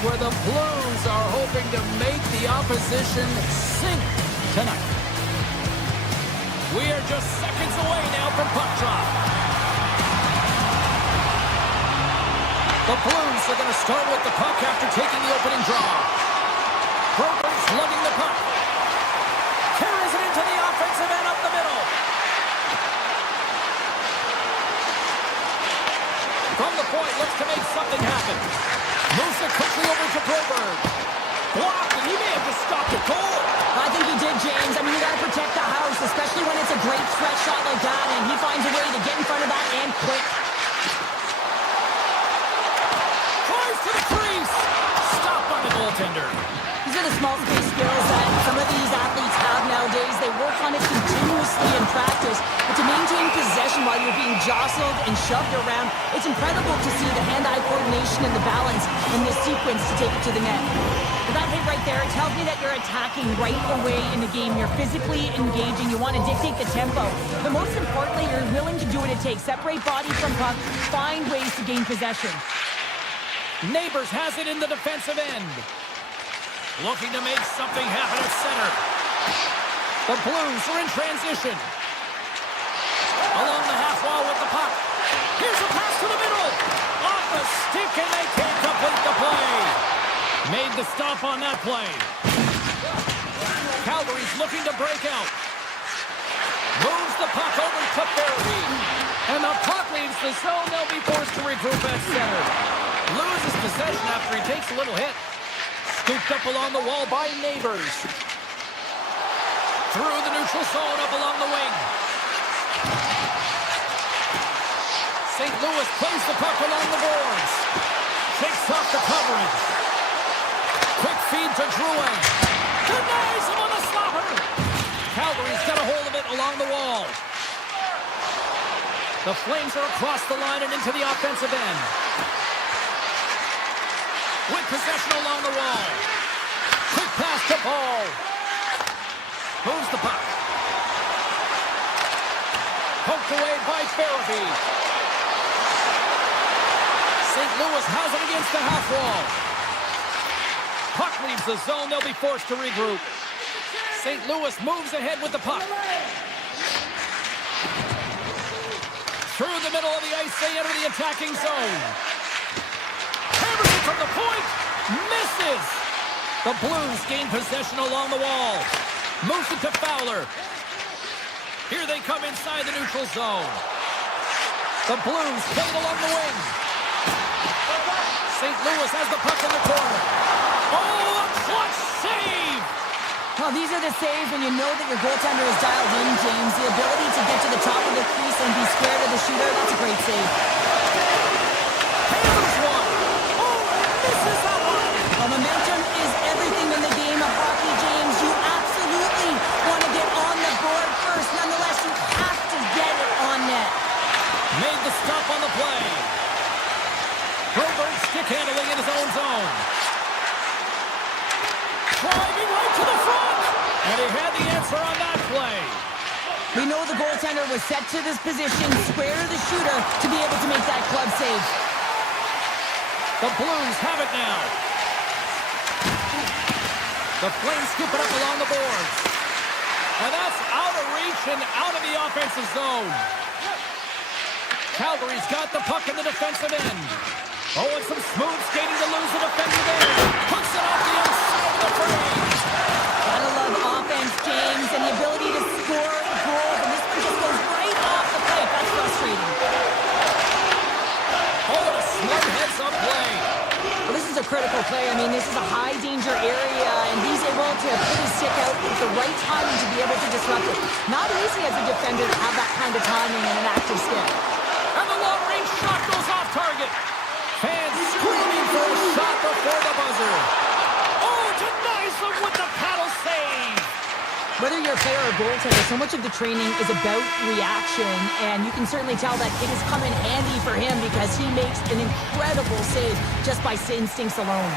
where the Blues are hoping to make the opposition sink tonight. We are just seconds away now from puck drop. The Blues are going to start with the puck after taking the opening draw. Brober's lugging the puck. Carries it into the offensive end up the middle. From the point, looks to make something happen. Moves it quickly over to Broberg. Blocked, and he may have just stopped a goal. I think he did, James. I mean, you got to protect the house, especially when it's a great stretch shot like that, and he finds a way to get in front of that and quick. Tries to the crease. Stopped by the goaltender. These are the small space skills that some of these athletes have nowadays. They work on it continuously in practice, but to maintain possession while you're being jostled and shoved around, it's incredible to see the hand-eye coordination and the balance in this sequence to take it to the net. But that hit right there, it tells me that you're attacking right away in the game. You're physically engaging. You want to dictate the tempo. But most importantly, you're willing to do what it takes. Separate body from puck. Find ways to gain possession. Neighbors has it in the defensive end. Looking to make something happen at center. The Blues are in transition. Along the half wall with the puck. Here's a pass to the middle. Off the stick, and they can't complete the play. Made the stop on that play. Calgary's looking to break out. Moves the puck over to Fairby. And the puck leaves the zone. They'll be forced to regroup at center. Loses possession after he takes a little hit. Scooped up along the wall by Neighbors. Through the neutral zone, up along the wing. St. Louis plays the puck along the boards. Takes off the coverage. Quick feed to Drouin. Denies him on the slapper. Calgary's got a hold of it along the wall. The Flames are across the line and into the offensive end. With possession along the wall. Quick pass to Paul. Moves the puck. Poked away by Fairby. St. Louis has it against the half wall. Puck leaves the zone. They'll be forced to regroup. St. Louis moves ahead with the puck. Through the middle of the ice, they enter the attacking zone. Hammers it from the point. Misses. The Blues gain possession along the wall. Moves it to Fowler. Here they come inside the neutral zone. The Blues played along the wing. St. Louis has the puck in the corner. Oh, a clutch save! Well, these are the saves when you know that your goaltender is dialed in, James. The ability to get to the top of the crease and be scared of the shooter, that's a great save. Hammers one. Oh, misses that one. Well, momentum is everything in the game of hockey, James. You absolutely want to get on the board first. Nonetheless, you have to get it on net. Made the stop on the play. Broberg stick handling in his own zone. Driving right to the front. And he had the answer on that play. We know the goaltender was set to this position, square to the shooter, to be able to make that club save. The Blues have it now. The Flames scoop it up along the boards. And that's out of reach and out of the offensive zone. Calgary's got the puck in the defensive end. Oh, and some smooth skating to lose the defensive end. Puts it off the outside of the frame. Gotta love offense, James, and the ability to score goals. And this one just goes right off the plate. That's frustrating. Oh, and a smart heads-up play. Well, this is a critical play. I mean, this is a high-danger area, and he's able to put his stick out at the right timing to be able to disrupt it. Not easy as a defender to have that kind of timing and an active stick. And the long-range shot goes off target. Fans screaming for a shot before the buzzer. Oh, denies them with the paddle save. Whether you're a player or goaltender, so much of the training is about reaction, and you can certainly tell that it has come in handy for him because he makes an incredible save just by instincts alone.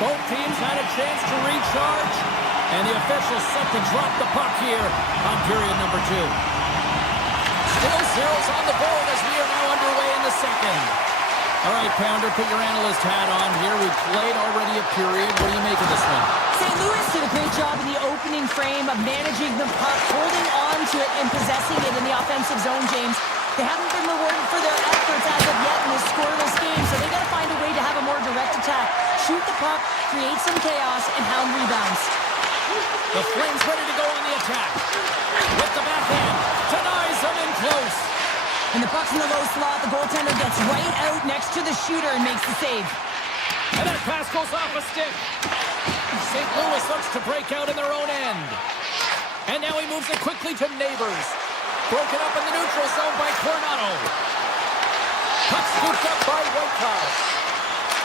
Both teams had a chance to recharge, and the officials set to drop the puck here on period number 2. Still zeros on the board as we are now underway in the second. All right, Pounder, put your analyst hat on here. We've played already a period. What do you make of this one? St. Louis did a great job in the opening frame of managing the puck, holding on to it and possessing it in the offensive zone, James. They haven't been rewarded for their efforts as of yet in this scoreless game, so they got to find a way to have a more direct attack. Shoot the puck, create some chaos, and hound rebounds. The Flames ready to go on the attack. With the backhand, denies them in close. And the puck's in the low slot. The goaltender gets right out next to the shooter and makes the save. And that pass goes off a stick. St. Louis looks to break out in their own end. And now he moves it quickly to Neighbors. Broken up in the neutral zone by Coronado. Puck scooped up by Whitecloud.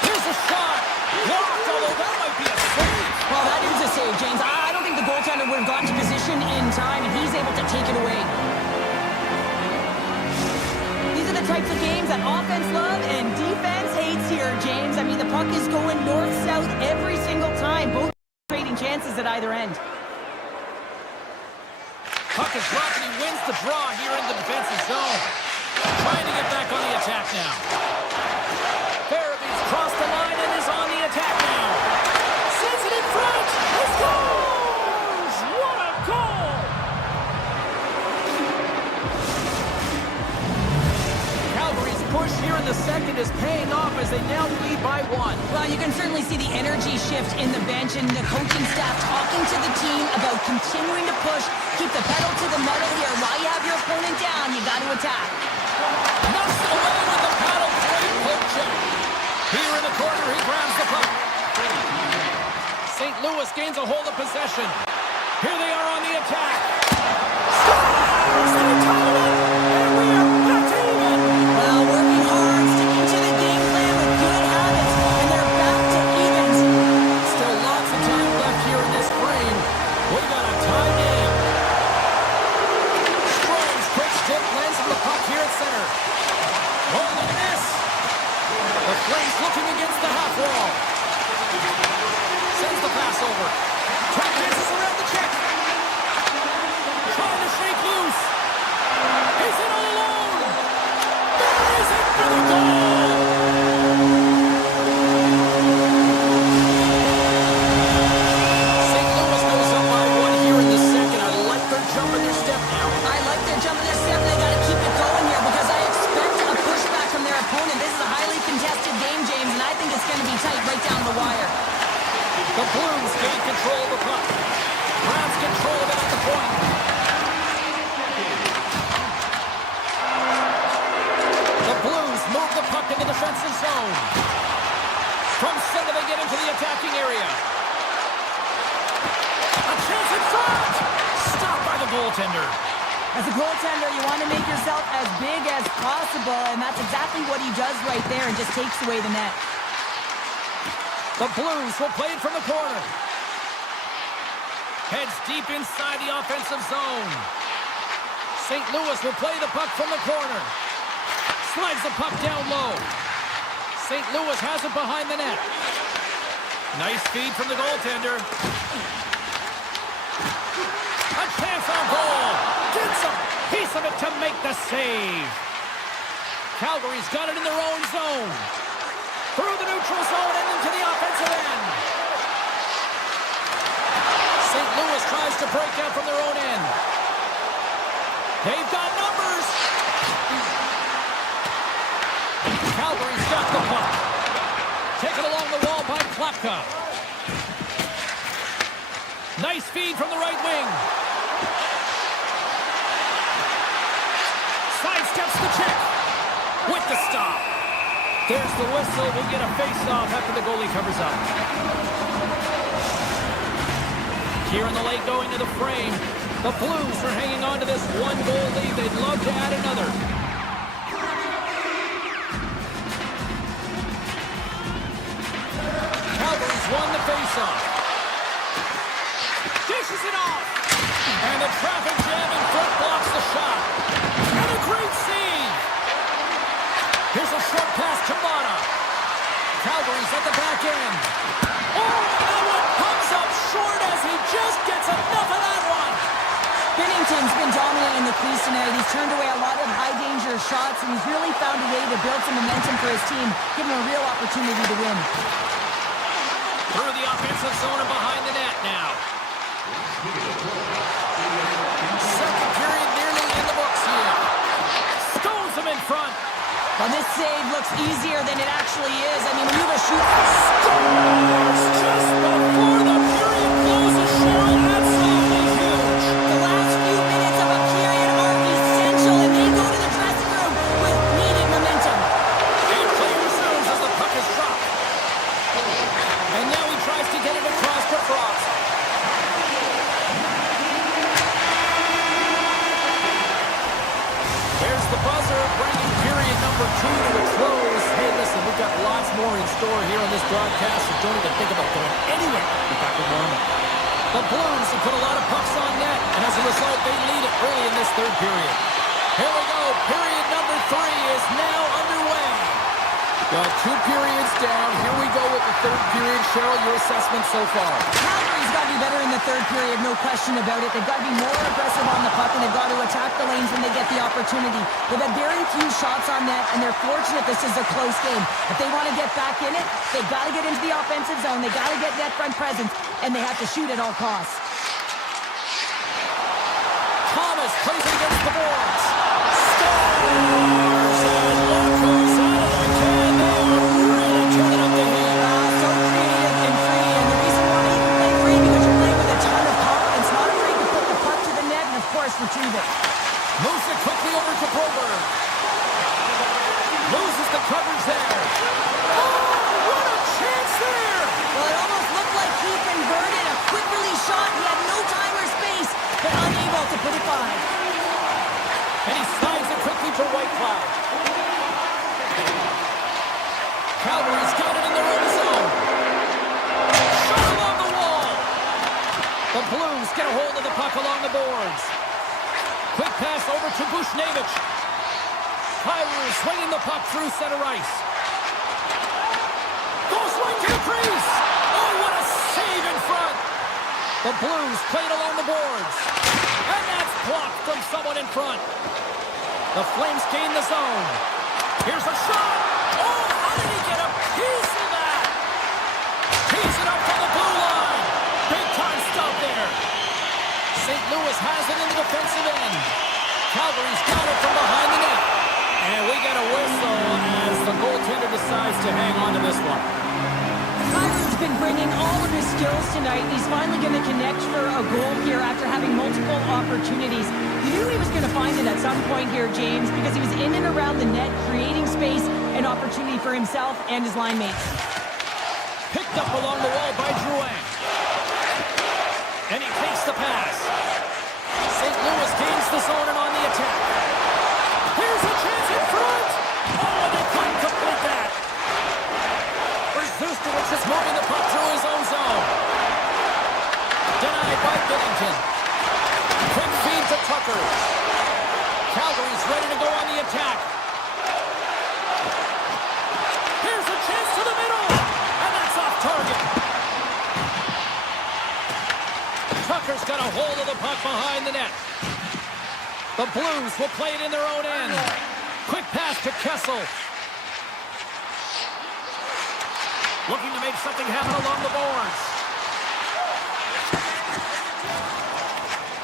Here's a shot. Blocked, although that might be a save. Well, that is a save, James. I don't think the goaltender would have gotten to position in time, and he's able to take it away. These are the types of games that offense love and defense hates here, James. I mean, the puck is going north-south every single time. Both trading chances at either end. Puck is dropped and he wins the draw here in the defensive zone. Trying to get back on the attack now. Farabee's crossed the line and is on the attack now. Sends it in front. He scores! What a goal! Calgary's push here in the second is paying off as they now lead by one. Well, you can certainly see the energy shift in the bench and the coaching staff talking to the team about continuing to push. Keep the pedal to the metal here. While you have your opponent down, you got to attack. Knocks it away with the paddle. Great poke check. Here in the corner, he grabs the puck. St. Louis gains a hold of possession. Here they are on the attack. Scores! They tie it! And we are back to even! Well, working hard, sticking to the game plan with good habits, and they're back to evens. Still lots of time left here in this frame. We got a tie game. Strong's quick stick lands on the puck here at center. Oh, look at this! The Flames looking against the half wall. Sends the pass over. Trying passes around the check. Trying to shake loose. He's in all alone. There is it for the goal! St. Louis goes up by one here in the second. I like their jump in their step now. I like their jump in their step. They got to keep it going here because I expect a pushback from their opponent. This is a highly contested game, James, and I think it's going to be tight right down the wire. The Blues gain control of the puck. Browns control of it at the point. The Blues move the puck into the defensive zone. From center, they get into the attacking area. A chance in front! Stopped by the goaltender. As a goaltender, you want to make yourself as big as possible, and that's exactly what he does right there and just takes away the net. The Blues will play it from the corner. Heads deep inside the offensive zone. St. Louis will play the puck from the corner. Slides the puck down low. St. Louis has it behind the net. Nice feed from the goaltender. A chance on goal. Gets a piece of it to make the save. Calgary's got it in their own zone. Through the neutral zone and into the offensive end. St. Louis tries to break out from their own end. They've got numbers. Calgary's got the puck. Taken along the wall by Klapka. Nice feed from the right wing. Sidesteps the check. With the stop. There's the whistle. We'll get a face-off after the goalie covers up. Here in the late going to the frame. The Blues are hanging on to this one-goal lead. They'd love to add another. Calgary's won the face-off. Dishes it off. And the traffic jam in front blocks the shot. And a great save. Here's a short pass to Mata. Calgary's at the back end. Oh, that one comes up short as he just gets enough of that one. Binnington's been dominant in the pleased tonight. He's turned away a lot of high-danger shots, and he's really found a way to build some momentum for his team, giving him a real opportunity to win. Through the offensive zone and behind the net now. Second period nearly in the books here. Stones him in front. Well, this save looks easier than it actually is. I mean, when you have a shooter... Scores just before the period closes, Cheryl. Absolutely huge. The last few minutes of a period are essential, and they go to the dressing room with needed momentum. And play resumes as the puck is dropped. And now he tries to get it across to Frost. There's the buzzer, bringing period number 2 to a close. Hey, listen, we've got lots more in store here on this broadcast, so don't even think about going anywhere. We're back with more. The Blues have put a lot of pucks on net, and as a result, they lead it early in this third period. Here we go. Period number 3 is now underway. Well, 2 periods down. Here we go with the third period. Cheryl, your assessment so far? Calgary's got to be better in the third period, no question about it. They've got to be more aggressive on the puck, and they've got to attack the lanes when they get the opportunity. They've had very few shots on net, and they're fortunate this is a close game. If they want to get back in it, they've got to get into the offensive zone. They've got to get net front presence, and they have to shoot at all costs. Thomas plays it against the boards. Scores! And what goes out of the can? They are really turning up the heat. So creative and free, and the reason why you can play free because you're playing with a ton of confidence, not afraid to put the puck to the net and, of course, retrieve it. Moves it quickly over to Broberg. Loses the coverage there. Oh, what a chance there! Well, it almost looked like he converted a quick release shot. He had no time or space, but unable to put it by. And he slides it quickly to Whitecloud. Calgary's got it in their own zone. Shot along the wall. The Blues get a hold of the puck along the boards. Quick pass over to Bushnevich. Kyrou swinging the puck through center ice. Goes right to the crease. Oh, what a save in front. The Blues played along the boards. And that's blocked from someone in front. The Flames gain the zone. Here's a shot. Oh, how did he get a piece of that? Tees it up from the blue line. Big time stop there. St. Louis has it in the defensive end. Calgary's got it from behind the net. And we get a whistle as the goaltender decides to hang on to this one. Kyrou's been bringing all of his skills tonight. He's finally going to connect for a goal here after having multiple opportunities. You knew he was going to find it at some point here, James, because he was in and around the net, creating space and opportunity for himself and his line mates. Picked up along the wall by Drouin. And he takes the pass. St. Louis gains the zone and on the attack. Here's a chance in front. Oh, and they couldn't complete that. Zustowicz is moving the puck through his own zone. Denied by Billington. Quick feed to Tucker. Calgary's ready to go on the attack. Here's a chance to the middle. And that's off target. Tucker's got a hold of the puck behind the net. The Blues will play it in their own end. Quick pass to Kessel. Looking to make something happen along the boards.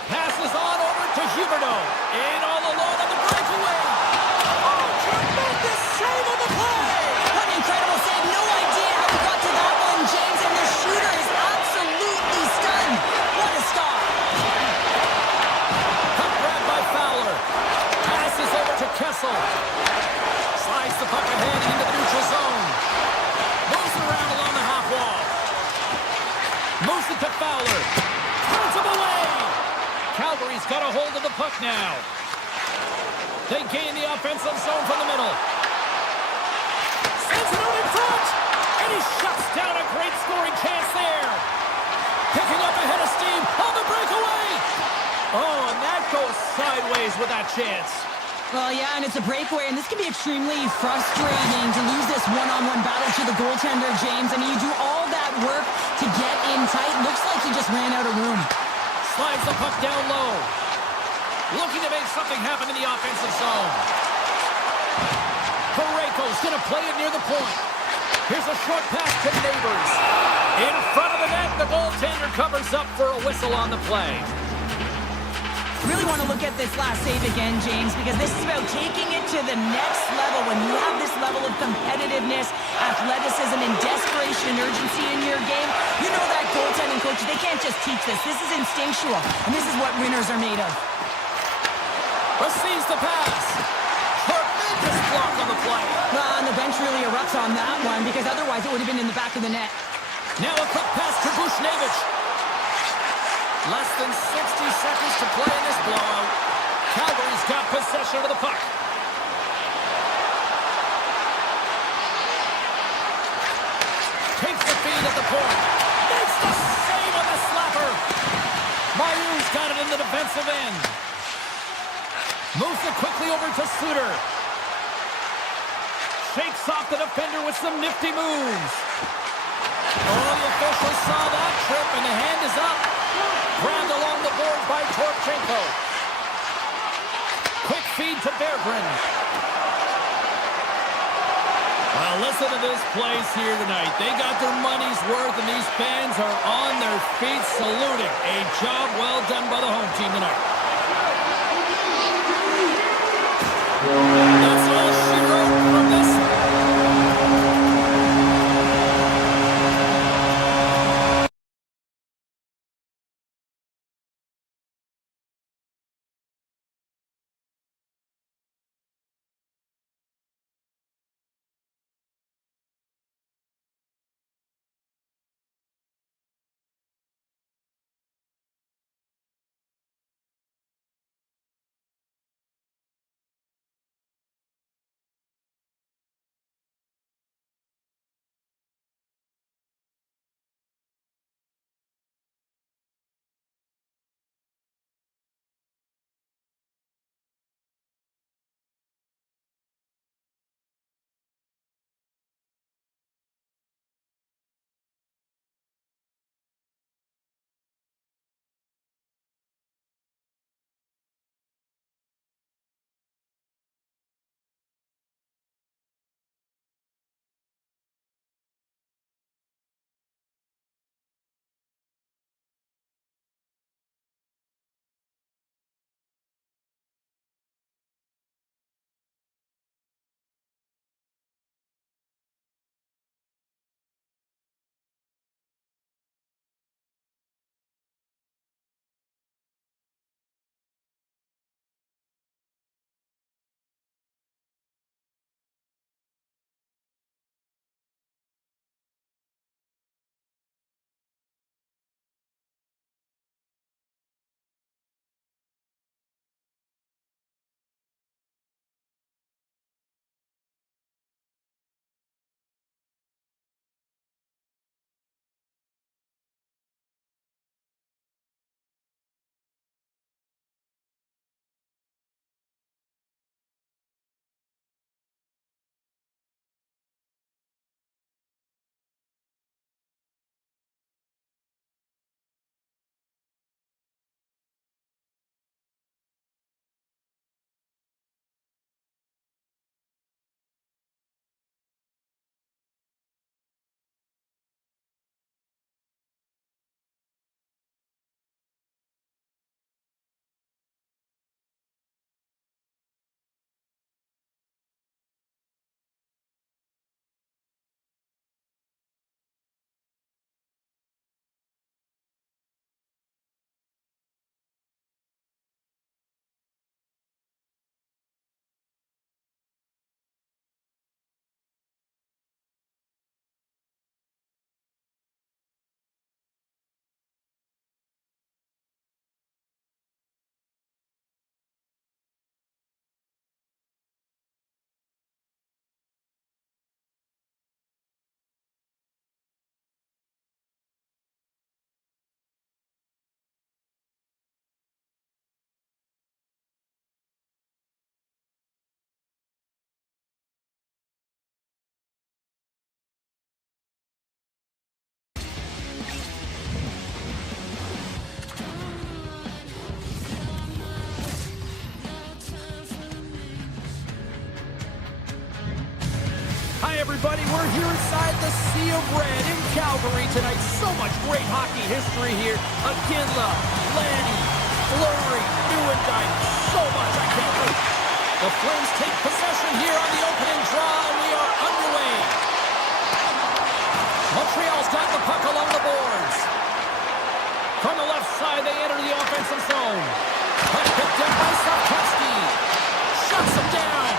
Passes on over to Huberdeau. In all alone on the breakaway. Oh, tremendous save on the play. What an incredible save. No idea how he got to that one, James, and the shooter is absolutely stunned. What a stop. Puck grabbed by Fowler. Passes over to Kessel. Slides the puck ahead into the neutral zone. Moves around along the half wall. Moves it to Fowler. Turns him away. Calgary's got a hold of the puck now. They gain the offensive zone from the middle. Sends it out in front. And he shuts down a great scoring chance there. Picking up ahead of steam on the breakaway. Oh, and that goes sideways with that chance. Well, yeah, and it's a breakaway, and this can be extremely frustrating to lose this one-on-one battle to the goaltender, James. I mean, you do all that work to get in tight. Looks like he just ran out of room. Slides the puck down low. Looking to make something happen in the offensive zone. Parayko's going to play it near the point. Here's a short pass to Neighbors. In front of the net, the goaltender covers up for a whistle on the play. Really want to look at this last save again, James, because this is about taking it to the next level. When you have this level of competitiveness, athleticism, and desperation and urgency in your game, you know that goaltending coach, they can't just teach this. This is instinctual, and this is what winners are made of. Receives the pass. Tremendous block on the play. And the bench really erupts on that one, because otherwise it would have been in the back of the net. Now a quick pass to Bushnevich. Less than 60 seconds to play in this blowout. Calgary's got possession of the puck. Takes the feed at the point. Makes the save on the slapper. Mayu's got it in the defensive end. Moves it quickly over to Suter. Shakes off the defender with some nifty moves. Oh, the officials saw that trip, and the hand is up. Grabbed along the boards by Torchenko. Quick feed to Berggren. Well, listen to this place here tonight. They got their money's worth, and these fans are on their feet saluting. A job well done by the home team tonight. everybody. We're here inside the Sea of Red in Calgary tonight. So much great hockey history here. Aginla, Lanny, Fleury, Newendijk. So much, I can't wait. The Flames take possession here on the opening draw, and we are underway. Montreal's got the puck along the boards. From the left side, they enter the offensive zone. Puck picked up by Hasky. Shuts him down.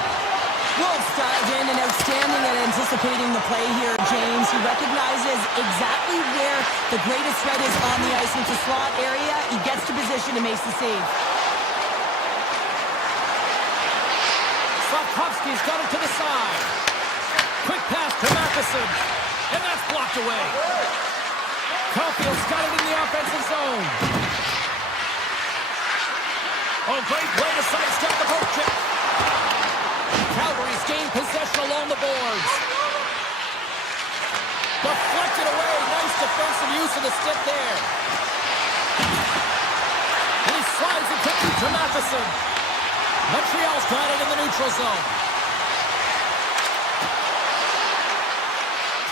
Wolves dialed in and outstanding at anticipating the play here, James. He recognizes exactly where the greatest threat is on the ice. It's a slot area. He gets to position and makes the save. Slavkovsky's got it to the side. Quick pass to Matheson. And that's blocked away. Caulfield's got it in the offensive zone. Oh, great way to sidestep the poke check. Calgary's gained possession along the boards. Deflected away. Nice defensive use of the stick there. And he slides it quickly to Matheson. Montreal's got it in the neutral zone.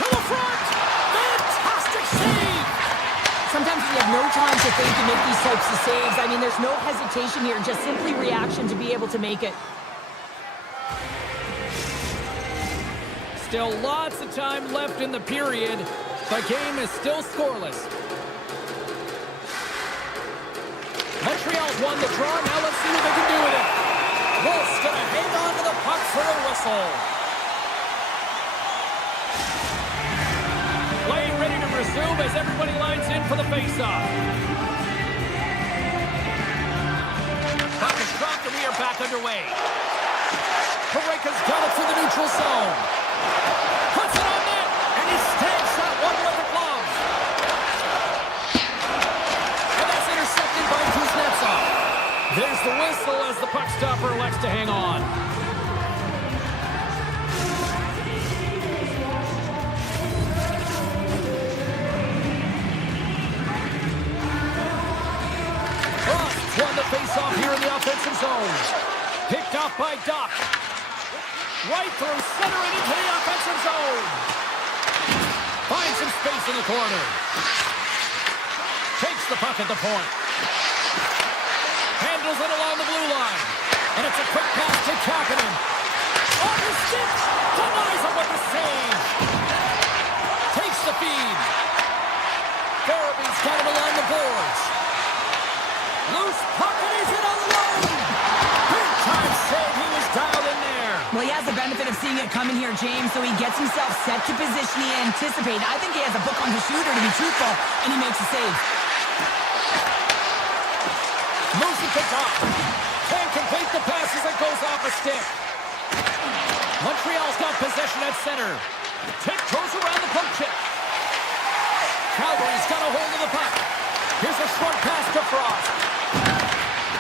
To the front. Fantastic save. Sometimes you have no time to think and make these types of saves. I mean, there's no hesitation here, just simply reaction to be able to make it. Still lots of time left in the period. The game is still scoreless. Montreal's won the draw. Now let's see what they can do with it. Wolf's going to hang on to the puck for a whistle. Play ready to resume as everybody lines in for the faceoff. Puck is dropped and we are back underway. Pareka's got it to the neutral zone. Puts it on net, and he stamps that one with a glove. And that's intercepted by Kuznetsov. There's the whistle as the puck stopper elects to hang on. Frost's won the faceoff here in the offensive zone. Picked up by Duck. Right through center and into the offensive zone. Finds some space in the corner. Takes the puck at the point. Handles it along the blue line. And it's a quick pass to Kapanen. On the stick. Denies him with the save. Takes the feed. Farabee's got it along the boards. Loose puck and he's in alone. Big time save. He was dialed in there. Well, he has the benefit of seeing it coming here, James, so he gets himself set to position he anticipated. I think he has a book on his shooter, to be truthful, and he makes a save. Moves it to top. Can't complete the pass as it goes off a stick. Montreal's got possession at center. Tiptoes around the poke check. Calgary's got a hold of the puck. Here's a short pass to Frost.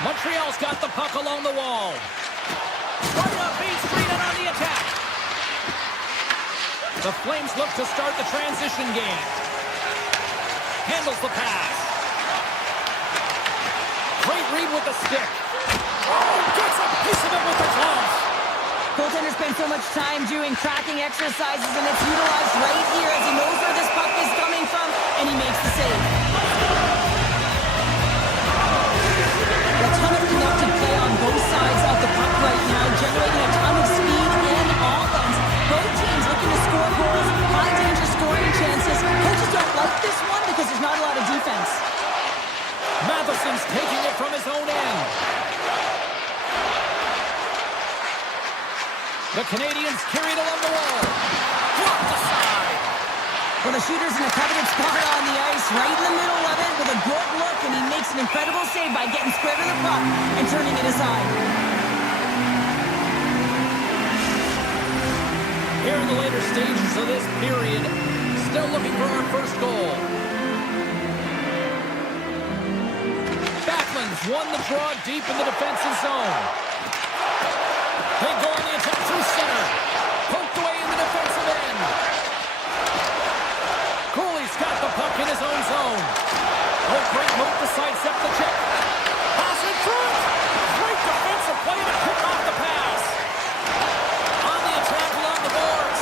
Montreal's got the puck along the wall. Right up Main Street and on the attack. The Flames look to start the transition game. Handles the pass. Great read with the stick. Oh, gets a piece of it with the glove. Goaltender spent so much time doing tracking exercises, and it's utilized right here as he knows where this puck is coming from, and he makes the save. A ton of connected play on both sides of the puck right now, generating a ton of speed and offense. Both teams looking to score goals, high-danger scoring chances. Coaches don't like this one because there's not a lot of defense. Matheson's taking it from his own end. The Canadiens carry it along the wall. Blocked aside. Well, the shooter's in a coveted spot on the ice, right in the middle of it with a good look, and he makes an incredible save by getting square to the puck and turning it aside. Here in the later stages of this period, still looking for our first goal. Backlund's won the draw deep in the defensive zone. They go on the attack through center. Poked away in the defensive end. Cooley's got the puck in his own zone. Oh, great move to sidestep the check. Pass in front. Great defensive play to pick off the pass. On the attack along the boards.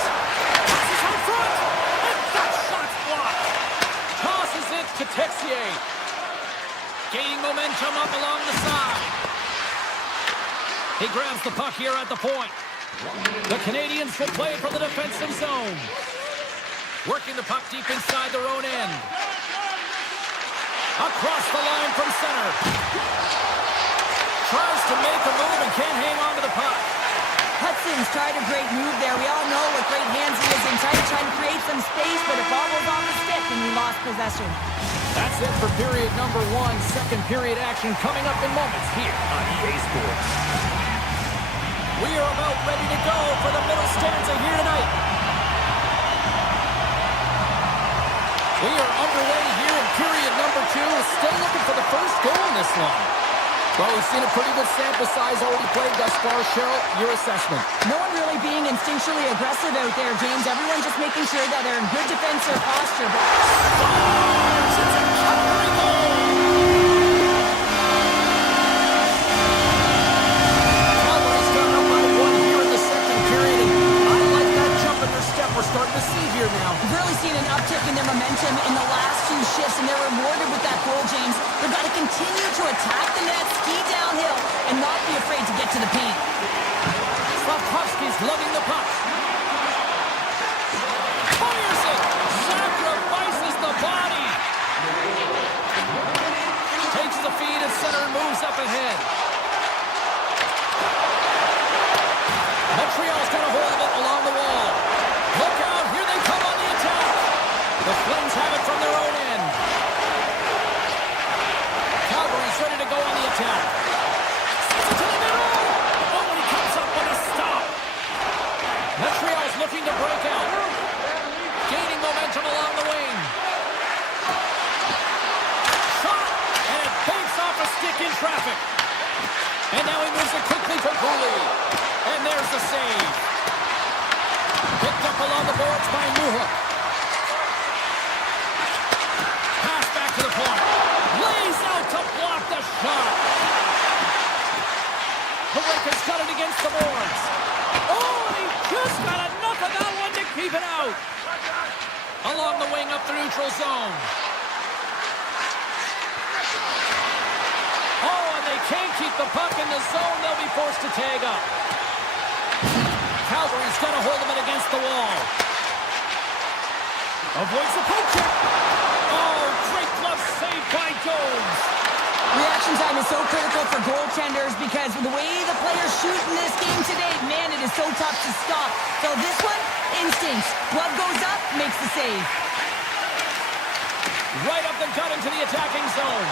Pass Gaining momentum up along the side. He grabs the puck here at the point. The Canadiens will play it from the defensive zone. Working the puck deep inside their own end. Across the line from center. Tries to make a move and can't hang on to the puck. Hudson's tried a great move there. We all know what great hands he is inside, trying to create some space, but it bobbled on the stick and we lost possession. That's it for period number 1. Second period action coming up in moments here on EA Sports. We are about ready to go for the middle stanza here tonight. We are underway here in period number 2. Still looking for the first goal in this one. Well, we've seen a pretty good sample size already played thus far. Cheryl, your assessment? No one really being instinctually aggressive out there, James. Everyone just making sure that they're in good defensive posture. Scores! It's a Calgary goal! Calgary's got up by 1 here in the second period. I like that jump in their step we're starting to see here now. We've really seen an uptick in their momentum in the last 2 shifts, and they're rewarded with that goal, James. They've got to continue to attack the net, ski downhill, and not be afraid to get to the paint. Slavkovsky's lugging the puck. Fires it! Sacrifices the body! Takes the feed at center and moves up ahead. Montreal's got a hold of it along the wall. Look out! Here they come on the attack! The Flames have it from their own end. Calgary's ready to go on the attack. To the middle! Oh, and he comes up with a stop. Montreal's looking to break out. Gaining momentum along the wing. Shot! And it banks off a stick in traffic. And now he moves it quickly to Cooley. And there's the save. Picked up along the boards by Newhook. Pass back to the point. Lays out to block the shot. The Lakers got it against the boards. Oh, and he just got enough of that one to keep it out. Along the wing up the neutral zone. Oh, and they can't keep the puck in the zone. They'll be forced to tag up. Calgary's got a hold of it against the wall. Avoids the poke check. Oh, great glove save by Jones. Reaction time is so critical for goaltenders because the way the players shoot in this game today, man, it is so tough to stop. So this one, instincts. Glove goes up, makes the save. Right up the gut into the attacking zone.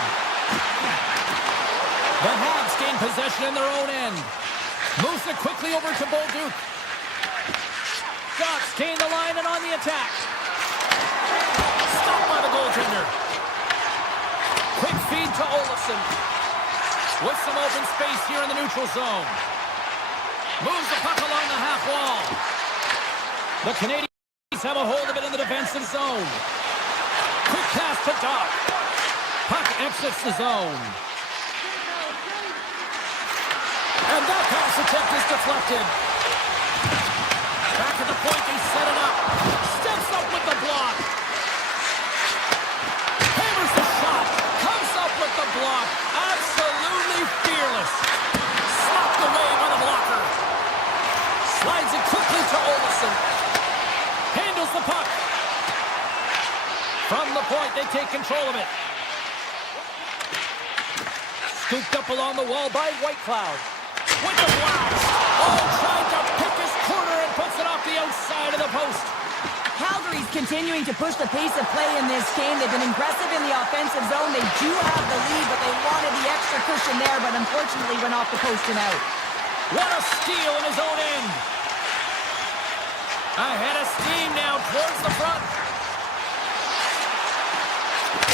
The Habs gain possession in their own end. Moves it quickly over to Bolduc. Ducks gain the line and on the attack. Stopped by the goaltender. Quick feed to Olofsson. With some open space here in the neutral zone. Moves the puck along the half wall. The Canadiens have a hold of it in the defensive zone. Quick pass to Doc. Puck exits the zone. And that pass attempt is deflected. Back at the point, they set it up. Steps up with the block. Hammers the shot. Comes up with the block. Absolutely fearless. Slapped away by the blocker. Slides it quickly to Olofsson. Handles the puck. From the point, they take control of it. Scooped up along the wall by Whitecloud. With the blast. Oh, trying to pick his corner and puts it off the outside of the post. Calgary's continuing to push the pace of play in this game. They've been aggressive in the offensive zone. They do have the lead, but they wanted the extra cushion there, but unfortunately went off the post and out. What a steal in his own end. Ahead of steam now towards the front.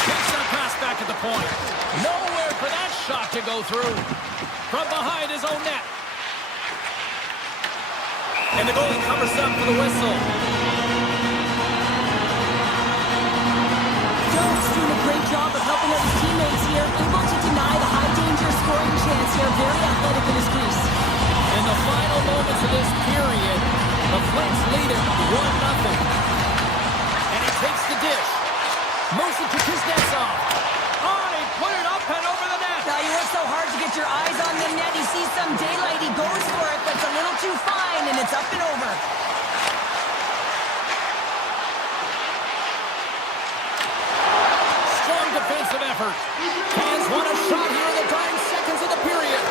Takes that pass back at the point. Nowhere for that shot to go through. From behind his own net. And the goalie covers up for the whistle. Jones doing a great job of helping out his teammates here, able to deny the high-danger scoring chance here. Very athletic in his crease. In the final moments of this period, the Flames lead it 1-0. And he takes the dish. Moves it to Kuznetsov. Oh, he put it up and over get your eyes on the net. He sees some daylight. He goes for it, but it's a little too fine, and it's up and over. Strong defensive effort. Fans want a shot here in the dying seconds of the period.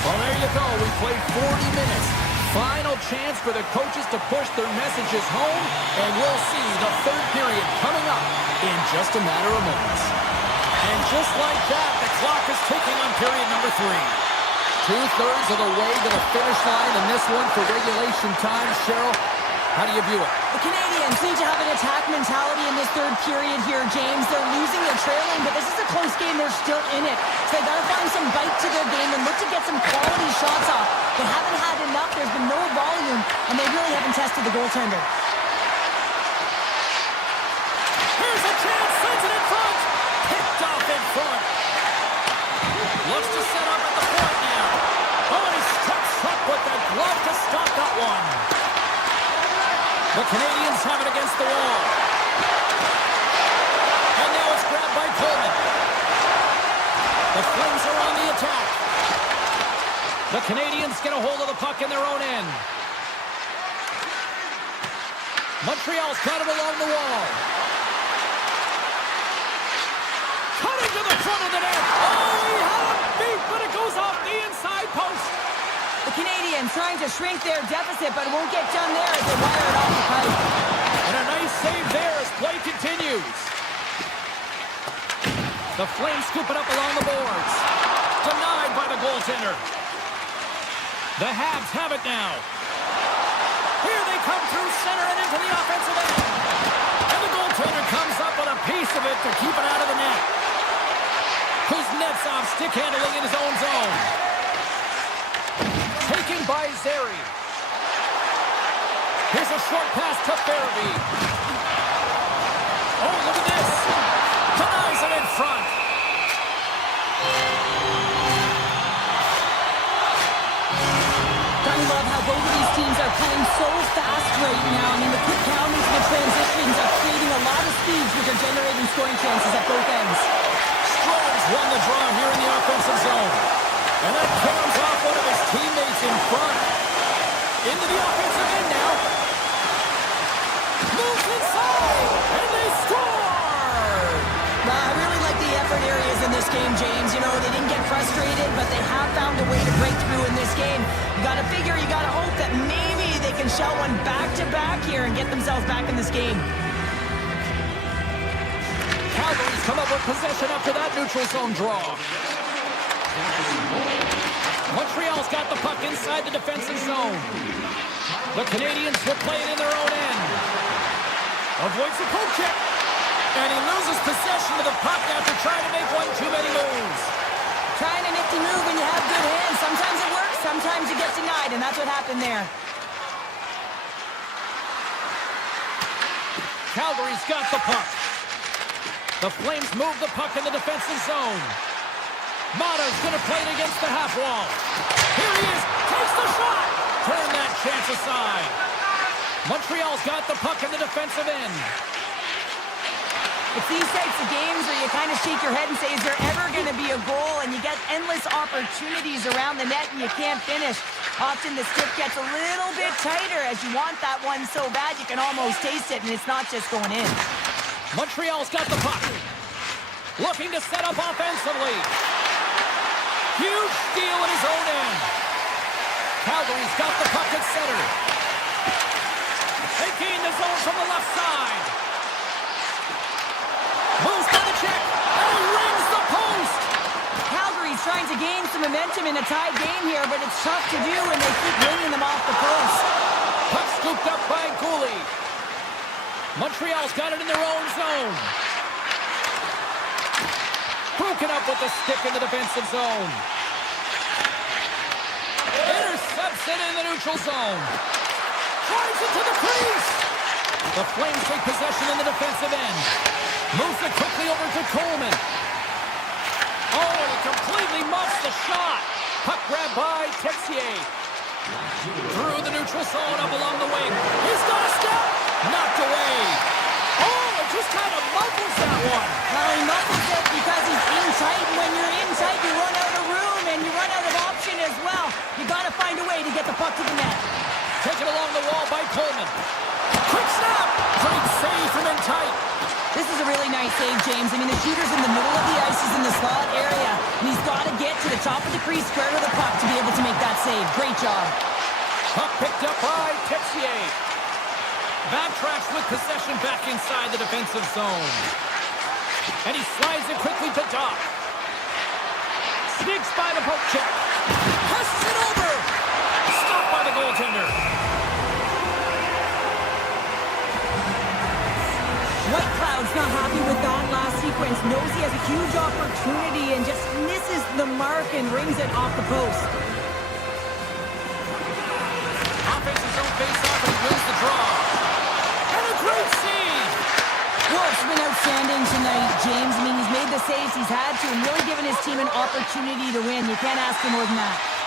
Well, there you go. We played 40 minutes. Final chance for the coaches to push their messages home, and we'll see the third period coming up in just a matter of moments. And just like that, the clock is ticking on period number 3. 2/3 of the way to the finish line in this one for regulation time. Cheryl, how do you view it? The Canadiens need to have an attack mentality in this third period here, James. They're losing, they're trailing, but this is a close game. They're still in it. So they got to find some bite to their game and look to get some quality shots off. They haven't had enough. There's been no volume, and they really haven't tested the goaltender. Here's a chance. Sends it in front. Picked off in front. Looks to set up at the point now. Oh, and he steps up with the glove to stop that one. The Canadiens have it against the wall. And now it's grabbed by Coleman. The Flames are on the attack. The Canadiens get a hold of the puck in their own end. Montreal's got it along the wall. Cutting to the front of the net. Oh, he had a beat, but it goes off the inside post. The Canadiens trying to shrink their deficit, but it won't get done there as they wire it off the pipe. And a nice save there as play continues. The Flames scoop it up along the boards. Denied by the goaltender. The Habs have it now. Here they come through center and into the offensive end. And the goaltender comes up with a piece of it to keep it out of the net. Kuznetsov stick handling in his own zone. Taken by Zary. Here's a short pass to Farabee. Oh, look at this. Denies it in front. I love how both of these teams are playing so fast right now. I mean, the quick counters and the transitions are creating a lot of speeds, which are generating scoring chances at both ends. Strom's won the draw here in the offensive zone. And that comes off one of his teammates in front. Into the offensive end now. Moves inside, and they score! I really like the effort areas in this game, James. You know, they didn't get frustrated, but they have found a way to break through in this game. You got to figure, you got to hope that maybe they can shell one back-to-back here and get themselves back in this game. Calgary's come up with possession after that neutral zone draw. Montreal's got the puck inside the defensive zone. The Canadiens will play it in their own end. Avoids the poke check. And he loses possession of the puck after trying to make one too many moves. Trying a nifty move when you have good hands. Sometimes it works, sometimes you get denied, and that's what happened there. Calgary's got the puck. The Flames move the puck in the defensive zone. Mata's going to play it against the half wall. Here he is. Takes the shot. Turn that chance aside. Montreal's got the puck in the defensive end. It's these types of games where you kind of shake your head and say, is there ever going to be a goal? And you get endless opportunities around the net and you can't finish. Often the stick gets a little bit tighter as you want that one so bad you can almost taste it, and it's not just going in. Montreal's got the puck. Looking to set up offensively. Huge steal in his own end. Calgary's got the puck at center. They gain the zone from the left side. Moves by the check, and he rings the post. Calgary's trying to gain some momentum in a tied game here, but it's tough to do when they keep ringing them off the post. Puck scooped up by Cooley. Montreal's got it in their own zone. Broken up with the stick in the defensive zone. Intercepts it in the neutral zone. Drives it to the crease. The Flames take possession in the defensive end. Moves it quickly over to Coleman. Oh, he completely muffs the shot. Puck grabbed by Texier. Through the neutral zone up along the wing. He's got a step. Knocked away. Oh, a kind of muffles that one. Well, he muffles it because he's in tight, and when you're in tight, you run out of room, and you run out of option as well. You got to find a way to get the puck to the net. Taken along the wall by Coleman. Quick snap! Great save from in tight. This is a really nice save, James. I mean, the shooter's in the middle of the ice. He's in the slot area, and he's got to get to the top of the crease square to the puck to be able to make that save. Great job. Puck picked up by Texier. Backtracks with possession back inside the defensive zone. And he slides it quickly to Doc. Sneaks by the poke check. Presses it over. Stopped by the goaltender. White Cloud's not happy with that last sequence. Knows he has a huge opportunity and just misses the mark and rings it off the post. Offenses don't face off and wins the draw. And a great save. Wolf's been outstanding tonight, James. I mean, he's made the saves he's had to and really given his team an opportunity to win. You can't ask for more than that.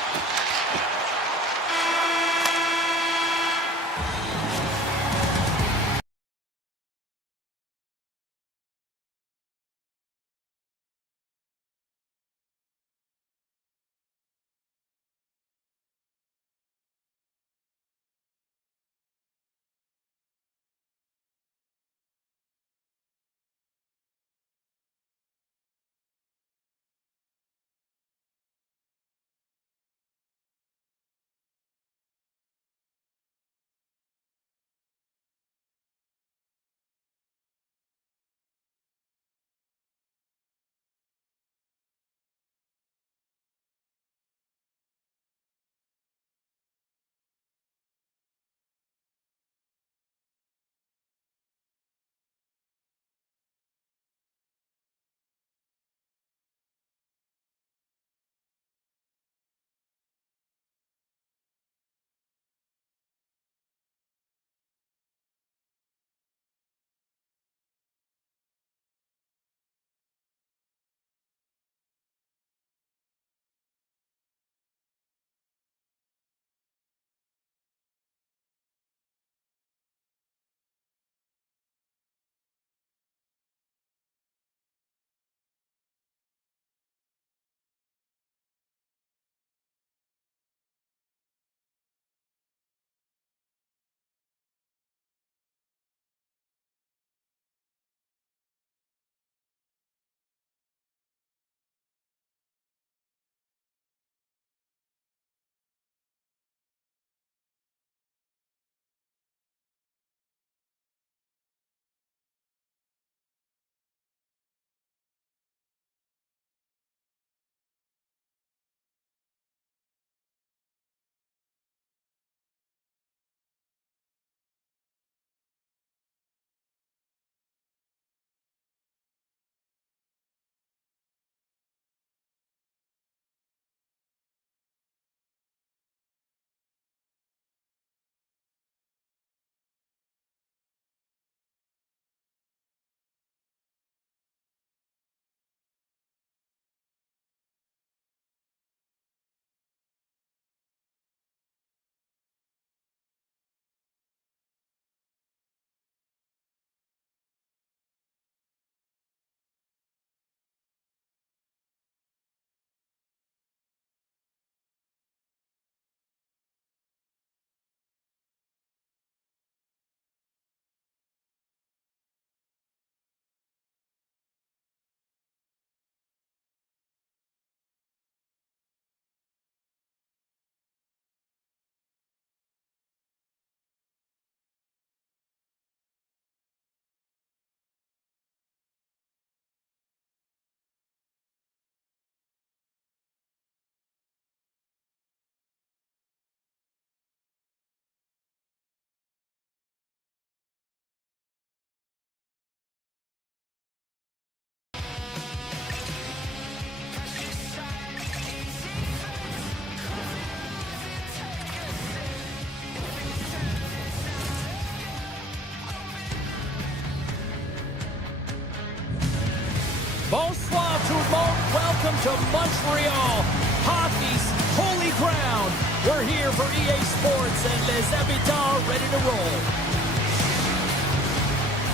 Bonsoir tout le monde. Welcome to Montreal, hockey's holy ground. We're here for EA Sports and Les Habitants ready to roll.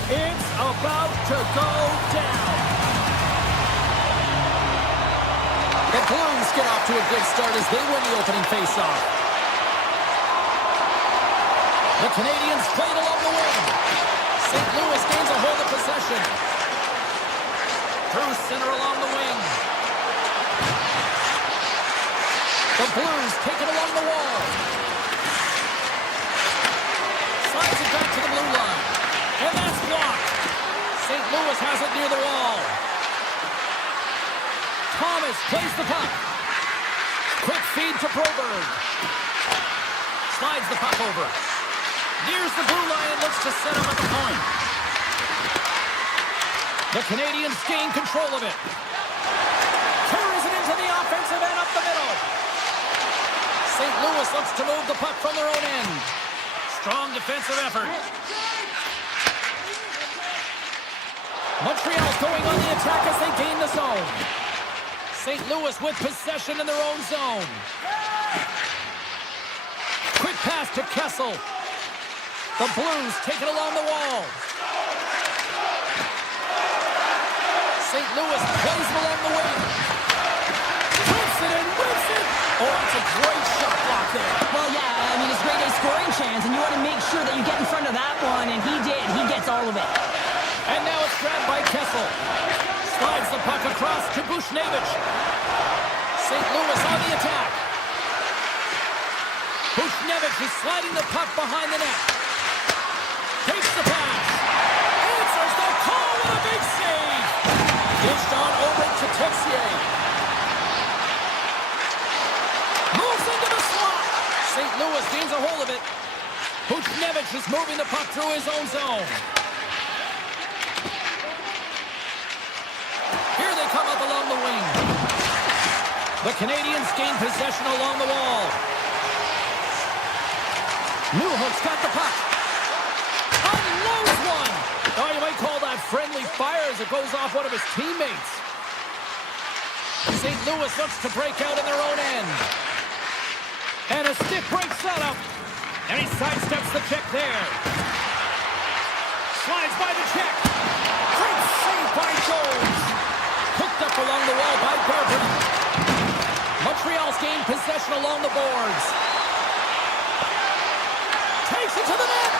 It's about to go down. The Blues get off to a good start as they win the opening faceoff. The Canadiens played along the wing. St. Louis gains a hold of possession. Through center along the wing. The Blues take it along the wall. Slides it back to the blue line. And that's blocked. St. Louis has it near the wall. Thomas plays the puck. Quick feed to Broberg. Slides the puck over. Nears the blue line and looks to set him at the point. The Canadiens gain control of it. Carries it into the offensive end up the middle. St. Louis looks to move the puck from their own end. Strong defensive effort. Montreal going on the attack as they gain the zone. St. Louis with possession in their own zone. Quick pass to Kessel. The Blues take it along the wall. St. Louis plays it along the wing. Whips it and whips it. Oh, it's a great shot block there. Well, yeah, I mean, it's grade A scoring chance, and you want to make sure that you get in front of that one, and he did. He gets all of it. And now it's grabbed by Kessel. Slides the puck across to Buchnevich. St. Louis on the attack. Buchnevich is sliding the puck behind the net. Takes the pass. Answers the call with a big save. Dished on over to Texier. Moves into the slot. St. Louis gains a hold of it. Buchnevich is moving the puck through his own zone. Here they come up along the wing. The Canadiens gain possession along the wall. Newhook's got the puck. Unloads one. Oh, you might call that friendly fire as it goes off one of his teammates. St. Louis looks to break out in their own end. And a stick break setup. And he sidesteps the check there. Slides by the check. Great save by Jones. Hooked up along the wall by Bergeron. Montreal's gained possession along the boards. Takes it to the net.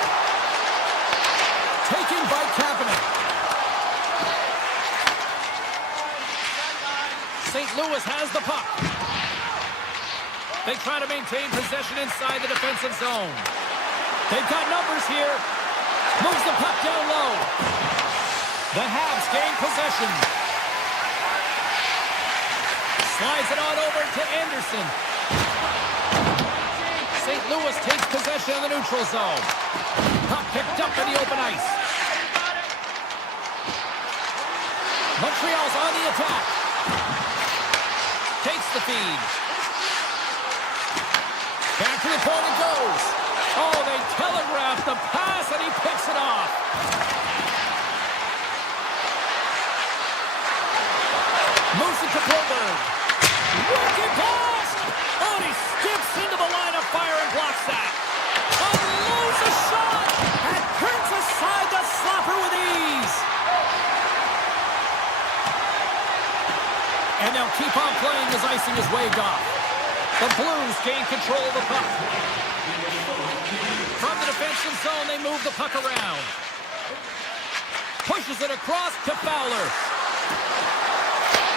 Taken by Kapanen. St. Louis has the puck. They try to maintain possession inside the defensive zone. They've got numbers here. Moves the puck down low. The Habs gain possession. Slides it on over to Anderson. St. Louis takes possession of the neutral zone. Puck picked up in the open ice. Montreal's on the attack. Takes the feed. Back to the point it goes. Oh, they telegraphed the pass and he picks it off. Moves it to Broberg. Wicked blast! Oh, and he skips into the line of fire and blocks that. Unloads a shot and turns aside the slapper with ease. And they'll keep on playing as icing is waved off. The Blues gain control of the puck. From the defensive zone, they move the puck around. Pushes it across to Fowler.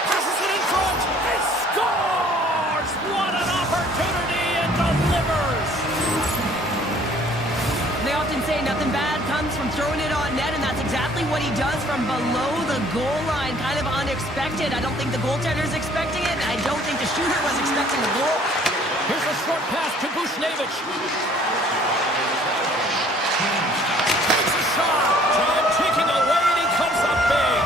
Passes it in front and scores! What an opportunity and delivers! They often say nothing bad comes from throwing it on net, and that's exactly what he does from below the goal line. Kind of unexpected. I don't think the goaltender's expecting it. I don't think the shooter was expecting the goal. Here's a short pass to Buchnevich. Takes a shot. And taking away, and he comes up big.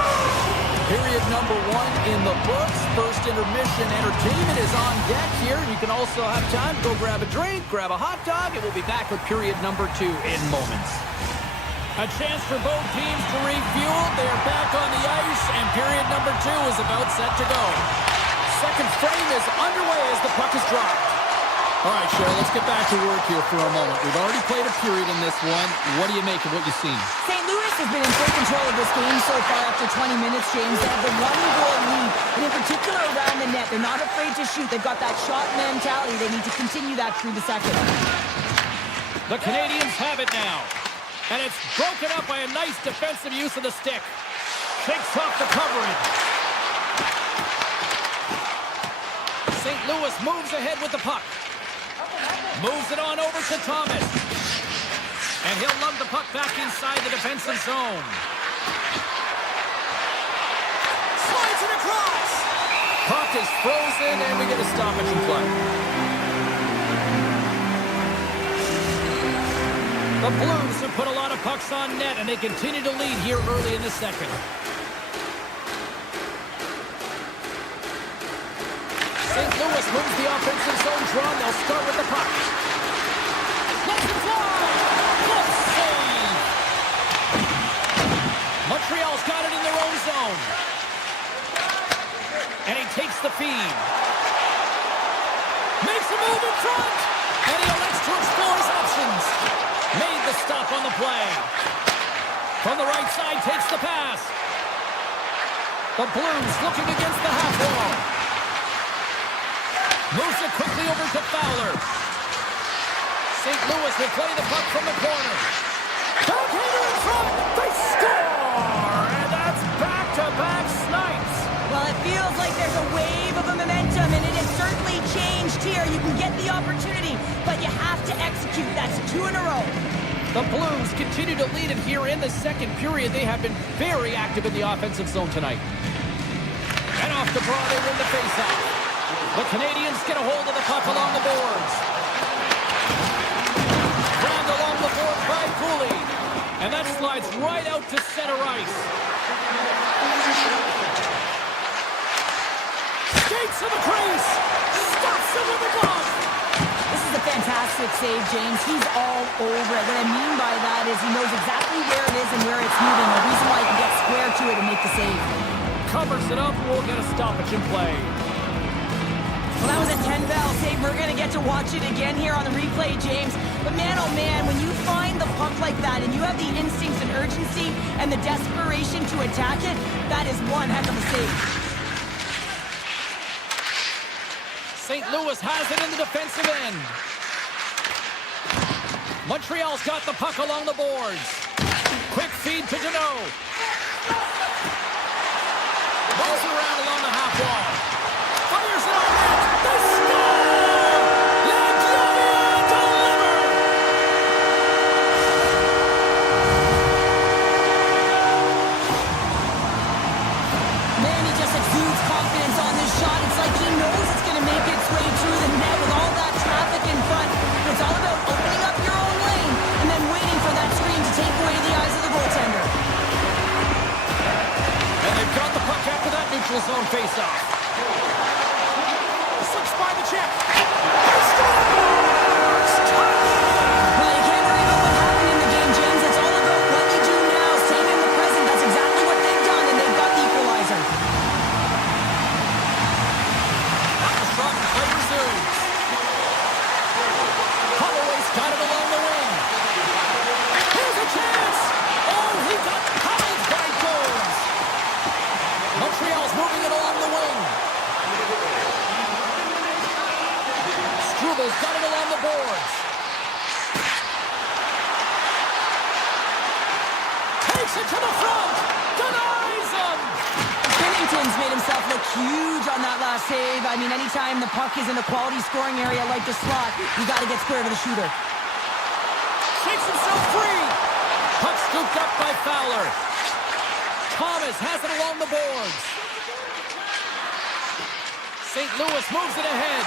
Period number 1 in the books. First intermission entertainment is on deck here. You can also have time to go grab a drink, grab a hot dog, and we'll be back with period number 2 in moments. A chance for both teams to refuel. They're back on the ice, and period number 2 is about set to go. Second frame is underway as the puck is dropped. All right, Cheryl, let's get back to work here for a moment. We've already played a period in this one. What do you make of what you've seen? St. Louis has been in full control of this game so far after 20 minutes, James. They have the one-goal lead, and in particular around the net. They're not afraid to shoot. They've got that shot mentality. They need to continue that through the second. The Canadiens have it now. And it's broken up by a nice defensive use of the stick. Shakes off the coverage. St. Louis moves ahead with the puck. Moves it on over to Thomas. And he'll lug the puck back inside the defensive zone. Slides it across. Puck is frozen, and we get a stoppage in play. The Blues have put a lot of pucks on net, and they continue to lead here early in the second. St. Louis moves the offensive zone draw. They'll start with the puck. Let's fly! Good save! Montreal's got it in their own zone. And he takes the feed. Makes a move in front! And he elects to explore his options. Made the stop on the play. From the right side, takes the pass. The Blues looking against the half wall. Moves it quickly over to Fowler. St. Louis will play the puck from the corner. Backhander in front. They score! And that's back-to-back snipes. Well, it feels like there's a wave of momentum, and it has certainly changed here. You can get the opportunity, but you have to execute. That's 2 in a row. The Blues continue to lead it here in the second period. They have been very active in the offensive zone tonight. And off the draw, they win the faceoff. The Canadiens get a hold of the puck along the boards. Grabbed along the board by Cooley. And that slides right out to center ice. Skates to the crease. Stops it with the glove. This is a fantastic save, James. He's all over it. What I mean by that is he knows exactly where it is and where it's moving. The reason why he can get square to it and make the save. Covers it up. We'll get a stoppage in play. Well, that was a 10-bell save. We're going to get to watch it again here on the replay, James. But man, oh man, when you find the puck like that and you have the instincts and urgency and the desperation to attack it, that is one heck of a save. St. Louis has it in the defensive end. Montreal's got the puck along the boards. Quick feed to Deneau. Moves around along the half wall. Fires it on net. They score! Yaglevia delivered! Man, he just exudes confidence on this shot. It's like he knows it's going to make its way through the net with all that traffic in front. It's all about opening up your own lane and then waiting for that screen to take away the eyes of the goaltender. And they've got the puck after that neutral zone faceoff. Slips by the check. He scores! Well, you can't worry about what happened in the game, James. It's all about what you do now, staying in the present. That's exactly what they've done, and they've got the equalizer. Shot play resumes. Holloway's got it along the wing. Here's a chance. Oh, he got pounded by Jones. Montreal's moving it along the wing. Struvel's got it along the boards. Takes it to the front. Denies him. Bennington's made himself look huge on that last save. I mean, anytime the puck is in a quality scoring area like the slot, you got to get square to the shooter. Shakes himself free. Puck scooped up by Fowler. Thomas has it along the boards. St. Louis moves it ahead.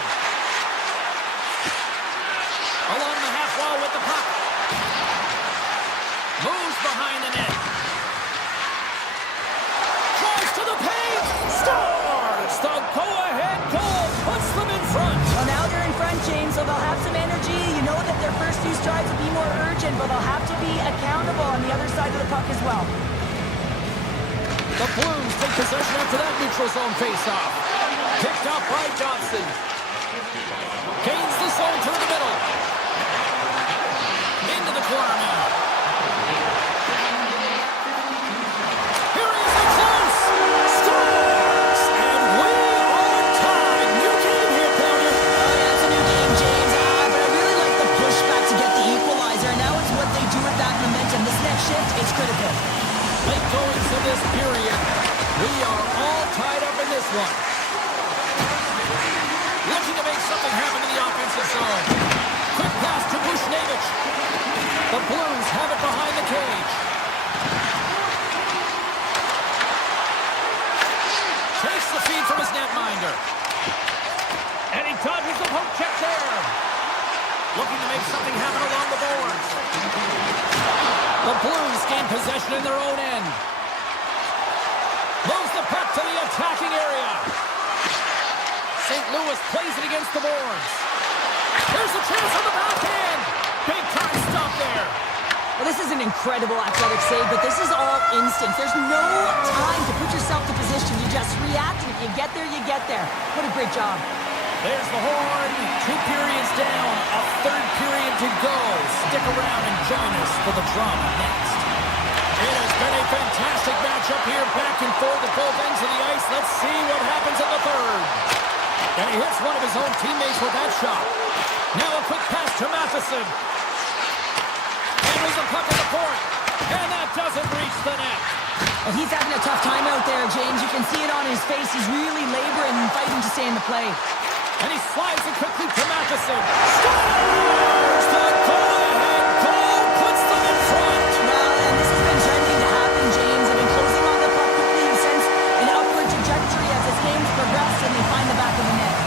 Along the half wall with the puck. Moves behind the net. Tries to the paint. Scores! The go-ahead goal puts them in front. Well, now they're in front, James, so they'll have some energy. You know that their first few strides will be more urgent, but they'll have to be accountable on the other side of the puck as well. The Blues take possession after that neutral zone faceoff. Picked up by Johnson. Gains the zone to corner now. Here he is in close. Scores! And we are tied. New game here, Calgary. Oh, yeah, it's a new game, James. But I really like the pushback to get the equalizer. Now it's what they do with that momentum. This next shift, it's critical. Late goings of this period. We are all tied up in this one. Looking to make something happen in the offensive zone. Quick pass to Bushnevich. The Blues have it behind the cage. Takes the feed from his netminder. And he dodges the poke check there. Looking to make something happen along the boards. The Blues gain possession in their own end. Moves the puck to the attacking area. St. Louis plays it against the boards. There's a chance on the backhand. Big time stop there. Well, this is an incredible athletic save, but this is all instinct. There's no time to put yourself to position. You just react, and if you get there, you get there. What a great job. There's the horn. 2 periods down. A third period to go. Stick around and join us for the drama next. It has been a fantastic matchup here, back and forth at both ends of the ice. Let's see what happens in the third. And he hits one of his own teammates with that shot. Now a quick pass to Matheson. Handles the puck at the point. And that doesn't reach the net. Well, he's having a tough time out there, James. You can see it on his face. He's really laboring and fighting to stay in the play. And he slides it quickly to Matheson. Scores! The go-ahead goal puts them in front. Well, and this has been trending to happen, James. I mean, closing on the puck quickly sends an upward trajectory as his games progress and they find the back of the net.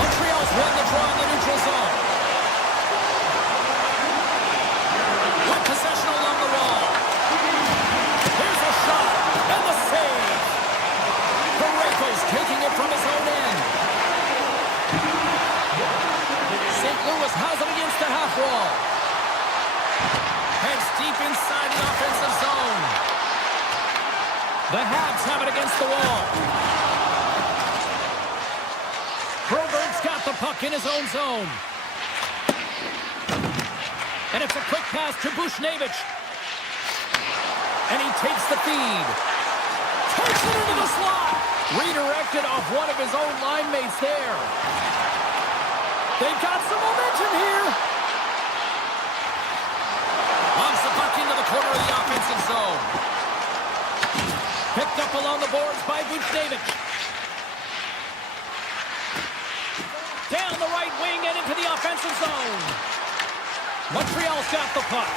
Montreal's won the draw in the neutral zone. With possession along the wall. Here's a shot. And the save. Barreko's taking it from his own end. St. Louis has it against the half wall. Heads deep inside the offensive zone. The Habs have it against the wall. Broberg's got the puck in his own zone. And it's a quick pass to Bushnevich. And he takes the feed. Takes it into the slot. Redirected off one of his own line mates there. They've got some momentum here. Lobs the puck into the corner of the offensive zone. Picked up along the boards by Bushnevich. Down the right wing and into the offensive zone. Montreal's got the puck.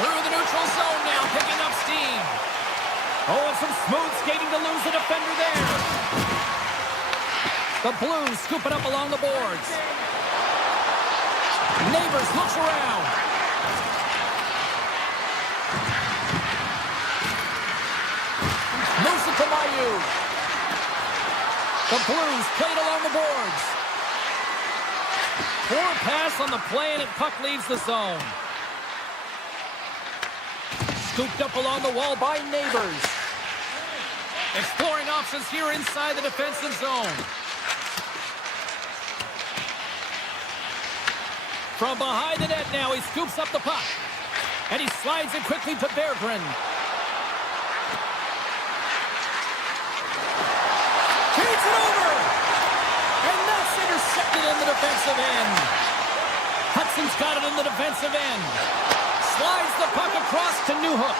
Through the neutral zone now, picking up steam. Oh, and some smooth skating to lose the defender there. The Blues scoop it up along the boards. Neighbors looks around. Moves it to Mayu. The Blues played along the boards. Poor pass on the play, and puck leaves the zone. Scooped up along the wall by Neighbors. Exploring options here inside the defensive zone. From behind the net now, he scoops up the puck. And he slides it quickly to Berggren. Takes it over! And that's intercepted in the defensive end. Hudson's got it in the defensive end. Slides the puck across to Newhook.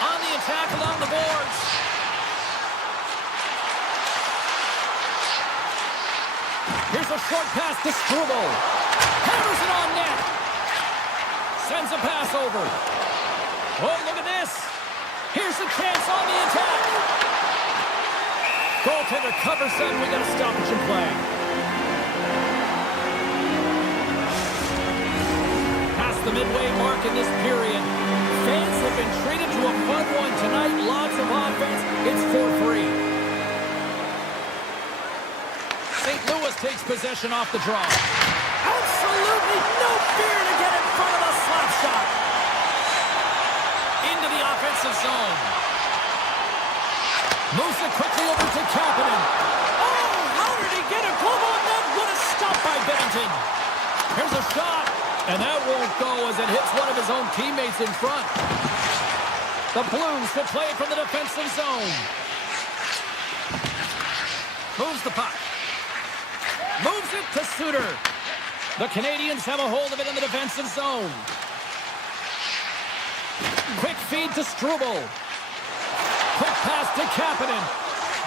On the attack along the boards. Here's a short pass to Struble. Hammers it on net. Sends a pass over. Oh, look at this. Here's a chance on the attack. Goaltender covers that. We got a stoppage in play. Past the midway mark in this period. Fans have been treated to a fun one tonight. Lots of offense. It's 4-3. St. Louis takes possession off the draw. Absolutely no fear to get in front of the slap shot. Into the offensive zone. Moves it quickly over to Kapanen. Oh, how did he get a glove on that? What a stop by Bennington. Here's a shot, and that won't go as it hits one of his own teammates in front. The Blues will play it from the defensive zone. Moves the puck. Moves it to Suter. The Canadiens have a hold of it in the defensive zone. Quick feed to Struble. Quick pass to Kapanen.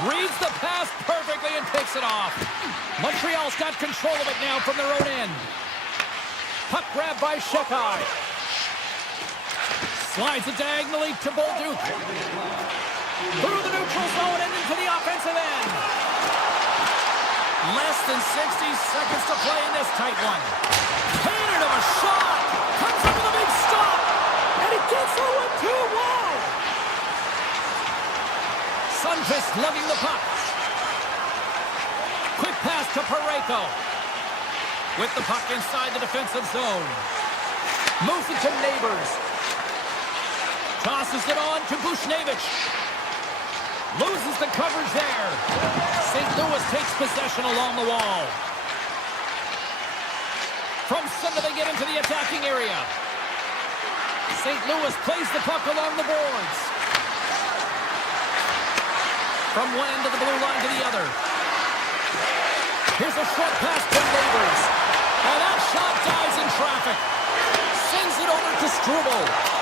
Reads the pass perfectly and picks it off. Montreal's got control of it now from their own end. Puck grab by Shekai. Slides it diagonally to Bolduc. Through the neutral zone and into the offensive end. Less than 60 seconds to play in this tight one. Cannon of a shot. Comes up with a big stop. And it gets through it too wide. Sundqvist lugging the puck. Quick pass to Parayko. With the puck inside the defensive zone. Moves it to Neighbors. Tosses it on to Bushnevich. Loses the coverage there. St. Louis takes possession along the wall. From center they get into the attacking area. St. Louis plays the puck along the boards. From one end of the blue line to the other. Here's a short pass to Neighbors. And that shot dies in traffic. Sends it over to Struble.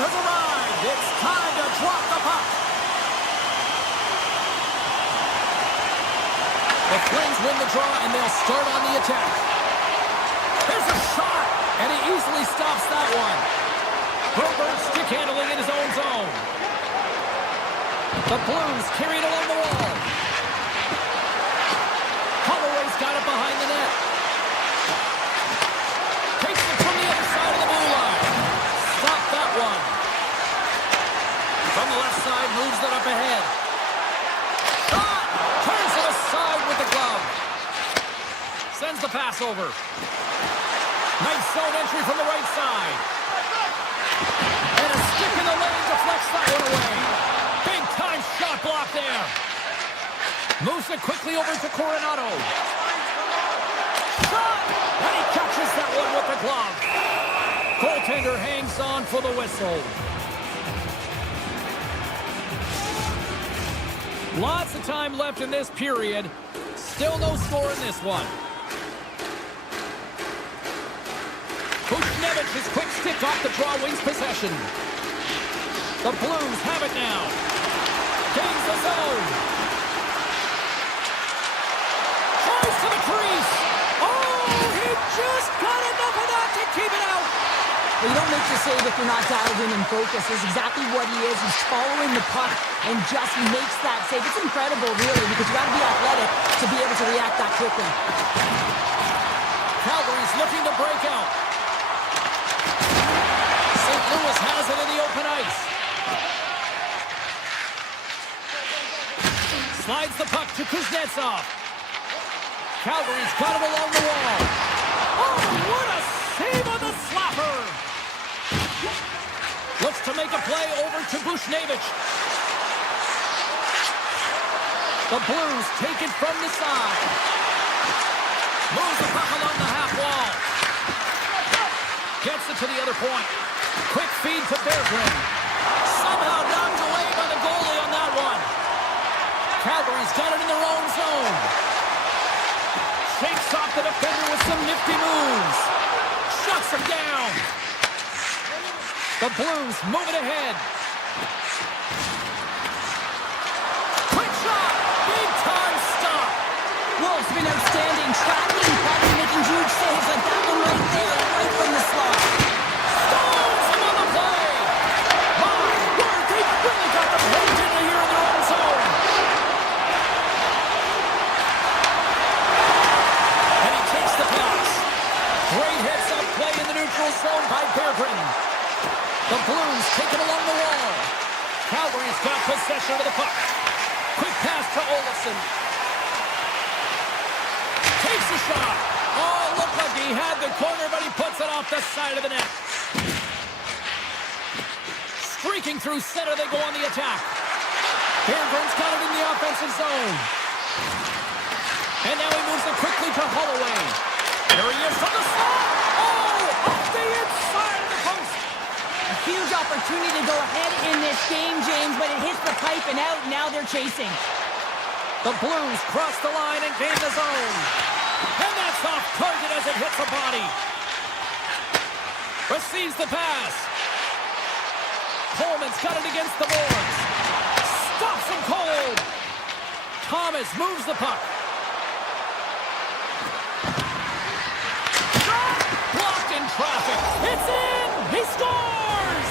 has arrived. It's time to drop the puck. The Flames win the draw, and they'll start on the attack. There's a shot, and he easily stops that one. Broberg stick handling in his own zone. The Blues carry it along the wall. Holloway's got it behind the net. Takes it from the other side of the blue line. Stop that one. From the left side, moves it up ahead. Shot! Turns it aside with the glove. Sends the pass over. Nice zone entry from the right side. And a stick in the lane deflects that one away. Big time shot block there. Moves it quickly over to Coronado. Shot! And he catches that one with the glove. Goaltender hangs on for the whistle. Lots of time left in this period. Still no score in this one. Bushnevich's quick stick off the draw wins possession. The Blues have it now. Gains the zone. Tries to the crease. Oh, he just got enough of that to keep it out. Well, you don't make the save if you're not dialed in and focused. It's exactly what he is. He's following the puck and just makes that save. It's incredible, really, because you got to be athletic to be able to react that quickly. Calgary's looking to break out. St. Louis has it in the open ice. Slides the puck to Kuznetsov. Calgary's got it along the wall. Oh, what a save on the slapper! Looks to make a play over to Bushnevich. The Blues take it from the side. Moves the puck along the half wall. Gets it to the other point. Quick feed to Berggren. Somehow knocked away by the goalie on that one. Calgary's got it in their own zone. Shakes off the defender with some nifty moves. Shuts him down. The Blues move it ahead. Quick shot. Big time stop. Wolf's been outstanding. Tracking, probably making huge saves like that one right there, right from the slot. Stones him on the play. My word, they've really got the page in here in their own zone. And he takes the pass. Great heads-up play in the neutral zone by Berggren. The Blues take it along the wall. Calgary's got possession of the puck. Quick pass to Olofsson. Takes a shot. Oh, looked like he had the corner, but he puts it off the side of the net. Streaking through center, they go on the attack. Berggren's got it in the offensive zone. And now he moves it quickly to Holloway. There he is from the slot. Oh, off the inside of the post. A huge opportunity to go ahead in this game, James, but it hits the pipe and out. Now they're chasing. The Blues cross the line and gain the zone. And that's off target as it hits the body. Receives the pass. Coleman's got it against the boards. Stops him cold. Thomas moves the puck. Shot! Blocked in traffic. It's in! He scores!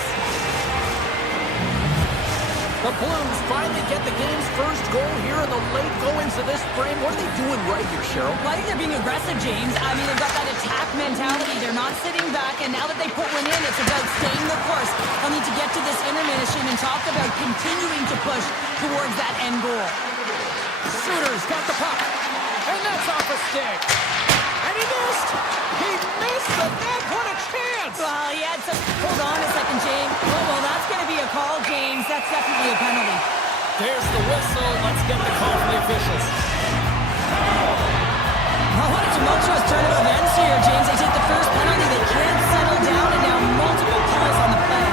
The Blues finally get the game's first goal here in the late goings of this frame. What are they doing right here, Cheryl? Well, I think they're being aggressive, James. I mean, they've got that attack mentality. They're not sitting back, and now that they put one in, it's about staying the course. They'll need to get to this intermission and talk about continuing to push towards that end goal. Suter's got the puck, and that's off a stick. And he missed! He missed the net! What a chance! Well, he had some... Hold on a second, James. Oh, well, that's going to be a call, James. That's definitely a penalty. There's the whistle. Let's get the call from the officials. Well, what a tumultuous turn of events here, James. They take the first penalty. They can't settle down, and now multiple calls on the play.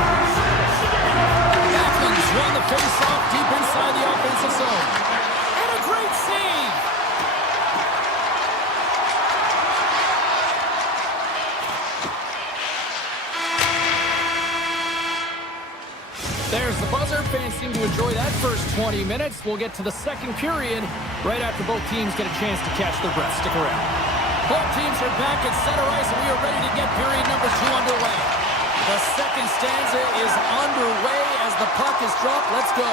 Athens won the face-off deep inside the offensive zone. And a great save! There's the buzzer. Fans seem to enjoy that first 20 minutes. We'll get to the second period right after both teams get a chance to catch their breath. Stick around. Both teams are back at center ice, and we are ready to get period number 2 underway. The second stanza is underway as the puck is dropped. Let's go.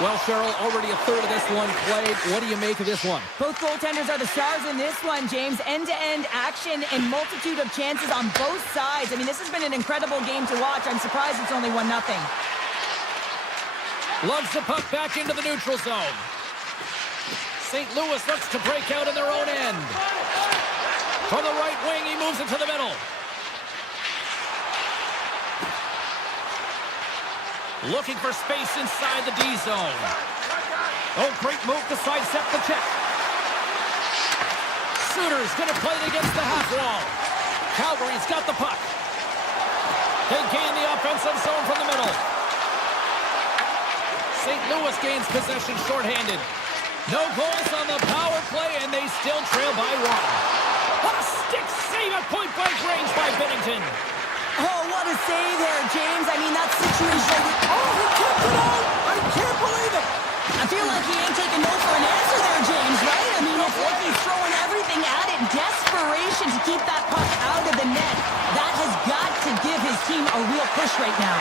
Well, Cheryl, already a third of this one played. What do you make of this one? Both goaltenders are the stars in this one, James. End-to-end action and multitude of chances on both sides. I mean, this has been an incredible game to watch. I'm surprised it's only 1-0. Lugs the puck back into the neutral zone. St. Louis looks to break out in their own end. From the right wing, he moves it to the middle. Looking for space inside the D zone. Oh, great move to sidestep the check. Suter's going to play it against the half wall. Calgary's got the puck. They gain the offensive zone from the middle. St. Louis gains possession shorthanded. No goals on the power play, and they still trail by 1. What a stick save at point-blank range by Binnington. Oh, what a save there, James. I mean, that situation... Oh, he kept it out! I can't believe it! I feel like he ain't taking no for an answer there, James, right? I mean, it's like he's throwing everything at it. Desperation to keep that puck out of the net. That has got to give his team a real push right now.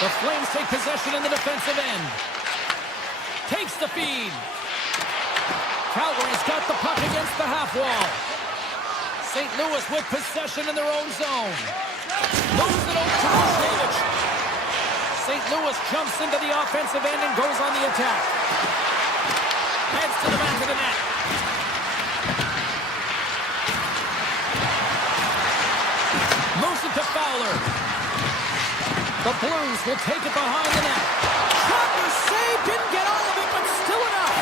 The Flames take possession in the defensive end. Takes the feed. Calgary's got the puck against the half wall. St. Louis with possession in their own zone. Moves it over to Rosevich. St. Louis jumps into the offensive end and goes on the attack. Heads to the back of the net. Moves it to Fowler. The Blues will take it behind the net. Chapter save, didn't get all of it, but still enough.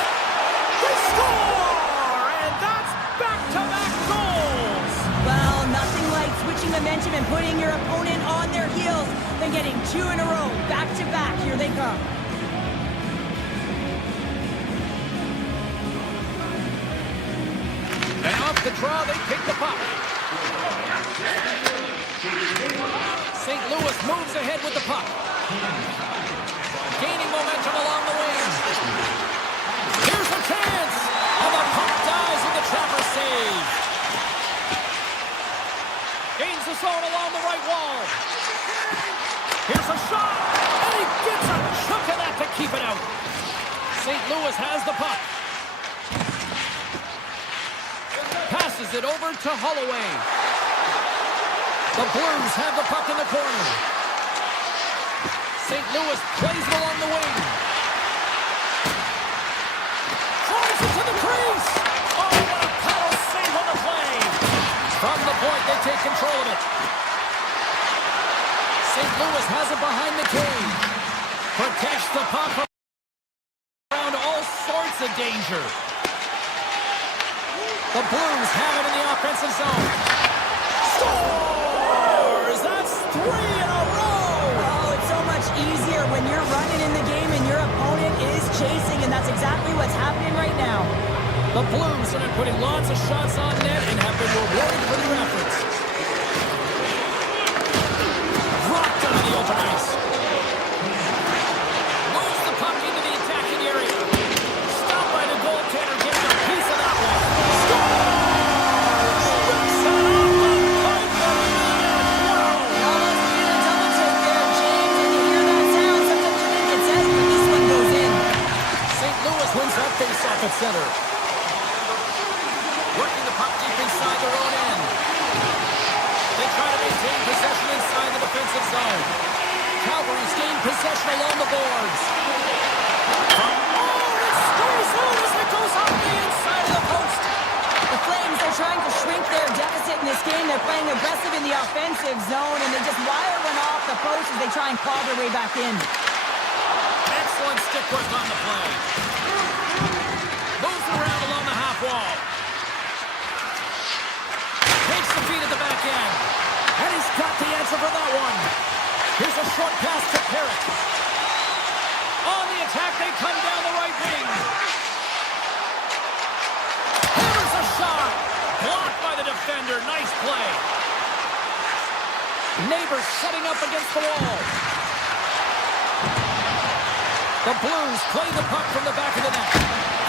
They score! And that's back-to-back goals! Well, nothing like switching momentum and putting your opponent on their heels than getting 2 in a row, back-to-back. Here they come. And off the draw, they pick the puck. St. Louis moves ahead with the puck. Gaining momentum along the wing. Here's a chance! And the puck dies in the Trapper save. Gains the zone along the right wall. Here's a shot! And he gets a chunk of that to keep it out. St. Louis has the puck. Passes it over to Holloway. The Blues have the puck in the corner. St. Louis plays it along the wing. Throws it to the crease. Oh, what a power save on the play. From the point, they take control of it. St. Louis has it behind the cage. Protects the puck around all sorts of danger. The Blues have it in the offensive zone. Scores! That's 3 in a row! Oh, it's so much easier when you're running in the game and your opponent is chasing, and that's exactly what's happening right now. The Blues have been putting lots of shots on net and have been rewarded for their efforts. Dropped on the open ice. Moves the puck into the attacking area. Stopped by the goaltender, getting a piece of that one. Wins that face-off at center. Working the puck deep inside their own end. They try to maintain possession inside the defensive zone. Calgary's gained possession along the boards. It screws out as it goes off the inside of the post. The Flames are trying to shrink their deficit in this game. They're playing aggressive in the offensive zone, and they just wire one off the post as they try and claw their way back in. Excellent stick work on the play. Moves around along the half wall. Takes the feed at the back end. And he's got the answer for that one. Here's a short pass to Parrott. On the attack, they come down the right wing. Hammers a shot. Blocked by the defender. Nice play. Neighbors setting up against the wall. The Blues play the puck from the back of the net.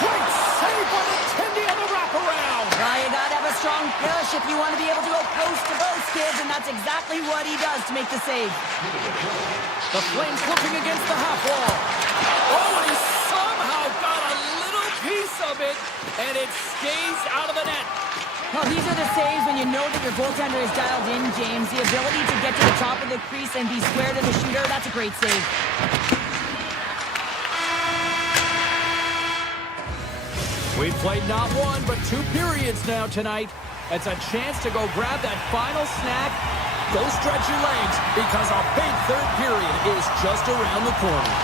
Great save by the Tendy on the wraparound. Well, you got to have a strong push if you want to be able to go post to both, kids, and that's exactly what he does to make the save. The Flames looking against the half wall. Oh, and he somehow got a little piece of it, and it stays out of the net. Well, these are the saves when you know that your goaltender is dialed in, James. The ability to get to the top of the crease and be square to the shooter, that's a great save. We've played not one, but 2 periods now tonight. It's a chance to go grab that final snack. Go stretch your legs, because a big third period is just around the corner.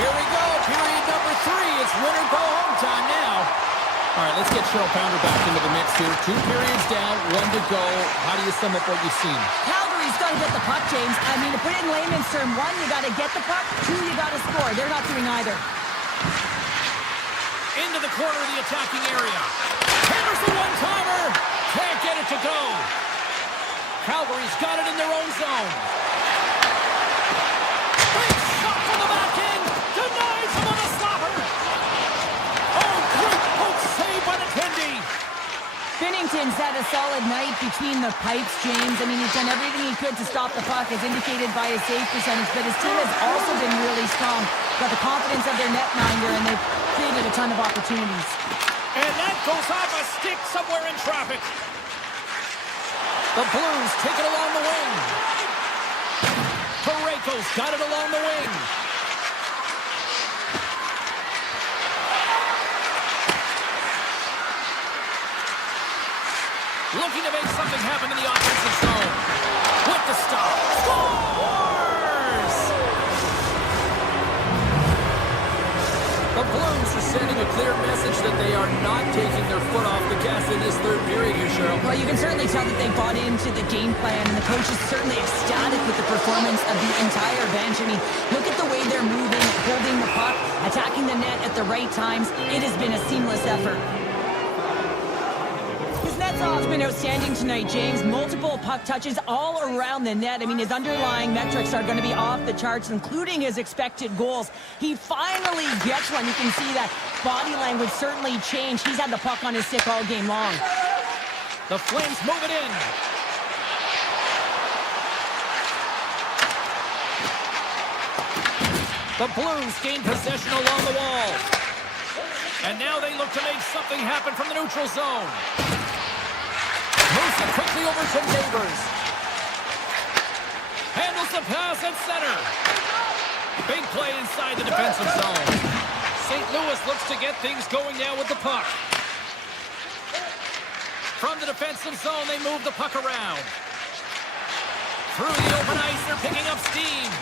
Here we go, period number 3. It's win or go home time now. All right, let's get Cheryl Pounder back into the mix here. 2 periods down, 1 to go. How do you sum up what you've seen? Calgary's got to get the puck, James. I mean, to put it in layman's term, 1, you got to get the puck. 2, you got to score. They're not doing either. Into the corner of the attacking area. Hammers the one-timer. Can't get it to go. Calgary's got it in their own zone. Big shot from the back end. Denies him on the slapper. Oh, great poke save by the Tendy. Binnington's had a solid night between the pipes, James. I mean, he's done everything he could to stop the puck, as indicated by his save percentage, but his team has also been really strong. Got the confidence of their netminder, and they've created a ton of opportunities. And that goes off a stick somewhere in traffic. The Blues take it along the wing. Parayko's got it along the wing. Looking to make something happen in the offensive zone. With the stop. Scores! The Blues are sending a clear message that they are not taking their foot off the gas in this third period here, Cheryl. Well, you can certainly tell that they bought into the game plan, and the coach is certainly ecstatic with the performance of the entire bench. I mean, look at the way they're moving, holding the puck, attacking the net at the right times. It has been a seamless effort. Kuznetsov's been outstanding tonight, James. Multiple puck touches all around the net. I mean, his underlying metrics are going to be off the charts, including his expected goals. He finally gets one. You can see that body language certainly changed. He's had the puck on his stick all game long. The Flames move it in. The Blues gain possession along the wall. And now they look to make something happen from the neutral zone. Moves it quickly over to Neighbors. Handles the pass at center. Big play inside the defensive zone. St. Louis looks to get things going now with the puck. From the defensive zone, they move the puck around. Through the open ice, they're picking up steam.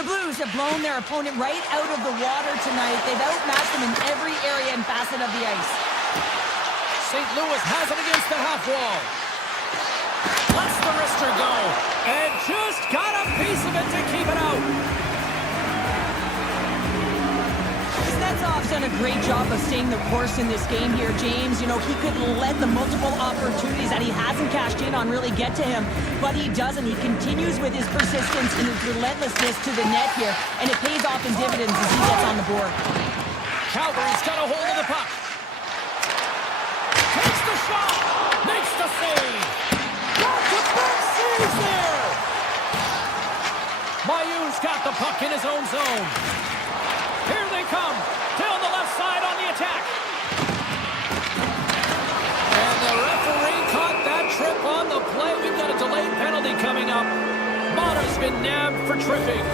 The Blues have blown their opponent right out of the water tonight. They've outmatched them in every area and facet of the ice. St. Louis has it against the half wall. Lets the wrister go. And just got a piece of it to keep it out. Kuznetsov's done a great job of staying the course in this game here, James. You know, he could let the multiple opportunities that he hasn't cashed in on really get to him, but he doesn't. He continues with his persistence and his relentlessness to the net here, and it pays off in dividends as he gets on the board. Calgary's got a hold of the puck. Takes the shot. Makes the save. Got the back saves there. Mayu's got the puck in his own zone. Here they come. Down the left side on the attack. And the referee caught that trip on the play. We've got a delayed penalty coming up. Mata's been nabbed for tripping.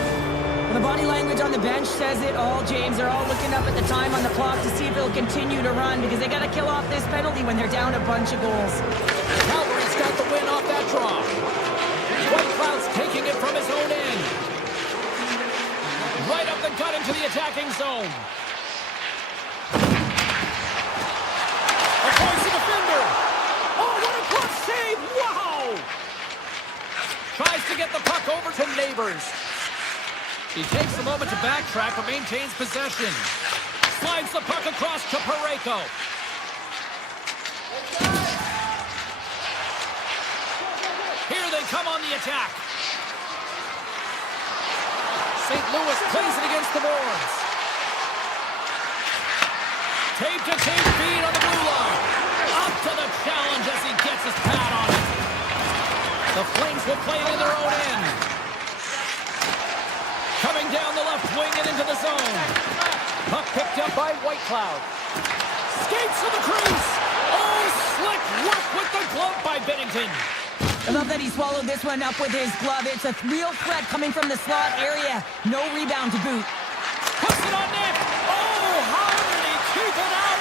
Well, the body language on the bench says it all, James. They're all looking up at the time on the clock to see if it'll continue to run, because they got to kill off this penalty when they're down a bunch of goals. Calgary's got the win off that draw. White Cloud's taking it from his own end. Right up the gut into the attacking zone. Avoids the defender. Oh, what a clutch save! Wow! Tries to get the puck over to Neighbors. He takes a moment to backtrack, but maintains possession. Slides the puck across to Parayko. Here they come on the attack. St. Louis plays it against the boards. Tape-to-tape feed on the blue line. Up to the challenge as he gets his pad on it. The Flames will play it in their own end. Coming down the left wing and into the zone. Puck picked up by Whitecloud. Skates to the crease. Oh, slick work with the glove by Binnington. I love that he swallowed this one up with his glove. It's a real threat coming from the slot area. No rebound to boot. Puts it on net. Oh, how did he keep it out?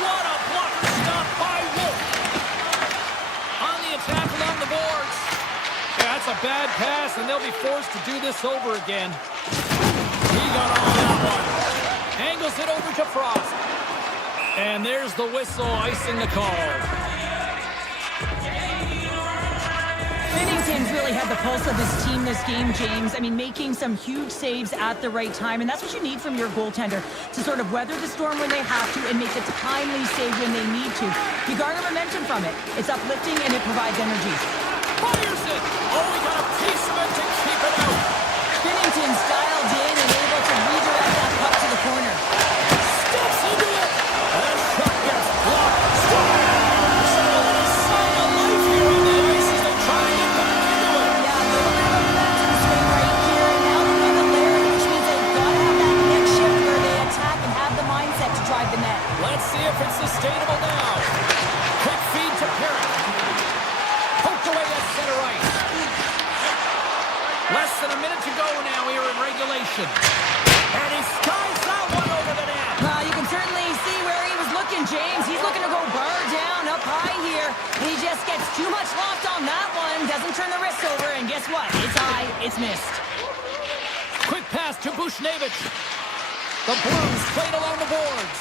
What a blocker stop by Wolf. On the attack along the boards. Yeah, that's a bad pass, and they'll be forced to do this over again. He got all that one. Angles it over to Frost. And there's the whistle icing the call. Binnington's really had the pulse of his team this game, James. I mean, making some huge saves at the right time, and that's what you need from your goaltender, to sort of weather the storm when they have to and make a timely save when they need to. You garner momentum from it. It's uplifting and it provides energy. Fires it! Oh, we got a piece of it to keep it out. Binnington's dialed in and able to redirect that puck to the corner. Steps into it! And a shot gets blocked. Scores! A little sign of life here on the ice as they try to get back into it. Yeah, a little bit of a momentum swing right here, and now they're on the Larry, which means they've got to have that next shift where they attack and have the mindset to drive the net. Let's see if it's sustainable now. Quick feed to Perry. Poked away at center ice. Less than a minute to go now here in regulation. And he skies that one over the net. You can certainly see where he was looking, James. He's looking to go bar down up high here. He just gets too much loft on that one. Doesn't turn the wrist over, and guess what? It's high. It's missed. Quick pass to Bushnevich. The Blues played along the boards.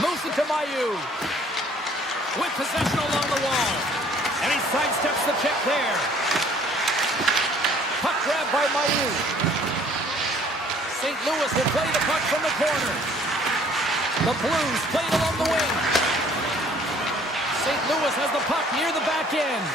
Moves it to Mailloux. With possession along the wall. And he sidesteps the check there. Puck grab by Mailloux. St. Louis will play the puck from the corner. The Blues play it along the wing. St. Louis has the puck near the back end.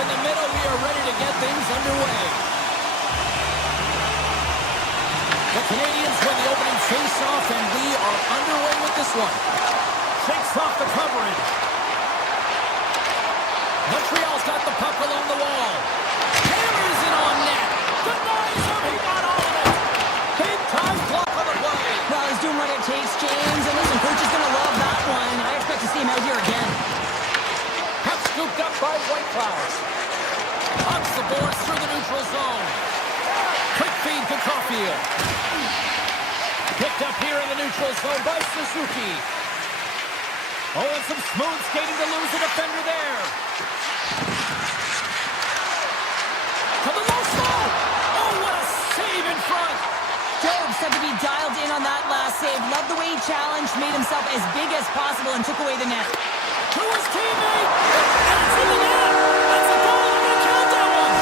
in the middle. We are ready to get things underway. The Canadiens win the opening face-off, and we are underway with this one. Shakes off the coverage. Montreal's got the puck along the wall. Hammers it on net. Denies him. He got all of it. Big time block on the play. Well, he's doing what it takes, James. And listen, coach is going to love that one. I expect to see him out here again. Puck scooped up by White Clouds. Hugs the boards through the neutral zone. Quick feed to Caulfield. Picked up here in the neutral zone by Suzuki. Oh, and some smooth skating to lose a defender there. To the low slot. Oh, what a save in front. Job said to be dialed in on that last save. Loved the way he challenged, made himself as big as possible, and took away the net. To his teammate. And it's in the net. That's a goal. I'm going to count that one.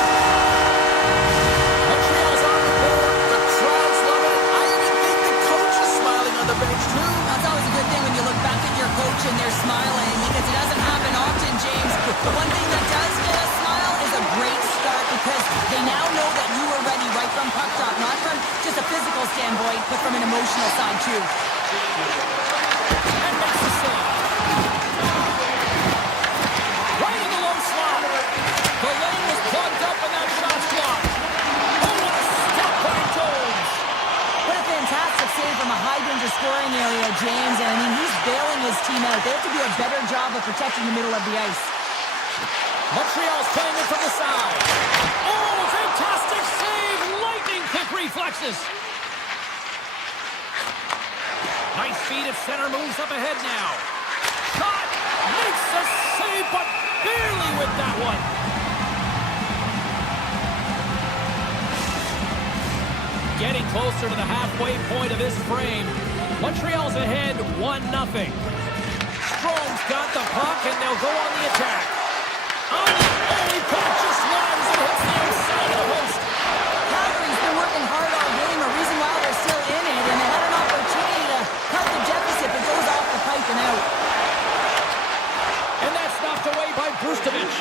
Montreal's on the board. The crowd's loving it. I even think the coach is smiling on the bench, too. That's always a good thing when you look back at your coach and they're smiling, because it doesn't happen often, James. The one thing that does get a smile is a great start, because they now know that you were ready right from puck drop, not from just a physical standpoint, but from an emotional side, too. And makes the save. Right in the low slot. The lane was plugged up and that shot's blocked. Oh, what a step by Jones. What a fantastic save from a high-danger scoring area, James. And, I mean, he's bailing his team out. They have to do a better job of protecting the middle of the ice. Montreal's playing it from the side. Oh, fantastic save. Lightning quick reflexes. Nice feed at center. Moves up ahead now. Shot. Makes the save, but barely with that one. Getting closer to the halfway point of this frame. Montreal's ahead 1-0. Strom's got the puck, and they'll go on the attack. He just runs and hits the outside of the post. Calgary's been working hard all game, a reason why they're still in it, and they had an opportunity to cut the deficit, but goes off the pipe and out. And that's knocked away by Brustovich.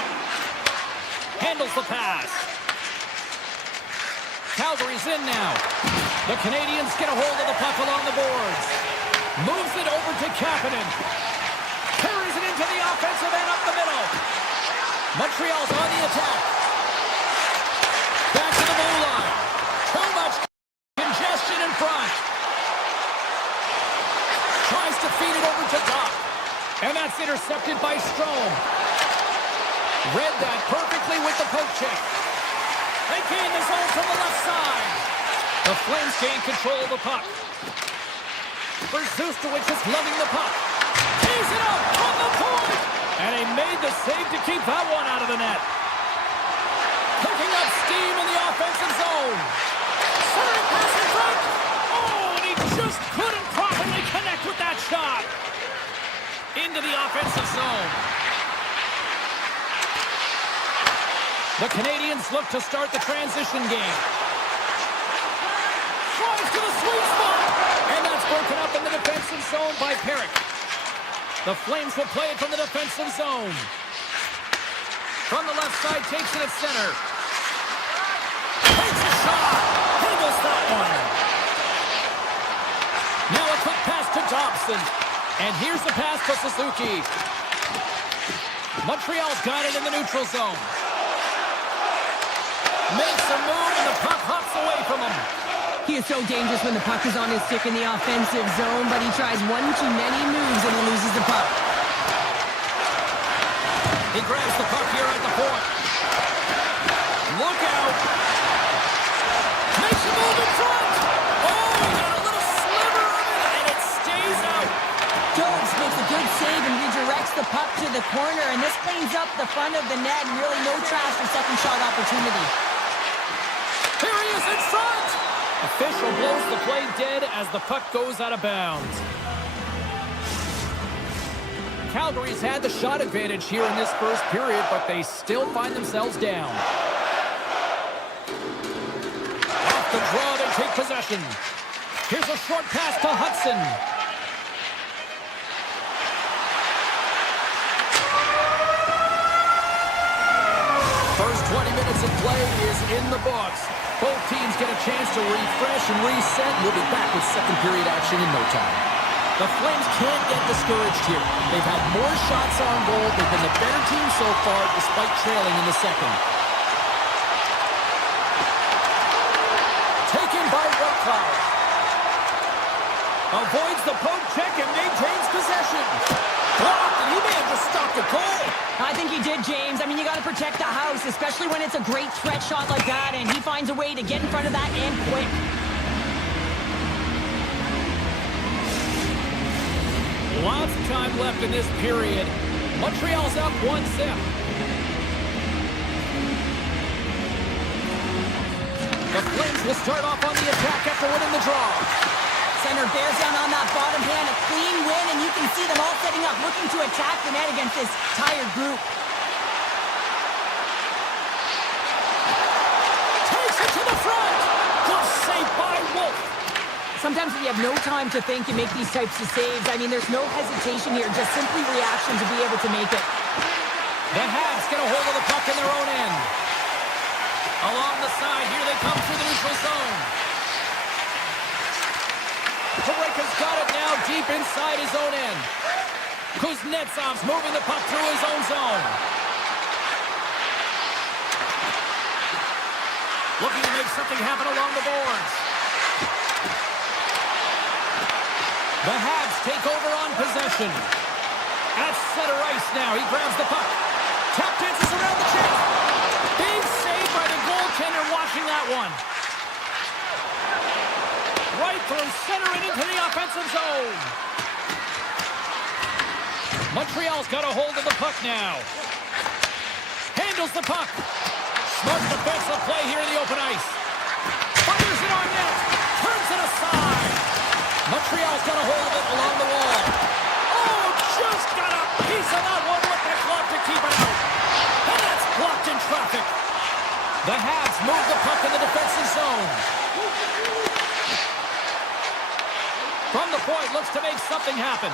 Handles the pass. Calgary's in now. The Canadiens get a hold of the puck along the boards. Moves it over to Kapanen. Carries it into the offensive end up the middle. Montreal's on the attack. Back to the blue line. Too much congestion in front. Tries to feed it over to Doc. And that's intercepted by Strom. Read that perfectly with the poke check. They gain the zone from the left side. The Flames gain control of the puck. Berzustovic is loving the puck. Tees it up from the point. And he made the save to keep that one out of the net. Picking up steam in the offensive zone. Centering pass in front. Oh, and he just couldn't properly connect with that shot. Into the offensive zone. The Canadiens look to start the transition game. Drives to the sweet spot. And that's broken up in the defensive zone by Perrick. The Flames will play it from the defensive zone. From the left side, takes it at center. Takes a shot. He missed that one. Now a quick pass to Dobson. And here's the pass to Suzuki. Montreal's got it in the neutral zone. Makes a move, and the puck hops away from him. He is so dangerous when the puck is on his stick in the offensive zone, but he tries one too many moves and he loses the puck. He grabs the puck here at the point. Look out. Makes a move in front. Oh, he got a little sliver of it, and it stays out. Jones makes a good save and redirects the puck to the corner, and this cleans up the front of the net, and really no trash for second shot opportunity. Here he is in front. Official blows the play dead as the puck goes out of bounds. Calgary's had the shot advantage here in this first period, but they still find themselves down. Off the draw, they take possession. Here's a short pass to Hudson. 20 minutes of play is in the books. Both teams get a chance to refresh and reset. We'll be back with second period action in no time. The Flames can't get discouraged here. They've had more shots on goal. They've been the better team so far, despite trailing in the second. Taken by White Cloud. Avoids the poke check and maintains possession. Blocked, and he may have just stopped the goal. I think he did, James. I mean, you got to protect the house, especially when it's a great threat shot like that, and he finds a way to get in front of that and quick. Lots of time left in this period. Montreal's up 1-0. The Flames will start off on the attack after winning the draw. Center bears down on that bottom hand, a clean win, and you can see them all setting up, looking to attack the net against this tired group. Takes it to the front. Good save by Wolf. Sometimes when you have no time to think, you make these types of saves. I mean, there's no hesitation here, just simply reaction to be able to make it. The Habs get a hold of the puck in their own end. Along the side, here they come through the neutral zone. Koreka's got it now deep inside his own end. Kuznetsov's moving the puck through his own zone. Looking to make something happen along the boards. The Habs take over on possession. At center ice now, he grabs the puck. Tap dances around the chase. Big save by the goaltender watching that one. Right from center and into the offensive zone. Montreal's got a hold of the puck now. Handles the puck. Smart defensive play here in the open ice. Fires it on net. Turns it aside. Montreal's got a hold of it along the wall. Oh, just got a piece of that one with the glove to keep it out. And that's blocked in traffic. The Habs move the puck in the defensive zone. From the point, looks to make something happen.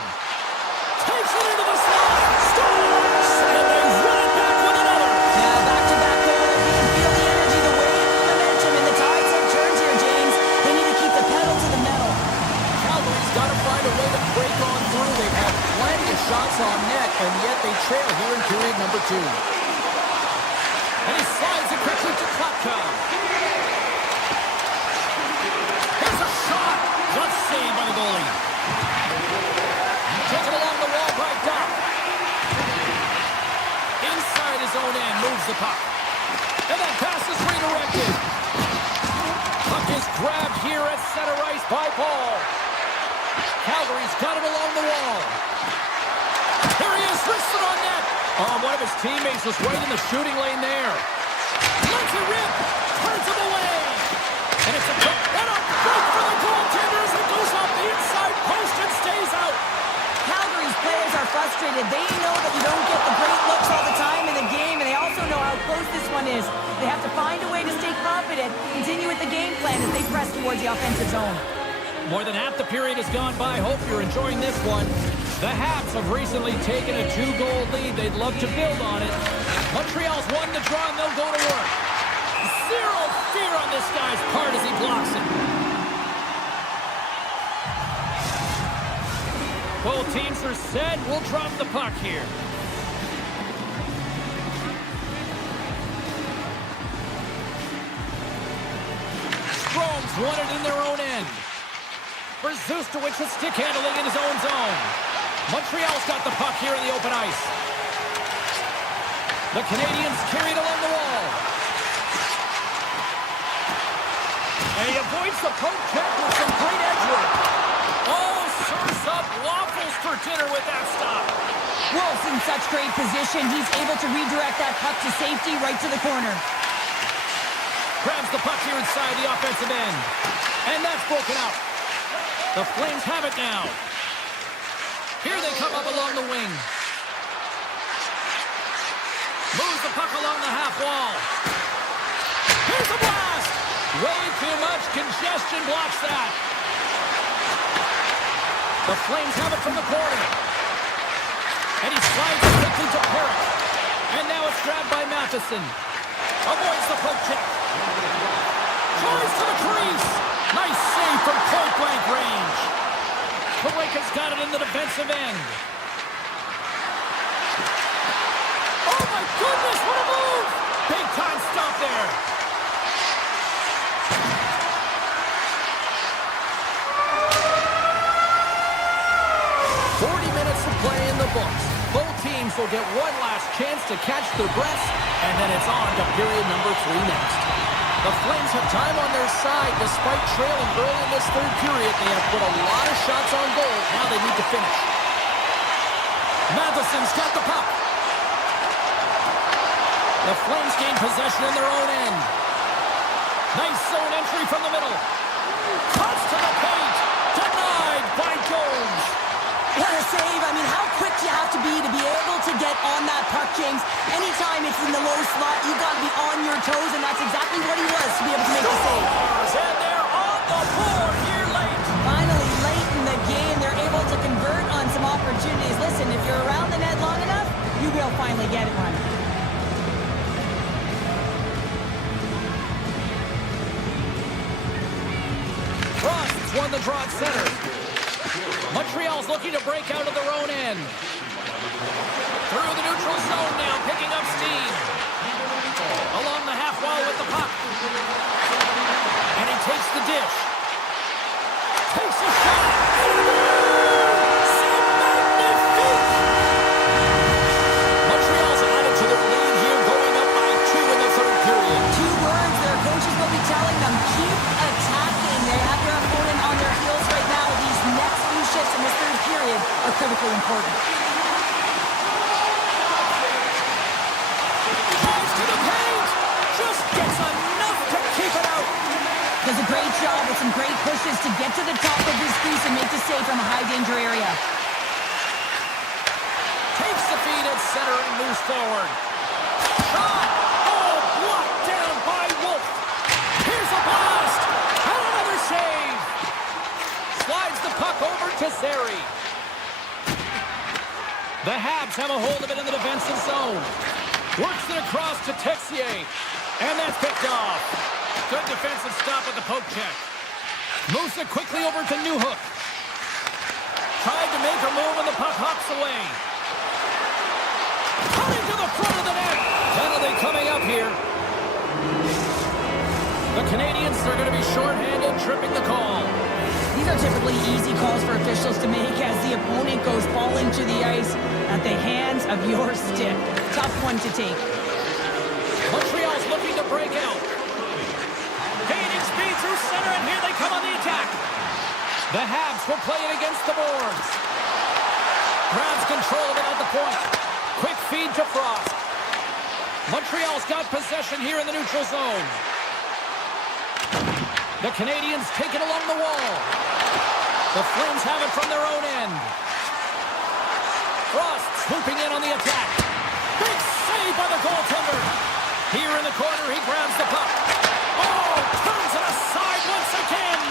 Takes it into the slot. Scores! And they run it back with another. Yeah, back-to-back goal. You can feel the energy, the wave, the momentum, and the tides have turned here, James. They need to keep the pedal to the metal. Calgary's got to find a way to break on through. They've had plenty of shots on net, and yet they trail here in period number 2. And he slides it quickly to Klapka. Here's a shot. Good save by the goalie. Taken along the wall by Doc. Inside his own end, moves the puck. And that pass is redirected. Puck is grabbed here at center ice by Paul. Calgary's got it along the wall. Here he is, wristed on net. Oh, one of his teammates was right in the shooting lane there. Lets it rip, turns him away. And it's a quick and a break for the goaltender as it goes off the inside post and stays out. Calgary's players are frustrated. They know that you don't get the great looks all the time in the game, and they also know how close this one is. They have to find a way to stay confident, continue with the game plan as they press towards the offensive zone. More than half the period has gone by. Hope you're enjoying this one. The Habs have recently taken a 2-goal lead. They'd love to build on it. Montreal's won the draw, and they'll go to work. Zero fear on this guy's part as he blocks it. Both teams are set. We'll drop the puck here. Strome's won it in their own end. Brzustowicz with stick handling in his own zone. Montreal's got the puck here in the open ice. The Canadiens carried along the wall. And he avoids the poke check with some great edge work. Oh, serves up waffles for dinner with that stop. Wolf's in such great position. He's able to redirect that puck to safety right to the corner. Grabs the puck here inside the offensive end. And that's broken out. The Flames have it now. Here they come up along the wing. Moves the puck along the half wall. Here's a blast! Way too much congestion blocks that. The Flames have it from the corner. And he slides it quickly to Perrick. And now it's grabbed by Matheson. Avoids the poke check. Drives to the crease. Nice save from point-blank range. Pareka's got it in the defensive end. Oh my goodness, what a move! Big time stop there. Play in the books. Both teams will get one last chance to catch their breaths, and then it's on to period number 3 next. The Flames have time on their side. Despite trailing early in this third period, they have put a lot of shots on goal. Now they need to finish. Matheson's got the puck. The Flames gain possession in their own end. Nice zone entry from the middle. Cuts to the paint. Denied by Jones. What a save. I mean, how quick do you have to be able to get on that puck, James? Anytime it's in the low slot, you got to be on your toes, and that's exactly what he was to be able to make the save. And they're on the board here late. Finally, late in the game, they're able to convert on some opportunities. Listen, if you're around the net long enough, you will finally get one. Frost's won the draw at center. Montreal's looking to break out of their own end. Through the neutral zone now, picking up steam. Along the half wall with the puck. And he takes the dish. Takes a shot. C'est magnifique! Montreal's added to their lead here, going up by 2 in the third period. 2 words their coaches will be telling them: keep attacking. They have their opponent on their heels right now. These next few shifts in this third period are critically important. Drives to the paint. Just gets enough to keep it out. Does a great job with some great pushes to get to the top of his crease and make the save from a high-danger area. Takes the feed at center and moves forward. Shot! Oh, blocked down by Wolf. Here's a blast. And another save. Slides the puck over to Zary. The Habs have a hold of it in the defensive zone. Works it across to Texier. And that's picked off. Good defensive stop with the poke check. Moves it quickly over to Newhook. Tried to make a move and the puck hops away. Coming to the front of the net. Penalty coming up here. The Canadiens are going to be shorthanded, tripping the call. These are typically easy calls for officials to make as the opponent goes falling to the ice at the hands of your stick. Tough one to take. Montreal's looking to break out. Gaining speed through center, and here they come on the attack. The Habs will play it against the boards. Grabs control of it at the point. Quick feed to Frost. Montreal's got possession here in the neutral zone. The Canadiens take it along the wall. The Flames have it from their own end. Frost swooping in on the attack. Big save by the goaltender. Here in the corner, he grabs the puck. Oh, turns it aside once again.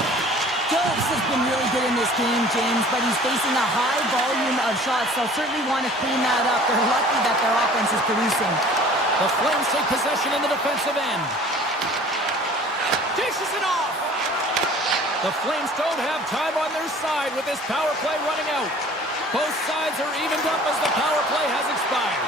Phillips has been really good in this game, James, but he's facing a high volume of shots. They'll certainly want to clean that up. They're lucky that their offense is producing. The Flames take possession in the defensive end. Dishes it off. The Flames don't have time on their side with this power play running out. Both sides are evened up as the power play has expired.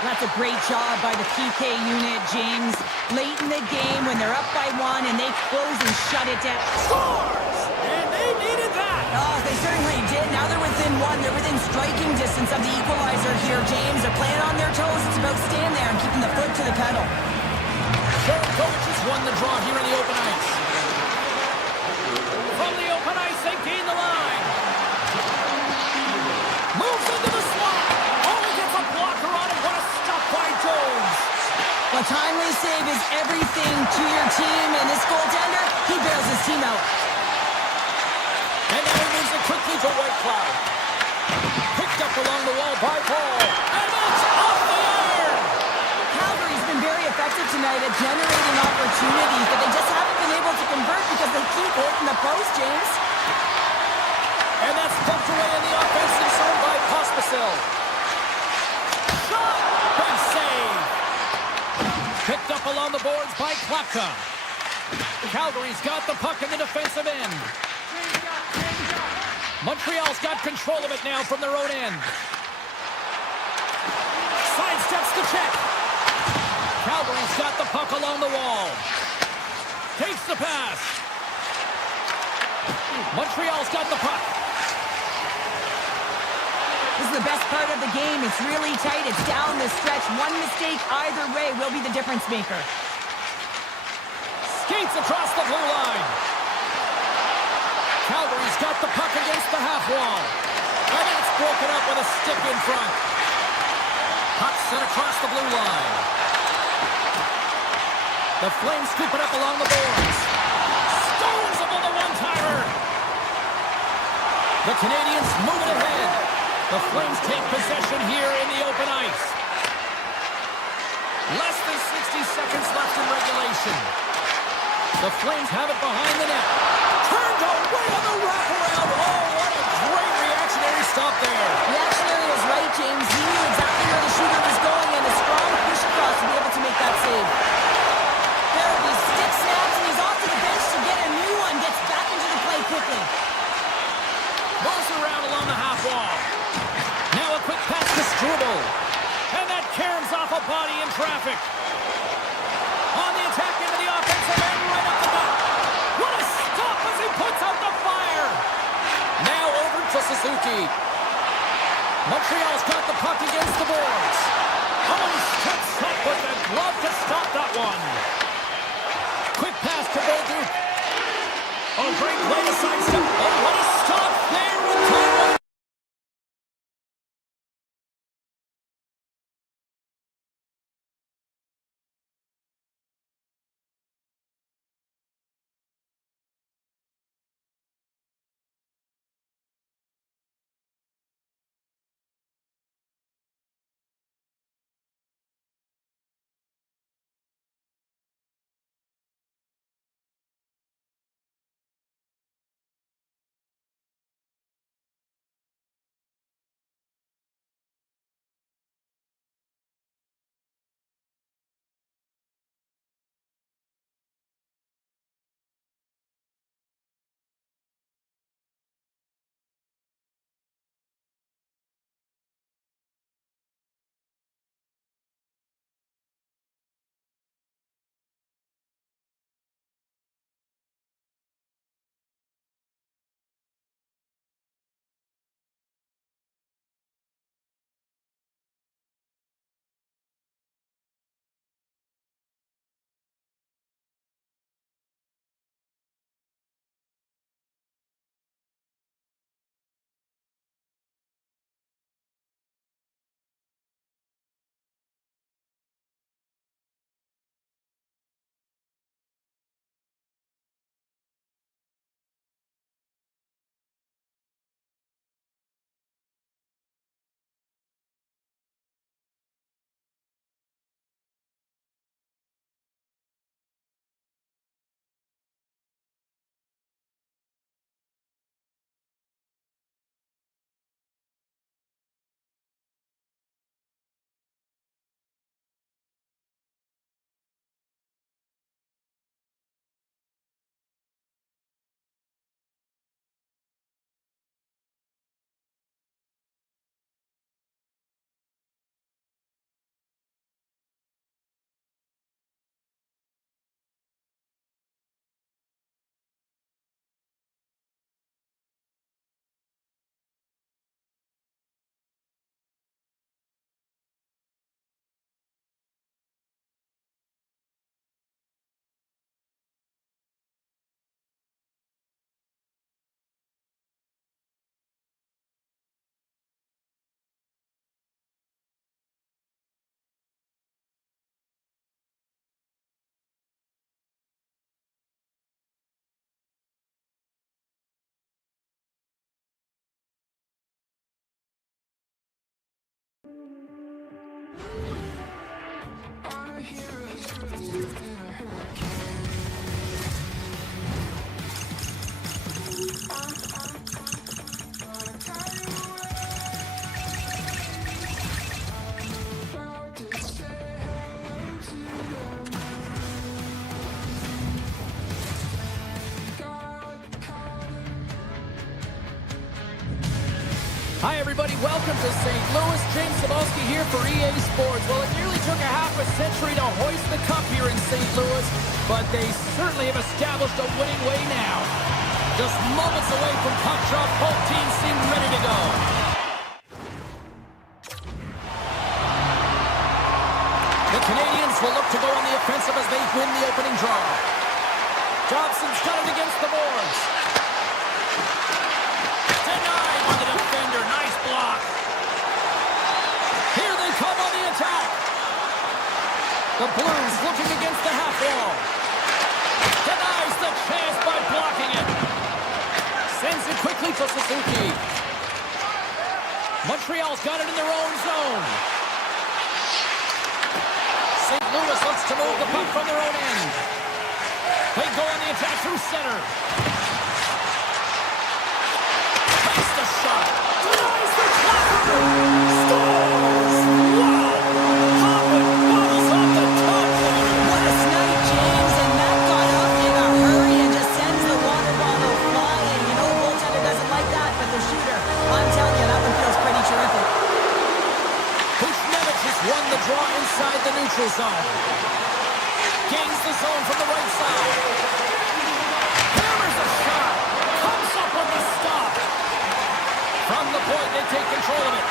That's a great job by the PK unit, James. Late in the game when they're up by 1 and they close and shut it down. Scores! And they needed that. Oh, they certainly did. Now they're within 1. They're within striking distance of the equalizer here, James. They're playing on their toes. It's about staying there and keeping the foot to the pedal. Kovac has won the draw here in the open ice. From the open ice, they gain the line. Moves into the slot. Oh, he gets a blocker on him. What a stop by Jones. A timely save is everything to your team, and this goaltender, he bails his team out. And now he moves it quickly to Whitecloud. Picked up along the wall by Paul. And it's off the iron. Calgary's been very effective tonight at generating opportunities, but they just haven't been able to convert because they keep hitting the post, James. And that's poked away in the offensive zone by Pospisil. Shot! Big save. Picked up up along the boards by Klapka. Calgary's got the puck in the defensive end. Montreal's got control of it now from their own end. Sidesteps the check. Calgary's got the puck along the wall. Takes the pass. Montreal's got the puck. This is the best part of the game. It's really tight. It's down the stretch. One mistake either way will be the difference maker. Skates across the blue line. Calgary's got the puck against the half wall. And it's broken up with a stick in front. Puck set across the blue line. The Flames scoop it up along the boards. Stones him on the one-timer. The Canadiens move it ahead. The Flames take possession here in the open ice. Less than 60 seconds left in regulation. The Flames have it behind the net. Turned away on the wraparound. Oh, what a great reactionary stop there. Reactionary was right, James. He knew exactly where the shooter was going, and a strong push across to be able to make that save. There will be stick snaps, and he's off to the bench to get a new one. Gets back into the play quickly. Rolls around along the half wall. Now a quick pass to Struble. And that caroms off a body in traffic. On the attack into the offensive end, right up the gut. What a stop as he puts out the fire. Now over to Suzuki. Montreal's got the puck against the boards. Oh, he steps up with the glove to stop that one. Quick pass to Bolduc. Oh, great play to sidestep. Oh, what a stop there with time. Hi, everybody. Welcome to St. Louis. James Cebulski here for EA Sports. Well, it nearly took a half a century to hoist the cup here in St. Louis, but they certainly have established a winning way now. Just moments away from puck drop, both teams seem ready to go. The Canadiens will look to go on the offensive as they win the opening draw. Dobson's got it against the boards. Denied by the defender. Nice block. Here they come on the attack. The Blues looking against the half wall. Denies the chance by blocking it. Sends it quickly to Suzuki. Montreal's got it in their own zone. St. Louis looks to move the puck from their own end. They go on the attack through center. Takes the shot. Denies the Chapter. Scores! Wow! Hoffman bobbles off the top corner. What a snipe, James, and that got up in a hurry and just sends the water bottle flying. You know, the goaltender doesn't like that, but the shooter, I'm telling you, that one feels pretty terrific. Buchnevich has won the draw inside the neutral zone. Gains the zone from the right side. Hammers a shot. Comes up with the stop. From the point, they take control of it.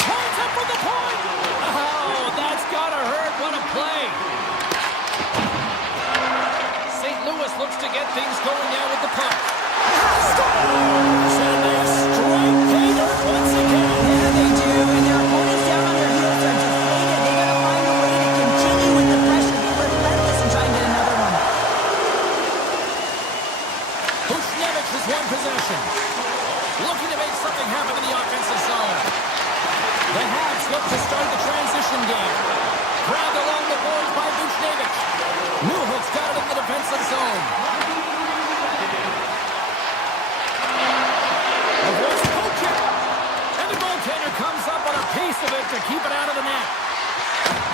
Points up from the point. Oh, that's gotta hurt. What a play. St. Louis looks to get things going now with the puck. Scores! And they strike pay dirt once again. Yeah, they do, and their opponents down on their heels are deflated. They gotta find a way to continue with the pressure, be relentless, and try and get another one. Buchnevich has won possession. Looking to make something happen in the offensive zone. The Habs look to start the transition game. Grabbed along the boards by Buchnevich. Newhook's got it in the defensive zone. A voice poke check. And the goaltender comes up on a piece of it to keep it out of the net.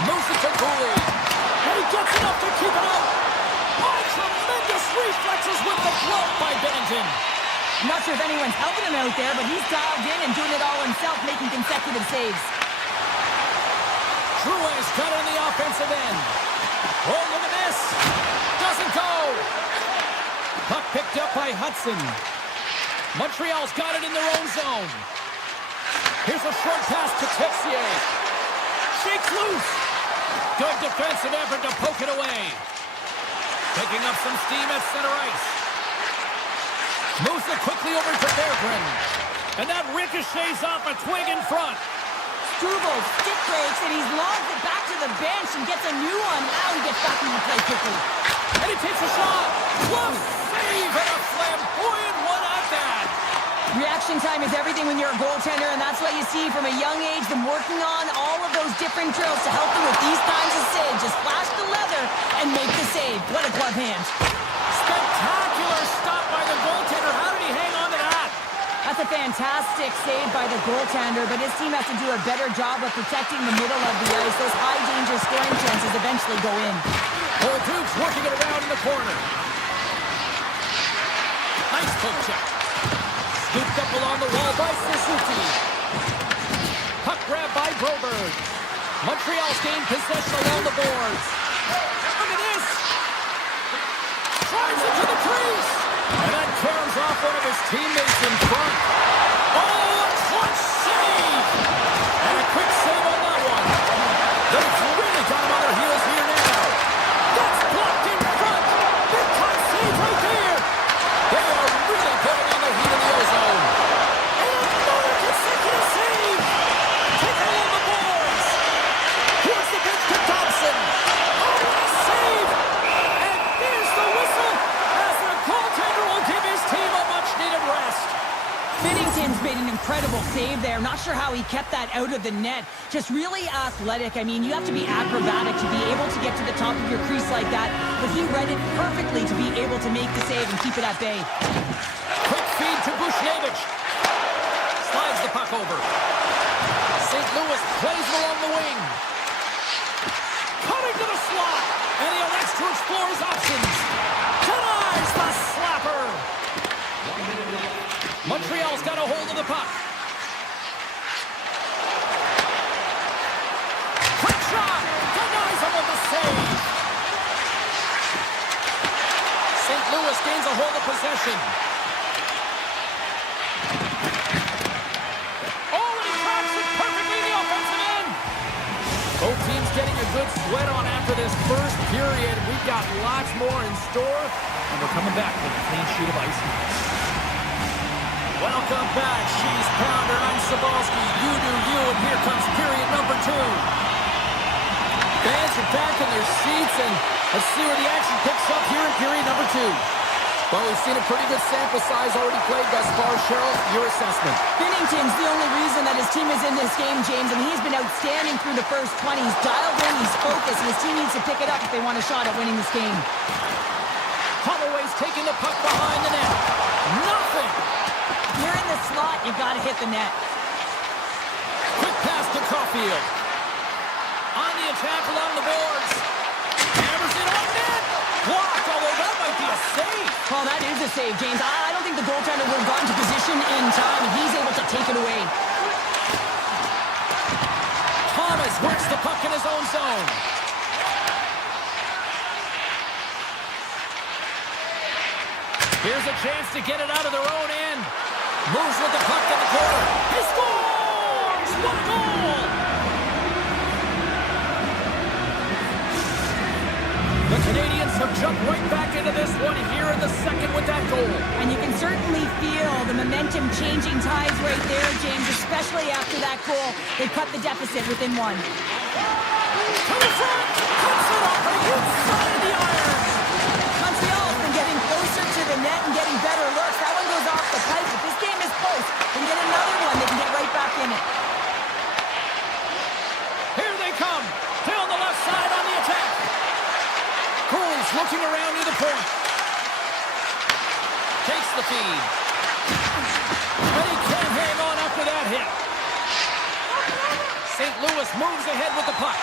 Moves it to Cooley. And he gets enough to keep it out. Oh, tremendous reflexes with the glove by Bennington. I'm not sure if anyone's helping him out there, but he's dialed in and doing it all himself, making consecutive saves. Drouin's got it on the offensive end. Oh, look at this. Doesn't go. Puck picked up by Hudson. Montreal's got it in their own zone. Here's a short pass to Texier. Shakes loose. Good defensive effort to poke it away. Picking up some steam at center ice. Moves it quickly over to Berggren. And that ricochets off a twig in front. Struble stick breaks, and he's logged it back to the bench and gets a new one. Now he gets back into play quickly. And he takes a shot. Glove save and a flamboyant one at that. Reaction time is everything when you're a goaltender, and that's what you see from a young age, them working on all of those different drills to help them with these kinds of saves. Just flash the leather and make the save. What a glove hand. Spectacular stop by the goaltender. How did he hang on to that? That's a fantastic save by the goaltender, but his team has to do a better job of protecting the middle of the ice. Those high-danger scoring chances eventually go in. Duke's working it around in the corner. Nice poke check. Scooped up along the wall by Suzuki. Puck grab by Broberg. Montreal's gained possession along the boards. Look at this. Drives it to the crease. And that caroms off one of his teammates in front. Oh, a clutch save. And a quick save on that one. They've really got him on their heels here now. That's blocked in front. Big time save right there. They are really putting on the heat in the ozone. And another consecutive save. Taking on the boards. Here's the pitch to Dobson. Oh, what a save. And there's the whistle as the goaltender will give his team a much-needed rest. Binnington's made an incredible save there. Not sure how he kept that out of the net. Just really athletic. I mean, you have to be acrobatic to be able to get to the top of your crease like that. But he read it perfectly to be able to make the save and keep it at bay. Quick feed to Buchnevich. Slides the puck over. St. Louis plays it along the wing. Coming to the slot. And he elects to explore his options. Denies the slapper. Montreal's got a hold of the puck. a hold of possession. Oh, and he tracks it perfectly in the offensive end. Both teams getting a good sweat on after this first period. We've got lots more in store, and we're coming back with a clean sheet of ice. Welcome back, She's Pounder. I'm Sabalski. You do you, and here comes period number 2. Fans are back in their seats, and let's see where the action picks up here in period number 2. Well, we've seen a pretty good sample size already played thus far. Cheryl, your assessment. Binnington's the only reason that his team is in this game, James, and he's been outstanding through the first 20. He's dialed in, he's focused, and his team needs to pick it up if they want a shot at winning this game. Holloway's taking the puck behind the net. Nothing! You're in the slot, you gotta hit the net. Quick pass to Caulfield. On the attack along the boards. Hammers it on net. Blocked, although that might be a save. Well, that is a save, James. I don't think the goaltender would have gotten to position in time, and he's able to take it away. Thomas works the puck in his own zone. Here's a chance to get it out of their own end. Moves with the puck in the corner. He scores! What a goal! The Canadiens have jumped right back into this one here in the second with that goal. And you can certainly feel the momentum changing tides right there, James, especially after that goal. They cut the deficit within one. To the front! Cuts it off the inside of the iron! Montreal's been getting closer to the net and getting better looks. That one goes off the pipe. If this game is close, they can get another one. They can get right back in it. Here they come. Down the left side on the attack. Cooley's looking around near the point. Takes the feed. But he can't hang on after that hit. St. Louis moves ahead with the puck.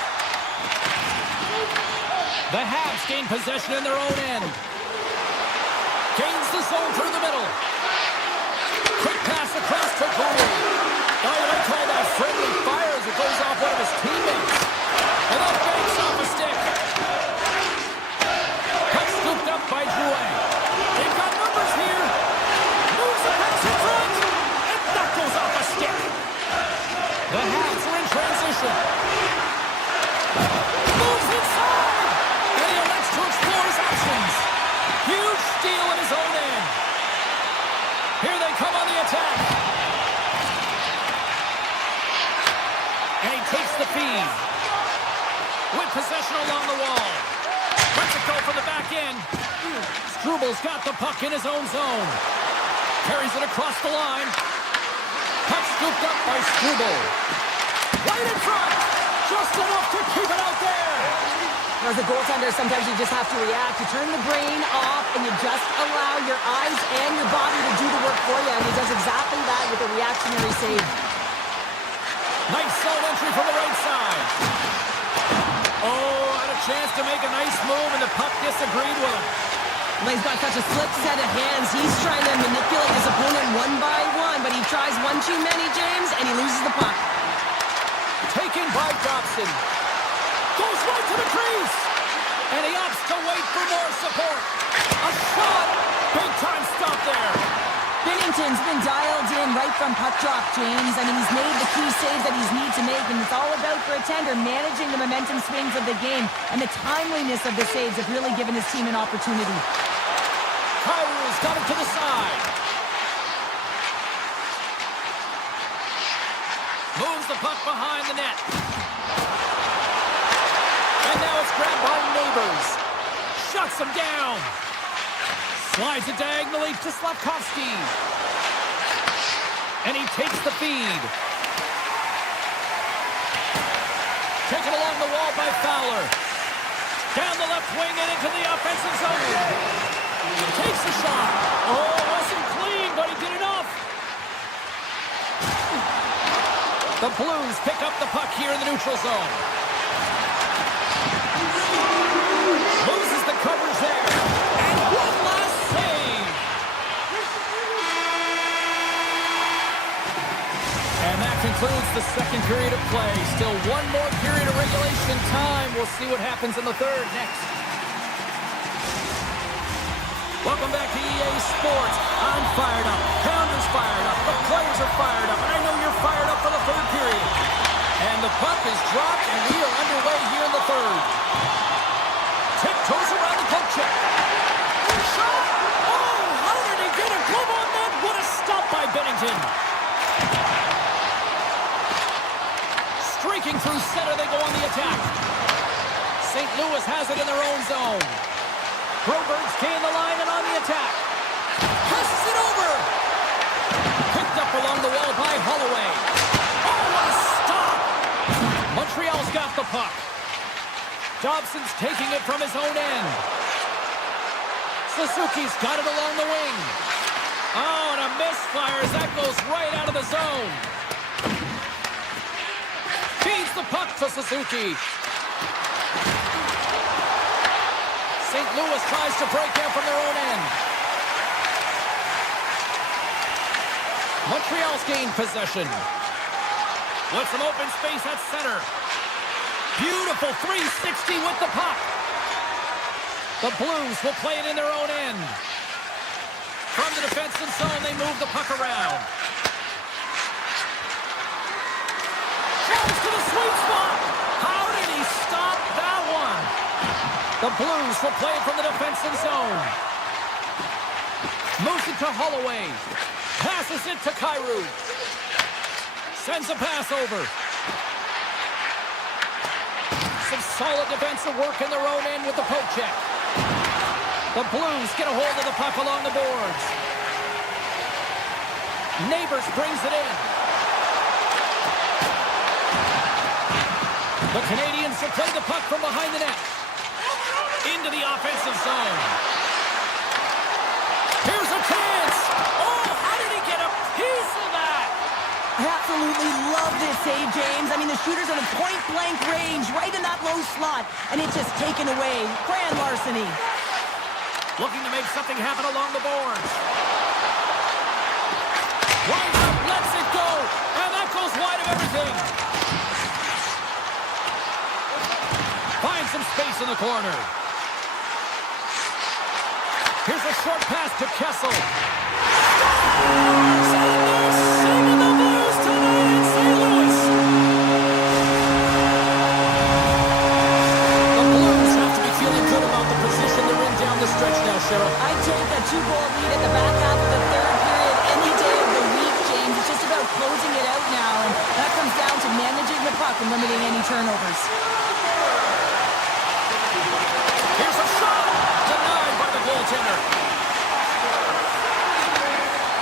The Habs gain possession in their own end. Gains the zone through the middle. Quick pass across to Cooley. Oh, I call that friendly fire as it goes off one of his teammates. And then banks off a stick. Puck scooped up by Drouin. They've got numbers here. Moves the pass in front. And that goes off a stick. The Habs are in transition. Moves inside. And he elects to explore his options. Huge steal in his own end. Here they come on the attack. And he takes the feed. With possession along the wall. Lets it go from the back end. Strubal's got the puck in his own zone. Carries it across the line. Puck scooped up by Strubel. Right in front. Just enough to keep it out there. As a goaltender, sometimes you just have to react. You turn the brain off, and you just allow your eyes and your body to do the work for you, and he does exactly that with a reactionary save. Nice zone entry from the right side. Oh, had a chance to make a nice move, and the puck disagreed with him. Well, he's got such a slick set of hands. He's trying to manipulate his opponent one by one, but he tries one too many, James, and he loses the puck. Taken by Dobson. Goes right to the crease. And he opts to wait for more support. A shot. Big time stop there. Binnington's been dialed in right from puck drop, James. I mean, he's made the key saves that he's need to make, and it's all about, for a tender, managing the momentum swings of the game, and the timeliness of the saves have really given his team an opportunity. Kyrie's got it to the side. Moves the puck behind the net. And now it's grabbed by Neighbors. Shuts him down. Slides it diagonally to Slavkovsky. And he takes the feed. Taken along the wall by Fowler. Down the left wing and into the offensive zone. Takes the shot. Oh, wasn't clean, but he did enough. The Blues pick up the puck here in the neutral zone. Loses the coverage there. And one last save. And that concludes the second period of play. Still one more period of regulation time. We'll see what happens in the third next. Welcome back to EA Sports. I'm fired up. Pounder's fired up. The players are fired up. And I know you're fired up for the third period. And the puck is dropped, and we are underway here in the third. Tiptoes around the poke check. Shot! Oh, how did he get a glove on that? What a stop by Bennington. Streaking through center, they go on the attack. St. Louis has it in their own zone. Broberg's gain the line and on the attack. Passes it over. Picked up along the wall by Holloway. Oh, what a stop. Montreal's got the puck. Dobson's taking it from his own end. Suzuki's got it along the wing. Oh, and a misfire as that goes right out of the zone. Feeds the puck to Suzuki. St. Louis tries to break out from their own end. Montreal's gained possession. With some open space at center. Beautiful 360 with the puck. The Blues will play it in their own end. From the defensive zone, they move the puck around. Comes to the sweet spot. How did he stop that one? The Blues will play it from the defensive zone. Moves it to Holloway. Passes it to Kyrou. Sends a pass over. Some solid defensive work in their own end with the poke check. The Blues get a hold of the puck along the boards. Neighbors brings it in. The Canadiens will play the puck from behind the net. Into the offensive zone. Here's a chance. Oh, how did he get a piece of that? I absolutely love this save, James. I mean, the shooter's in a point-blank range, right in that low slot, and it's just taken away. Grand larceny. Looking to make something happen along the boards. Winds up, lets it go, and that goes wide of everything. Finds some space in the corner. Here's a short pass to Kessel. Scores! And they're singing the Blues tonight in St. Louis. The Blues have to be feeling good about the position they're in down the stretch now, Cheryl. I'd take a two-goal lead at the back half of the third period any day of the week, James. It's just about closing it out now, and that comes down to managing the puck and limiting any turnovers. Here's a shot! Denied by the goaltender.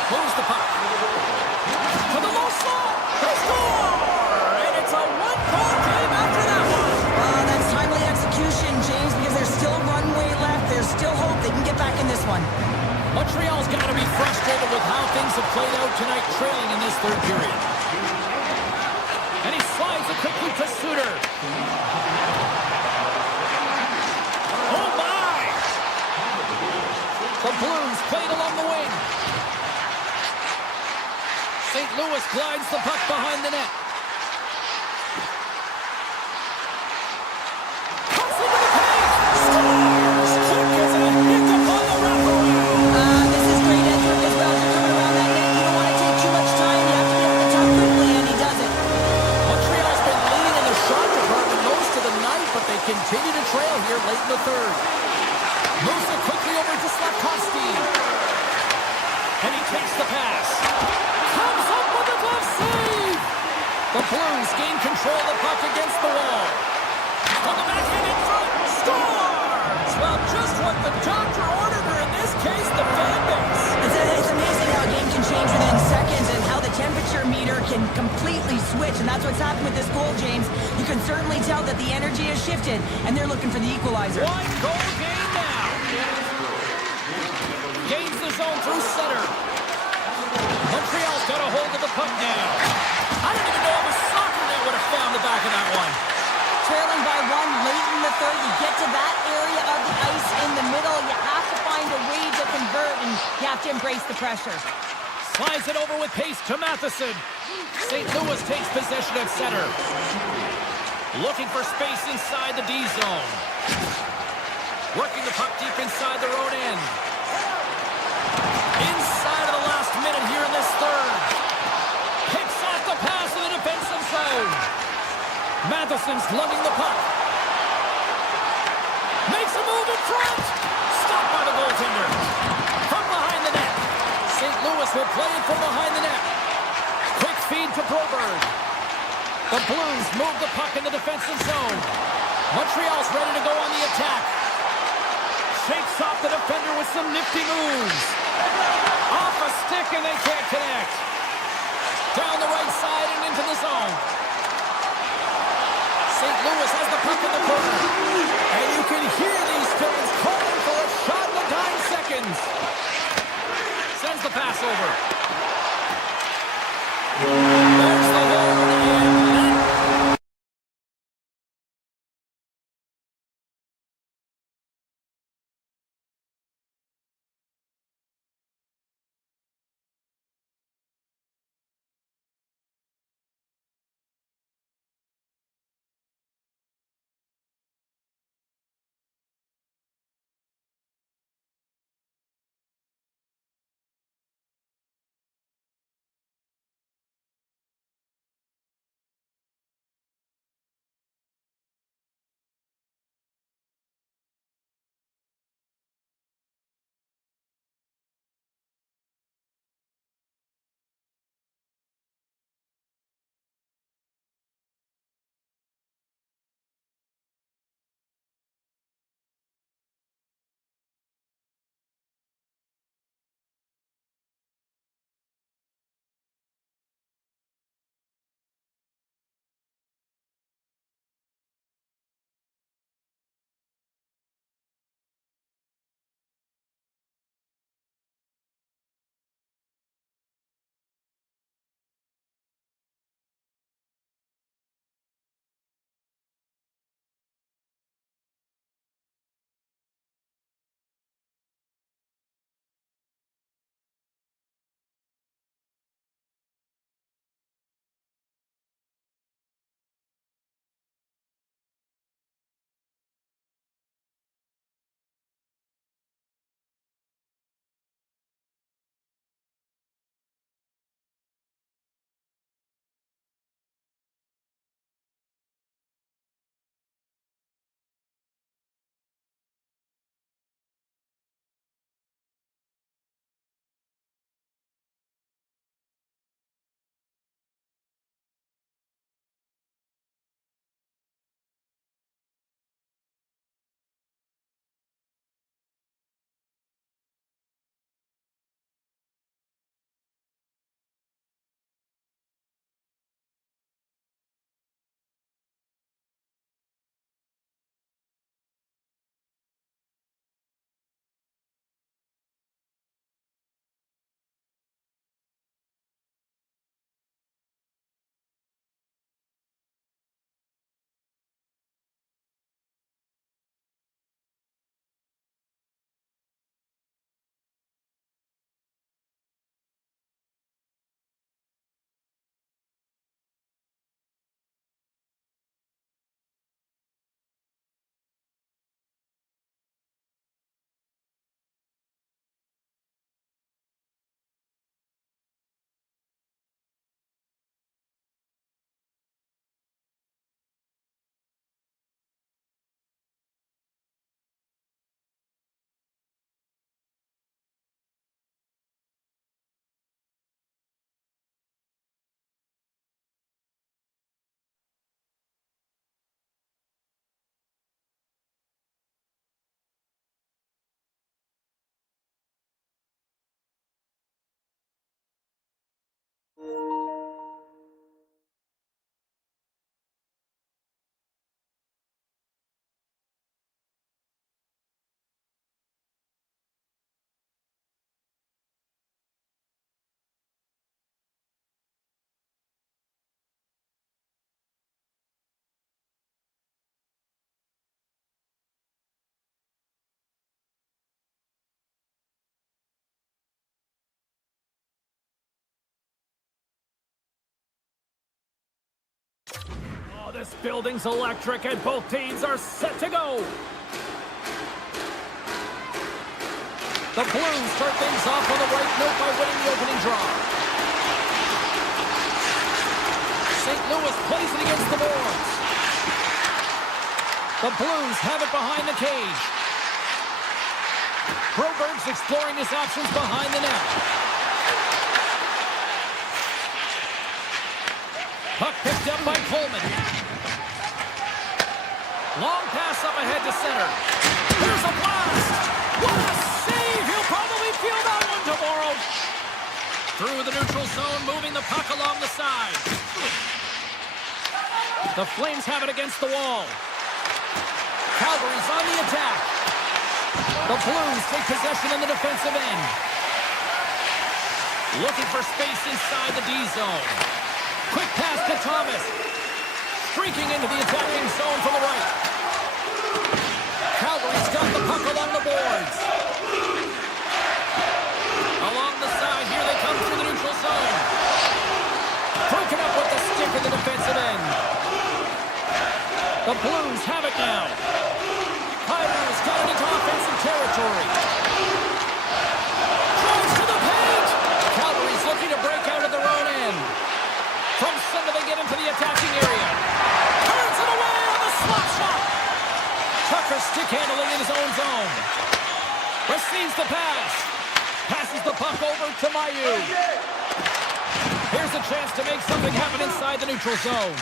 Moves the puck. To the low slot. They score! And it's a one-goal game after that one. That's timely execution, James, because there's still runway left. There's still hope they can get back in this one. Montreal's got to be frustrated with how things have played out tonight, trailing in this third period. And he slides it quickly to Suter. Oh, my! The Blues played along the wing. St. Louis glides the puck behind the net. Comes into the paint! Scores! Quick as a hiccup on the wraparound. This is great effort as well. You're coming around that net. You don't want to take too much time. You have to be able to talk quickly, and he does it. Montreal's been leading in the shot department most of the night, but they continue to trail here late in the third. Moves it quickly over to Slafkovsky. And he takes the pass. Comes up with a glove save. The Blues gain control of the puck against the wall. On the backhand in front. Scores! Well, just what the doctor ordered her, in this case, the fan base. It's amazing how a game can change within seconds and how the temperature meter can completely switch, and that's what's happened with this goal, James. You can certainly tell that the energy has shifted, and they're looking for the equalizer. One goal game now. Gains the zone through center. Montreal's got a hold of the puck now. I don't even know if a soccer net would have found the back of that one. Trailing by one late in the third, you get to that area of the ice in the middle, you have to find a way to convert, and you have to embrace the pressure. Slides it over with pace to Matheson. St. Louis takes possession at center. Looking for space inside the D zone. Working the puck deep inside their own end. Matheson's lugging the puck. Makes a move in front. Stopped by the goaltender. From behind the net. St. Louis will play it from behind the net. Quick feed to Broberg. The Blues move the puck in the defensive zone. Montreal's ready to go on the attack. Shakes off the defender with some nifty moves. Off a stick and they can't connect. Down the right side and into the zone. St. Louis has the puck in the corner. And you can hear these fans calling for a shot in the dying seconds. Sends the pass over. There's the hold and this building's electric and both teams are set to go. The Blues start things off on the right note by winning the opening draw. St. Louis plays it against the boards. The Blues have it behind the cage. Broberg's exploring his options behind the net. Puck picked up by Coleman. Long pass up ahead to center. Here's a blast. What a save. He'll probably feel that one tomorrow. Through the neutral zone, moving the puck along the side. The Flames have it against the wall. Calgary's on the attack. The Blues take possession in the defensive end. Looking for space inside the D zone. Quick pass to Thomas. Streaking into the attacking zone from the right. Calgary's got the puck along the boards. Along the side, here they come through the neutral zone. Breaking up with the stick in the defensive end. The Blues have it now. Hyder's got it into offensive territory. Drives to the paint. Calgary's looking to break out of their own end. From center, they get into the attacking area. Turns it away on the slap shot. Tucker stick handling in his own zone. Receives the pass. Passes the puck over to Mayu. Here's a chance to make something happen inside the neutral zone.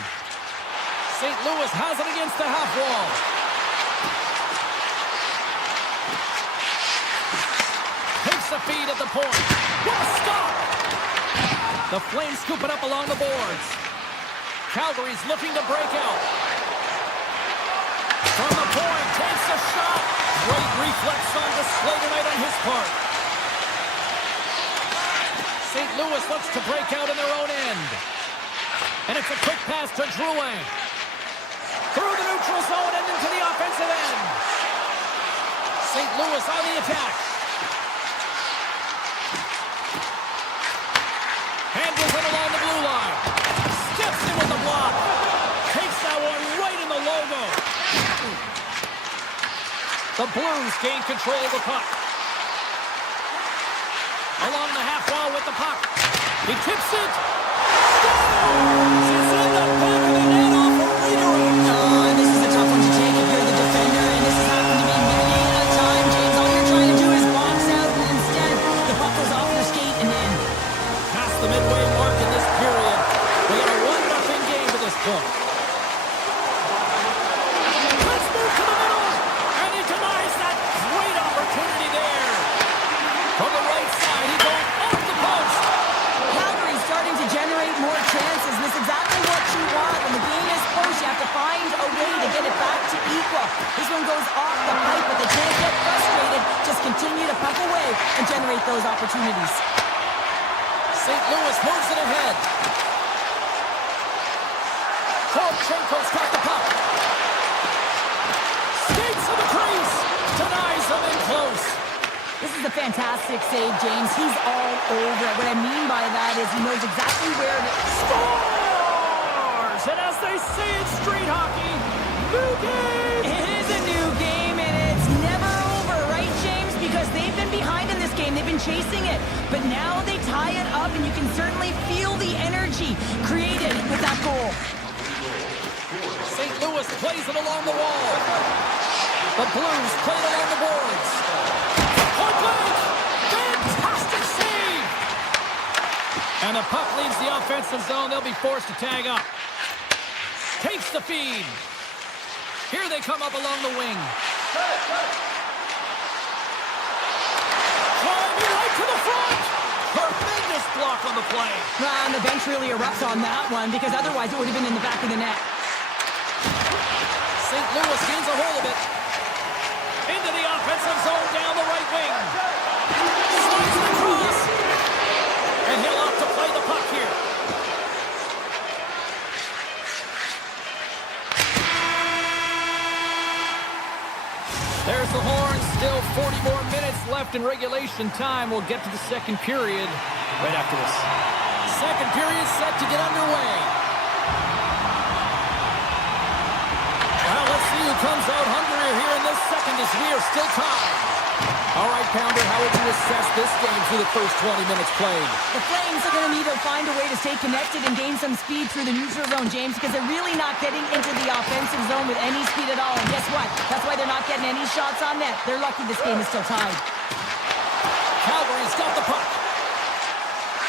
St. Louis has it against the half wall. Takes the feed at the point. What a stop! The Flames scoop it up along the boards. Calgary's looking to break out. From the point, takes a shot. Great reflex on display tonight on his part. St. Louis looks to break out in their own end. And it's a quick pass to Drouin. Through the neutral zone and into the offensive end. St. Louis on the attack. Handles it along the blue line. Steps in with the block. Takes that one right in the logo. The Blues gain control of the puck. Along the half wall with the puck. He tips it. Scores! It's in the back of the net off a redirect. This is a tough one to take if you're the defender, and this has happened to me many a time, James. All you're trying to do is box out, and instead, the puck goes off your skate and in. Past the midway mark in this period. We got a 1-0 game to this point. Let's move to the middle. And he denies that great opportunity there. From the right side, he goes off the post. Calgary's starting to generate more chances. This is exactly what you want. When the game is close, you have to find a way to get it back to equal. This one goes off the pipe, but they can't get frustrated. Just continue to puck away and generate those opportunities. St. Louis moves it ahead. Korchenko's got the puck. Skates to the crease. Denies them in close. This is a fantastic save, James. He's all over it. What I mean by that is he knows exactly where to Scores! And as they say in street hockey, new game! It is a new game, and it's never over, right, James? Because they've been behind in this game. They've been chasing it. But now they tie it up, and you can certainly feel the energy created with that goal. St. Louis plays it along the wall. The Blues play it along the boards. Point blank! Fantastic save! And the puck leaves the offensive zone. They'll be forced to tag up. Takes the feed. Here they come up along the wing. Climbing right to the front. Tremendous block on the play. And the bench really erupts on that one, because otherwise it would have been in the back of the net. St. Louis gains a hold of it. Into the offensive zone down the right wing. Slides it across. And he'll opt to play the puck here. There's the horn. Still 40 more minutes left in regulation time. We'll get to the second period right after this. Second period set to get underway. Well, let's see who comes out hungrier here in this second as we are still tied. All right, Pounder, how would you assess this game through the first 20 minutes played? The Flames are going to need to find a way to stay connected and gain some speed through the neutral zone, James, because they're really not getting into the offensive zone with any speed at all. And guess what? That's why they're not getting any shots on net. They're lucky this game is still tied. Calgary's got the puck.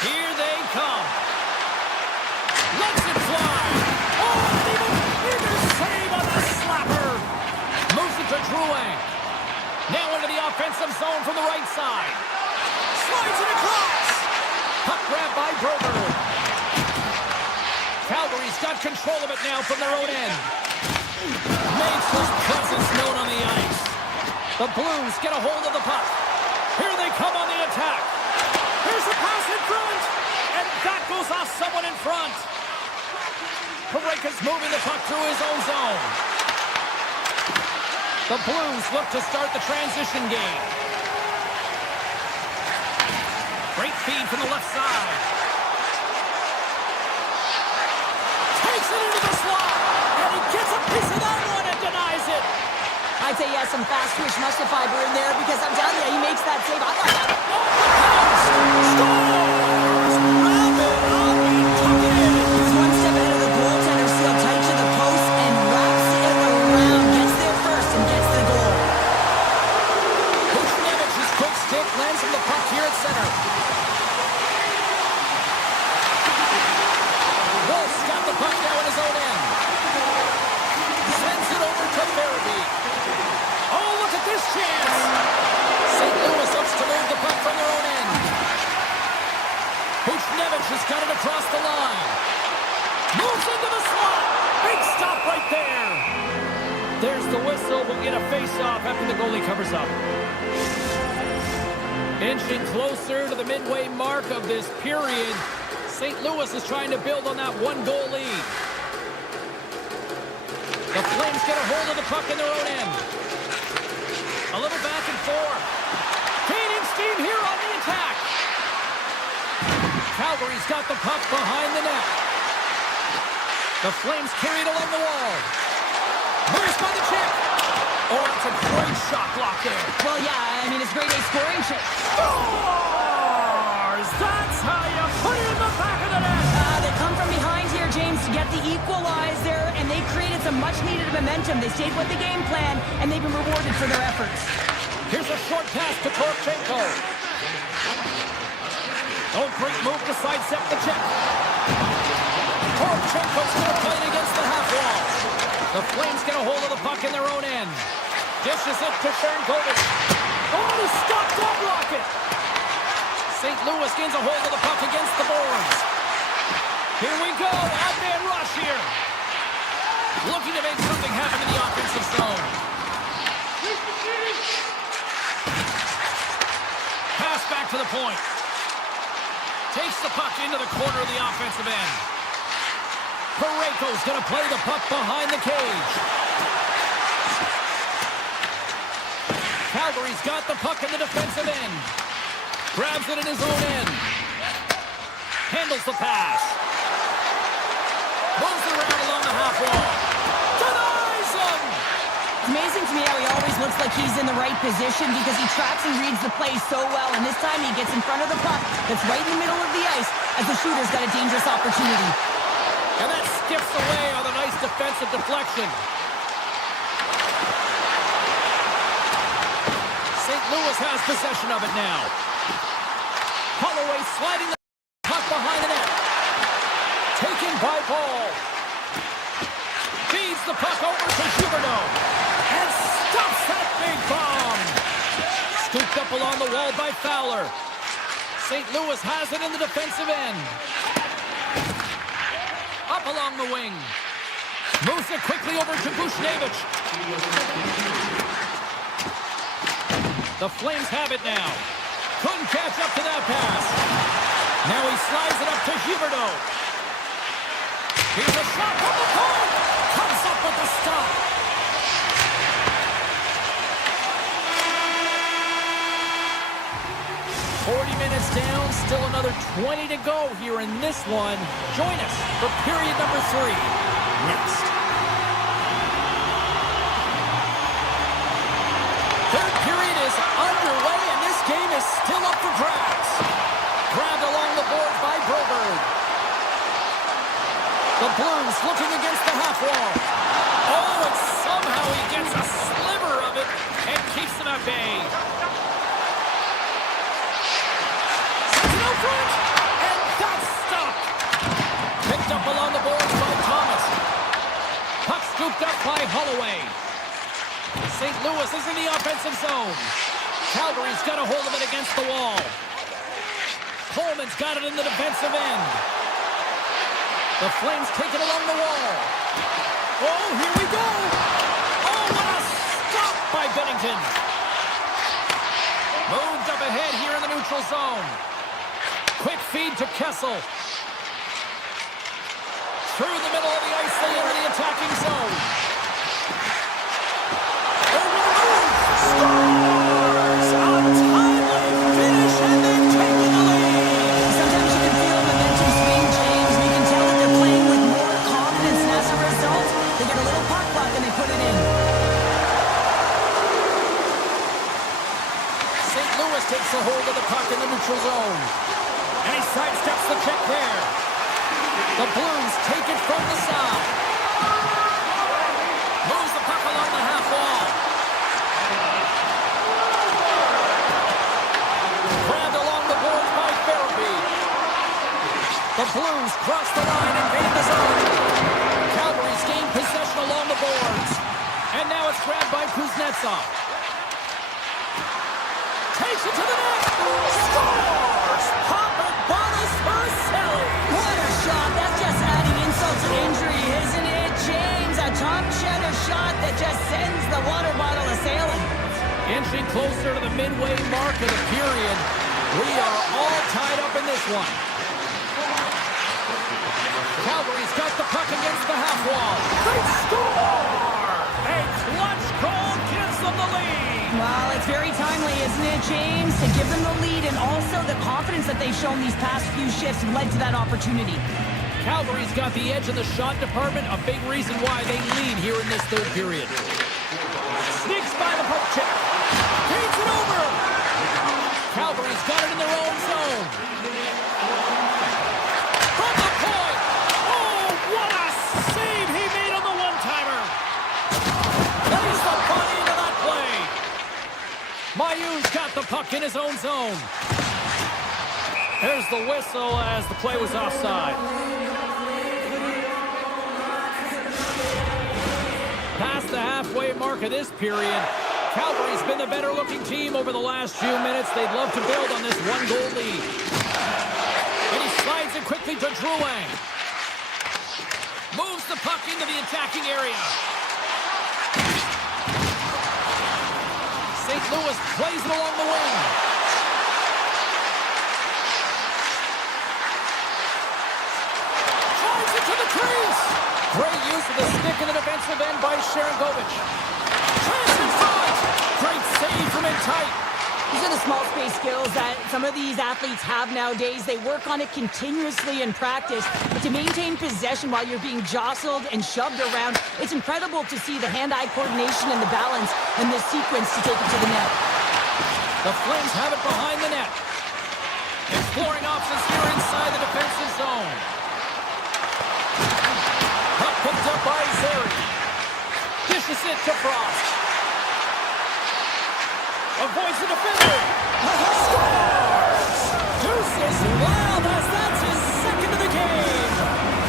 Here they come. Lets it fly. Oh, even save on the slapper. Moves it to Drouin. Now into the offensive zone from the right side. Slides it across. Puck grab by Broberg. Calgary's got control of it now from their own end. Makes his presence known on the ice. The Blues get a hold of the puck. Here they come on the attack. Here's a pass in front. And that goes off someone in front. Pareka's moving the puck through his own zone. The Blues look to start the transition game. Great feed from the left side. Takes it into the slot. And he gets a piece of that one and denies it. I'd say he has some fast twitch muscle fiber in there because I'm telling you, he makes that save. I thought that. Scores! Rapid on the tuck it in. He's one step ahead of the goaltender, sealed tight to the post and wraps it around. Gets there first and gets the goal. Buchnevich's quick stick lands from the puck here at center. Wolf's got the puck now in his own end. Sends it over to Barabee. Oh, look at this chance! St. Louis looks to move the puck from their own end. Buchnevich has got it across the line. Moves into the slot. Big stop right there. There's the whistle. We'll get a face-off after the goalie covers up. Inching closer to the midway mark of this period. St. Louis is trying to build on that one-goal lead. The Flames get a hold of the puck in their own end. A little back and forth. Gaining steam here on the attack. Calgary's got the puck behind the net. The Flames carry it along the wall. Moves by the check. Oh, that's a great shot block there. Well, yeah, I mean, it's grade A scoring chance. Scores! That's how you put it in the back of the net. They come from behind here, James, to get the equalizer, and they created some much-needed momentum. They stayed with the game plan, and they've been rewarded for their efforts. Here's a short pass to Torchenko. Oh, great move to sidestep the check. Torchenko's going to play it against the half wall. The Flames get a hold of the puck in their own end. Dishes it to Sharangovich. Oh, he stopped that rocket. St. Louis gains a hold of the puck against the boards. Here we go. Odd man rush here. Looking to make something happen in the offensive zone. Pass back to the point. Takes the puck into the corner of the offensive end. Parayko's going to play the puck behind the cage. Calgary's got the puck in the defensive end. Grabs it in his own end. Handles the pass. Moves it around along the half wall. Denies him! It's amazing to me how he always looks like he's in the right position because he tracks and reads the play so well, and this time he gets in front of the puck that's right in the middle of the ice as the shooter's got a dangerous opportunity. And that skips away on a nice defensive deflection. St. Louis has possession of it now. Holloway sliding the puck behind the net. Taken by Ball. Feeds the puck over to Huberdeau. And stuffs that big bomb. Scooped up along the wall by Fowler. St. Louis has it in the defensive end. Up along the wing. Moves it quickly over to Buchnevich. The Flames have it now. Couldn't catch up to that pass. Now he slides it up to Huberdeau. Here's a shot from the point. Comes up with the stop. Minutes down, still another 20 to go here in this one. Join us for period number 3 next. Third period is underway, and this game is still up for grabs. Grabbed along the boards by Broberg. The Blues looking against the half wall. Oh, and somehow he gets a sliver of it and keeps them at bay. Sends it out front, and that's stopped. Picked up along the boards by Thomas. Puck scooped up by Holloway. St. Louis is in the offensive zone. Calgary's got a hold of it against the wall. Coleman's got it in the defensive end. The Flames take it along the wall. Oh, here we go. Oh, what a stop by Bennington. Moved up ahead here in the neutral zone. Quick feed to Kessel. Through the middle of the ice, they enter the attacking zone. Over the move. Scores! Untimely finish, and they've taken the lead. Sometimes you can feel momentum swing, James, and you can tell that they're playing with more confidence, and as a result, they get a little puck luck and they put it in. St. Louis takes a hold of the puck in the neutral zone. And he sidesteps the check there. The Blues take it from the side. Moves the puck along the half wall. Grabbed along the boards by Farabee. The Blues cross the line and gain the zone. Calgary's gained possession along the boards. And now it's grabbed by Kuznetsov. Takes it to the net. Scores! Papa Boris Urselli. What a shot. That's just adding insult to injury, isn't it, James? A top cheddar shot that just sends the water bottle a-sailing. Inching closer to the midway mark of the period. We are all tied up in this one. Calgary's got the puck against the half wall. They score! A clutch goal gives them the lead. Well, it's very timely, isn't it, James? To give them the lead and also the confidence that they've shown these past few shifts led to that opportunity. Calgary's got the edge in the shot department, a big reason why they lead here in this third period. Sneaks by the poke check. Feeds it over. Calgary's got it in their own zone. From the point. Oh, what a save he made on the one-timer. Lays the body into that play. Mayu's got the puck in his own zone. There's the whistle as the play was offside. Past the halfway mark of this period, Calgary's been the better-looking team over the last few minutes. They'd love to build on this one-goal lead. And he slides it quickly to Drouin. Moves the puck into the attacking area. St. Louis plays it along the wing. Drives it to the crease. Great use of the stick in the defensive end by Sharangovich. Chance in front. Great save from in tight. These are the small space skills that some of these athletes have nowadays. They work on it continuously in practice. But to maintain possession while you're being jostled and shoved around, it's incredible to see the hand-eye coordination and the balance in this sequence to take it to the net. The Flames have it behind the net. Exploring options here inside the defensive zone. Puck picked up by Zary. Dishes it to Frost. Avoids the defender. Scores! Deuces wild as that's his second of the game.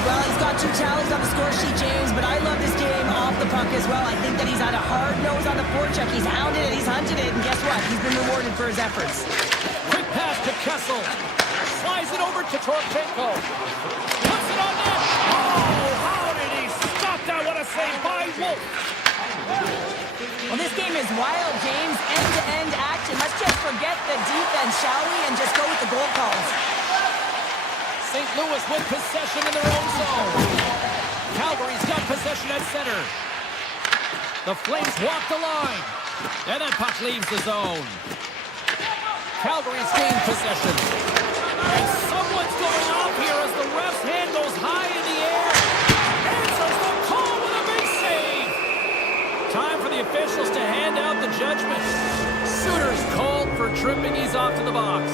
Well, he's got 2 tallies on the score sheet, James, but I love this game off the puck as well. I think that he's had a hard nose on the forecheck. He's hounded it, he's hunted it, and guess what? He's been rewarded for his efforts. Quick pass to Kessel. Slides it over to Torpenko. Puts it on net. Oh, how did he stop that? What a save by Wolf. Well, this game is wild, James. End-to-end action. Let's just forget the defense, shall we? And just go with the goal calls. St. Louis with possession in their own zone. Calgary's got possession at center. The Flames walk the line. And that puck leaves the zone. Calgary's gained possession. And someone's going off here as the ref's hand goes high in the air. Answers the call with a big save. Time for the officials to hand out the judgment. Suter's call. tripping. He's off to the box.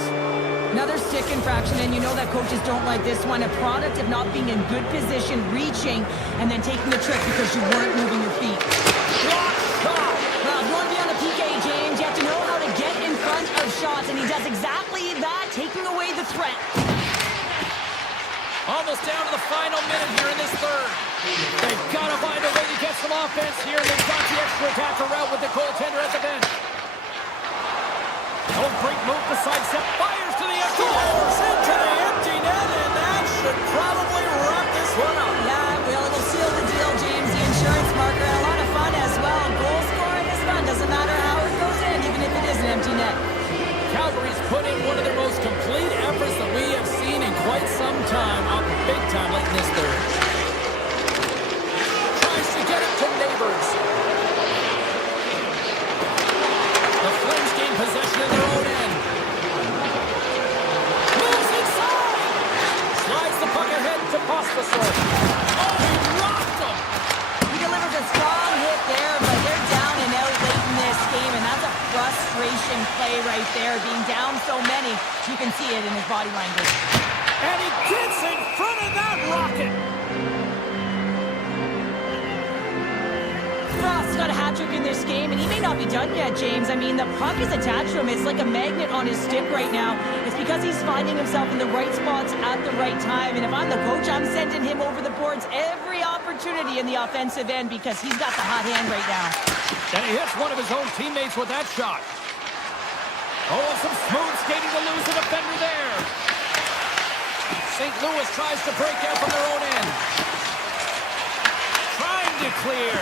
Another stick infraction, and you know that coaches don't like this one. A product of not being in good position, reaching, and then taking the trick because you weren't moving your feet. Block shot. Well, if you want to be on a PK, James, you have to know how to get in front of shots, and he does exactly that, taking away the threat. Almost down to the final minute here in this third. They've got to find a way to get some offense here. They've got the extra attacker route with the goaltender at the bench. Oh, great move to sidestep. Fires to the empty net. Scores into the empty net, and that should probably wrap this one up. Yeah, well, it'll seal the deal, James. The insurance marker, and a lot of fun as well. Goal scoring is fun. Doesn't matter how it goes in, even if it is an empty net. Calgary's put in one of their most complete efforts that we have seen in quite some time. Up big time late in this third. Tries to get it to Neighbors. The Flames gain possession in their own end. Moves inside. Slides the puck ahead to Pospisil. Oh, he rocked him. He delivers a strong hit there, but they're down and out late in this game, and that's a frustration play right there. Being down so many, you can see it in his body language. And he gets in front of that rocket. Frost got a hat trick in this game, and he may not be done yet, James. I mean, the puck is attached to him. It's like a magnet on his stick right now. It's because he's finding himself in the right spots at the right time. And if I'm the coach, I'm sending him over the boards every opportunity in the offensive end because he's got the hot hand right now. And he hits one of his own teammates with that shot. Oh, some smooth skating to lose the defender there. St. Louis tries to break out from their own end. Trying to clear.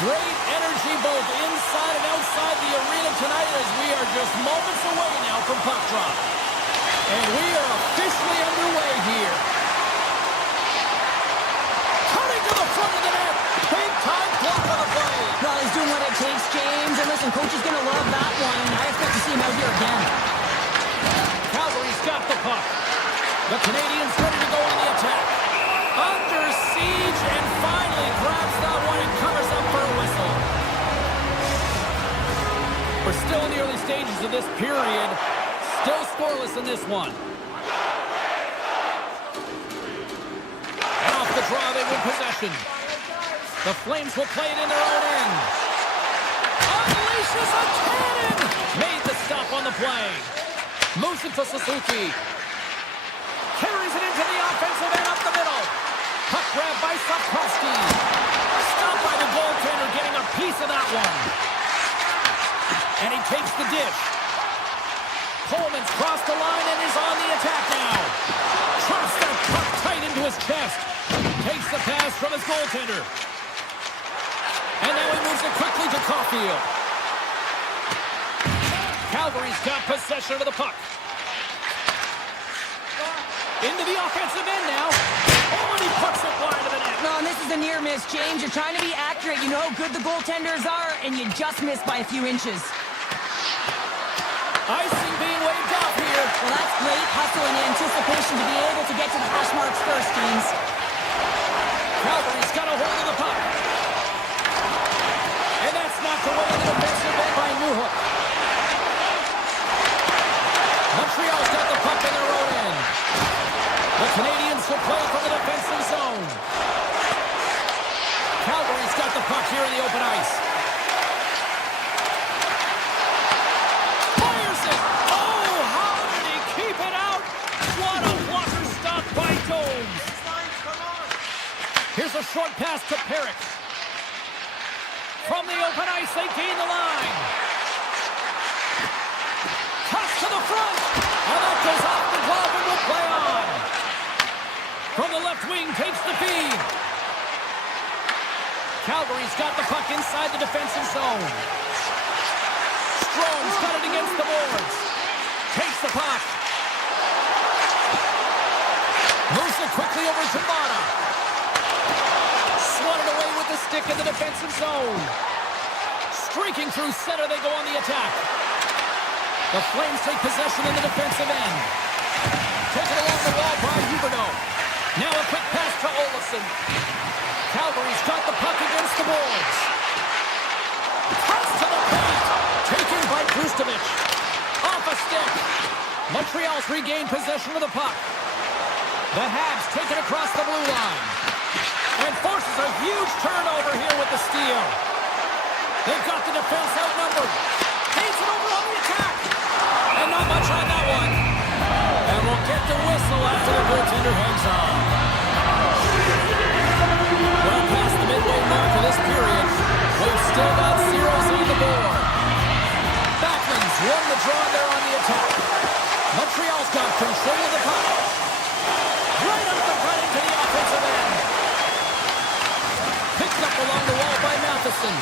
Great energy both inside and outside the arena tonight as we are just moments away now from puck drop. And we are officially underway here. Cutting to the front of the net. Big time block on the play. Well, he's doing what it takes, James. And listen, coach is going to love that one. I expect to see him out here again. Calgary's got the puck. The Canadiens ready to go on the attack. Under siege and finally grabs that one and covers up for a whistle. We're still in the early stages of this period. Still scoreless in this one. And off the draw, they win possession. The Flames will play it in their own end. Unleashes a cannon! Made the stop on the play. Moves it to Suzuki. Carries it into the offensive end up the middle. Puck grab by Hasky. Stopped by the goaltender, getting a piece of that one. And he takes the dish. Coleman's crossed the line and is on the attack now. Traps that puck tight into his chest. Takes the pass from his goaltender. And now he moves it quickly to Caulfield. Calgary's got possession of the puck. Into the offensive end now. Oh, and he puts it wide of the net. No, and this is a near miss, James. You're trying to be accurate. You know how good the goaltenders are, and you just missed by a few inches. Icing being waved off here. Well, that's great hustle and anticipation to be able to get to the hash marks first, James. Calgary's got a hold of the puck. And that's knocked away in the defensive end by Newhook. Montreal's got the puck in their own end. The Canadiens will play from the defensive zone. Calgary's got the puck here in the open ice. Fires it! Oh, how did he keep it out? What a blocker stop by Jones. Here's a short pass to Perrick. From the open ice, they gain the line. Cuts to the front. And that goes off the glove and will play on. From the left wing, takes the feed. Calgary's got the puck inside the defensive zone. Strome's got it against the boards. Takes the puck. Moves it quickly over to Mata. Swatted away with the stick in the defensive zone. Streaking through center, they go on the attack. The Flames take possession in the defensive end. Taken along the wall by Huberdeau. Now a quick pass to Olofsson. Calgary's got the puck against the boards. Cuts to the paint. Taken by Krustovich. Off a stick. Montreal's regained possession of the puck. The Habs take it across the blue line. And forces a huge turnover here with the steal. They've got the defense outnumbered. Takes it over on the attack. And not much on that one. And we'll get the whistle after the goaltender hangs on. Well past the midway mark of this period, we've still got zeros on the board. Backlund's won the draw there on the attack. Montreal's got control of the puck. Right up the front into the offensive end. Picked up along the wall by Matheson.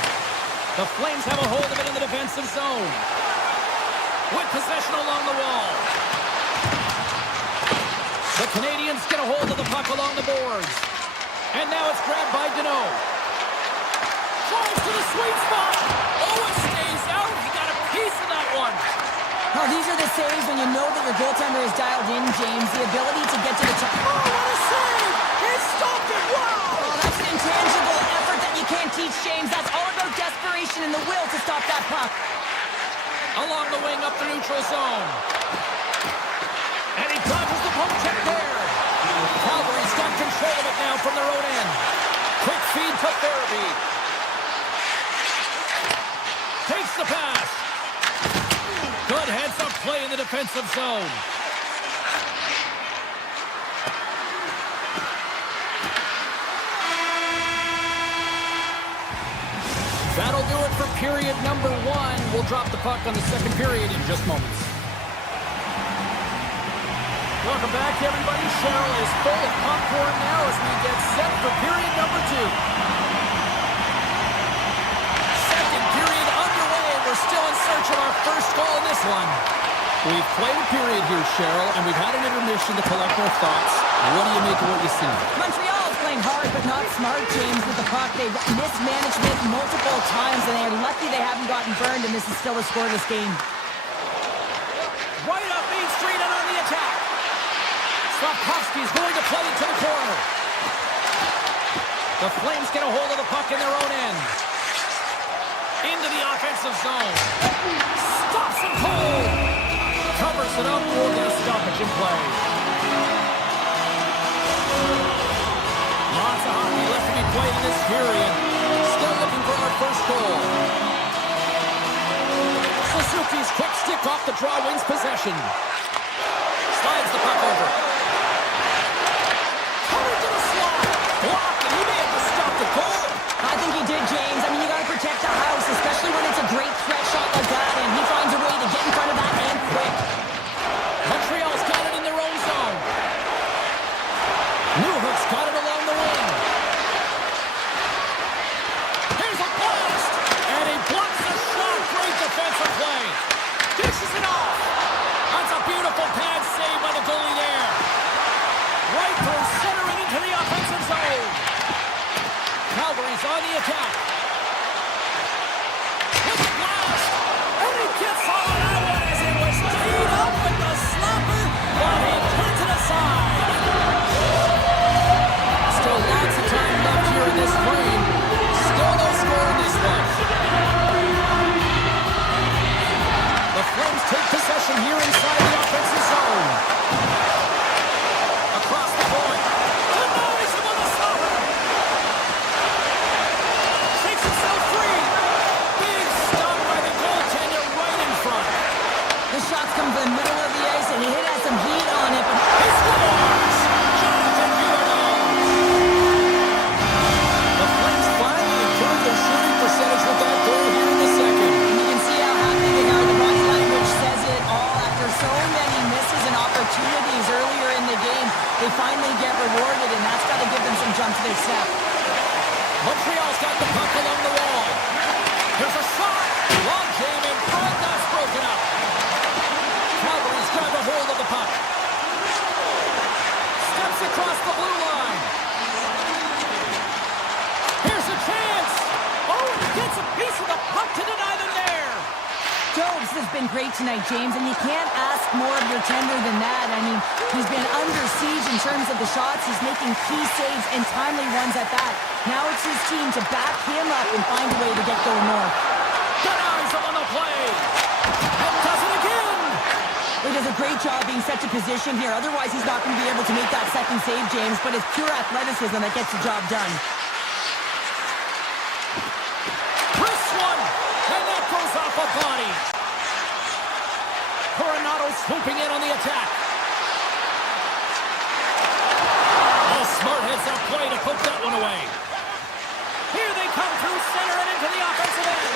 The Flames have a hold of it in the defensive zone. With possession along the wall. The Canadiens get a hold of the puck along the boards. And now it's grabbed by Deneau. Drives to the sweet spot. Oh, it stays out. He got a piece of that one. Oh, these are the saves when you know that your goaltender is dialed in, James. The ability to get to the top. Oh, what a save! He stopped it! Wow! Oh, that's an intangible effort that you can't teach, James. That's all about desperation and the will to stop that puck. Along the wing up the neutral zone. And he dodges the poke check there. Calgary's got control of it now from their own end. Quick feed to Therapy. Takes the pass. Good heads-up play in the defensive zone. That'll do it for period number one. We'll drop the puck on the second period in just moments. Welcome back, everybody. Cheryl is full of popcorn now as we get set for period number two. search of our first goal in this one. We've played a period here, Cheryl, and we've had an intermission to collect our thoughts. What do you make of what you see? Montreal is playing hard but not smart, James, with the puck. They've mismanaged it multiple times, and they're lucky they haven't gotten burned, and this is still a scoreless game. Right up Main Street and on the attack. Hasky's going to play it to the corner. The Flames get a hold of the puck in their own end. Into the offensive zone. Stops him cold. Covers it up. We'll get a stoppage in play. Lots of hockey left to be played in this period. Still looking for our first goal. Suzuki's quick stick off the draw wins possession. Slides the puck over. Covered to the slot. Blocked, and he may have just stopped the goal. I think he did, James. I mean, you got to protect the house, especially when it's a great threat shot like that, and he finds a way to get in front of that and quick. Montreal's got it in their own zone. Newhook's got it along the wing. Here's a blast, and he blocks the shot. Great defensive play. Dishes it off. That's a beautiful pad save by the goalie there. Right through center and into the offensive zone. Calgary's on the attack. With the blast, and he gets all of that one as it was teed up with the slapper, but he turns it aside. Still lots of time left here in this frame. Still no score in this one. The Flames take possession here inside the offensive zone. Across the point. Denies him on the slapper. Takes himself free. Big stop by the goaltender right in front. The shots come from the middle of the ice, and he has some heat on it, but He scores! Jonathan Huberdeau. The Flames finally improved their shooting percentage with that goal here in the second. you can see how happy they are. The body language says it all. After so many misses and opportunities earlier in the game, they finally get rewarded, and that's got to give them some jump to their step. Montreal's got the puck along the wall. Here's a shot. Long game in front. That's broken up. Calgary's got a hold of the puck. Steps across the blue line. Here's a chance. Oh, and he gets a piece of the puck to deny them there. Jobs has been great tonight, James, and you can't ask more of your tender than that. I mean, he's been under siege in terms of the shots. He's making key saves and timely ones at that. Now it's his team to back him up and find a way to get going north. Denies him on the play. And does it again. He does a great job being set to position here. Otherwise, he's not going to be able to make that second save, James, but it's pure athleticism that gets the job done. Wrist one. And that goes off a body. Coronado swooping in on the attack. A smart heads-up play to put that one away. Here they come through center and into the offensive end.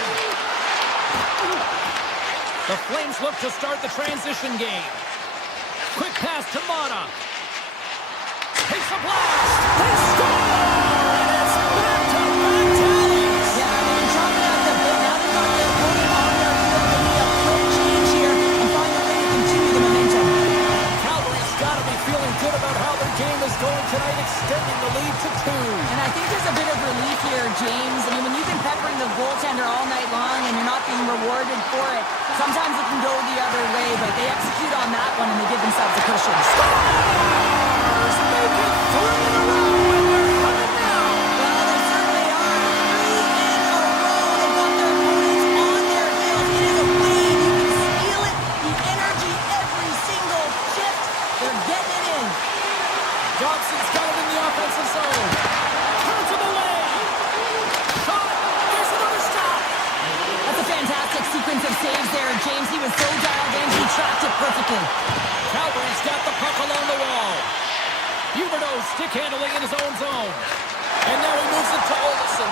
The Flames look to start the transition game. Quick pass to Mata. Takes a blast. They score! And it's back-to-back tallies. Yeah, I mean, chopping out the bit. Now they've got their opponent on their field. They need a quick change here and find a way to continue the momentum. Calgary's got to be feeling good about how their game is going tonight, extending the lead to 2. And I think there's a bit of relief here, James. I mean, when you've been peppering the goaltender all night long and you're not being rewarded for it, sometimes it can go the other way, but they execute on that one and they give themselves a cushion. Stars make it 3 in a row, and they're coming now. Well, they certainly are. 3 in a row. They've got their opponents on their heels. It is a wave. You can feel it. The energy every single shift. They're getting it in. Johnson's got it in the offensive zone. Turns him away. Shot. There's another stop. That's a fantastic sequence of saves there, James. He was so dialed in. He tracked it perfectly. Calgary's got the puck along the wall. Huberdeau stick handling in his own zone. And now he moves it to Olsen.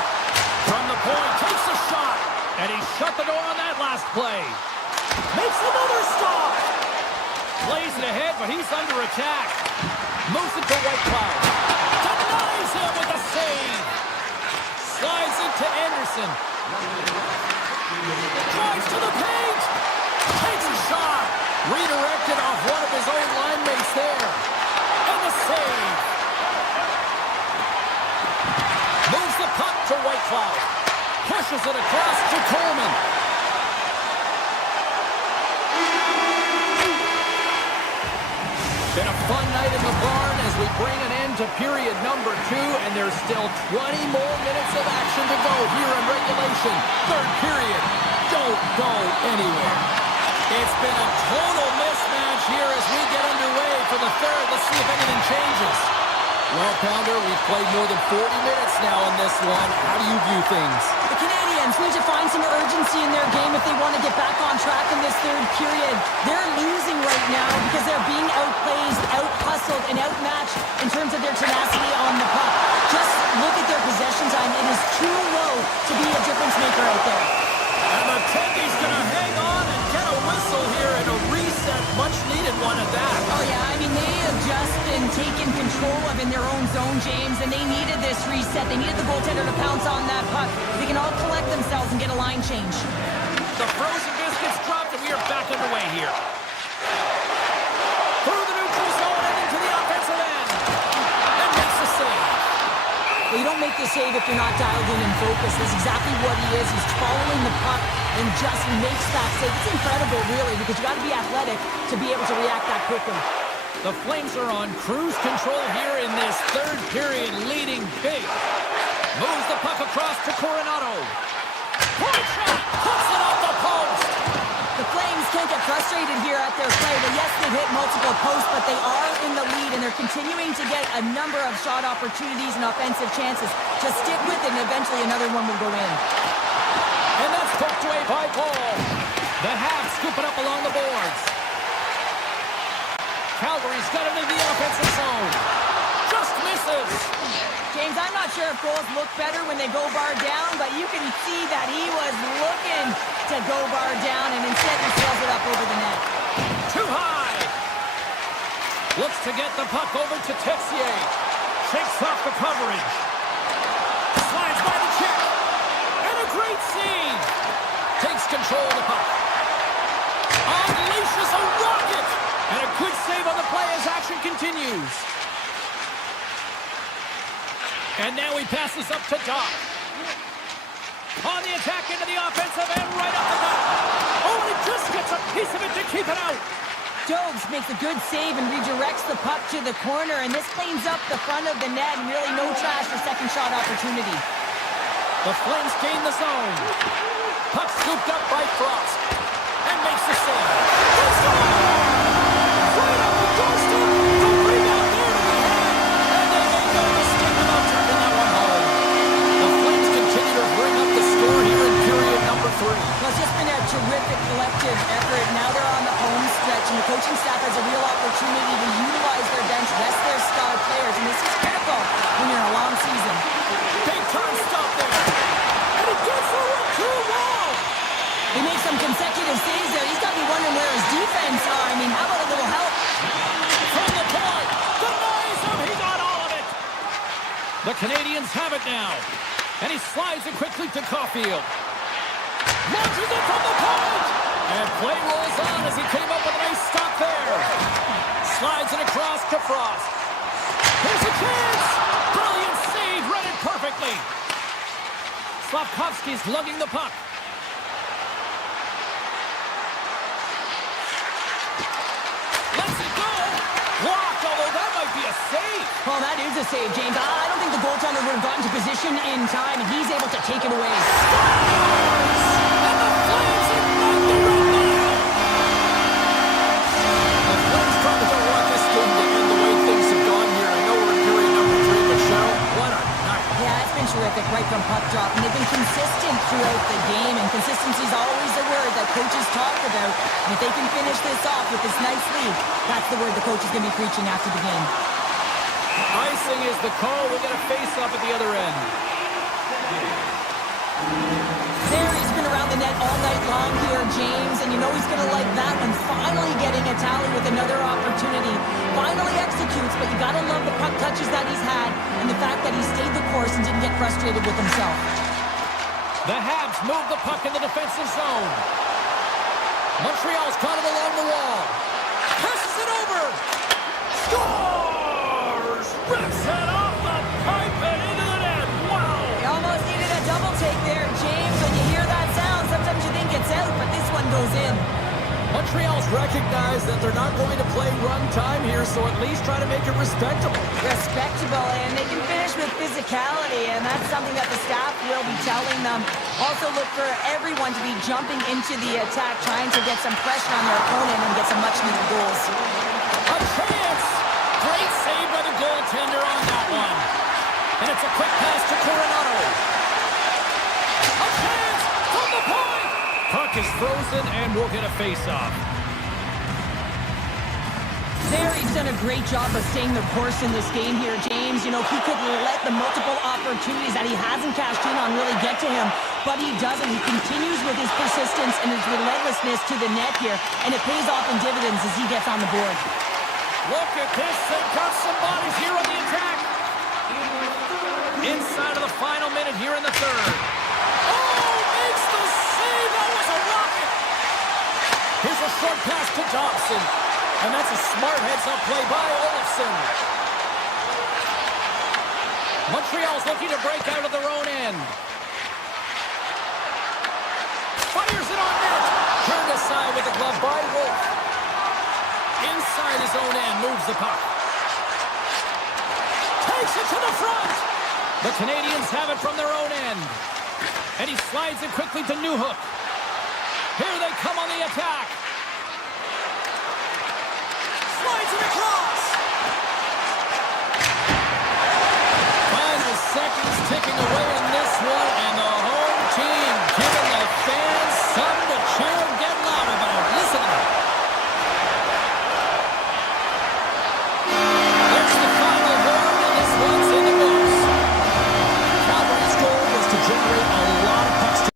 From the point, takes a shot. And he shut the door on that last play. Makes another stop. Plays it ahead, but he's under attack. Moves it to Whitecloud. Denies him with a save. Slides it to Anderson. Drives to the paint. White Cloud. Pushes it across to Coleman. Been a fun night in the barn as we bring an end to period number 2, and there's still 20 more minutes of action to go here in regulation. Third period. Don't go anywhere. It's been a total mismatch here as we get underway for the third. Let's see if anything changes. Well, Pounder, we've played more than 40 minutes now in this one. How do you view things? The Canadiens need to find some urgency in their game if they want to get back on track in this third period. They're losing right now because they're being outplayed, out-hustled, and outmatched in terms of their tenacity on the puck. Just look at their possession time. It is too low to be a difference maker out there. And the Tendies going to hang on and get a whistle here and a reset, much needed one at that. Oh yeah, I mean, they have just been taken control of in their own zone, James, and they needed this reset. They needed the goaltender to pounce on that puck. They can all collect themselves and get a line change. The frozen biscuits dropped, and we are back underway here. Through the neutral zone and into the offensive end. And makes the save. Well, you don't make the save if you're not dialed in and focused. That's exactly what he is. He's following the puck and just makes that save. It's incredible, really, because you got to be athletic to be able to react that quickly. The Flames are on cruise control here in this third period, leading big. Moves the puck across to Coronado. Point shot! Puts it off the post! The Flames can't get frustrated here at their play. But yes, they've hit multiple posts, but they are in the lead, and they're continuing to get a number of shot opportunities and offensive chances. Just stick with it, and eventually another one will go in. And that's poked away by Paul. The Habs scoop it up along the boards. Calgary's got it in the offensive zone. Just misses. James, I'm not sure if goals look better when they go bar down, but you can see that he was looking to go bar down, and instead he sails it up over the net. Too high. Looks to get the puck over to Texier. Shakes off the coverage. Slides by the check. And a great save. Takes control of the puck. Unleashes a rocket. And a good save on the play as action continues. And now he passes up to Doc. On the attack into the offensive end, right up the net. Oh, and he just gets a piece of it to keep it out. Jobs makes a good save and redirects the puck to the corner, and this cleans up the front of the net, and really no trash for second shot opportunity. The Flames gain the zone. Puck scooped up by Frost. And makes the save. Right up the doorstep. The rebound there to the head. And they make no mistake about turning that one home. The Flames continue to bring up the score here in period number 3. Well, it's just been a terrific collective effort. Now they're on the home stretch, and the coaching staff has a real opportunity to utilize their bench, rest their star players, and this is critical when you're in a long season. Big time stop there. And he gets over to the wall. He makes some consecutive saves there. He's got to be wondering where his defense are. I mean, how about a little help? From the point. Denies him. He got all of it. The Canadiens have it now. And he slides it quickly to Caulfield. Launches it from the point. And play rolls on as he came up with a nice stop there. Slides it across to Frost. Here's a chance. Brilliant save. Read it perfectly. Slafkovsky's lugging the puck. Lets it go. Blocked, although that might be a save. Oh, that is a save, James. I don't think the goaltender would have gotten to position in time, and he's able to take it away. And the Flames ignite the red line. The Flames probably don't want this game to end the way things have gone here. I know we're in period number 3, but Cheryl, what a night. Yeah, it's been terrific right from puck drop, and they've been consistent throughout the game, and consistency is always a word that coaches talk about. And if they can finish this off with this nice lead, that's the word the coach is going to be preaching after the game. Icing is the call. We'll get a face-off at the other end. There, he's been around the net all night long here, James, and you know he's going to like that one. Finally getting a tally with another opportunity. Finally executes, but you got to love the puck touches that he's had and the fact that he stayed the course and didn't get frustrated with himself. The Habs move the puck in the defensive zone. Montreal's caught it along the wall. Passes it over. Scores! Rips it off the pipe and into the net. Wow! He almost needed a recognize that they're not going to play run time here, so at least try to make it respectable. Respectable, and they can finish with physicality, and that's something that the staff will be telling them. Also look for everyone to be jumping into the attack, trying to get some pressure on their opponent and get some much-needed goals. A chance! Great save by the goaltender on that one. And it's a quick pass to Coronado. A chance from the point! Puck is frozen, and we'll get a face-off. He's done a great job of staying the course in this game here, James. You know, he could let the multiple opportunities that he hasn't cashed in on really get to him, but he doesn't. He continues with his persistence and his relentlessness to the net here, and it pays off in dividends as he gets on the board. Look at this. They've got some bodies here on the attack. Inside of the final minute here in the third. Oh, makes the save. That was a rocket. Here's a short pass to Dobson. And that's a smart heads-up play by Olofsson. Montreal's looking to break out of their own end. Fires it on net. Turned aside with the glove by Wolf. Inside his own end, moves the puck. Takes it to the front. The Canadiens have it from their own end. And he slides it quickly to Newhook. Here they come on the attack. Slides it across. Final seconds ticking away in this one, and the home team giving the fans something to cheer and get loud about. Listen to them. There's the final horn, and this one's in the books. Calgary's goal was to generate a lot of pucks.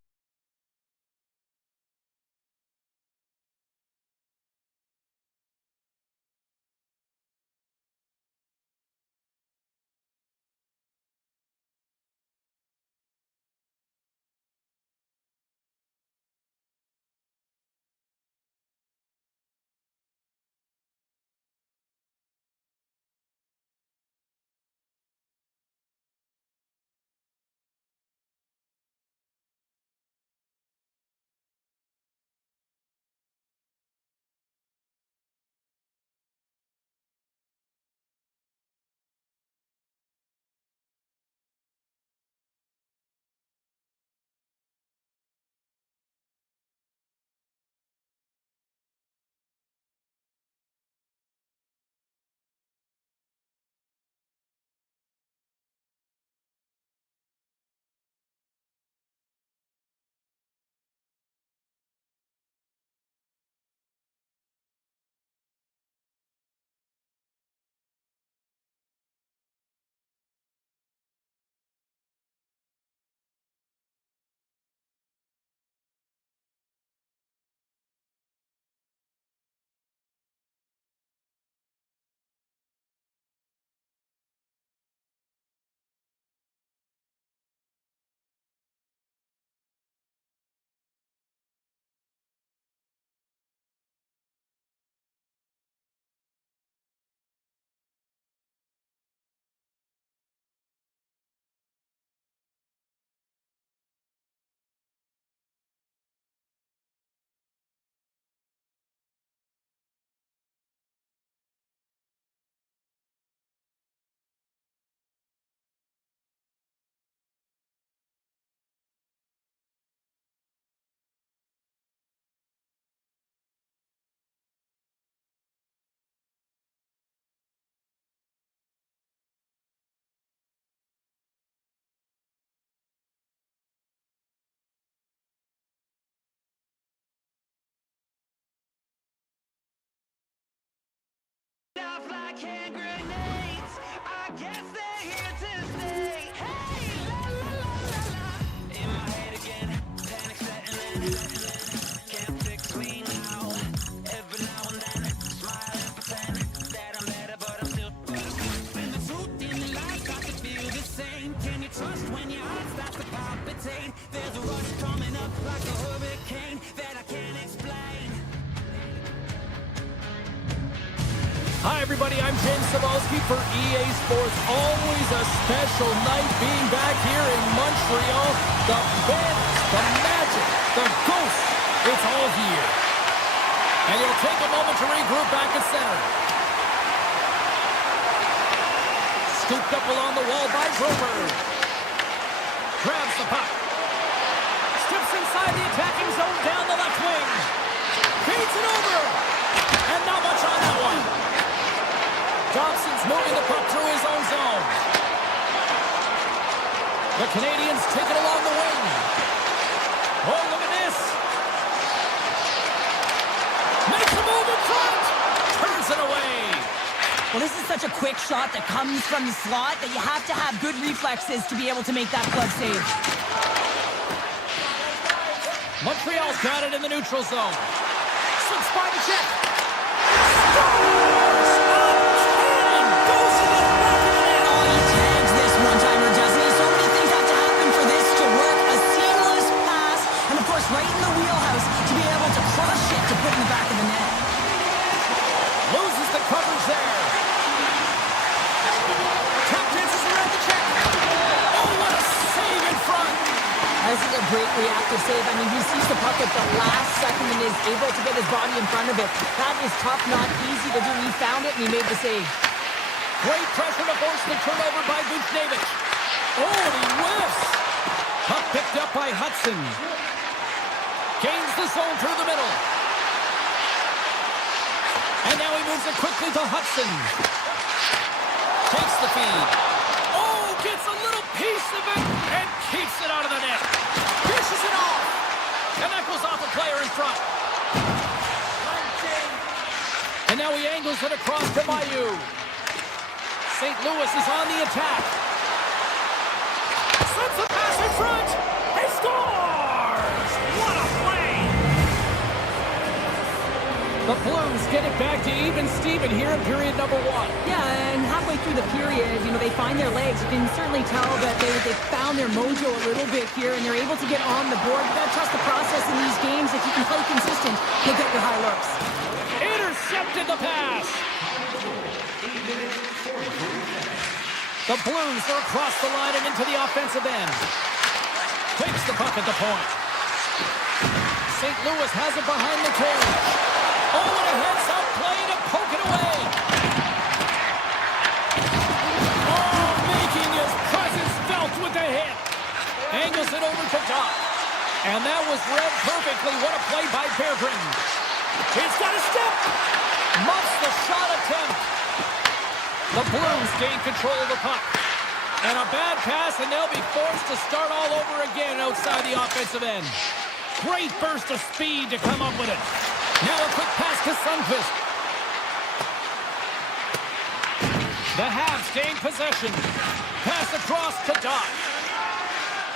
Hi, everybody. I'm James Cybulski for EA Sports. Always a special night being back here in Montreal. The banners, the magic, the ghosts, it's all here. And he'll take a moment to regroup back at center. Scooped up along the wall by Grover. Grabs the puck. Steps inside the attacking zone down the left wing. Feeds it over. And not much on that one. Johnson's moving the puck through his own zone. The Canadiens take it along the wing. Oh, look at this. Makes a move in front. Turns it away. Well, this is such a quick shot that comes from the slot that you have to have good reflexes to be able to make that glove save. Montreal's got it in the neutral zone. Slips by the check. Scores! Cannon goes to the back of the net. Oh, he tags this one-timer, doesn't he? So many things have to happen for this to work. A seamless pass, and of course, right in the wheelhouse to be able to crush it to put in the back of the net. Loses the coverage there. Tap dances around the check. Oh, what a save in front. This is a great reactive save. I mean, he sees the puck at the last second and is able to get his body in front of it. That is tough, not easy to do. He found it and he made the save. Great pressure to force the turnover by Buchnevich. Oh, and he whiffs. Puck picked up by Hudson. Gains the zone through the middle. And now he moves it quickly to Hudson. Takes the feed. Oh, gets a little piece of it and keeps it out of the net. Dishes it off. And that goes off a player in front. And now he angles it across to Mailloux. St. Louis is on the attack. Sends the pass in front. He scores! What a play! The Blues get it back to even Steven here in period number 1. Yeah, and halfway through the period, they find their legs. You can certainly tell that they found their mojo a little bit here, and they're able to get on the board. You got to trust the process in these games. If you can play consistent, you'll get your high looks. Intercepted the pass. The Blues are across the line and into the offensive end. Takes the puck at the point. St. Louis has it behind the cage. Oh, and a heads-up play to poke it away. Oh, making his presence felt with the hit. Angles it over to Doc. And that was read perfectly. What a play by Berggren. He's got a step. Muffs the shot attempt. The Blues gain control of the puck. And a bad pass, and they'll be forced to start all over again outside the offensive end. Great burst of speed to come up with it. Now a quick pass to Sundqvist. The Habs gain possession. Pass across to Doc.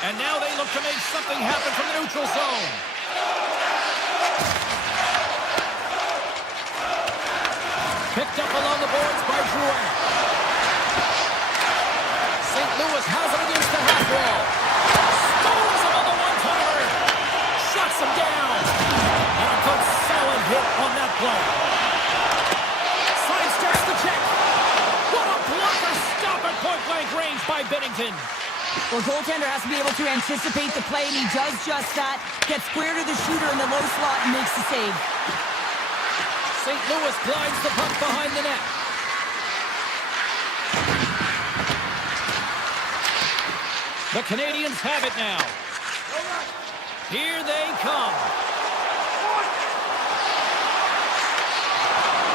And now they look to make something happen from the neutral zone. Picked up along the boards by Drouin. St. Louis has it against the half wall. Stones him on the one-timer. Shuts him down. And a good solid hit on that play. Sidesteps the check. What a blocker stop at point-blank range by Binnington. Well, goaltender has to be able to anticipate the play, and he does just that. Gets square to the shooter in the low slot and makes the save. St. Louis glides the puck behind the net. The Canadiens have it now. Here they come.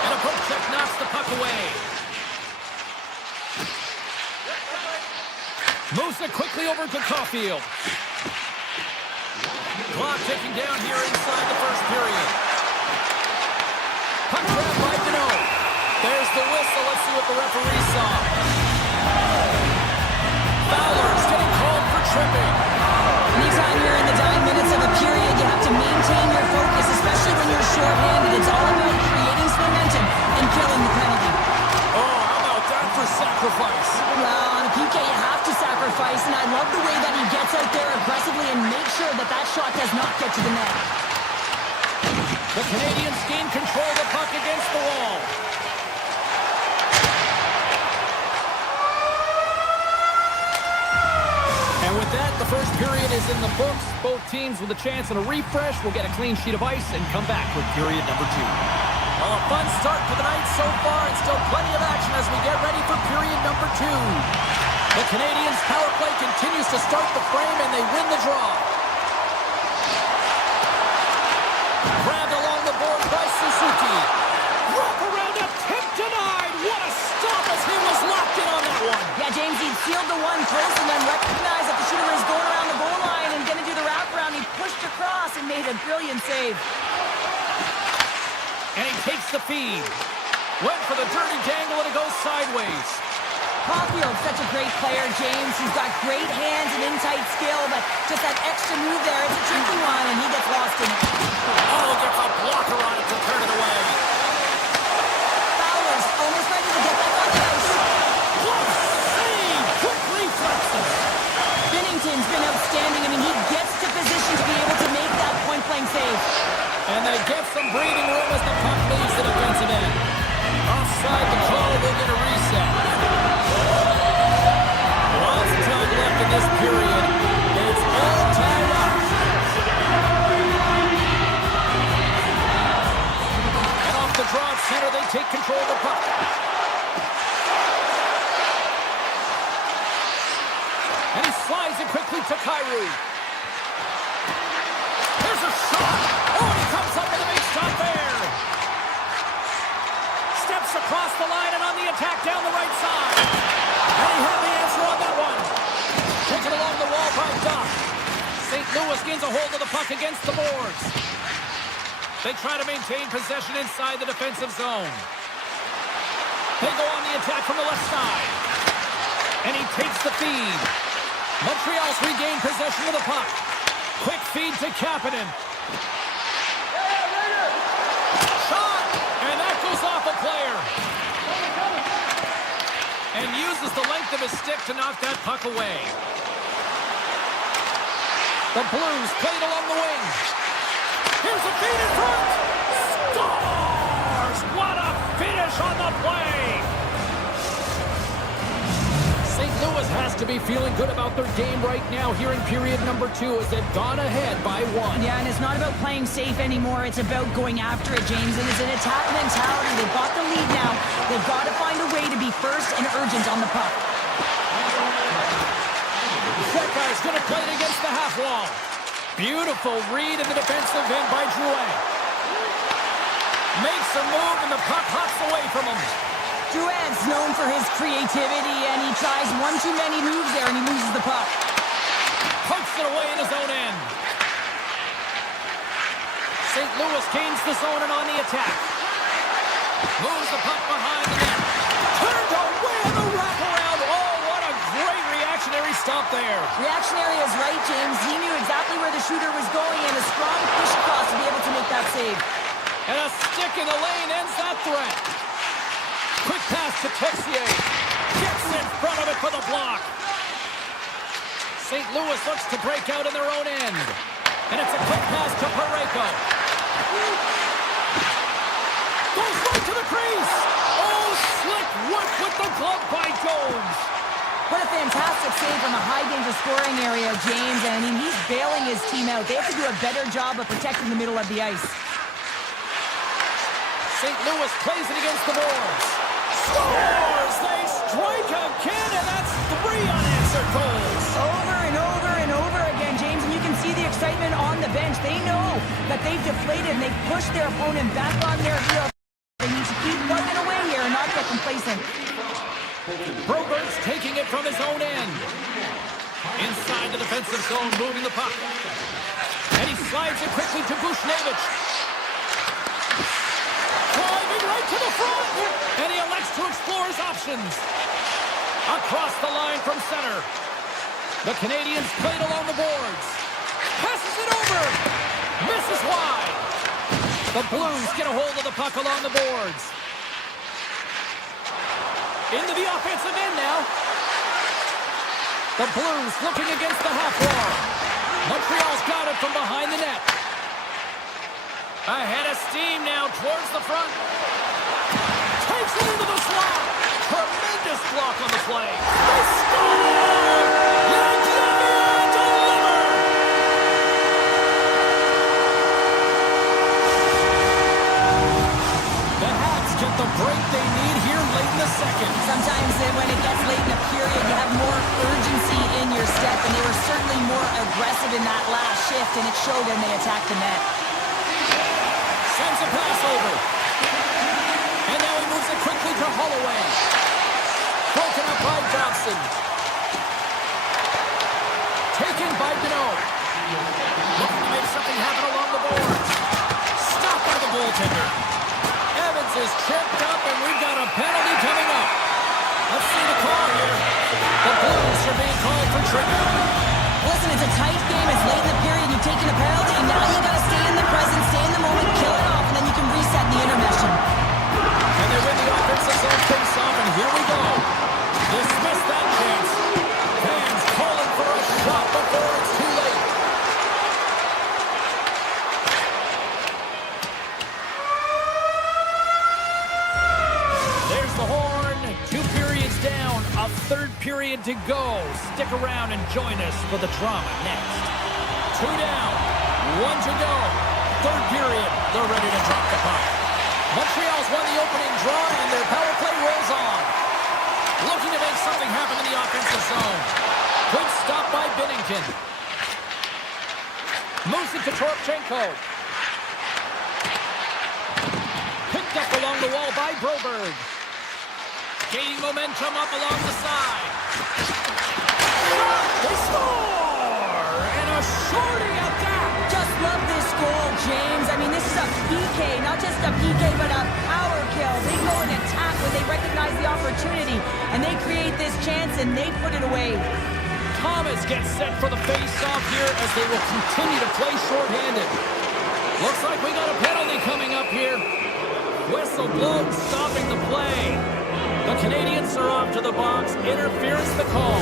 And a poke check knocks the puck away. Moves it quickly over to Caulfield. Clock ticking down here inside the first period. Puck grab by Deneau. There's the whistle. Let's see what the referee saw. Fowler's getting called for tripping. Anytime you're in the dying minutes of a period, you have to maintain your focus, especially when you're shorthanded. It's all about creating some momentum and killing the penalty. Oh, how about that for sacrifice? Well, on a PK, you have to sacrifice, and I love the way that he gets out there aggressively and makes sure that that shot does not get to the net. The Canadiens gain control of the puck against the wall. And with that The first period is in the books. Both teams with a chance and a refresh will get a clean sheet of ice and come back with period number 2. Well, a fun start to the night so far, and still plenty of action as we get ready for period number 2. The Canadiens' power play continues to start the frame, and they win the draw. Grabbed along the board by Suzuki. Wrap around a tip denied. What a stop as he was locked in on that one. Yeah, James, he sealed the one close and then recognized that the shooter was going around the goal line and going to do the wraparound. He pushed across and made a brilliant save. And he takes the feed. Went for the dirty dangle, and it goes sideways. Caulfield's such a great player, James. He's got great hands and in-tight skill, but just that extra move there, it's a tricky one, and he gets lost in it. Oh, gets a blocker on it to turn it away. Fowler's almost ready to get back on the ice. What a save! Quick reflexes. Binnington's been outstanding. I mean, he gets to position to be able to make that point-blank save. And they get some breathing room as the puck leaves the defensive end. Offside the call, will get a reset. Lots of time left in this period. It's all tied up. And off the draw at center, they take control of the puck. And he slides it quickly to Kyrou. Here's a shot. Oh, and he comes up with a big shot there. Steps across the line and on the attack down the right side. And he had the answer on that one. Taken along the wall by Duff. St. Louis gains a hold of the puck against the boards. They try to maintain possession inside the defensive zone. They go on the attack from the left side. And he takes the feed. Montreal's regained possession of the puck. Quick feed to Kapanen. Shot! And that goes off a player. And uses the length of his stick to knock that puck away. The Blues played along the wing. Here's a feed in front. Scores! What a finish on the play! St. Louis has to be feeling good about their game right now here in period number 2 as they've gone ahead by 1. Yeah, and it's not about playing safe anymore. It's about going after it, James. And it's an attack mentality. They've got the lead now. They've got to find a way to be first and urgent on the puck. That guy's going to play it against the half wall. Beautiful read in the defensive end by Drouin. Makes a move and the puck hops away from him. Drouin's known for his creativity, and he tries one too many moves there, and he loses the puck. Pokes it away in his own end. St. Louis gains the zone and on the attack. Moves the puck behind the net. Turned away on the wraparound. Oh, what a great reactionary stop there. Reactionary is right, James. He knew exactly where the shooter was going, and a strong push across to be able to make that save. And a stick in the lane ends that threat. Quick pass to Texier. Gets in front of it for the block. St. Louis looks to break out in their own end. And it's a quick pass to Parayko. Goes right to the crease. Oh, slick work with the glove by Jones. What a fantastic save from a high-danger scoring area, James. And I mean, he's bailing his team out. They have to do a better job of protecting the middle of the ice. St. Louis plays it against the boards. Scores! They strike again, and that's 3 unanswered goals. Over and over and over again, James, and you can see the excitement on the bench. They know that they've deflated, and they've pushed their opponent back on their heels. They need to keep plugging away here and not get complacent. Broberg's taking it from his own end. Inside the defensive zone, moving the puck. And he slides it quickly to Buchnevich. Driving right to the front. And he elects to explore his options. Across the line from center. The Canadiens played along the boards. Passes it over. Misses wide. The Blues get a hold of the puck along the boards. Into the offensive end now. The Blues looking against the half wall. Montreal's got it from behind the net. Ahead of steam now towards the front. Takes it into the slot. Tremendous block on the play. They score! in that last shift, and it showed when they attacked the net. Sends a pass over. And now he moves it quickly to Holloway. Broken up by Dobson. Taken by Deneau. Looking to make something happen along the boards. Stopped by the goaltender. Evans is tripped up, and we've got a penalty coming up. Let's see the call here. The Blues are being called for tripping. Listen, it's a tight game. It's late in the period. You've taken a penalty. Now you got to stay in the present, stay in the moment, kill it off, and then you can reset in the intermission. And they win the offensive zone face-off, and here we go. Dismiss that chance. Fans calling for a shot before it's too late. There's the horn. 2 periods down. A third period to go. Stick around and join us for the drama next. 2 down. 1 to go. Third period. They're ready to drop the puck. Montreal's won the opening draw, and their power play rolls on. Looking to make something happen in the offensive zone. Good stop by Binnington. Moves it to Toropchenko. Picked up along the wall by Broberg. Gaining momentum up along the side. They score! And a shorty at that! Just love this goal, James. I mean, this is a PK, not just a PK, but a power kill. They go and attack when they recognize the opportunity, and they create this chance, and they put it away. Thomas gets set for the face-off here as they will continue to play shorthanded. Looks like we got a penalty coming up here. Whistle blown, stopping the play. The Canadiens are off to the box. Interference the call.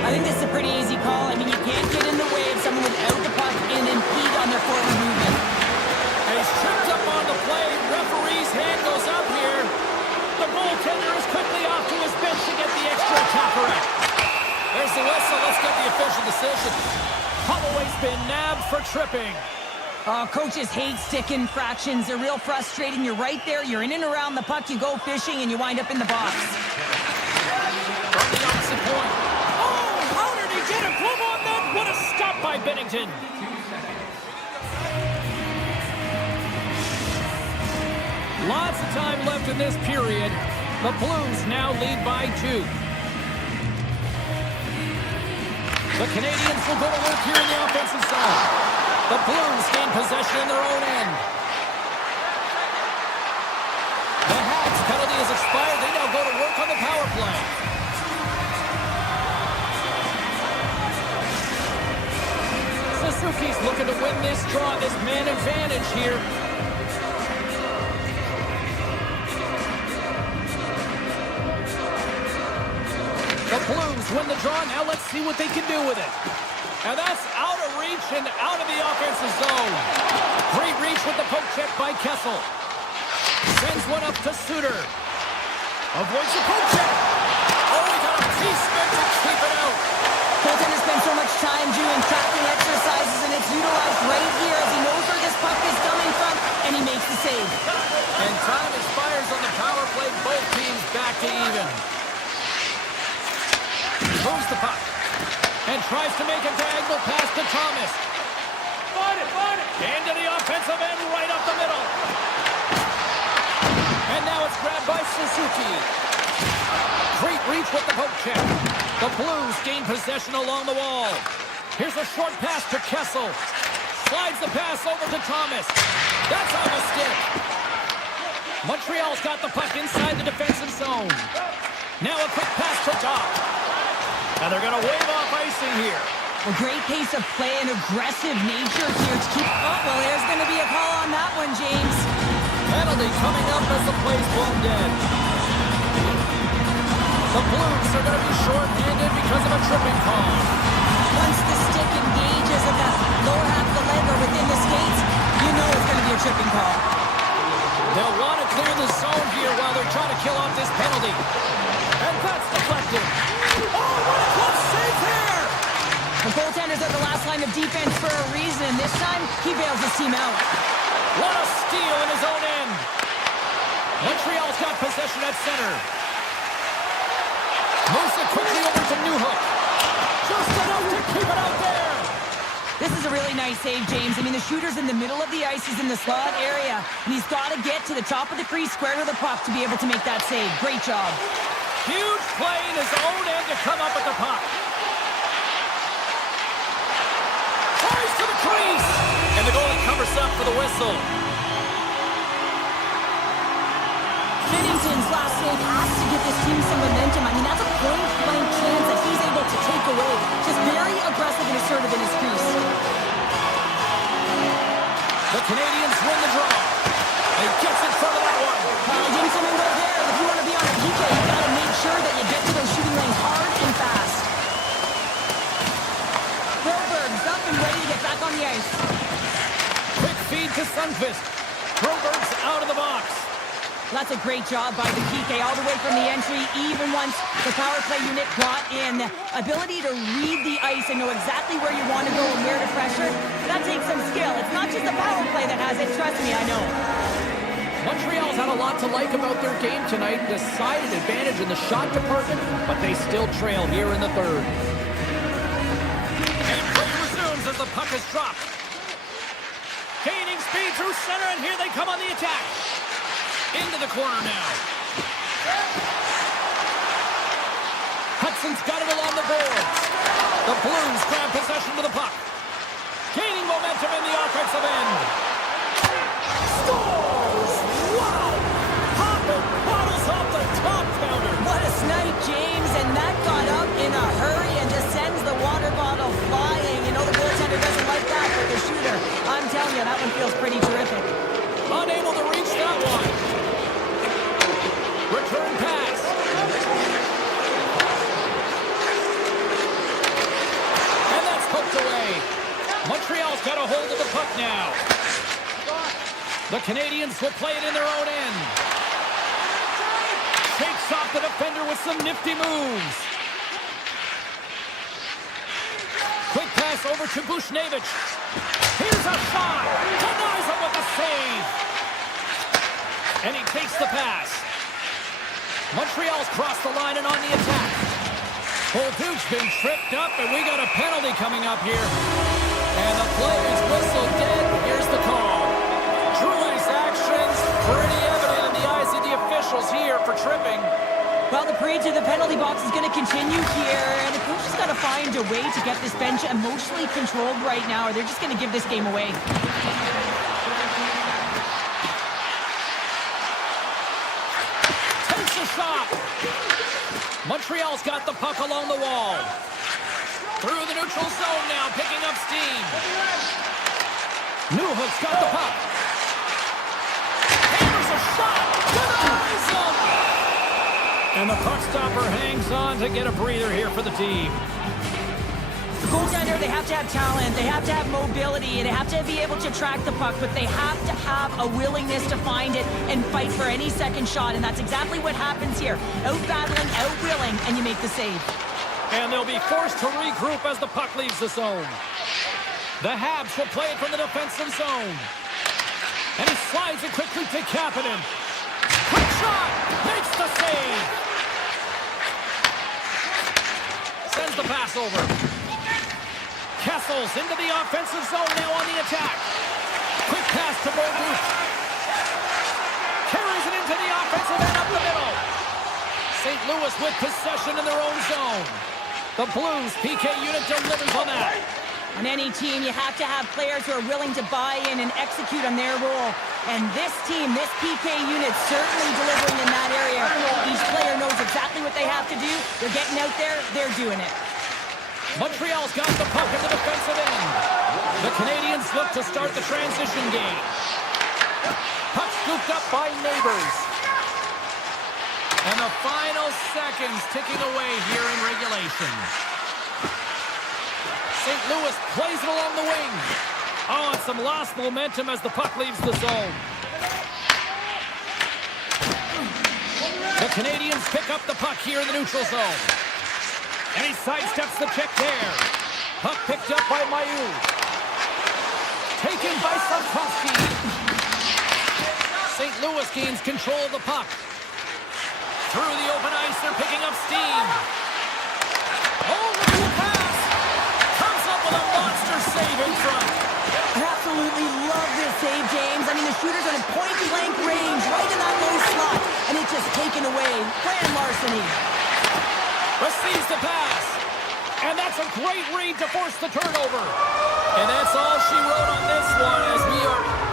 I think this is a pretty easy call. I mean, you can't get in the way of someone without the puck and impede on their forward movement. And he's tripped up on the play. Referee's hand goes up here. The goaltender is quickly off to his bench to get the extra attacker out. There's the whistle. Let's get the official decision. Holloway's been nabbed for tripping. Coaches hate stick infractions. They're real frustrating. You're right there. You're in and around the puck. You go fishing, and you wind up in the box. From the opposite point. Oh, how did he get a glove on that? What a stop by Binnington. Lots of time left in this period. The Blues now lead by 2. The Canadiens will go to work here in the offensive zone. The Blues gain possession in their own end. The Habs penalty has expired. They now go to work on the power play. Suzuki's looking to win this draw, this man advantage here. The Blues win the draw. Now let's see what they can do with it. And that's out of reach and out of the offensive zone. Great reach with the poke check by Kessel. Sends one up to Suter. Avoids the poke check. Oh, he got a piece of it to keep it out. Goaltender spends so much time doing tracking exercises, and it's utilized right here as he knows where this puck is coming from, and he makes the save. And time expires on the power play. Both teams back to even. Moves the puck. And tries to make a diagonal pass to Thomas. Find it! Into the offensive end, right up the middle. And now it's grabbed by Suzuki. Great reach with the poke check. The Blues gain possession along the wall. Here's a short pass to Kessel. Slides the pass over to Thomas. That's on the stick. Montreal's got the puck inside the defensive zone. Now a quick pass to Doc. And they're going to wave off icing here. A great pace of play and aggressive nature here to keep... Oh, well, there's going to be a call on that one, James. Penalty coming up as the play's blown dead. The Blues are going to be short-handed because of a tripping call. Once the stick engages in the lower half of the leg or within the skates, you know it's going to be a tripping call. They'll want to clear the zone here while they're trying to kill off this penalty. And that's deflected. Oh, what a close save here! The goaltenders are the last line of defense for a reason. This time, he bails his team out. What a steal in his own end. Montreal's got possession at center. Moves it quickly over to Newhook. Just enough to keep it out there. save, James. I mean, the shooter's in the middle of the ice. He's in the slot area. And he's got to get to the top of the crease, square to the puck to be able to make that save. Great job. Huge play in his own end to come up with the puck. Flies to the crease. And the goalie covers up for the whistle. Binnington's last save has to give this team some momentum. I mean, that's a point-blank chance that he's able to take away. Just very aggressive and assertive in his crease. The Canadiens win the draw. And he gets in front of that one. Well, he didn't come in right there. If you want to be on a PK, you got to make sure that you get to those shooting lanes hard and fast. Broberg's up and ready to get back on the ice. Quick feed to Sundqvist. Broberg's out of the box. That's a great job by the PK all the way from the entry, even once the power play unit got in. Ability to read the ice and know exactly where you want to go and where to pressure, that takes some skill. It's not just the power play that has it, trust me, I know. Montreal's had a lot to like about their game tonight. Decided advantage in the shot department, but they still trail here in the third. And play resumes as the puck is dropped. Gaining speed through center, and here they come on the attack. Into the corner now. Hudson's got it along the boards. The Blues grab possession to the puck. Gaining momentum in the offensive end. Scores! Wow! Popping bottles off the top counter. What a snipe, James, and that got up in a hurry and just sends the water bottle flying. You know the goaltender doesn't like that, but the shooter, I'm telling you, that one feels pretty terrific. Unable to reach that one. Return pass. And that's poked away. Montreal's got a hold of the puck now. The Canadiens will play it in their own end. Takes off the defender with some nifty moves. Quick pass over to Bushnevich. Here's a shot. Denies him with a save. And he takes the pass. Montreal's crossed the line and on the attack. Bolduc's been tripped up, and we got a penalty coming up here. And the player's whistle dead. Here's the call. Drury's actions pretty evident in the eyes of the officials here for tripping. Well, the parade to the penalty box is going to continue here, and the coach has got to find a way to get this bench emotionally controlled right now, or they're just going to give this game away. Takes a shot. Montreal's got the puck along the wall. Through the neutral zone now, picking up steam. Newhook's got the puck. Hammers a shot. Denies him. And the puck stopper hangs on to get a breather here for the team. The goaltender, they have to have talent, they have to have mobility, they have to be able to track the puck, but they have to have a willingness to find it and fight for any second shot, and that's exactly what happens here. Out-battling, out-willing, and you make the save. And they'll be forced to regroup as the puck leaves the zone. The Habs will play it from the defensive zone. And he slides it quickly to Kapanen. Quick shot! Makes the save! Sends the pass over. Kessel's into the offensive zone now on the attack. Quick pass to Boldu. Carries it into the offensive end up the middle. St. Louis with possession in their own zone. The Blues PK unit delivers on that. On any team, you have to have players who are willing to buy in and execute on their role. And this team, this PK unit, certainly delivering in that area. Each player knows exactly what they have to do. They're getting out there, they're doing it. Montreal's got the puck in the defensive end. The Canadiens look to start the transition game. Puck scooped up by Neighbors. And the final seconds ticking away here in regulation. St. Louis plays it along the wing. Oh, and some lost momentum as the puck leaves the zone. The Canadiens pick up the puck here in the neutral zone. And he sidesteps the check there. Puck picked up by Mayu. Taken by Hasky. St. Louis gains control of the puck. Through the open ice, they're picking up steam. Oh, look at the pass! Comes up with a monster save in front. absolutely love this save, James. I mean, the shooter's on a point-blank range, right in that low slot, and it's just taken away. Grand larceny. Receives the pass. And that's a great read to force the turnover. And that's all she wrote on this one as we are...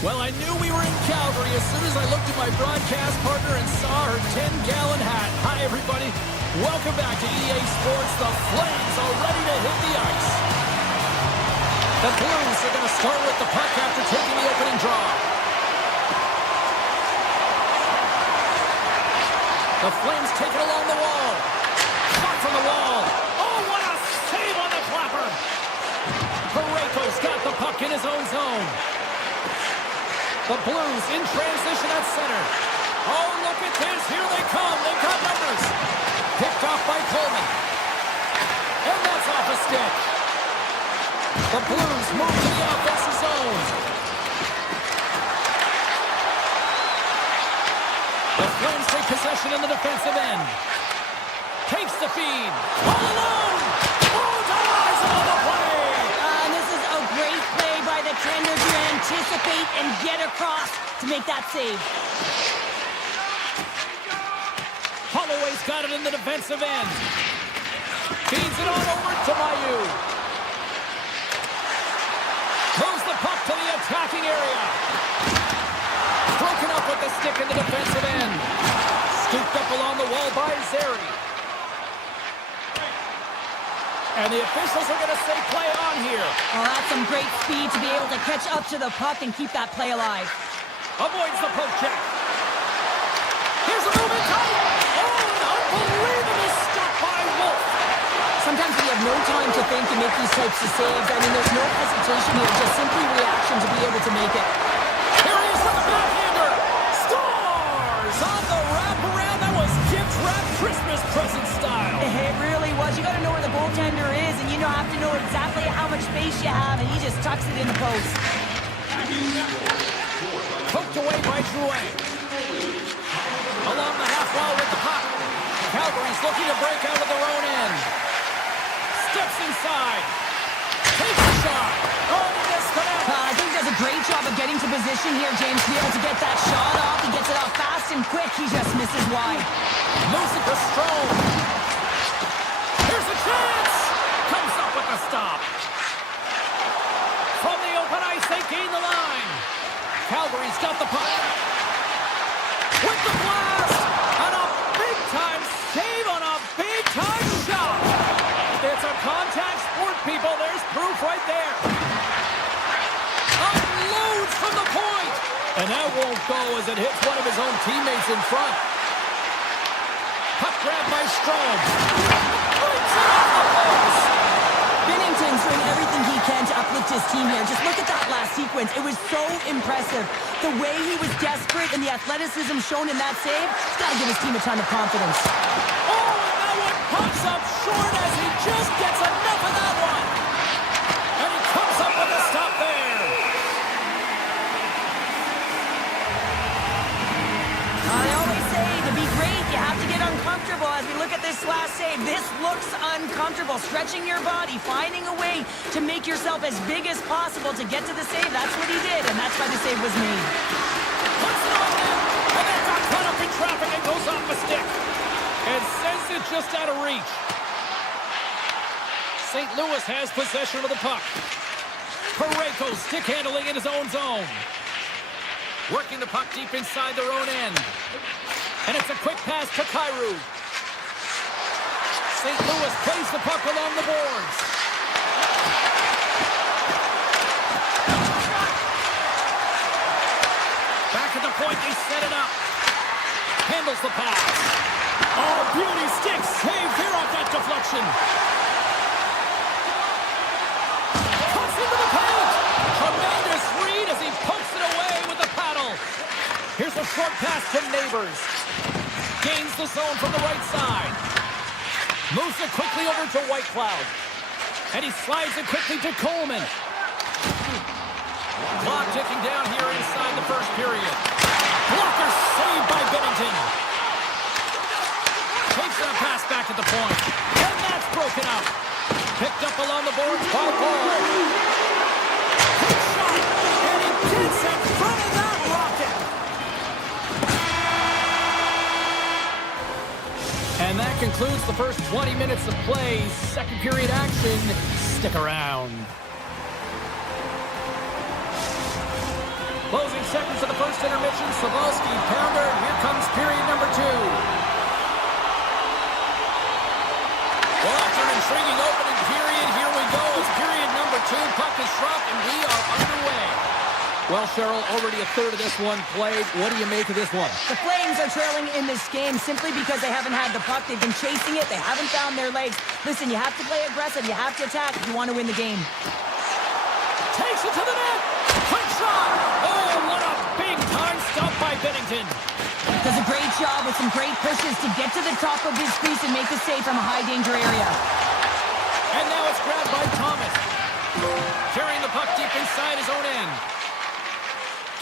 Well, I knew we were in Calgary as soon as I looked at my broadcast partner and saw her 10-gallon hat. Hi, everybody. Welcome back to EA Sports. The Flames are ready to hit the ice. The Blues are going to start with the puck after taking the opening draw. The Flames take it along the wall. Shot from the wall. Oh, what a save on the clapper. Parayko's got the puck in his own zone. The Blues in transition at center. Oh, look at this. Here they come. They've got numbers. Picked off by Coleman. And that's off a stick. The Blues move to the offensive zone. The Flames take possession in the defensive end. Takes the feed. All alone. Oh, dives on the play. This is a great play by the tender to anticipate and get across to make that save. Holloway's got it in the defensive end. Feeds it on over to Mayu. Throws the puck to the attacking area. Broken up with the stick in the defensive end. Scooped up along the wall by Zeri. And the officials are going to say play on here. Well, that's some great speed to be able to catch up to the puck and keep that play alive. Avoids the poke check. Here's a movement tight. Oh, an unbelievable stop by Wolf. Sometimes we have no time to think and make these types of saves. I mean, there's no hesitation here, just simply reaction to be able to make it. Here he is with the backhander. Scores on the wraparound. That was gift wrap Christmas present style. It really was. You got to know where the goaltender is, and you have to know exactly how much space you have, and he just tucks it in the post. Poked away by Drouin. Along the half wall with the puck. Calgary's looking to break out of their own end. Steps inside. Takes a shot. Oh, the disconnect. I think he does a great job of getting to position here, James, to be able to get that shot off. He gets it off fast and quick. He just misses wide. Moves it to Strome. Here's a chance. Comes up with the stop. From the open ice, they gain the line. Calgary's got the puck. With the blast. And a big-time save on a big-time shot. It's a contact sport, people. There's proof right there. Unloads from the point. And that won't go as it hits one of his own teammates in front. Puck grab by Strome. Breaks it off the post. Binnington's doing everything he can to uplift his team here. Just look at that last sequence. It was so impressive. The way he was desperate and the athleticism shown in that save, he's got to give his team a ton of confidence. Oh, and that one pops up short as he just gets enough of that one. And he comes up with a stop there. I always say, to be great, you have to get uncomfortable. As we look at this last save, this looks uncomfortable. Stretching your body, finding a way to make yourself as big as possible to get to the save. That's what he did, and that's why the save was made. Puts it on him, and then got caught up in traffic and goes off the stick. And sends it just out of reach. St. Louis has possession of the puck. Parayko stick handling in his own zone. Working the puck deep inside their own end. And it's a quick pass to Kyrou. St. Louis plays the puck along the boards. Back at the point, they set it up. Handles the pass. Oh, beauty stick save here off that deflection. Cuts into the paint. Tremendous read as he pokes it away with the paddle. Here's a short pass to Neighbors. Gains the zone from the right side. Moves it quickly over to Whitecloud. And he slides it quickly to Coleman. Clock ticking down here inside the first period. Blocker saved by Binnington. Takes that pass back at the point. And that's broken up. Picked up along the boards by Paul. Quick shot. And he gets in front of that rocket. And that concludes the first 20 minutes of play. Second period action. Stick around. Closing seconds of the first intermission. Savalsky, pounder. Here comes period number 2. Well, after an intriguing opening period, here we go. It's period number 2. Puck is dropped, and we are underway. Well, Cheryl, already a third of this one played. What do you make of this one? The Flames are trailing in this game simply because they haven't had the puck. They've been chasing it. They haven't found their legs. Listen, you have to play aggressive. You have to attack if you want to win the game. Takes it to the net. Quick shot. Oh, what a big-time stop by Binnington. Does a great job with some great pushes to get to the top of his crease and make the save from a high-danger area. And now it's grabbed by Thomas. Carrying the puck deep inside his own end.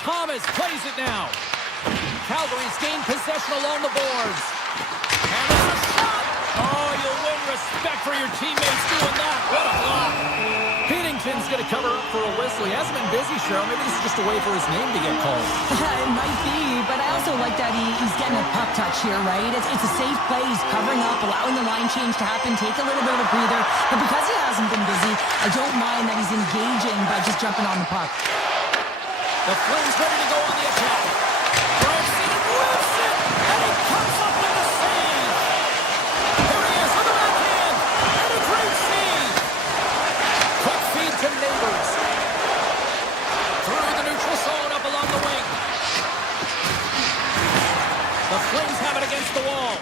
Thomas plays it now. Calgary's gained possession along the boards. And there's a shot. Oh, you'll win respect for your teammates doing that. What a block. Binnington's going to cover up for a whistle. He hasn't been busy, Cheryl. Maybe this is just a way for his name to get called. It might be, but I also like that he's getting a puck touch here, right? It's a safe play. He's covering up, allowing the line change to happen, take a little bit of a breather. But because he hasn't been busy, I don't mind that he's engaging by just jumping on the puck. The Flames ready to go on the attack. Drives it and whips it, and he comes up with the save. There he is with the backhand, and a great save. Quick feed to Neighbors. Through the neutral zone up along the wing. The Flames have it against the wall.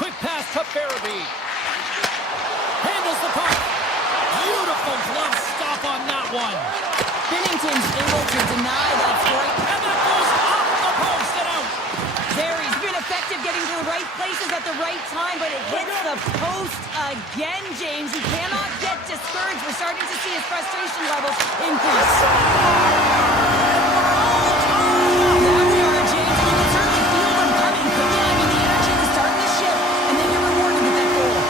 Quick pass to Farabee. Handles the puck. Beautiful glove stop on that one. Binnington's able to deny that scoring. And that goes off the post and out. There, he's been effective getting to the right places at the right time, but it hits the post again, James. He cannot get discouraged. We're starting to see his frustration levels increase. There we are, James. You can certainly feel them coming. Quickly having the energy to start the shift, and then you're rewarded with that goal.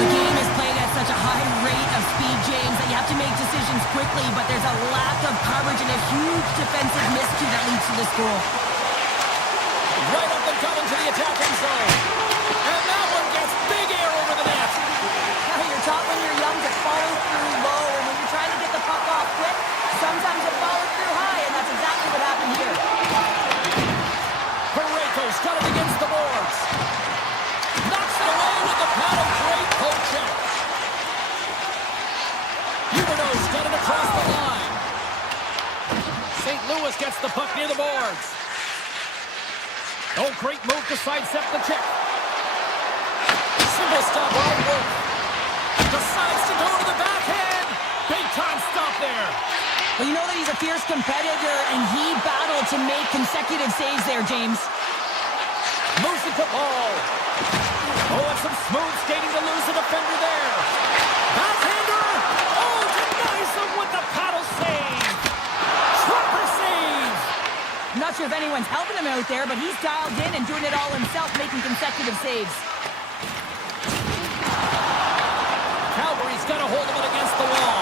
The game is played at such a high rate of speed, James, that you have to make decisions quickly, but there's a lack of coverage and a huge defensive miscue that leads to this goal. Right up and coming to the attacking zone. And that one gets big air over the net. You're taught when you're young to follow through low, and when you're trying to get the puck off quick, sometimes you follow through high, and that's exactly what happened here. Pareto's got it against the boards. Knocks it away with the paddle. Great poke check. Huberdeau's got it across the line. St. Louis gets the puck near the boards. Oh, great move to sidestep the check. Simple stop all work. Decides to go to the backhand. Big time stop there. Well, you know that he's a fierce competitor, and he battled to make consecutive saves there, James. Moves it to Paul. Oh, and some smooth skating to lose the defender there. Backhander. Oh, denies him with the paddle save. Trapper save. I'm not sure if anyone's helping him out there, but he's dialed in and doing it all himself, making consecutive saves. Calgary's got a hold of it against the wall.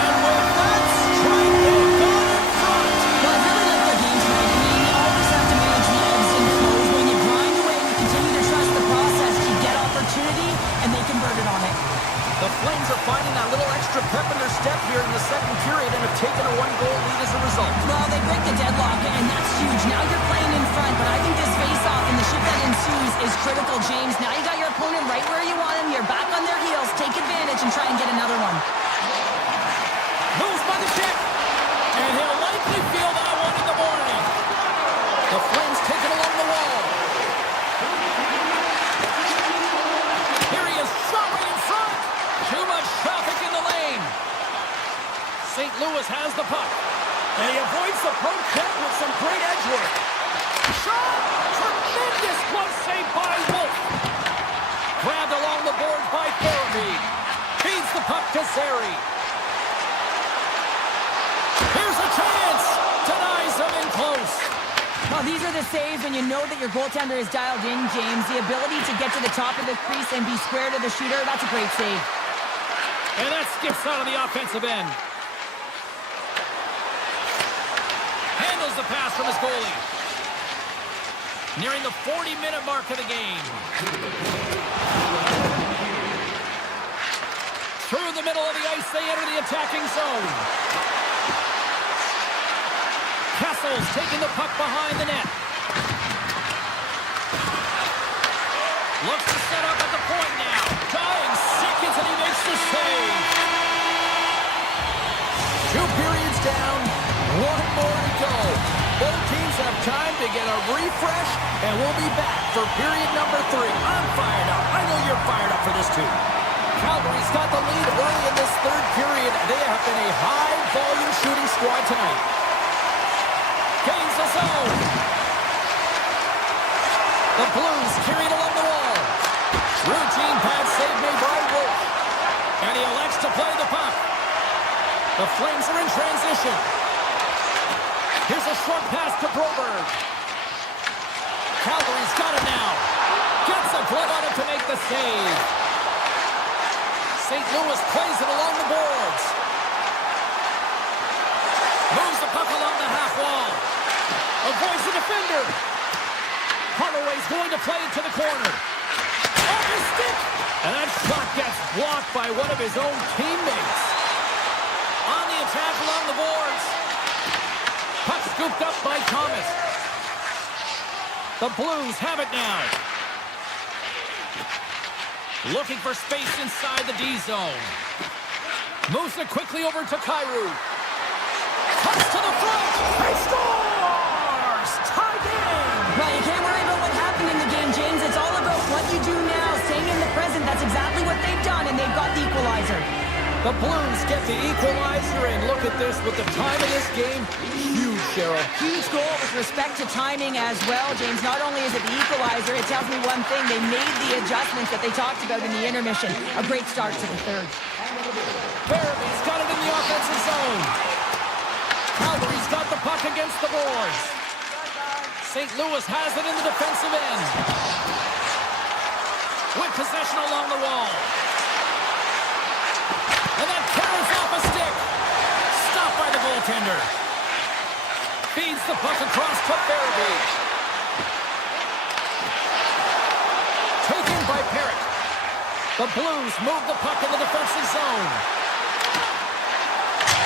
And with that strike, they've gone in front. Well, I really like their game tonight. I mean, you always have to manage the ebbs and flows. When you grind away and you continue to trust the process, you get opportunity, and they converted on it. The Flames are finding that little extra pep in their step here in the second period and have taken a one-goal lead as a result. Well, they break the deadlock, and that's huge. Now you're playing in front, but I think this face-off and the shift that The Flames take it along the wall. Here he is, shot right in front. Too much traffic in the lane. St. Louis has the puck. And he avoids the poke check with some great edge work. Shot! Tremendous glove save by Wolf. Grabbed along the boards by Farabee. Feeds the puck to Zary. Here's a chance! Denies him in close. Well, these are the saves when you know that your goaltender is dialed in, James. The ability to get to the top of the crease and be square to the shooter, that's a great save. And that skips out of the offensive end. Handles the pass from his goalie. Nearing the 40-minute mark of the game. Through the middle of the ice, they enter the attacking zone. Kessel's taking the puck behind the net. Looks to set up at the point now. Dying seconds and he makes the save. 2 periods down, 1 more to go. Both teams have time to get a refresh, and we'll be back for period number 3. I'm fired up. I know you're fired up for this too. Calgary's got the lead early in this third period. They have been a high-volume shooting squad tonight. Gains the zone. The Blues carry it along the wall. Routine pad save made by Wolf. And he elects to play the puck. The Flames are in transition. Here's a short pass to Broberg. Calgary's got it now. Gets a glove on it to make the save. St. Louis plays it along the boards. Moves the puck along the half wall. Avoids the defender. Holloway's going to play it to the corner. Off his stick. And that shot gets blocked by one of his own teammates. On the attack along the boards. Puck scooped up by Thomas. The Blues have it now. Looking for space inside the D zone. Moves it quickly over to Kyrou. Cuts to the front. He scores! Tie game! Well, you can't worry about what happened in the game, James. It's all about what you do now, staying in the present. That's exactly what they've done, and they've got the equalizer. The Blues get the equalizer, and look at this with the time of this game. Huge, Cheryl. Huge goal with respect to timing as well, James. Not only is it the equalizer, it tells me one thing. They made the adjustments that they talked about in the intermission. A great start to the third. Farabee's got it in the offensive zone. Calgary's got the puck against the boards. St. Louis has it in the defensive end. With possession along the wall. And that carries off a stick. Stopped by the goaltender. Feeds the puck across to Farabee. Taken by Perrick. The Blues move the puck in the defensive zone.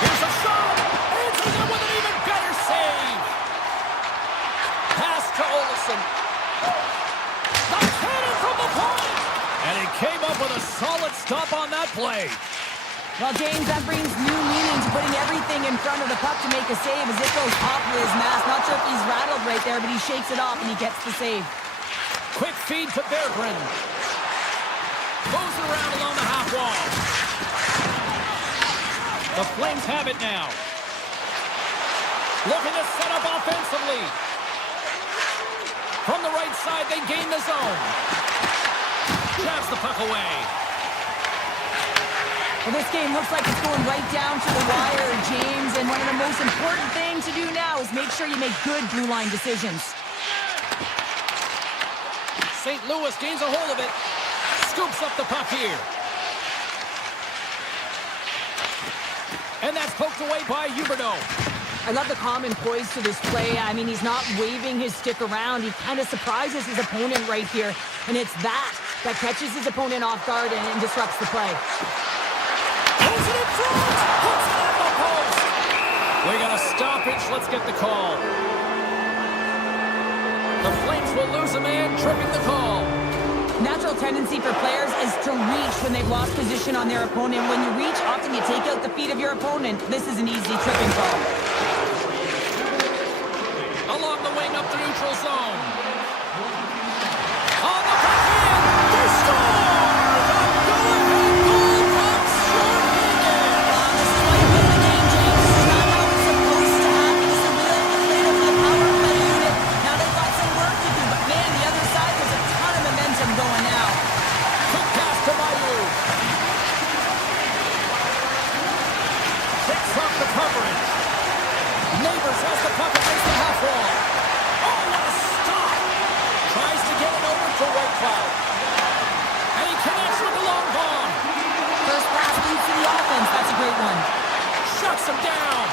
Here's a shot. Answers it with an even better save. Pass to Olsen. The cannon from the point. And he came up with a solid stop on that play. Well, James, that brings new meaning to putting everything in front of the puck to make a save as it goes off with his mask. Not sure if he's rattled right there, but he shakes it off and he gets the save. Quick feed to Berggren. Goes around along the half wall. The Flames have it now. Looking to set up offensively. From the right side, they gain the zone. Jabs the puck away. Well, this game looks like it's going right down to the wire, James, and one of the most important things to do now is make sure you make good blue line decisions. St. Louis gains a hold of it. Scoops up the puck here. And that's poked away by Huberdeau. I love the calm and poise to this play. I mean, he's not waving his stick around. He kind of surprises his opponent right here, and it's that catches his opponent off guard and disrupts the play. Pulls it in front! Puts it off the post! We got a stoppage. Let's get the call. The Flames will lose a man, tripping the call. Natural tendency for players is to reach when they've lost position on their opponent. When you reach, often you take out the feet of your opponent. This is an easy tripping call. Along the wing up the neutral knocks him down.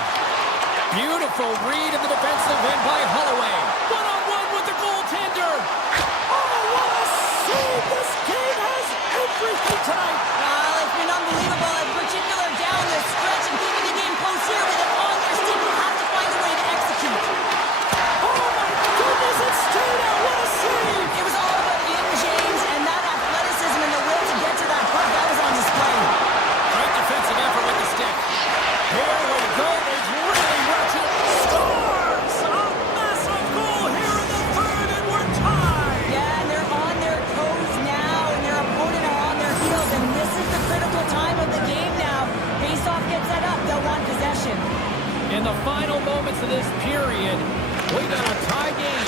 Beautiful read in the defensive end by Holloway. One-on-one with the goaltender. Oh, what a save! This game has everything tonight. It's been unbelievable, in particular down the stretch and keeping the game close here with it on their stick. You have to find a way to execute. Oh, my goodness, it's stayed out. What a save! It was all about him, James, and that athleticism and the will to get to that puck, that was on display. Great defensive effort with the stick. Here we go. They've really ratcheted. Scores! A massive goal here in the third, and we're tied. Yeah, and they're on their toes now, and their opponent are on their heels, and this is the critical time of the game now. Face-off gets set up, they'll want possession. In the final moments of this period, we got a tie game.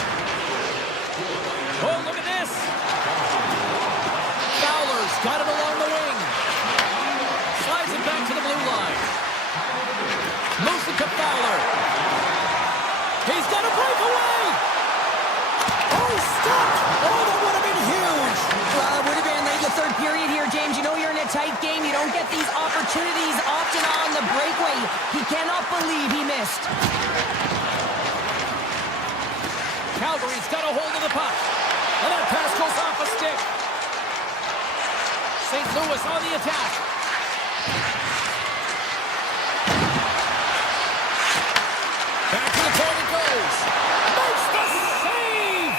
Oh, look at this. Fowler's got it along the wing. Slides it back to the blue line. Moves it to Fowler. He's got a breakaway. Oh, he stopped. Oh, that would have been huge. Well, it would have been late in the third period here, James. You know you're in a tight game. You don't get these opportunities often on the breakaway. He cannot believe he missed. Calgary's got a hold of the puck. And that pass goes off a stick. St. Louis on the attack. Back to the point it goes. Makes the save!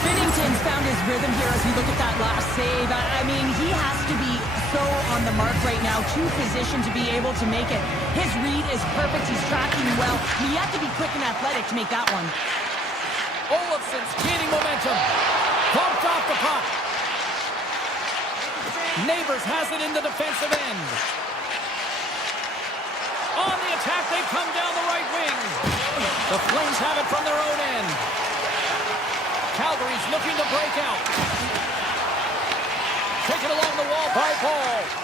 Binnington's found his rhythm here as we look at that last save. I mean, he has to be so on the mark right now, too positioned to be able to make it. His read is perfect. He's tracking well. You have to be quick and athletic to make that one. Olofsson's gaining momentum. Bumped off the puck. Neighbors has it in the defensive end. On the attack, they come down the right wing. The Flames have it from their own end. Calgary's looking to break out. Taken along the wall by Paul.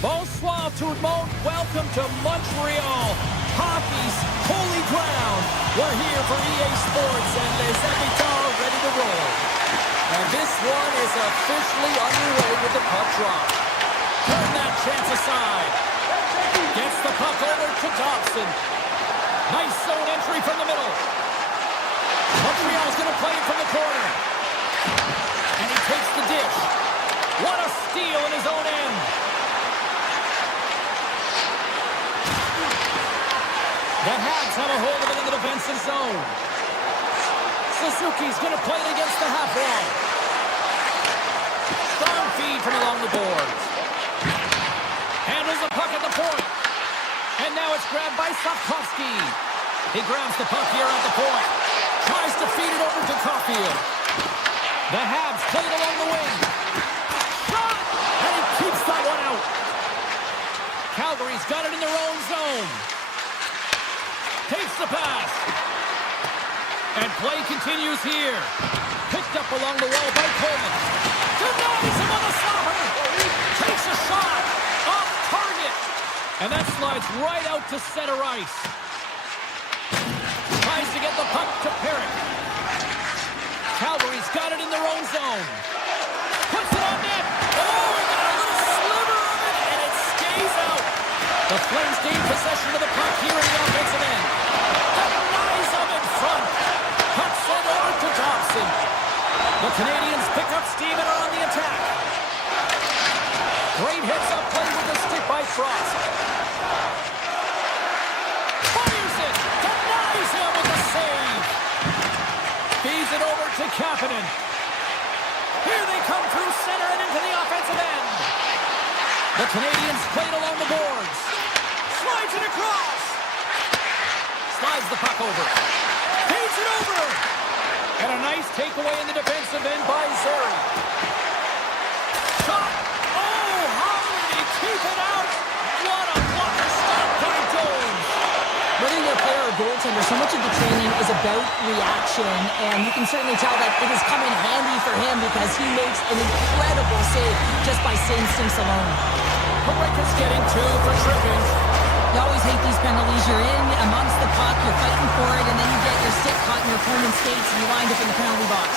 Bonsoir tout le monde. Welcome to Montreal, hockey's holy ground. We're here for EA Sports and les habitants ready to roll. And this one is officially underway with the puck drop. Turn that chance aside. Gets the puck over to Dobson. Nice zone entry from the middle. Montreal's going to play it from the corner. And he takes the dish. What a steal in his own end. The Habs have a hold of it in the defensive zone. Suzuki's going to play it against the half wall. Strong feed from along the boards. Handles the puck at the point. And now it's grabbed by Safkovsky. He grabs the puck here at the point. Tries to feed it over to Caulfield. The Habs play it along the wing. Shot! And he keeps that one out. Calgary's got it in their own zone. Takes the pass. And play continues here. Picked up along the wall by Coleman. Denies him on the stopper. Takes a shot. Off target. And that slides right out to center ice. Tries to get the puck to Perrick. Calgary's got it in their own zone. Puts it on net. Oh, he got a little sliver of it, and it stays out. The Flames gain possession of the puck here in the offensive end. Denies him in front. Puck sent over to Thompson. The Canadiens pick up steam and are on the attack. Great heads-up play with the stick by Frost. Fires it. Denies him with a save. Feeds it over to Kapanen. Here they come through center and into the offensive end. The Canadiens played along the boards. Slides it across. Slides the puck over. Feeds it over. And a nice takeaway in the defensive end by Zary. Shot. Oh, how did he keep it out? What a blocker stop by Jones. Whether you're a player or goaltender, so much of the training is about reaction, and you can certainly tell that it has come in handy for him because he makes an incredible save just by instincts alone. Pareka's getting 2 for tripping. You always hate these penalties. You're in amongst the puck, you're fighting for it, and then you get your stick caught in your opponent's skates and you wind up in the penalty box.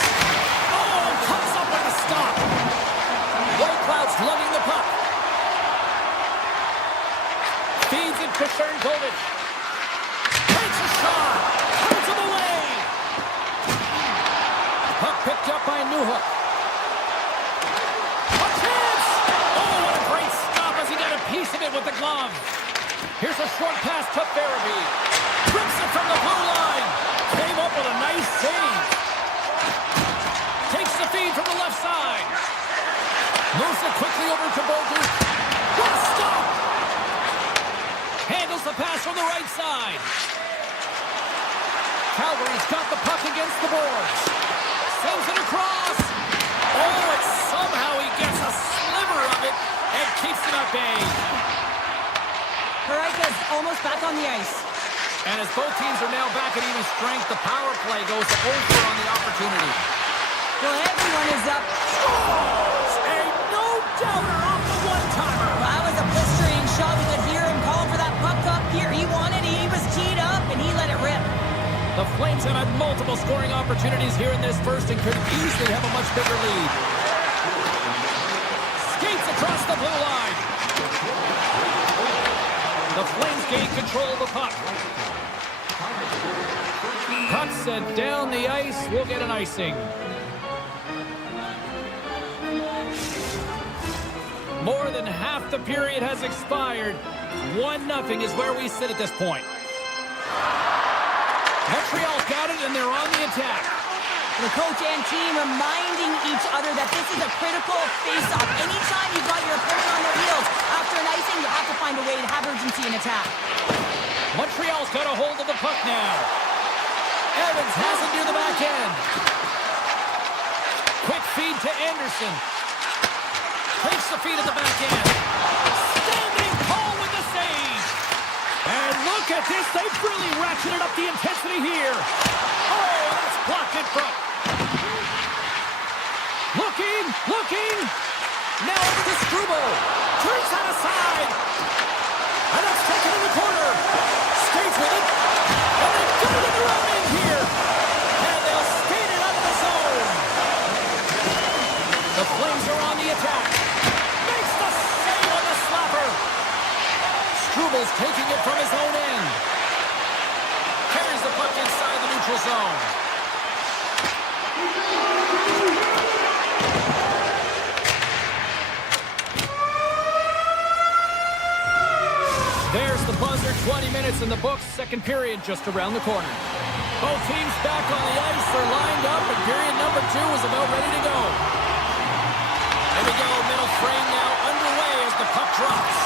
Oh, comes up with a stop. White Cloud's lugging the puck. Feeds it to Sternkovic. Takes a shot. Turns him away. Puck picked up by Newhook. A chance. Oh, what a great stop as he got a piece of it with the glove. Here's a short pass to Farabee. Rips it from the blue line. Came up with a nice save. Takes the feed from the left side. Moves it quickly over to Bolduc. What a stop! Handles the pass from the right side. Calgary's got the puck against the boards. Sends it across. Oh, and somehow he gets a sliver of it and keeps it at bay. Pareka's almost back on the ice. And as both teams are now back at even strength, the power play goes over on the opportunity. Well, everyone is up. Scores! A no-doubter off the one-timer. Well, that was a blistering shot. We could hear him call for that puck up here. He wanted it. He was teed up, and he let it rip. The Flames have had multiple scoring opportunities here in this first and could easily have a much bigger lead. Skates across the blue line. The Flames gain control of the puck. Puck sent down the ice. We'll get an icing. More than half the period has expired. 1-0 is where we sit at this point. Montreal got it, and they're on the attack. The coach and team reminding each other that this is a critical face-off. Anytime you've got your opponent on their heels after an icing, you have to find a way to have urgency in attack. Montreal's got a hold of the puck now. Evans has it near the back end. Quick feed to Anderson. Takes the feed at the back end. Standing tall with the save. And look at this. They've really ratcheted up the intensity here. Oh, that's blocked in front. Looking. Now over to Struble. Turns that aside. And that's taken in the corner. Skates with it. And they've got it in their own end here. And they'll skate it out of the zone. The Flames are on the attack. Makes the save on the slapper. Struble's taking it from his own end. Carries the puck inside the neutral zone. There's the buzzer, 20 minutes in the books, second period just around the corner. Both teams back on the ice, they're lined up, and period number 2 is about ready to go. Here we go, middle frame now underway as the puck drops.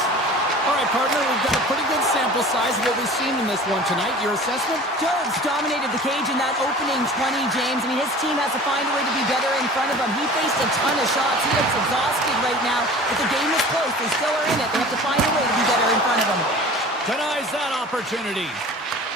All right, partner, we've got a pretty good sample size of what we've seen in this one tonight. Your assessment? Jones dominated the cage in that opening 20, James. I mean, his team has to find a way to be better in front of him. He faced a ton of shots. He looks exhausted right now. But the game is close. They still are in it. They have to find a way to be better in front of him. Denies that opportunity.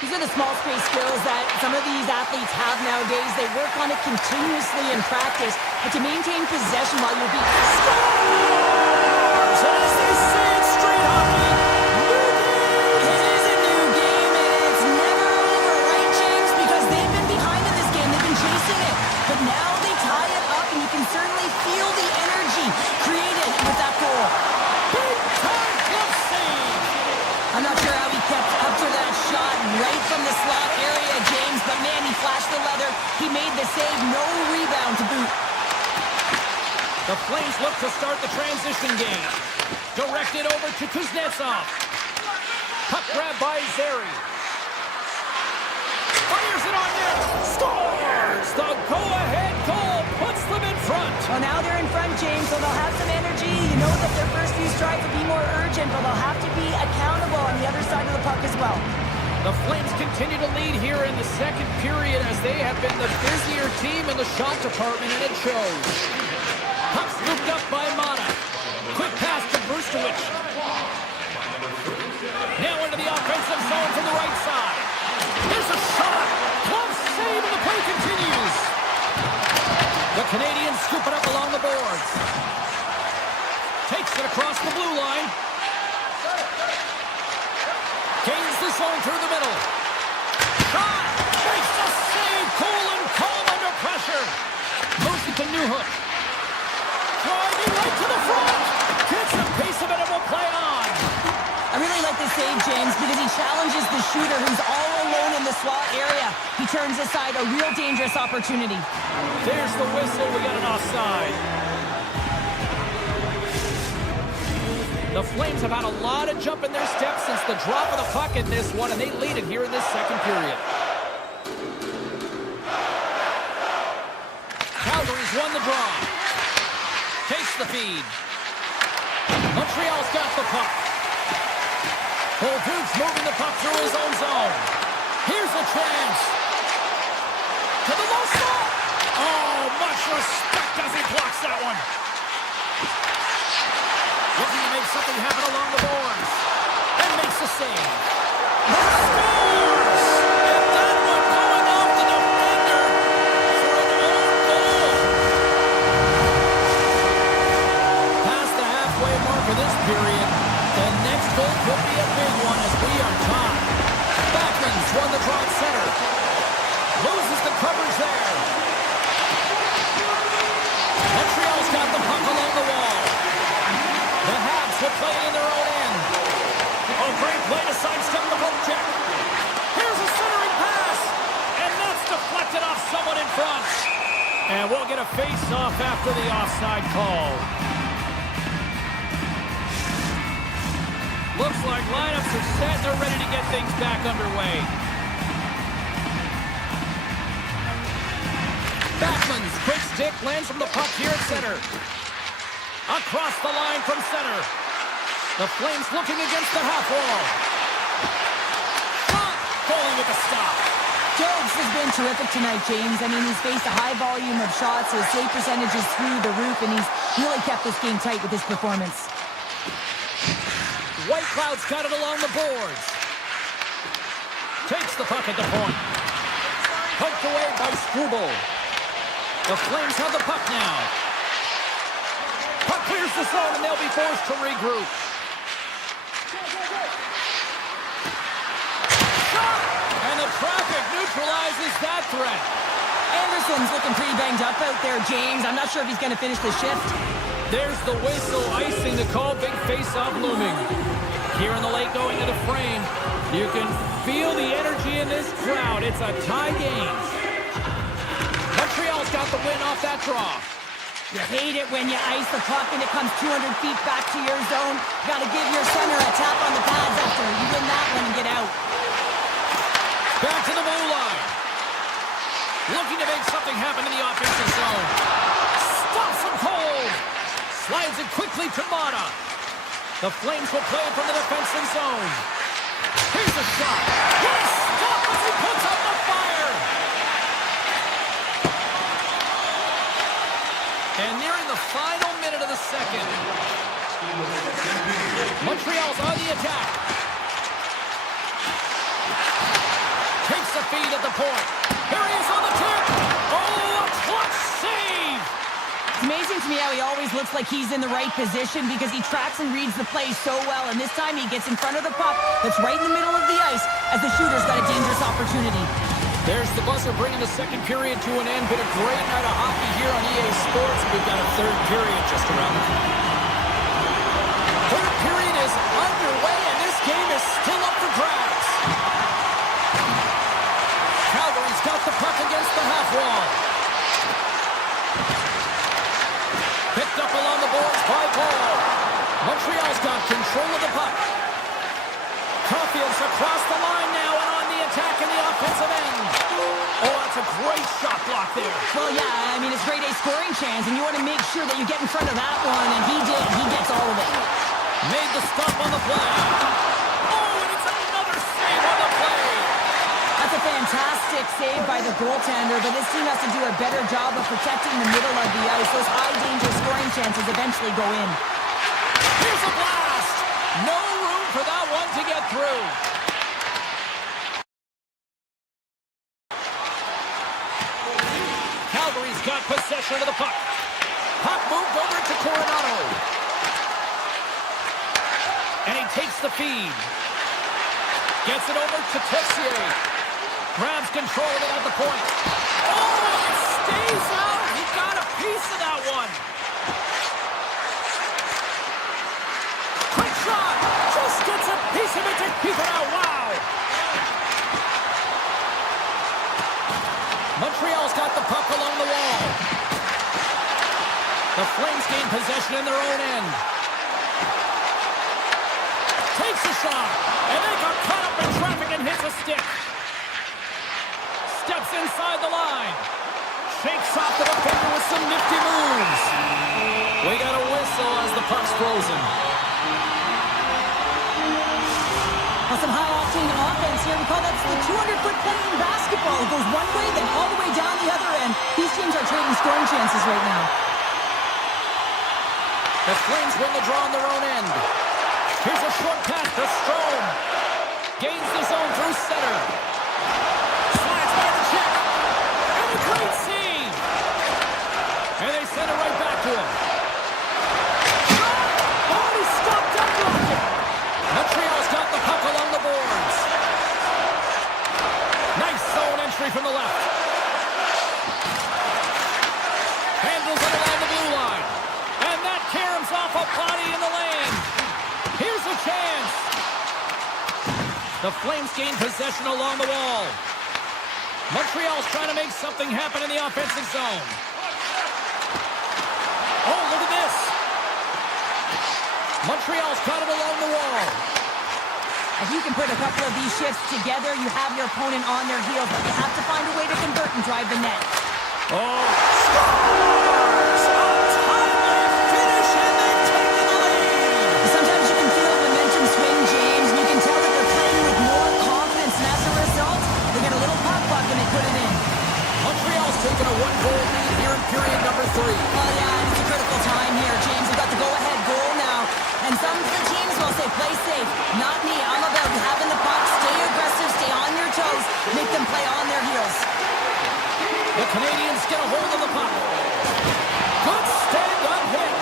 These are the small space skills that some of these athletes have nowadays. They work on it continuously in practice, but to maintain possession while you're being scores! And as they say it, straight hockey, new game! It is a new game, and it's never over, right, James? Because they've been behind in this game. They've been chasing it. But now they tie it up, and you can certainly feel the energy created with that goal. Big time glove save! I'm not sure how he kept up to that shot right from the slot area, James, but man, he flashed the leather. He made the save, no rebound to boot. The Flames look to start the transition game. Directed over to Kuznetsov. Puck grab by Zary. Fires it on net. Scores! The go-ahead goal puts them in front. Well, now they're in front, James, so they'll have some energy. You know that their first few strides will be more urgent, but they'll have to be accountable on the other side of the puck as well. The Flames continue to lead here in the second period as they have been the busier team in the shot department, and it shows. Puck scooped up by Mata. Quick pass to Brustowicz. Now into the offensive zone from the right side. There's a shot. Glove save, and the play continues. The Canadiens scoop it up along the boards. Takes it across the blue line. Gains the zone through the middle. Shot! Makes the save! Cool and calm under pressure. Moves it to Newhook. Driving right to the front. Gets a piece of it and will play on. I really like this save, James, because he challenges the shooter who's all alone in the slot area. He turns aside a real dangerous opportunity. There's the whistle. We got an offside. The Flames have had a lot of jump in their steps since the drop of the puck in this one, and they lead it here in this second period. Calgary's won the draw. Takes the feed. Montreal's got the puck. Bolduc's moving the puck through his own zone. Here's a chance. To the low slot. Oh, much respect as he blocks that one. Looking to make something happen along the boards. And makes the save. Scores! And that one going off the defender for an own goal. Past the halfway mark of this period. The next goal could be a big one as we are tied. Backman's won the draw at center. Loses the coverage there. Montreal's got the puck along the wall. The Habs will play it in their own end. Oh, great play to sidestep the poke check. Here's a centering pass. And that's deflected off someone in front. And we'll get a face-off after the offside call. Looks like lineups are set. They're ready to get things back underway. Backman's quick stick lands from the puck here at center. Across the line from center. The Flames looking against the half wall. Shot! Goalie with a stop. Jones has been terrific tonight, James. I mean, he's faced a high volume of shots. His save percentage is through the roof, and he's really kept this game tight with his performance. White Cloud's got it along the boards. Takes the puck at the point. Poked away by Struble. The Flames have the puck now. Puck clears the zone, and they'll be forced to regroup. Shot! And the traffic neutralizes that threat. Anderson's looking pretty banged up out there, James. I'm not sure if he's going to finish the shift. There's the whistle, icing the call, big face-off looming. Here in the late going to the frame, you can feel the energy in this crowd. It's a tie game. Montreal's got the win off that draw. You hate it when you ice the puck and it comes 200 feet back to your zone. You got to give your center a tap on the pads after you win that one and get out. Back to the blue line. Looking to make something happen in the offensive zone. Stops him cold. Slides it quickly to Mata. The Flames will play it from the defensive zone. Here's a shot. Yes! Stop as he puts out the fire. And nearing the final minute of the second. Montreal's on the attack. the point. Here he is on the tip. Oh, a clutch save. It's amazing to me how he always looks like he's in the right position because he tracks and reads the play so well. And this time he gets in front of the puck that's right in the middle of the ice as the shooter's got a dangerous opportunity. There's the buzzer bringing the second period to an end. Been a great night of hockey here on EA Sports. We've got a third period just around the corner. Third period is underway, and this game is still up for grabs. Calgary's got the puck against the half wall. Picked up along the boards by Paul. Montreal's got control of the puck. Caulfield's across the line now and on the attack in the offensive end. Oh, that's a great shot block there. Well, yeah, I mean, it's grade A scoring chance, and you want to make sure that you get in front of that one, and he did. He gets all of it. Made the stop on the play. Oh, and it's another save on the play. That's a fantastic save by the goaltender, but this team has to do a better job of protecting the middle of the ice. Those high-danger scoring chances eventually go in. Here's a blast. No room for that one to get through. Calgary's got possession of the puck. Puck moved over to Coronado. And he takes the feed. Gets it over to Tessier. Grabs control of it at the point. Oh, it stays out. He got a piece of that one. Quick shot. Just gets a piece of it to keep it out. Wow. Montreal's got the puck along the wall. The Flames gain possession in their own end. Takes a shot, and they got caught up in traffic and hits a stick. Steps inside the line. Shakes off the defender with some nifty moves. We got a whistle as the puck's frozen. Well, some high-octane offense here. We call that the 200-foot play in basketball. It goes one way, then all the way down the other end. These teams are trading scoring chances right now. The Flames win the draw on their own end. Here's a short pass to Strome. Gains the zone through center. Slides by the check. And a great save. And they send it right back to him. Oh, he stopped up blocking. Montreal's got the puck along the boards. Nice zone entry from the left. Handles it along the blue line. And that caroms off a body in the lane. Here's a chance. The Flames gain possession along the wall. Montreal's trying to make something happen in the offensive zone. Oh, look at this. Montreal's got it along the wall. If you can put a couple of these shifts together, you have your opponent on their heels, but you have to find a way to convert and drive the net. Oh, scores! A timely finish, and they've taken the lead. Sometimes you can feel momentum swing, James, and you can tell that they're playing with more confidence, and as a result, they get a little pop buck and they put it in. Montreal's taken a one-goal lead here in period number 3. Oh, yeah, it's a critical time here, James. We've got the go-ahead goal now, and some of the teams will say, play safe. Not me. I'm about having the puck, stay aggressive, stay on your toes, make them play on their heels. The Canadiens get a hold of the puck. Good stand-up hit.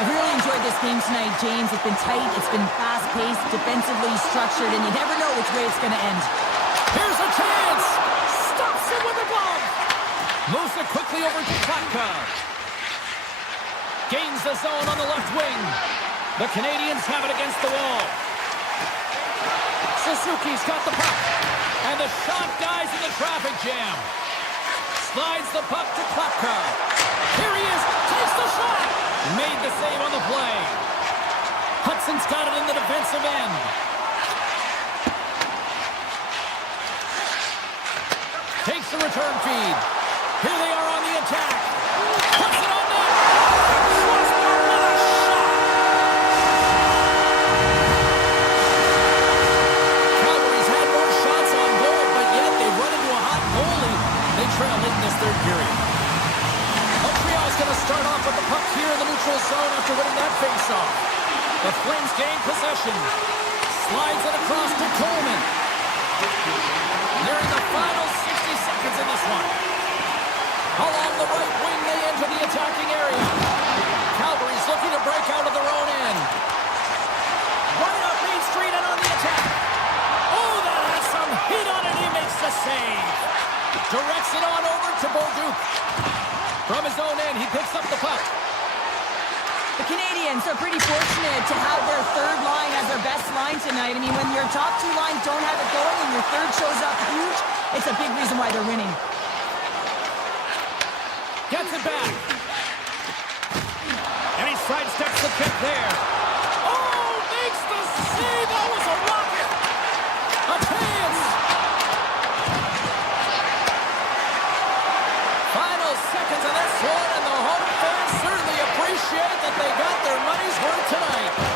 I've really enjoyed this game tonight, James. It's been tight, it's been fast-paced, defensively structured, and you never know which way it's going to end. Here's a chance. Stops it with a glove. Moves it quickly over to Klatka. Gains the zone on the left wing. The Canadiens have it against the wall. Suzuki's got the puck. And the shot dies in the traffic jam. Slides the puck to Klatka. Here he is. Takes the shot. Made the save on the play. Hudson's got it in the defensive end. Takes the return feed. Here they are on the attack. Puts it on net. Crossbar with a shot. Calgary's had more shots on goal, but yet they run into a hot goalie. They trail late in this third period. Montreal's going to start off with the puck here in the neutral zone after winning that faceoff. The Flames gain possession. Slides it across to Coleman. Nearing the final 60 seconds in this one. Along the right wing, they enter the attacking area. Calgary's looking to break out of their own end. Right up Main Street and on the attack. Oh, that has some heat on it. He makes the save. Directs it on over to Bolduc. From his own end, he picks up the puck. The Canadiens are pretty fortunate to have their third line as their best line tonight. I mean, when your top two lines don't have it going and your third shows up huge, it's a big reason why they're winning. Gets it back. And he sidesteps the pick there. Oh, makes the save. That was a rocket. A chance. Final seconds of this one, and the home fans certainly appreciate that they got their money's worth tonight.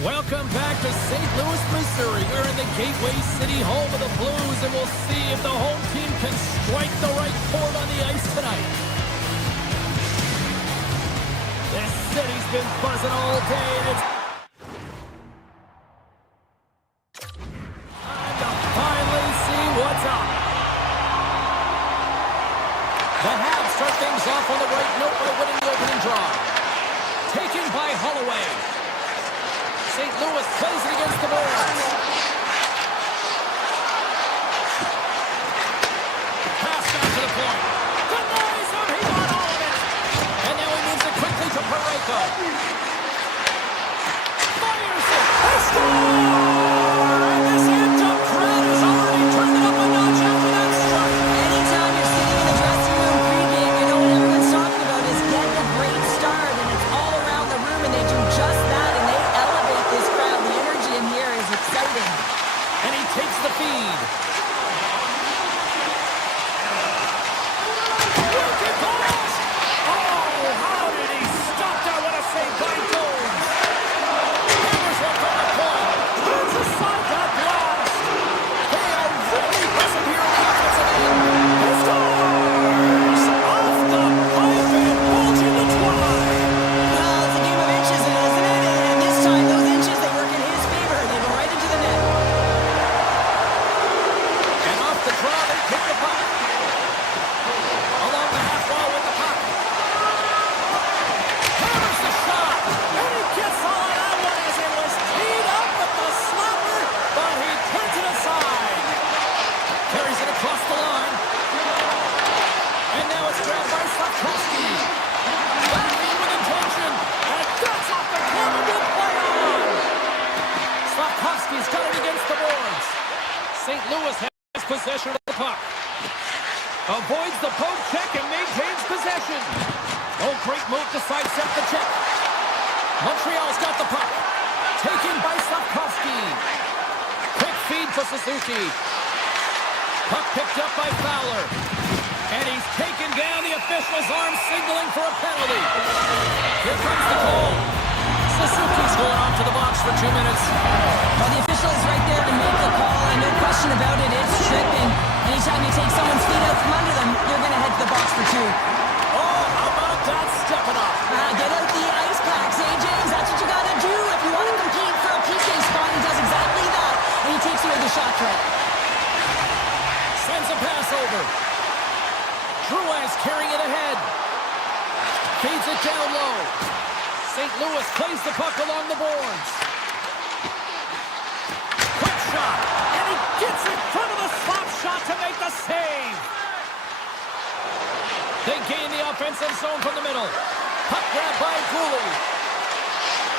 Welcome back to St. Louis, Missouri. We're in the Gateway City, home of the Blues, and we'll see if the home team can strike the right chord on the ice tonight. This city's been buzzing all day, and it's time to finally see what's up. The Habs start things off on the right note by winning the opening draw. Taken by Holloway. St. Louis plays it against the boards. Pass back to the point. Denies him. He got all of it. And now he moves it quickly to Parayko. Fires it. They score! And this amped-up crowd has already turned it up a notch after that start. Anytime you're sitting in the dressing room pregame, you know what everyone's talking about is getting a great start, and it's all around the room, and they do just that, and they elevate this crowd. The energy in here is exciting. And he takes the feed. Wicked pass! Oh, how did he stop that? What a save by Jones. Hammers one from the point. Turns aside that blast. They are really pressing here in the offensive end. He scores! Off the pipe and bulging the twine. Well, it's a game of inches, isn't it? And this time, those inches, they work in his favor. They go right into the net. And off the draw, they pick the puck. Along the half wall with the puck. Hammers the shot. And he gets all of that one as it was teed up with the slapper, but he turns it aside. Carries it across the line. And now it's grabbed by Hasky. Back in with intention. And that's off the corner. Good play on. Slavkovsky's got it against the boards. St. Louis has possession of the puck. Avoids the poke check and maintains possession. Oh, great move to sidestep the check. Montreal's got the puck. Taken by Slavkovsky. Quick feed for Suzuki. Puck picked up by Fowler. And he's taken down. The official's arm signaling for a penalty. Here comes the call. Suzuki's going on to the box for 2 minutes. Well, the official is right there to make the call, and no question about it, it's tripping. Anytime you take someone's feet out from under them, you're going to head to the box for 2. Oh, how about that stepping up? Get out the ice packs, eh, James? That's what you got to do if you want to compete for a PK spot. He does exactly that, and he takes away the shot threat. Sends a pass over. Drouin's carrying it ahead. Feeds it down low. St. Louis plays the puck along the boards. Quick shot. And he gets in front of the slap shot to make the save. They gain the offensive zone from the middle. Puck grab by Cooley.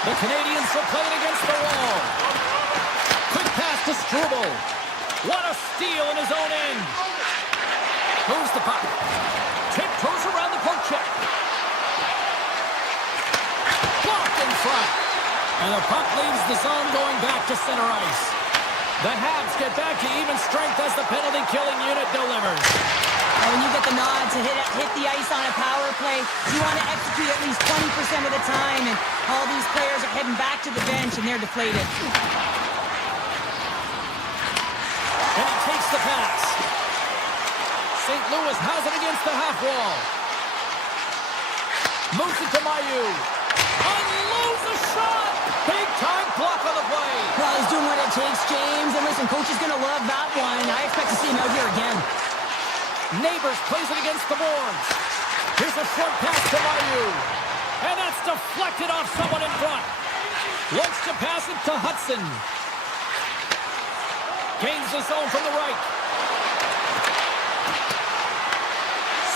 The Canadiens are playing against the wall. Quick pass to Struble. What a steal in his own end. Moves the puck. Tiptoes around the poke check. Blocked in front. And the puck leaves the zone going back to center ice. The Habs get back to even strength as the penalty-killing unit delivers. When you get the nod to hit the ice on a power play, you want to execute at least 20% of the time, and all these players are heading back to the bench, and they're deflated. And he takes the pass. St. Louis has it against the half wall. Moves it to Mailloux. Unloads the shot. Big time block on the play. Well, he's doing what it takes, James. And listen, coach is going to love that one. I expect to see him out here again. Neighbors plays it against the boards. Here's a short pass to Mailloux. And that's deflected off someone in front. Wants to pass it to Hudson. Gains the zone from the right.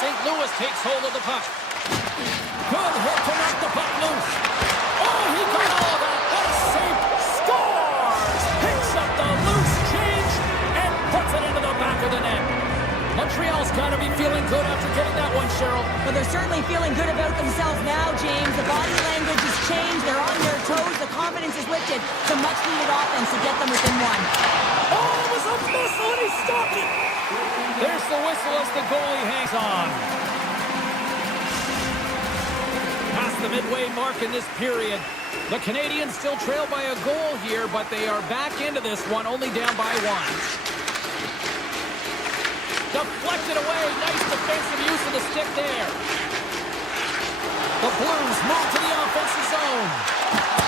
St. Louis takes hold of the puck. Good hit to knock the puck loose. Oh, he got all of that. What a save. Scores! Picks up the loose change and puts it into the back of the net. Montreal's got to be feeling good after getting that one, Cheryl. Well, they're certainly feeling good about themselves now, James. The body language has changed. They're on their toes. The confidence is lifted. Some much-needed offense to get them within one. Oh, it was a missile, and he stopped it. There's the whistle as the goalie hangs on. Pass past the midway mark in this period. The Canadiens still trail by a goal here, but they are back into this one, only down by one. Deflected away. Nice defensive use of the stick there. The Blues move to the offensive zone.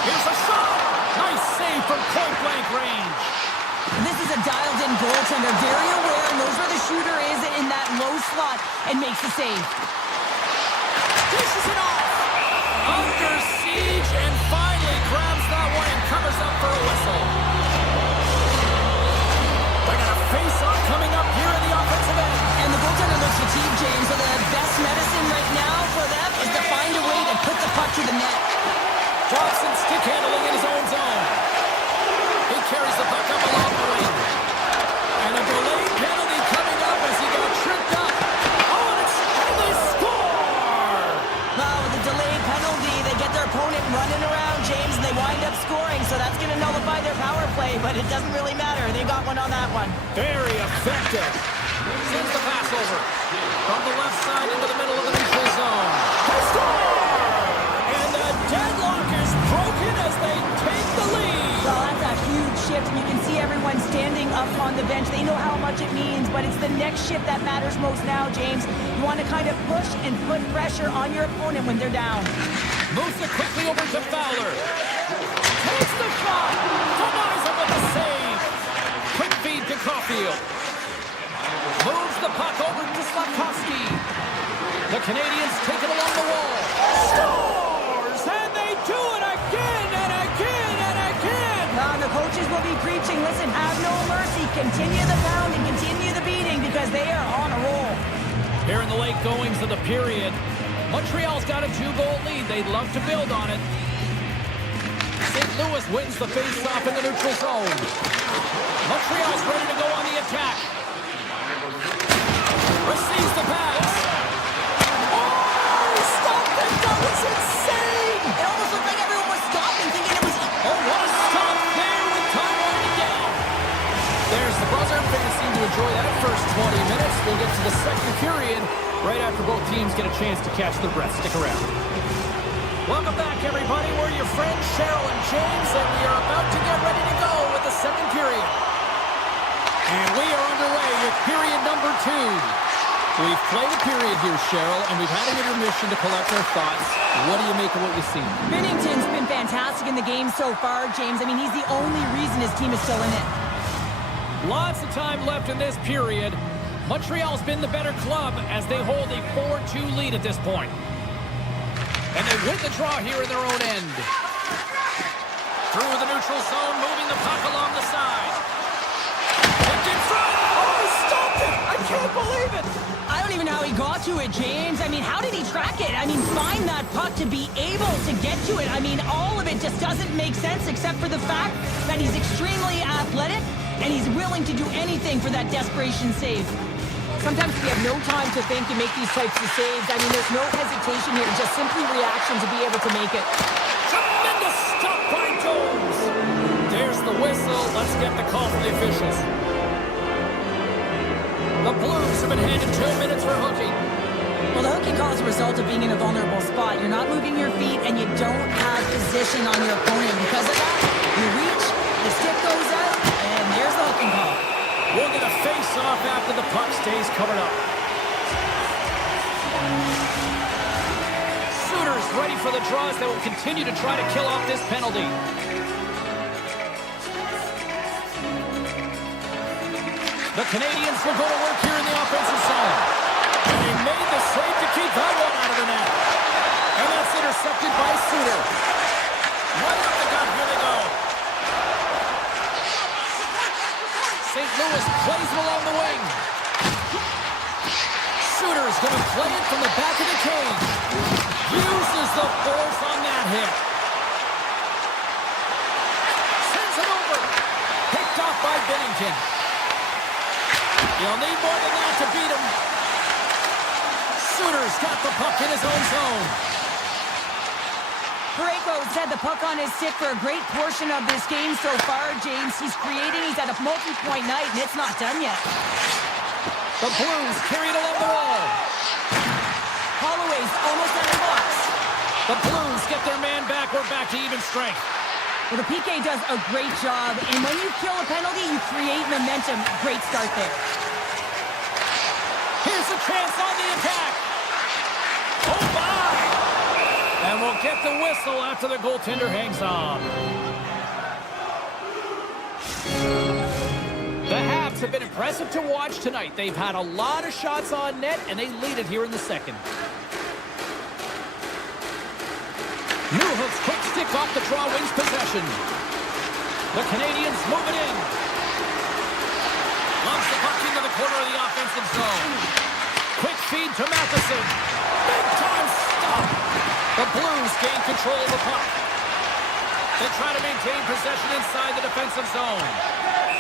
Here's a shot. Nice save from point-blank range. This is a dialed-in goaltender, very aware, knows where the shooter is in that low slot, and makes the save. Dishes it off. Under siege, and finally grabs that one and covers up for a whistle. They got a face-off coming up here in the offensive end. And the goaltender looks fatigued, James, so the best medicine right now for them is to find a way to put the puck to the net. Johnson stick handling in his own zone. He carries the puck up along the wing. And a delayed penalty coming up as he got tripped up. Oh, and they score! Now, with the delayed penalty, they get their opponent running around, James, and they wind up scoring, so that's going to nullify their power play, but it doesn't really matter. They got one on that one. Very effective. Sends the pass over. From the left side into the middle of the neutral zone. They score! And the deadlock is broken as they take the lead. Well, that's a huge shift, and you can see everyone standing up on the bench. They know how much it means, but it's the next shift that matters most now, James. You want to kind of push and put pressure on your opponent when they're down. Moves it quickly over to Fowler. Takes the shot. Denies him with the save. Quick feed to Caulfield. Moves the puck over to Hasky. The Canadiens take it along the wall. Scores! And they do it again and again and again! Now, the coaches will be preaching, listen, have no mercy. Continue the pound and continue the beating because they are on a roll. Here in the late goings of the period, Montreal's got a 2-goal lead. They'd love to build on it. St. Louis wins the face-off in the neutral zone. Montreal's ready to go on the attack. Receives the pass. Oh, he stopped it. That was insane. It almost looked like everyone was stopping, thinking it was... Oh, what a stop there with time winding down. There's the buzzer. Fans seem to enjoy that first 20 minutes. We'll get to the second period right after both teams get a chance to catch their breath. Stick around. Welcome back, everybody. We're your friends, Cheryl and James, and we are about to get ready to go with the second period. And we are underway with period number 2. We've played a period here, Cheryl, and we've had an intermission to collect our thoughts. What do you make of what you've seen? Binnington's been fantastic in the game so far, James. I mean, he's the only reason his team is still in it. Lots of time left in this period. Montreal's been the better club as they hold a 4-2 lead at this point. And they win the draw here in their own end. Through the neutral zone, moving the puck along the side. Picked in front. Oh, he stopped it. I can't believe it. I don't even know how he got to it, James. I mean, how did he track it? I mean, find that puck to be able to get to it. I mean, all of it just doesn't make sense except for the fact that he's extremely athletic and he's willing to do anything for that desperation save. Sometimes we have no time to think and make these types of saves. I mean, there's no hesitation here, just simply reaction to be able to make it. Tremendous stop by Jones. There's the whistle. Let's get the call from the officials. The Blues have been handed 2 minutes for hooking. Well, the hooking call is a result of being in a vulnerable spot. You're not moving your feet, and you don't have position on your opponent. Because of that, you reach, the stick goes out, and there's the hooking call. We'll get a face-off after the puck stays covered up. Sooners ready for the draws that will continue to try to kill off this penalty. The Canadiens will go to work here in the offensive zone. And they made the save to keep that one out of the net. And that's intercepted by Suter. Right up the gut, here they go. St. Louis plays it along the wing. Suter's going to play it from the back of the cage. Uses the force on that hit. Sends it over. Picked off by Binnington. You'll need more than that to beat him. Suter's got the puck in his own zone. Parayko's had the puck on his stick for a great portion of this game so far, James. He's creating, he's at a multi-point night, and it's not done yet. The Blues carry it along the wall. Holloway's almost out of the box. The Blues get their man back. We're back to even strength. Well, the PK does a great job, and when you kill a penalty, you create momentum. Great start there. Here's a chance on the attack. Oh, my! And we'll get the whistle after the goaltender hangs on. The Habs have been impressive to watch tonight. They've had a lot of shots on net, and they lead it here in the second. Newhook's quick stick off the draw wins possession. The Canadiens move it in. Lumps the puck into the corner of the offensive zone. Quick feed to Matheson. Big time stop. The Blues gain control of the puck. They try to maintain possession inside the defensive zone.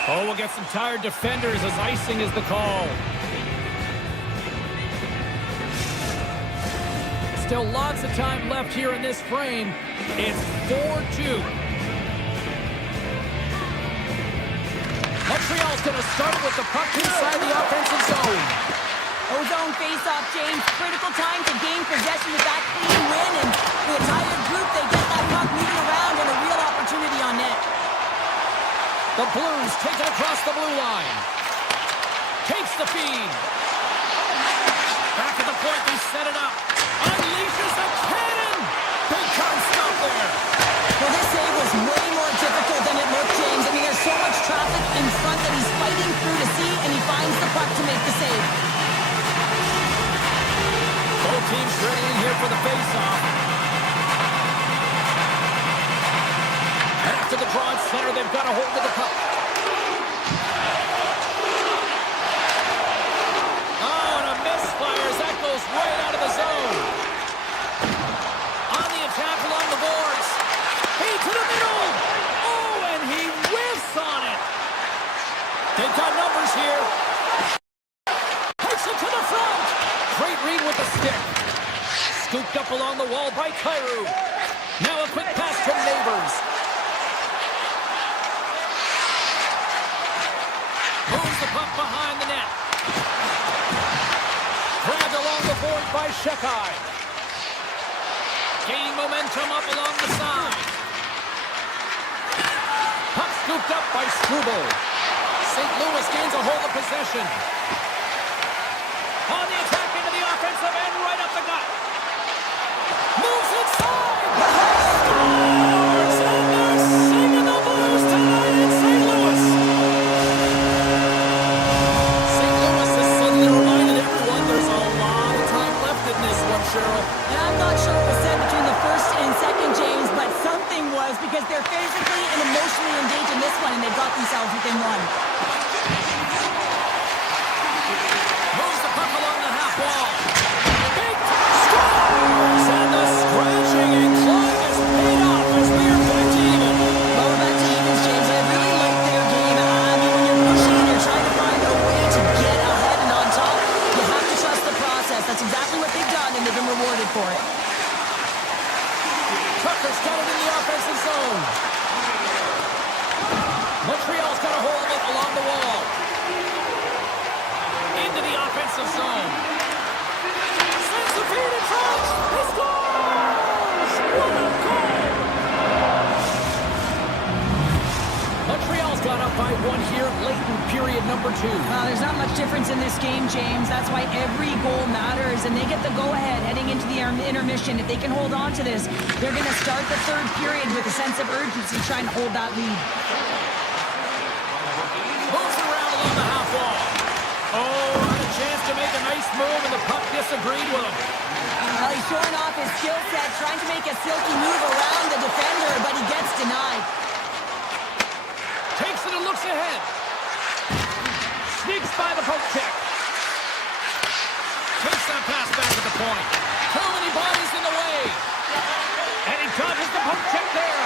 Oh, we'll get some tired defenders as icing is the call. Still lots of time left here in this frame. It's 4-2. Montreal's going to start with the puck inside the offensive zone. Ozone face-off, James. Critical time to gain possession with that clean win. And the entire group, they get that puck moving around and a real opportunity on net. The Blues take it across the blue line. Takes the feed. Back at the point, they set it up. Unleashes a cannon! Big time stop there. Well, this save was way more difficult than it looked, James. I mean, there's so much traffic in front that he's fighting through to see, and he finds the puck to make the save. Both teams ready in here for the face-off. And after the draw at center, they've got a hold of the puck. Misfires. That goes right out of the zone. On the attack along the boards. Feed to the middle. Oh, and he whiffs on it. They've got numbers here. Takes it to the front. Great read with the stick. Scooped up along the wall by Kyrou. Now a quick pass to Neighbors. Moves the puck behind the net. Grabbed along the board by Shekai. Gaining momentum up along the side. Puck scooped up by Struble. St. Louis gains a hold of possession. On the attack into the offensive end, right up the gut. Moves inside. Scores! And they're singing the Blues tonight in St. Louis. St. Louis has suddenly reminded everyone there's a lot of time left in this one, Cheryl. And I'm not sure what was said between the first and second, James, but something was, because they're physically and emotionally engaged in this one, and they've got themselves within one. Moves the puck along the half wall. Big scores! And the scratching and clawing is paid off as we are back to even. Well, we're back to evens, James. I really like their game. I mean, when you're pushing and you're trying to find a way to get ahead and on top, you have to trust the process. That's exactly what they've done, and they've been rewarded for it. Tucker's got it in the offensive zone. Montreal's got a hold of it along the wall. Into the offensive zone. Sends the feed in front. He scores! What a goal! Montreal's got up by one here late in period number 2. There's not much difference in this game, James. That's why every goal matters, and they get the go-ahead heading into the intermission. If they can hold on to this, they're going to start the third period with a sense of urgency trying to hold that lead. Moves around along the half wall. Oh, had a chance to make a nice move, and the puck disagreed with him. Well, he's showing off his skill set, trying to make a silky move around the defender, but he gets denied. Takes it and looks ahead. Sneaks by the poke check. Takes that pass back at the point. Too many bodies in the way. And he dodges the poke check there.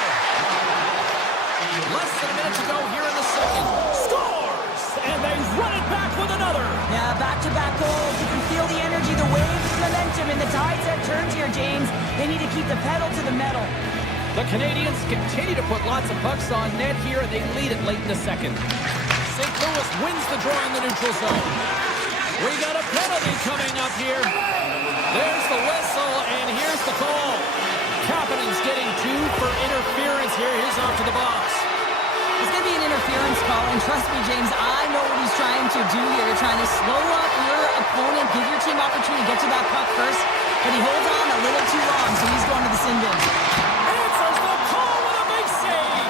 Less than a minute to go here in the second. Scores! And they run it back with another. Yeah, back-to-back goals. You can feel the energy, the waves, the momentum, and the tides have turned here, James. They need to keep the pedal to the metal. The Canadiens continue to put lots of pucks on net here, and they lead it late in the second. St. Louis wins the draw in the neutral zone. We got a penalty coming up here. There's the whistle, and here's the call. happenings getting two for interference here. He's off to the box. It's going to be an interference call, and trust me, James, I know what he's trying to do here. You're trying to slow up your opponent, give your team opportunity to get to that puck first, but he holds on a little too long, so he's going to the sin bin. Answers the call with a big save.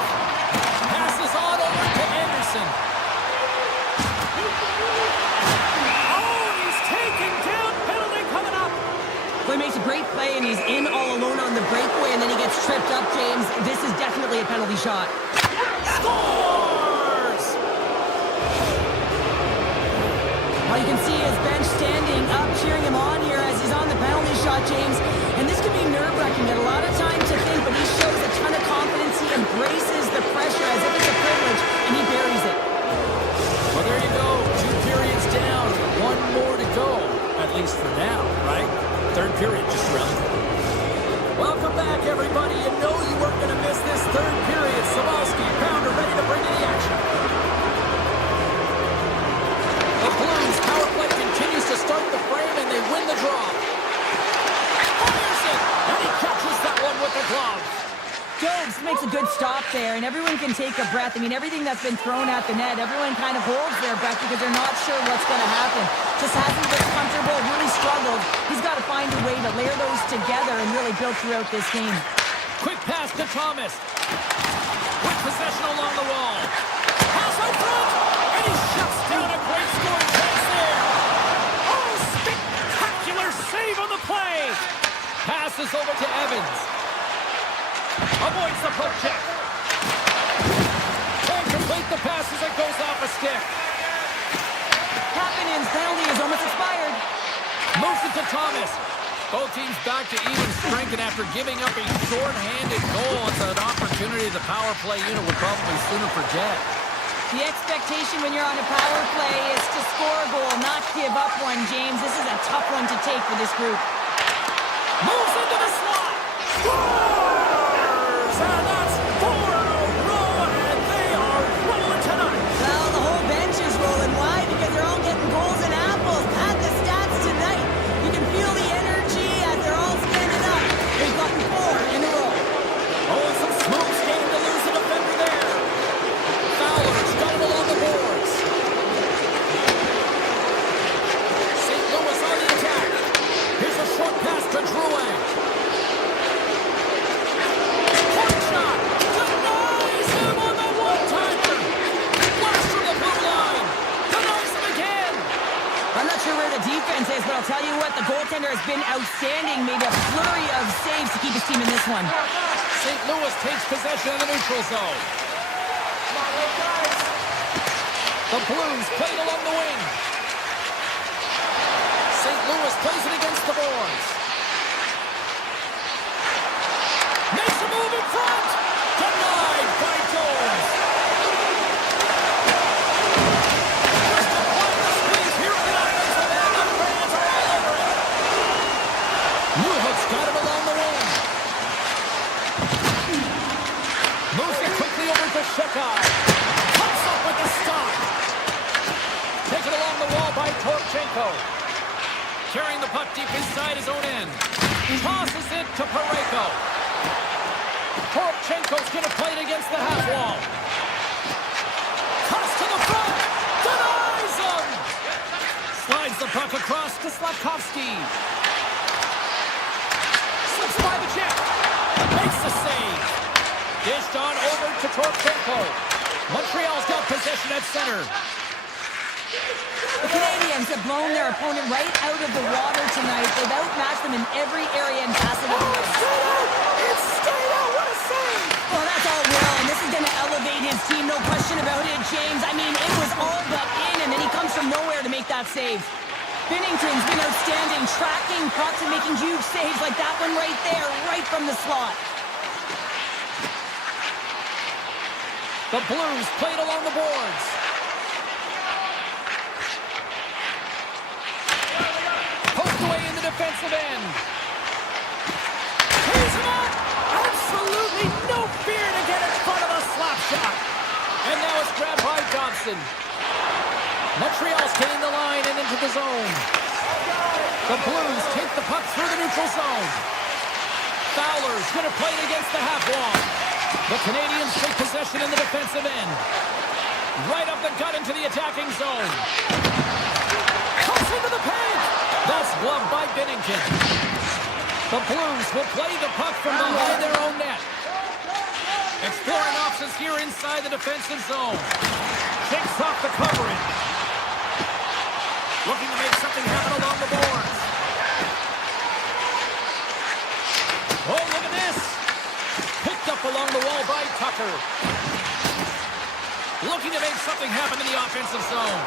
Passes on over to Anderson. Oh, he's taken down. Penalty coming up. Well, he makes a great play, and he's in all alone on the breakaway, and then he gets tripped up, James. This is definitely a penalty shot. Scores! Well, you can see his bench standing up, cheering him on here as he's on the penalty shot, James. And this can be nerve-wracking. Get a lot of time to think, but he shows a ton of confidence. He embraces the pressure as if it's a privilege, and he buries it. Well, there you go. 2 periods down. 1 more to go. At least for now, right? Third period just around the corner. Welcome back, everybody. You know you weren't going to miss this third period. Sabalski, Pounder, ready to bring in the action. The Blues power play continues to start the frame, and they win the draw. Fires it, and he catches that one with the glove. Jobs makes a good stop there, and everyone can take a breath. I mean, everything that's been thrown at the net, everyone kind of holds their breath because they're not sure what's going to happen. Just hasn't been comfortable, really struggled. He's got to find a way to layer those together and really build throughout this game. Quick pass to Thomas. With possession along the wall. Pass out front, and he shuts down a great scoring chance there. Oh, spectacular save on the play. Passes over to Evans. Avoids the poke check. Can't complete the pass as it goes off a stick. Happening's penalty is almost expired. Moves it to Thomas. Both teams back to even strength, and after giving up a short-handed goal, it's an opportunity the power play unit would probably sooner forget. The expectation when you're on a power play is to score a goal, not give up one, James. This is a tough one to take for this group. Moves into the slot. Scores! And that's 4 in a row, and they are rolling tonight. Well, the whole bench is rolling. Why? Because they're all getting goals and apples. At the stats tonight, you can feel the energy as they're all standing up. They've gotten 4 in a row. Oh, some smooth skating to lose the defender there. Fowler's got it along the boards. St. Louis on the attack. Here's a short pass to Drouin. Hard shot. Denies him on the one-timer. Blast from the blue line. Denies him again. I'm not sure where the defense is, but I'll tell you what, the goaltender has been outstanding. Made a flurry of saves to keep his team in this one. St. Louis takes possession of the neutral zone. The Blues played along the wing. St. Louis plays it against the boards. Makes a move in front. Denied by Jones. Just applying the squeeze here at the offensive end. The fans are all over it. Newhook's got him along the wing. Moves it quickly over to Shekai. Pops up with the stop. Taken along the wall by Torchenko. Carrying the puck deep inside his own end. Tosses it to Parayko. Torchenko's going to play it against the half wall. Cuts to the front. Denies him. Slides the puck across to Slavkovsky. Slips by the check. Makes the save. Dished on over to Torchenko. Montreal's got possession at center. The Canadiens have blown their opponent right out of the water tonight. They've outmatched them in every area and facet of the game. It's straight out. What a save. Well, that's all Will, and this is going to elevate his team, no question about it, James. I mean, it was all but in, and then he comes from nowhere to make that save. Binnington's been outstanding, tracking pucks and making huge saves like that one right there, right from the slot. The Blues played along the boards. Poked away in the defensive end. Tees him up. Absolutely no fear to get in front of a slap shot. And now it's grabbed by Johnson. Montreal's getting the line and into the zone. The Blues take the puck through the neutral zone. Fowler's going to play it against the half wall. The Canadiens take possession in the defensive end. Right up the gut into the attacking zone. Cuts into the paint. That's gloved by Binnington. The Blues will play the puck from behind their own net. Exploring options here inside the defensive zone. Takes off the covering. Looking to make something happen along the boards. Oh, look at this. Picked up along the wall by Tucker. Looking to make something happen in the offensive zone.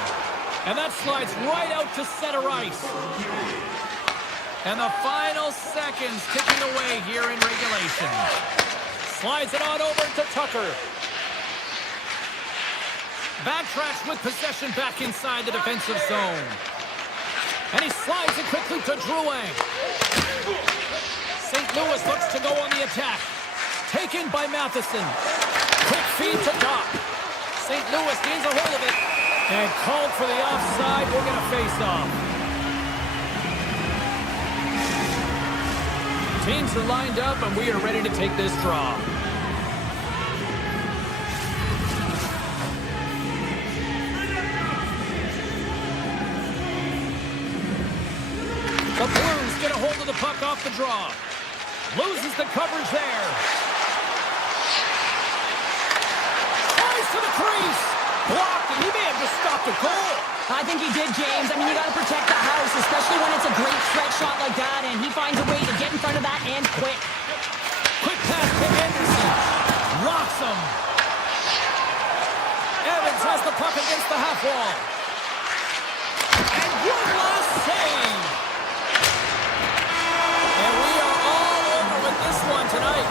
And that slides right out to center ice. And the final seconds ticking away here in regulation. Slides it on over to Tucker. Backtracks with possession back inside the defensive zone. And he slides it quickly to Drouin. St. Louis looks to go on the attack. Taken by Matheson. Quick feed to Doc. St. Louis gains a hold of it. And called for the offside. We're going to face off. Teams are lined up, and we are ready to take this draw. The Blues get a hold of the puck off the draw. Loses the coverage there. Tries to the crease. Blocked, and he may have just stopped a goal. I think he did, James. I mean, you got to protect the house, especially when it's a great stretch shot like that, and he finds a way to get in front of that and quick. Quick pass to Anderson. Rocks him. Evans has the puck against the half wall. And one last save. And we are all over with this one tonight.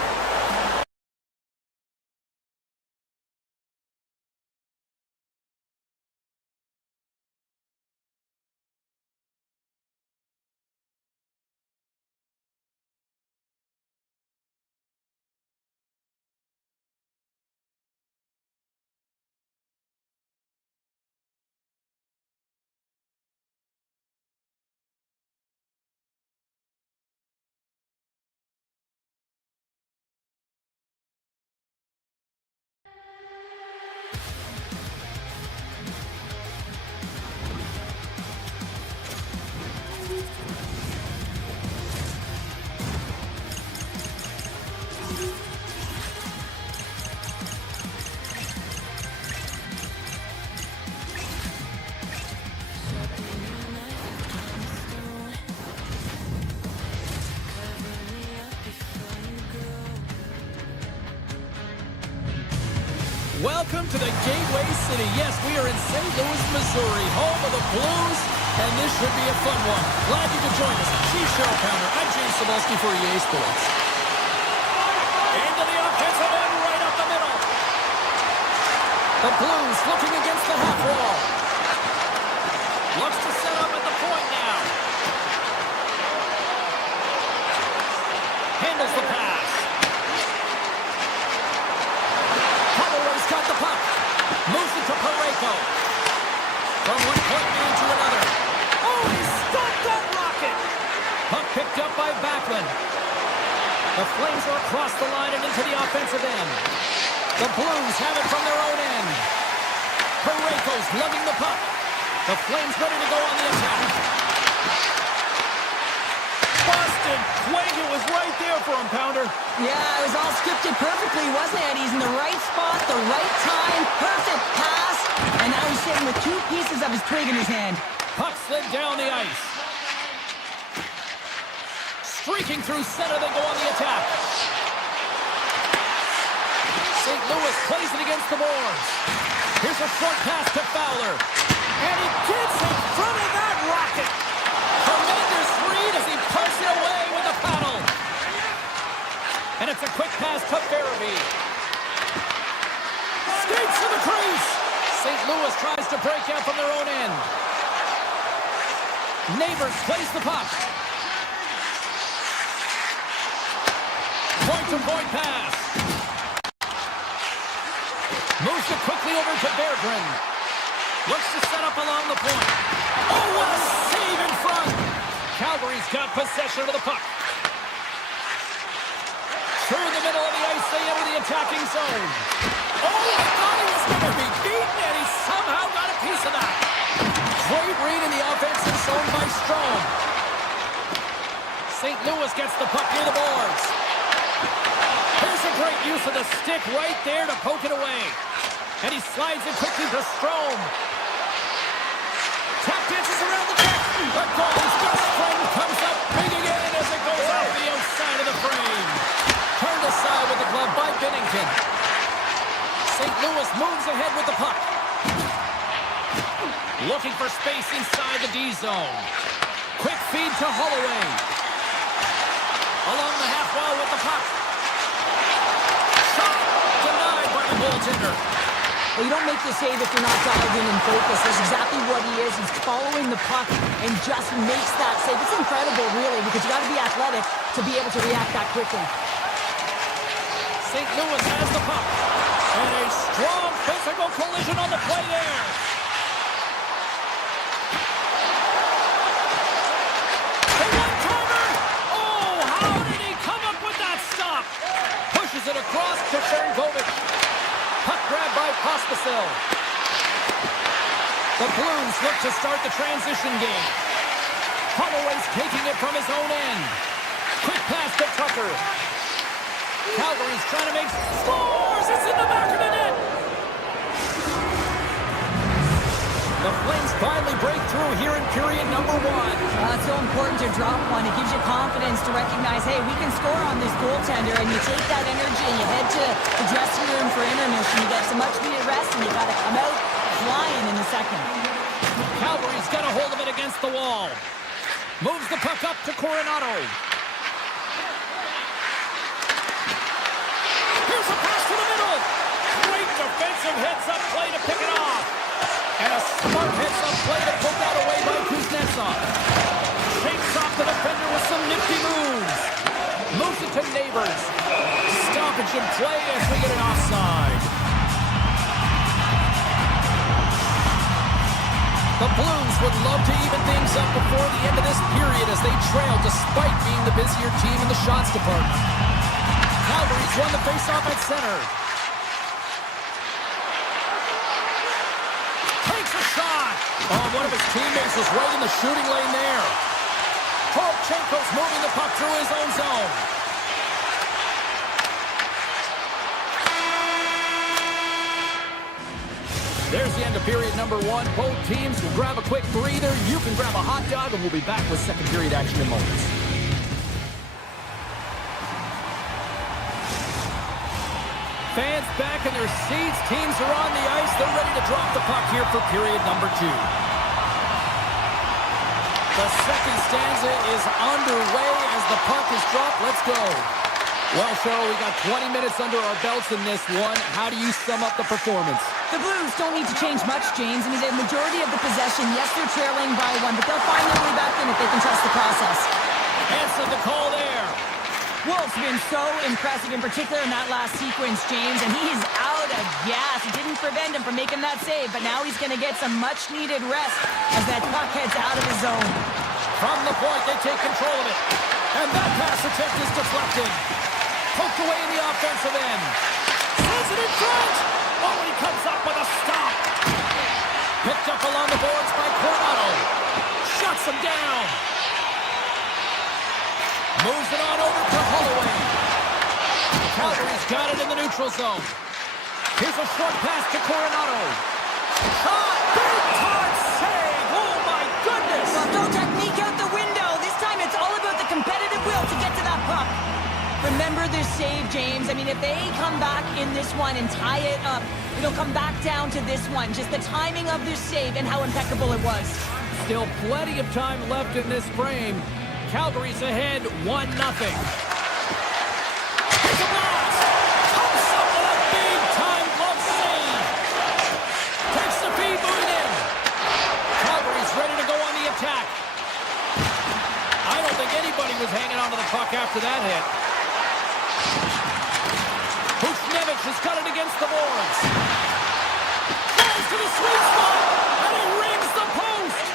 Welcome to the Gateway City. Yes, we are in St. Louis, Missouri, home of the Blues, and this should be a fun one. Glad you could join us. She's Cheryl Pounder. I'm James Cebulski for EA Sports. Into the offensive end, right up the middle. The Blues looking against the half wall. Looks to set up at the point now. Handles the pass. Got the puck. Moves it to Parayko. From one point man to another. Oh, he stopped that rocket. Puck picked up by Backlund. The Flames are across the line and into the offensive end. The Blues have it from their own end. Parayko's lugging the puck. The Flames ready to go on the attack. Busted. Quagan was right there for him, Pounder. Yeah, it was all scripted perfectly, wasn't it? He's in the right spot, the right time, perfect pass, and now he's sitting with two pieces of his twig in his hand. Puck slid down the ice. Streaking through center, they go on the attack. St. Louis plays it against the boards. Here's a short pass to Fowler. And he gets in front of that rocket. Tremendous read as he pumps it away with a paddle. And it's a quick pass to Farabee. Skates to the crease. St. Louis tries to break out from their own end. Neighbors plays the puck. Point-to-point pass. Moves it quickly over to Berggren. Looks to set up along the point. Oh, what a save in front. Calgary's got possession of the puck. the middle of the ice, they enter the attacking zone. Oh, I thought he was going to be beaten, and he somehow got a piece of that. Great read in the offensive zone by Strome. St. Louis gets the puck near the boards. Here's a great use of the stick right there to poke it away. And he slides it quickly to Strome. Tap dances around the net. The goalie's best friend comes up big again as it goes off the outside of the frame. Turned aside with the glove by Binnington. St. Louis moves ahead with the puck. Looking for space inside the D zone. Quick feed to Holloway. Along the half wall with the puck. Shot denied by the goaltender. Well, you don't make the save if you're not dialed in and focused. That's exactly what he is. He's following the puck and just makes that save. It's incredible, really, because you got to be athletic to be able to react that quickly. St. Louis has the puck. And a strong physical collision on the play there. The one-timer! Oh, how did he come up with that stop? Pushes it across to Sharangovich. Puck grab by Pospisil. The Blues look to start the transition game. Holloway's taking it from his own end. Quick pass to Tucker. Calgary's trying to make scores. It's in the back of the net. The Flames finally break through here in period number 1. It's so important to drop one. It gives you confidence to recognize, hey, we can score on this goaltender, and you take that energy and you head to the dressing room for intermission. You get some much-needed rest, and you got to come out flying in the second. Calgary's got a hold of it against the wall. Moves the puck up to Coronado. Here's a pass to the middle. Great defensive heads-up play to pick it off. And a smart heads-up play to poke that away by Kuznetsov. Shakes off the defender with some nifty moves. Moves it to Neighbors. Stoppage in play as we get an offside. The Blues would love to even things up before the end of this period as they trail despite being the busier team in the shots department. Calgary's won the faceoff at center. Takes a shot. Oh, one of his teammates was right in the shooting lane there. Kovchenko's moving the puck through his own zone. There's the end of period number 1. Both teams will grab a quick breather. You can grab a hot dog, and we'll be back with second period action in moments. Fans back in their seats. Teams are on the ice. They're ready to drop the puck here for period number 2. The second stanza is underway as the puck is dropped. Let's go. Well, Cheryl, we got 20 minutes under our belts in this one. How do you sum up the performance? The Blues don't need to change much, James. I mean, the majority of the possession, yes, they're trailing by 1, but they'll find their way back in if they can trust the process. Answered the call there. Wolf's been so impressive, in particular in that last sequence, James, and he is out of gas. It didn't prevent him from making that save, but now he's going to get some much-needed rest as that puck heads out of his zone. From the point, they take control of it. And that pass attempt is deflected. Poked away in the offensive end. Sends it in front. Oh, and he comes up with a stop. Picked up along the boards by Coronado. Shuts him down. Moves it on over to Holloway. Calgary's got it in the neutral zone. Here's a short pass to Coronado. Shot! Big time save! Oh, my goodness! Well, throw technique out the window. This time it's all about the competitive will to get to that puck. Remember this save, James. I mean, if they come back in this one and tie it up, it'll come back down to this one. Just the timing of this save and how impeccable it was. Still plenty of time left in this frame. Calgary's ahead 1-0. Here's a blast! Comes up with a big-time glove save. Takes the feed, moving in. Calgary's ready to go on the attack. I don't think anybody was hanging on to the puck after that hit. Buchnevich has got it against the boards. Flies to the sweet spot, and he rings the post.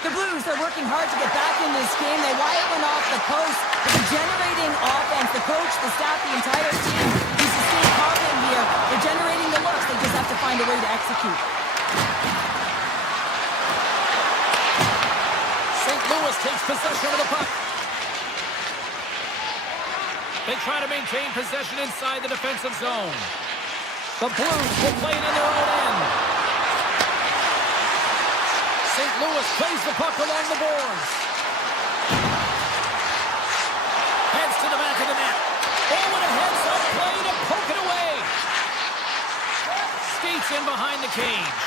The Blues are working hard to get back in this game. They wire one off the post. But they're generating offense. The coach, the staff, the entire team needs to stay confident here. They're generating the looks. They just have to find a way to execute. St. Louis takes possession of the puck. They try to maintain possession inside the defensive zone. The Blues will play it in their own end. St. Louis plays the puck along the boards. Heads to the back of the net. Oh, and a heads-up play to poke it away. Skates in behind the cage.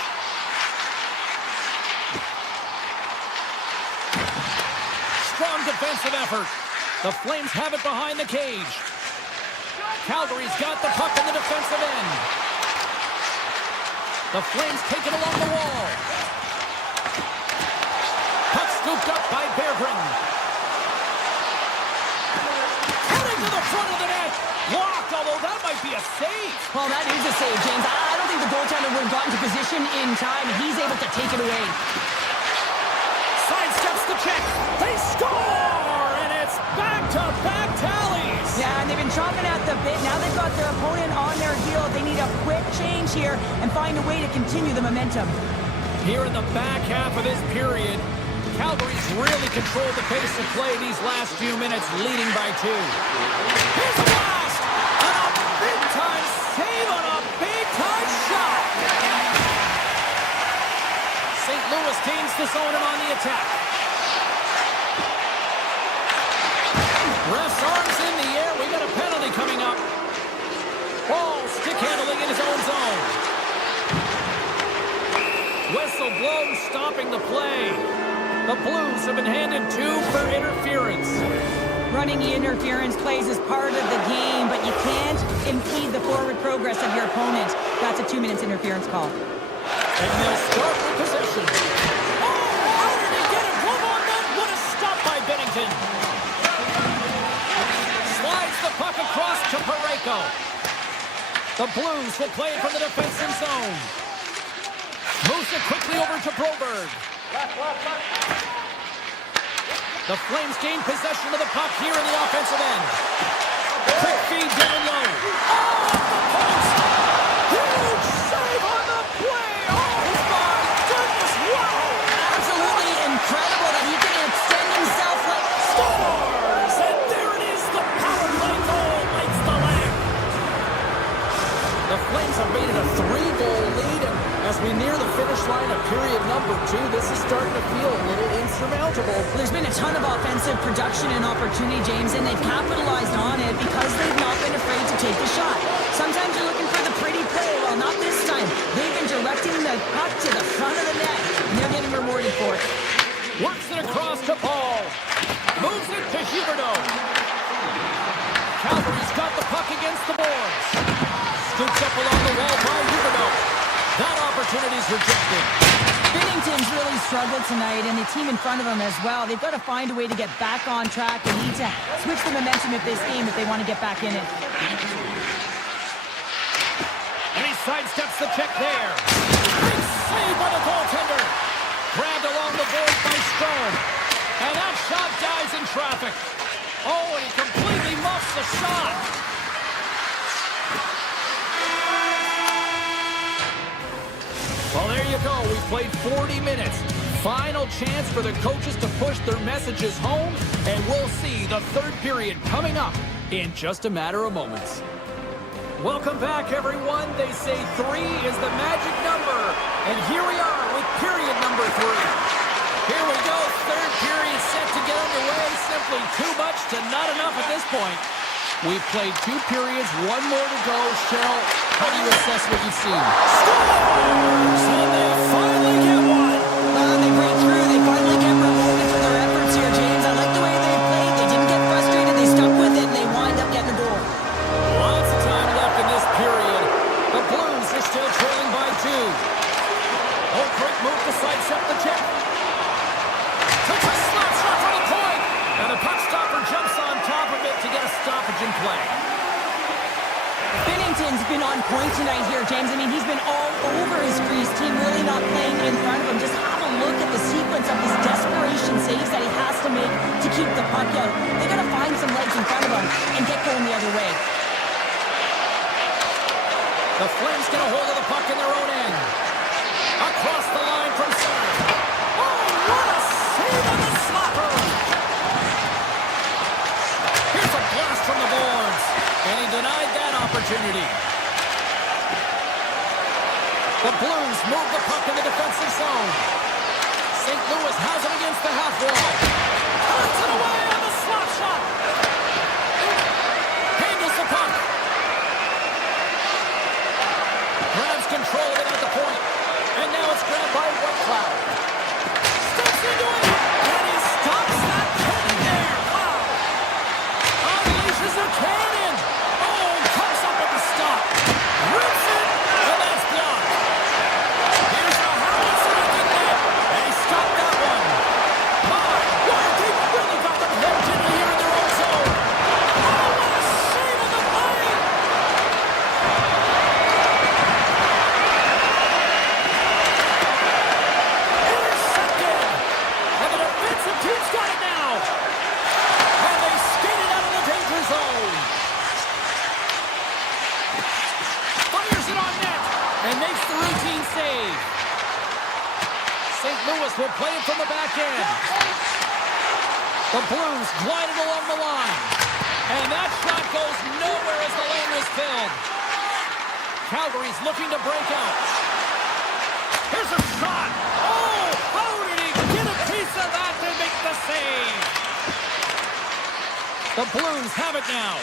Strong defensive effort. The Flames have it behind the cage. Calgary's got the puck in the defensive end. The Flames take it along the wall. Puck scooped up by Berggren. Cutting to the front of the net. Blocked, although that might be a save. Well, that is a save, James. I don't think the goaltender would have gotten to position in time, and he's able to take it away. Sidesteps the check. They score! And it's back-to-back tallies. Yeah, and they've been chomping at the bit. Now they've got their opponent on their heel. They need a quick change here and find a way to continue the momentum. Here in the back half of this period, Calgary's really controlled the pace of play these last few minutes, leading by 2. Here's a blast! And a big-time save on a big-time shot! St. Louis gains the zone and on the attack. Ref's arms in the air. We got a penalty coming up. Ball stick handling in his own zone. Whistle blows, stopping the play. The Blues have been handed 2 for interference. Running interference plays is part of the game, but you can't impede the forward progress of your opponent. That's a 2-minute interference call. And they'll start with possession. Oh, how did he get a glove on that? What a stop by Bennington. Slides the puck across to Parayko. The Blues will play it from the defensive zone. Moves it quickly over to Broberg. The Flames gain possession of the puck here in the offensive end. Quick feed down low. Oh, off the post! Huge save on the play! Oh, my goodness! Wow! Absolutely incredible that he can extend himself like Scores! And there it is! The power play goal lights the lamp. The Flames have made it a 3-goal lead, and as we near the finish line of period number 2, this is starting to feel a little insurmountable. There's been a ton of offensive production and opportunity, James, and they've capitalized on it because they've not been afraid to take the shot. Sometimes you're looking for the pretty play. Well, not this time. They've been directing the puck to the front of the net, and they're getting rewarded for it. Works it across to Paul. Moves it to Huberdeau. Calgary's got the puck against the boards. Scoops up along the wall by Huberdeau. That opportunity's rejected. Binnington's really struggled tonight, and the team in front of him as well. They've got to find a way to get back on track. They need to switch the momentum of this game if they want to get back in it. And he sidesteps the check there. Big save by the goaltender. Grabbed along the boards by Storm. And that shot dies in traffic. Oh, and he completely muffs the shot. Well, there you go. We played 40 minutes. Final chance for the coaches to push their messages home, and we'll see the third period coming up in just a matter of moments. Welcome back, everyone. They say 3 is the magic number, and here we are with period number 3. Here we go. Third period set to get underway. Simply too much to not enough at this point. We've played 2 periods, 1 more to go. Cheryl, how do you assess what you've seen? Scores! And they finally get one! They break through. They finally get rewarded for their efforts here, James. I like the way they played. They didn't get frustrated. They stuck with it, and they wind up getting a goal. Lots of time left in this period. The Blues are still trailing by 2. Oh, great move to sidestep the check. Took a slap shot from the point. And the puck stopper jumps on top of it to get a stoppage in play. Binnington's been on point tonight here, James. I mean, he's been all over his crease team, really not playing in front of him. Just have a look at the sequence of his desperation saves that he out. They got to find some legs in front of them and get going the other way. The Flames get a hold of the puck in their own end. Across the line from center. Oh, what a save on the slapper! Here's a blast from the boards. And he denied that opportunity. The Blues move the puck in the defensive zone. St. Louis has it against the half wall. Turns it away on the slap shot. Handles the puck. Grabs control of it at the point. And now it's grabbed by Whitecloud. Steps into it. And he stops that cannon there. Wow. Unleashes a cannon. Oh, comes up with the stop. Rips it. And that's blocked. Here's a howitzer at the net. And he stopped that one. My word, they really got them hemmed in here in their own zone. Oh, what a save on the play. Intercepted. And the defensive team's got it now. And they skate it out of the danger zone. Fires it on net. And makes the routine save. St. Louis will play it from the back end. The Blues glide it along the line. And that shot goes nowhere as the lane was filled. Calgary's looking to break out. Here's a shot. Oh, how did he get a piece of that to make the save? The Blues have it now.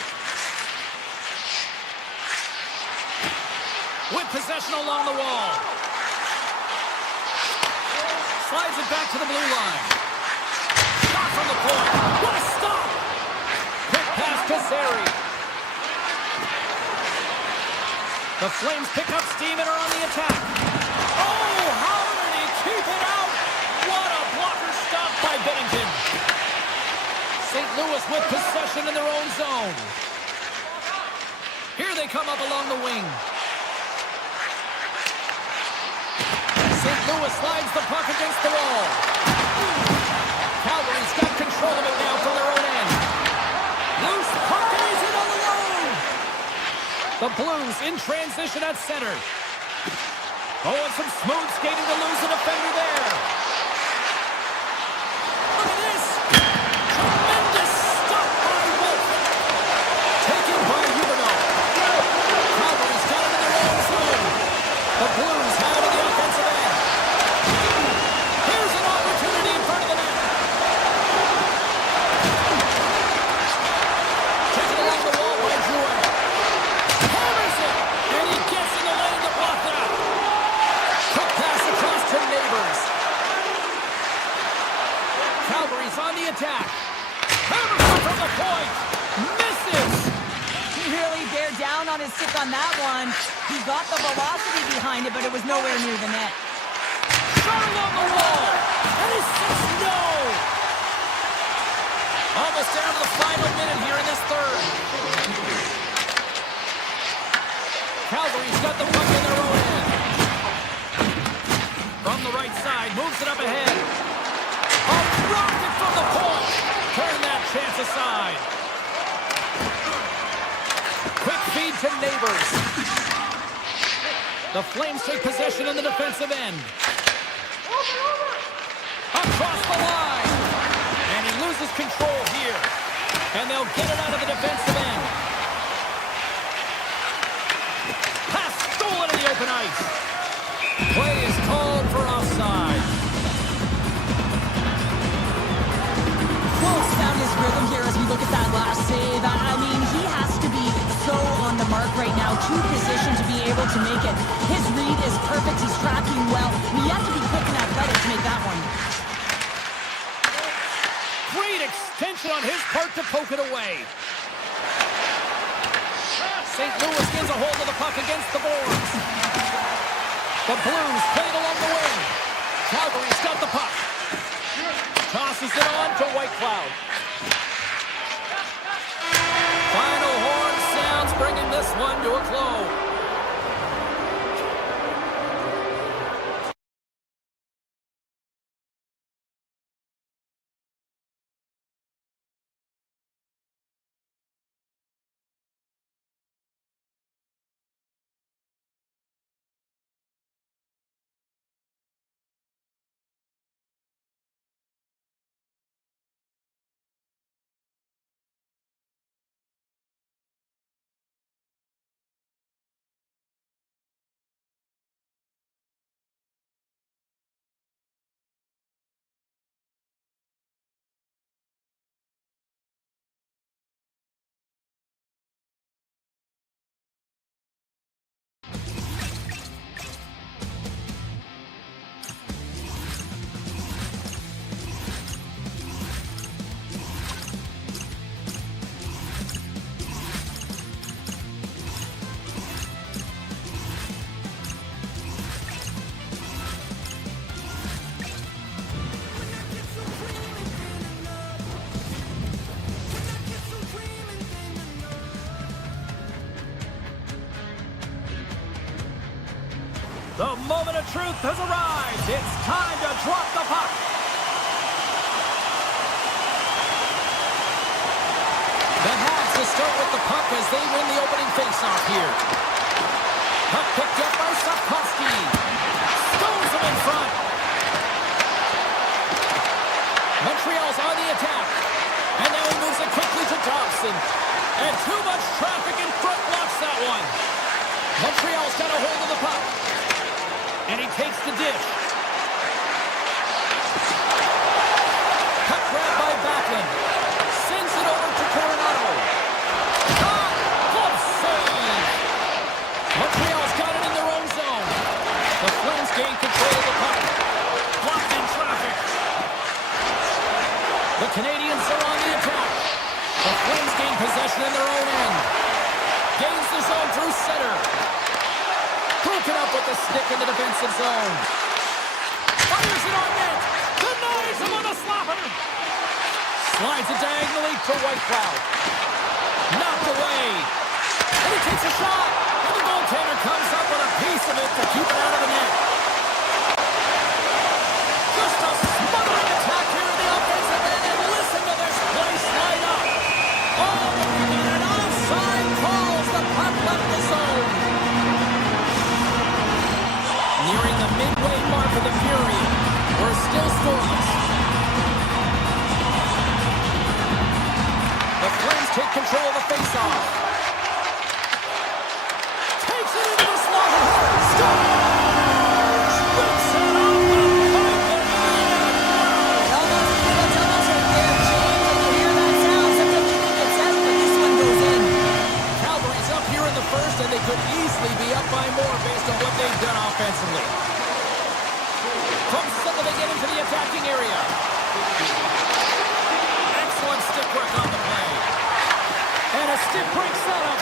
With possession along the wall. Slides it back to the blue line. Shot from the point. What a stop! Quick pass to Zary. The Flames pick up steam and are on the attack. Oh, how did he keep it out? What a blocker stop by Bennington. St. Louis with possession in their own zone. Here they come up along the wing. St. Louis slides the puck against the wall. Calgary's got control of it now from their own end. Loose puck and he's in on the road. The Blues in transition at center. Oh, and some smooth skating to lose a defender there. Look at this. Tremendous stop by Wolf. Taken by Huberdeau. Calgary's got it in their own zone. The Blues have it in the offensive end. Here's an opportunity in front of the net. Taken along the wall by Drouin. Hammers it, and he gets in the lane to block that. Quick pass across to Neighbors. Calgary's on the attack. Hammers it from the point. Misses. He really bared down on his stick on that one. He got the velocity behind it, but it was nowhere near the net. Shot along the wall. And he says no. Almost down to the final minute here in this third. Calgary's got the puck in their own end. From the right side, moves it up ahead. A rocket from the point. Turn that chance aside. Quick feed to Neighbors. The Flames take possession in the defensive end. Across the line. And he loses control here. And they'll get it out of the defensive end. Pass stolen in the open ice. Play is called for offside. Wolf's found his rhythm here as we look at that last save. I mean, he has to be so on the mark right now, to position to be able to make it. His read is perfect. He's tracking well. You have to be quick and athletic to make that one. Great extension on his part to poke it away. St. Louis gets a hold of the puck against the boards. The Blues play it along the wing. Calgary's got the puck. Tosses it on to Whitecloud. Final horn sounds, bringing this one to a close. The moment of truth has arrived. It's time to drop the puck. The Habs to start with the puck as they win the opening faceoff here. Puck picked up by Hasky. Stones him in front. Montreal's on the attack. And now he moves it quickly to Dobson. And too much traffic in front blocks that one. Montreal's got a hold of the puck. And he takes the dish. Puck grabbed by Backlund. Sends it over to Coronado. Shot! Glove save! Montreal's got it in their own zone. The Flames gain control of the puck. Blocked in traffic. The Canadiens are on the attack. The Flames gain possession in their own end. Gains the zone through center. Broken up with the stick in the defensive zone. Fires it on net. Denies him on a slapper. Slides it diagonally to Whitecloud. Knocked away. And he takes a shot. And the goaltender comes up with a piece of it to keep it out of the net. Just a smothering attack here in the offensive end. And listen to this place light up. Oh, and an offside call as the puck left the zone. Nearing the midway mark of the period. We're still scoreless. The Flames take control of the faceoff. Takes it into the slot. Scores! Rips it off the pipe and in. Almost a double take there, James, and you hear that sound. Sometimes you think it's out, but this one goes in. Calgary's up here in the first, and they could easily be up by more based on what they've done offensively. From center they get into the attacking area. Excellent stick work on the play. And a stick break setup.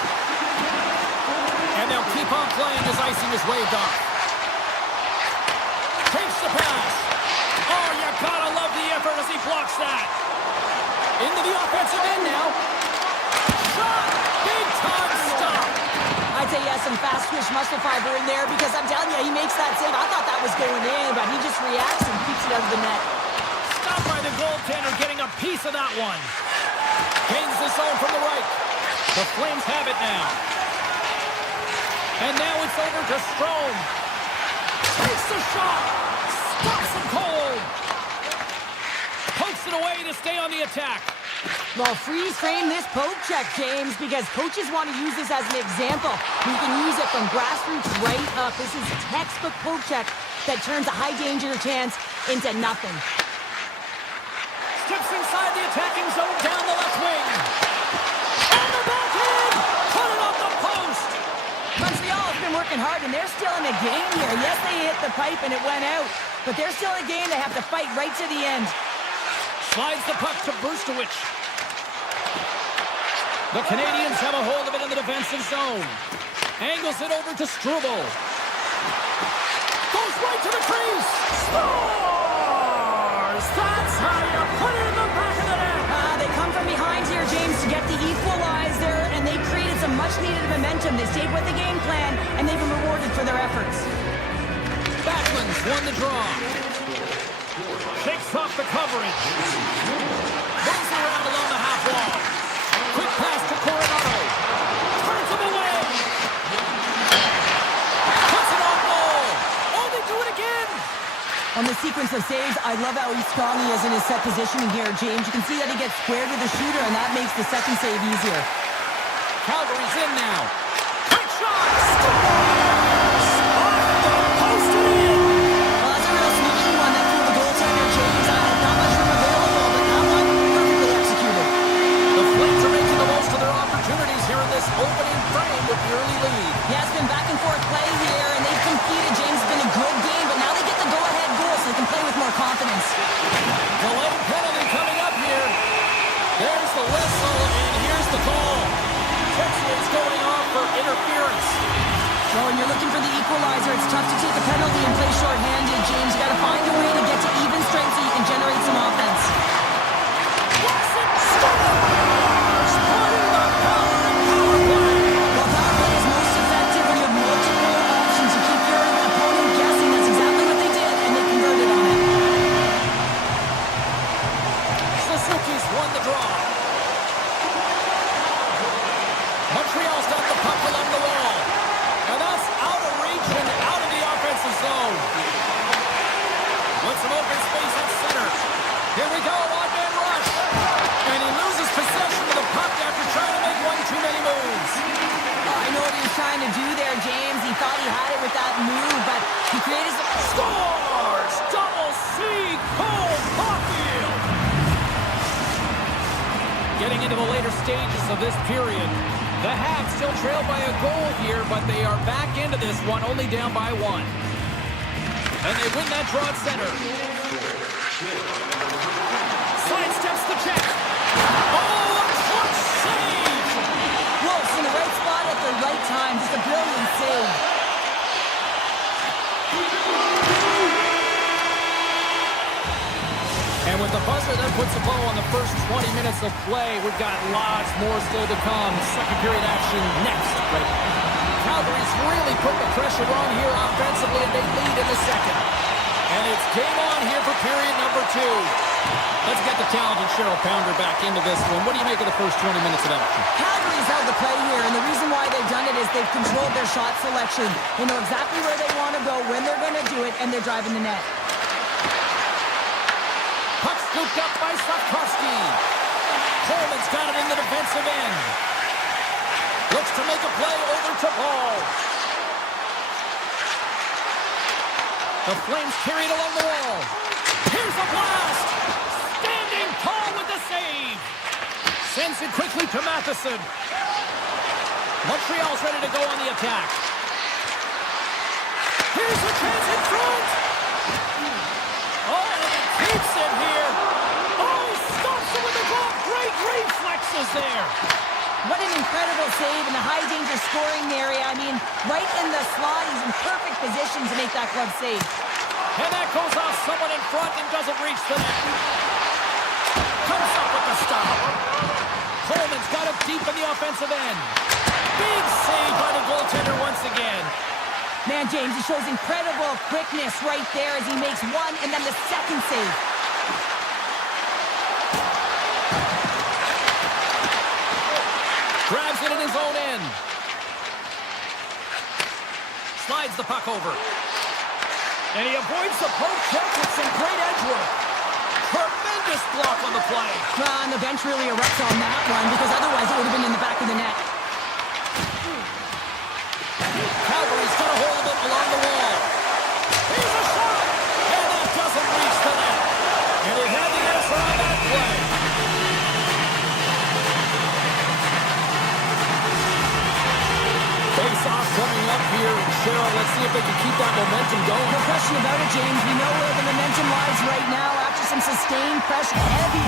And they'll keep on playing as icing is waved off. Takes the pass. Oh, you gotta love the effort as he blocks that. Into the offensive end now. Shot! Big time stop. I'd say he has some fast twitch muscle fiber in there because I'm telling you, he makes that save. I thought that was going in, but he just reacts and keeps it out of the net. Stopped by the goaltender, getting a piece of that one. Gains the zone from the right. The Flames have it now. And now it's over to Strome. Takes the shot. Stops him cold. Pokes it away to stay on the attack. Well, freeze frame this poke check, James, because coaches want to use this as an example. You can use it from grassroots right up. This is a textbook poke check that turns a high danger chance into nothing. Steps inside the attacking zone down the left wing. On the backhand. Put it on the post. Montreal has been working hard, and they're still in the game here. Yes, they hit the pipe and it went out, but they're still in a game. They have to fight right to the end. Slides the puck to Brustowicz. The Canadiens have a hold of it in the defensive zone. Angles it over to Struble. Goes right to the crease. Scores! That's how you put it in the back of the net. They come from behind here, James, to get the equalizer, and they created some much-needed momentum. They stayed with the game plan, and they've been rewarded for their efforts. Backlund's won the draw. Shakes off the coverage. Moves around along the half wall. Quick pass to Coronado. Turns him away. Puts it on goal. Oh, they do it again. On the sequence of saves, I love how strong he is in his set positioning here, James. You can see that he gets squared with the shooter, and that makes the second save easier. Calgary's in now. Quick shot. Scores! Off the post and in. Well, that's a real sneaky one that threw the goaltender, James. Not much room available, but that one perfectly executed. The Flames are making the most of their opportunities here in this opening frame with the early lead. Yeah, it's been back and forth play here, and they've competed. James, has been a good game, but now they get the go-ahead goal so they can play with more confidence. Delayed penalty coming up here. There's the whistle, and here's the call. Texans going off for interference. Well, when you're looking for the equalizer, it's tough to take a penalty and play shorthanded, James. You got to find a way to get to even strength so you can generate some offense. Watson scores! Putting the power in power play. Well, power play is most effective when you have multiple options to keep your opponent Here we go, one-man rush. And he loses possession of the puck after trying to make one too many moves. I know what he was trying to do there, James. He thought he had it with that move, but he created some... Scores! Double C, Cole Caulfield! Getting into the later stages of this period, the Habs still trail by a goal here, but they are back into this one, only down by one. And they win that draw at center. Sidesteps the check. Oh, a clutch save! Wolf's in the right spot at the right time. Just a brilliant save. And with the buzzer that puts a bow on the first 20 minutes of play, we've got lots more still to come. Second period action next. But Calgary's really put the pressure on here offensively, and they lead in the second. And it's game on here for period number 2. Let's get the talented Cheryl Pounder back into this one. What do you make of the first 20 minutes of action? Calgary's held the play here, and the reason why they've done it is they've controlled their shot selection. They know exactly where they want to go, when they're going to do it, and they're driving the net. Puck scooped up by Sapkowski. Coleman's got it in the defensive end. Looks to make a play over to Paul. The Flames carry it along the wall. Here's a blast! Standing tall with the save. Sends it quickly to Matheson. Montreal's ready to go on the attack. Here's a chance in front. Oh, and he keeps it here. Oh, he stops it with the glove. Great reflexes there. What an incredible save in the high-danger scoring area. I mean, right in the slot, he's in perfect position to make that glove save. And that goes off someone in front and doesn't reach the net. Comes up with the stop. Coleman's got it deep in the offensive end. Big save by the goaltender once again. Man, James, he shows incredible quickness right there as he makes one and then the second save. Grabs it in his own end. Slides the puck over. And he avoids the poke check with some great edge work. Tremendous block on the play. And the bench really erupts on that one because otherwise it would have been in the back of the net. Calgary's got a hold of it along the wall. Here's a shot! And that doesn't reach the net. And he had the answer on that play. Face-off coming up here. Cheryl, let's see if they can keep that momentum going. No question about it, James. We know where the momentum lies right now after some sustained pressure, heavy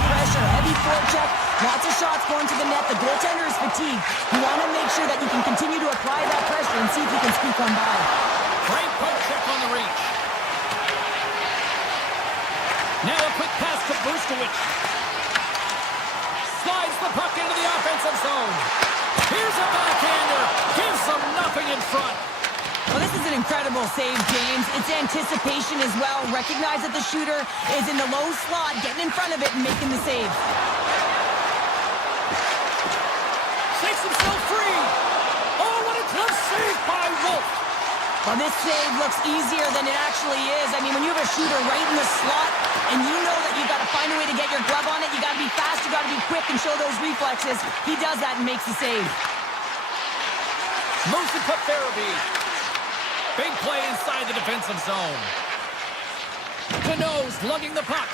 forecheck. Lots of shots going to the net. The goaltender is fatigued. You want to make sure that you can continue to apply that pressure and see if you can squeak one by. Great poke check on the reach. Now a quick pass to Brustowicz. Slides the puck into the offensive zone. Here's a backhander. Gives them nothing in front. Well, this is an incredible save, James. It's anticipation as well. Recognize that the shooter is in the low slot, getting in front of it and making the save. Shakes himself free. Oh, what a close save by Wolf. Well, this save looks easier than it actually is. I mean, when you have a shooter right in the slot and you know that you've got to find a way to get your glove on it, you got to be fast, you got to be quick and show those reflexes. He does that and makes the save. Moves to put Farabee. Big play inside the defensive zone. Cano's lugging the puck.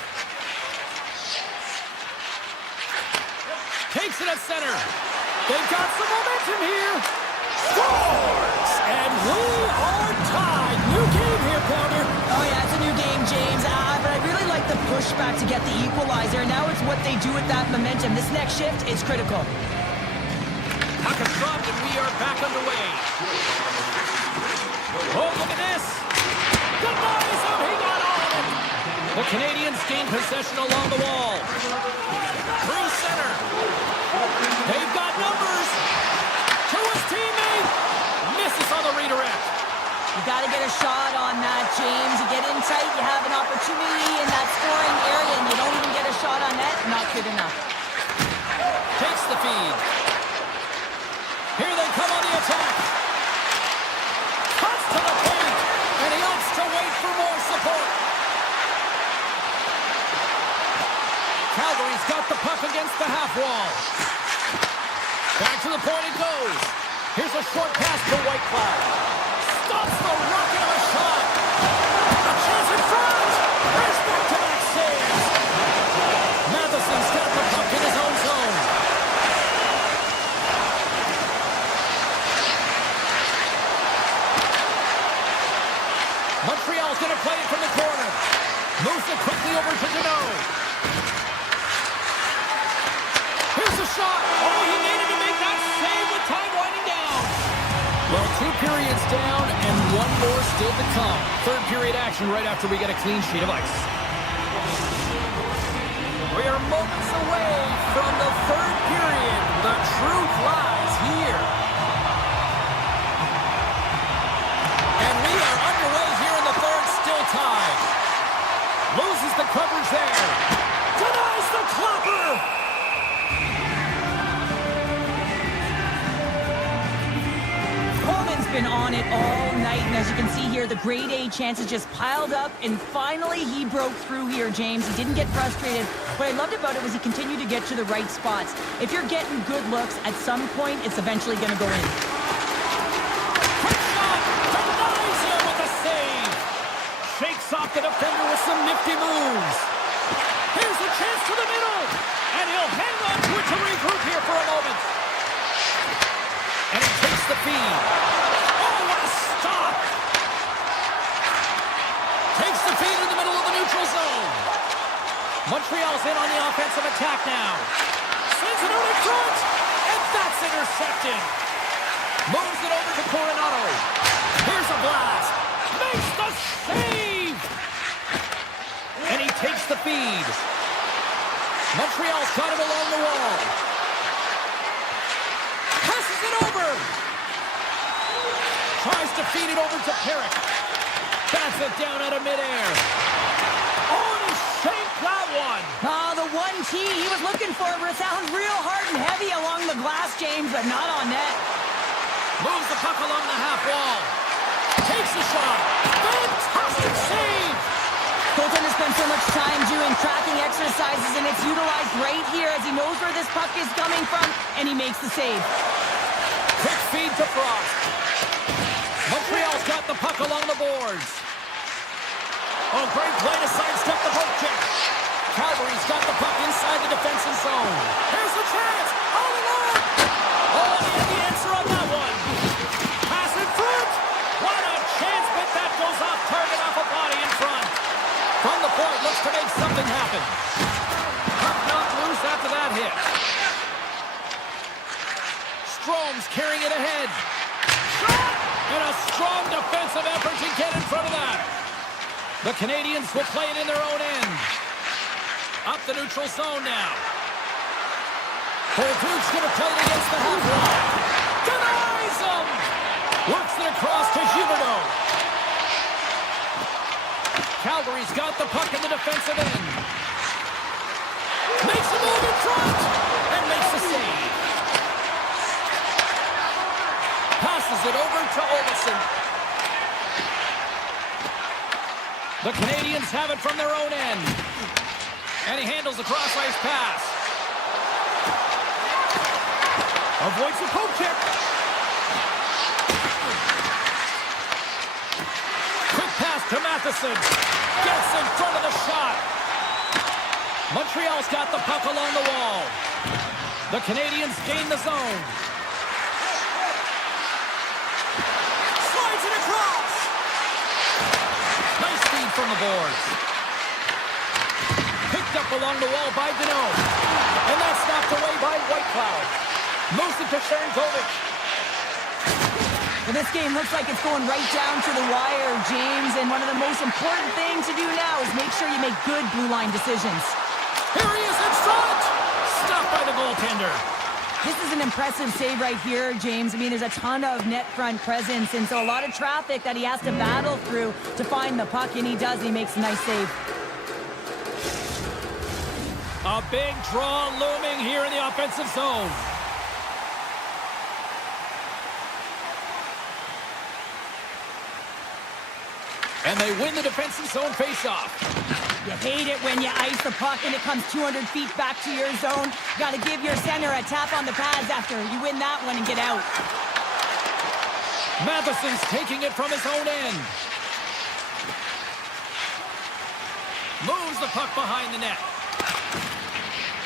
Takes it at center. They've got some momentum here. Scores! And we are tied. New game here, Pounder. Oh, yeah, it's a new game, James. But I really like the pushback to get the equalizer. Now it's what they do with that momentum. This next shift is critical. Puck is dropped, and we are back underway. Oh, look at this. Denies him. He got all of it. The Canadiens gain possession along the wall. Through center. They've got numbers. To his teammate. Misses on the redirect. You got to get a shot on that, James. You get in tight, you have an opportunity in that scoring area, and you don't even get a shot on net. Not good enough. Takes the feed. Here they come on the attack. Cuts to the paint, and he opts to wait for more support. to the point it goes. Here's a short pass to Whitecloud. Stops the rocket of a shot. A chance in front. There's back-to-back saves. Matheson's got the puck in his own zone. Montreal's going to play it from the corner. Moves it quickly over to Deneau. Here's a shot. Oh, he needed to make that save with time winding down. Well, 2 periods down and 1 more still to come. Third period action right after we get a clean sheet of ice. We are moments away from the third period. The truth lies here. And we are underway here in the third, still tied. Loses the coverage there. Denies the clapper. Been on it all night, and as you can see here, the grade A chances just piled up, and finally he broke through here, James. He didn't get frustrated. What I loved about it was he continued to get to the right spots. If you're getting good looks, at some point it's eventually going to go in. Quick shot! Denies him with a save! Shakes off the defender with some nifty moves. Here's a chance to the middle, and he'll hang on to it to regroup here for a moment. And he takes the feed. Montreal's in on the offensive attack now. Sends it out in front, and that's intercepted. Moves it over to Coronado. Here's a blast. Makes the save. And he takes the feed. Montreal's got it along the wall. Passes it over. Tries to feed it over to Perrick. Bats it down out of midair. Oh, and he shaped that one. The 1T he was looking for sounds real hard and heavy along the glass, James, but not on net. Moves the puck along the half wall. Takes the shot. Fantastic save. Goaltender spent so much time doing tracking exercises, and it's utilized right here as he knows where this puck is coming from, and he makes the save. Quick feed to Frost. Montreal's got the puck along the boards. Oh, great play to sidestep the poke check. Calgary's got the puck inside the defensive zone. Here's the chance. All alone. Oh, and he had the answer on that one. Pass in front. What a chance, but that goes off target off a body in front. From the point, looks to make something happen. Puck knocked loose after that hit. Strom's carrying it ahead. Shot! And a strong defensive effort to get in front of that. The Canadiens will play it in their own end. Up the neutral zone now. Bolduc's going to play it against the half wall. Denies him! Works it across to Huberdeau. Calgary's got the puck in the defensive end. Makes a move in front and makes the save. Passes it over to Olsen. The Canadiens have it from their own end. And he handles the cross-ice pass. Avoids the poke check. Quick pass to Matheson. Gets in front of the shot. Montreal's got the puck along the wall. The Canadiens gain the zone. Slides it across. Nice feed from the boards. Picked up along the wall by Deneau. And that's knocked away by Whitecloud. Moves it to Sharangovich. Well, this game looks like it's going right down to the wire, James. And one of the most important things to do now is make sure you make good blue line decisions. Here he is in front. Stopped by the goaltender. This is an impressive save right here, James. I mean, there's a ton of net front presence, and so a lot of traffic that he has to battle through to find the puck, and he does. He makes a nice save. A big draw looming here in the offensive zone. And they win the defensive zone faceoff. You hate it when you ice the puck and it comes 200 feet back to your zone. Got to give your center a tap on the pads after you win that one and get out. Matheson's taking it from his own end. Moves the puck behind the net.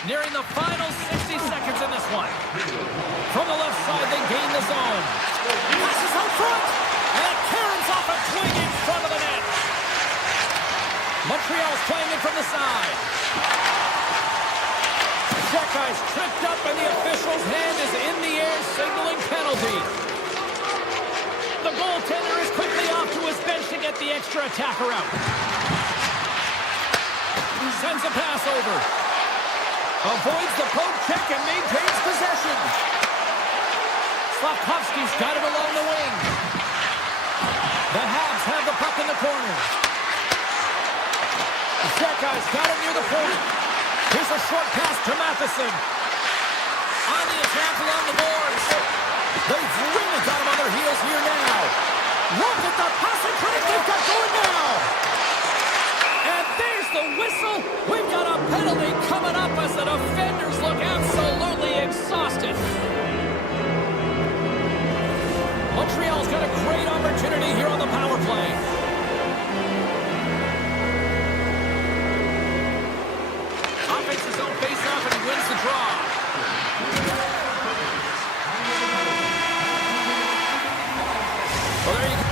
Nearing the final 60 seconds in this one. From the left side, they gain the zone. Passes out front. And it carries off a twing in front of the net. Montreal's playing it from the side. Check guy's tripped up and the official's hand is in the air signaling penalty. The goaltender is quickly off to his bench to get the extra attacker out. He sends a pass over. Avoids the poke check and maintains possession. Slavkovsky's got it along the wing. The Habs have the puck in the corner. The check guy's got it near the point. Here's a short pass to Matheson. On the attack along the boards. They've really got him on their heels here now. Look at the passing critic they've got going now. And there's the whistle. We've got a penalty coming up as the defenders look absolutely exhausted. Montreal's got a great opportunity here on the power play. Offense his own face-off and he wins the draw. Well, there you go.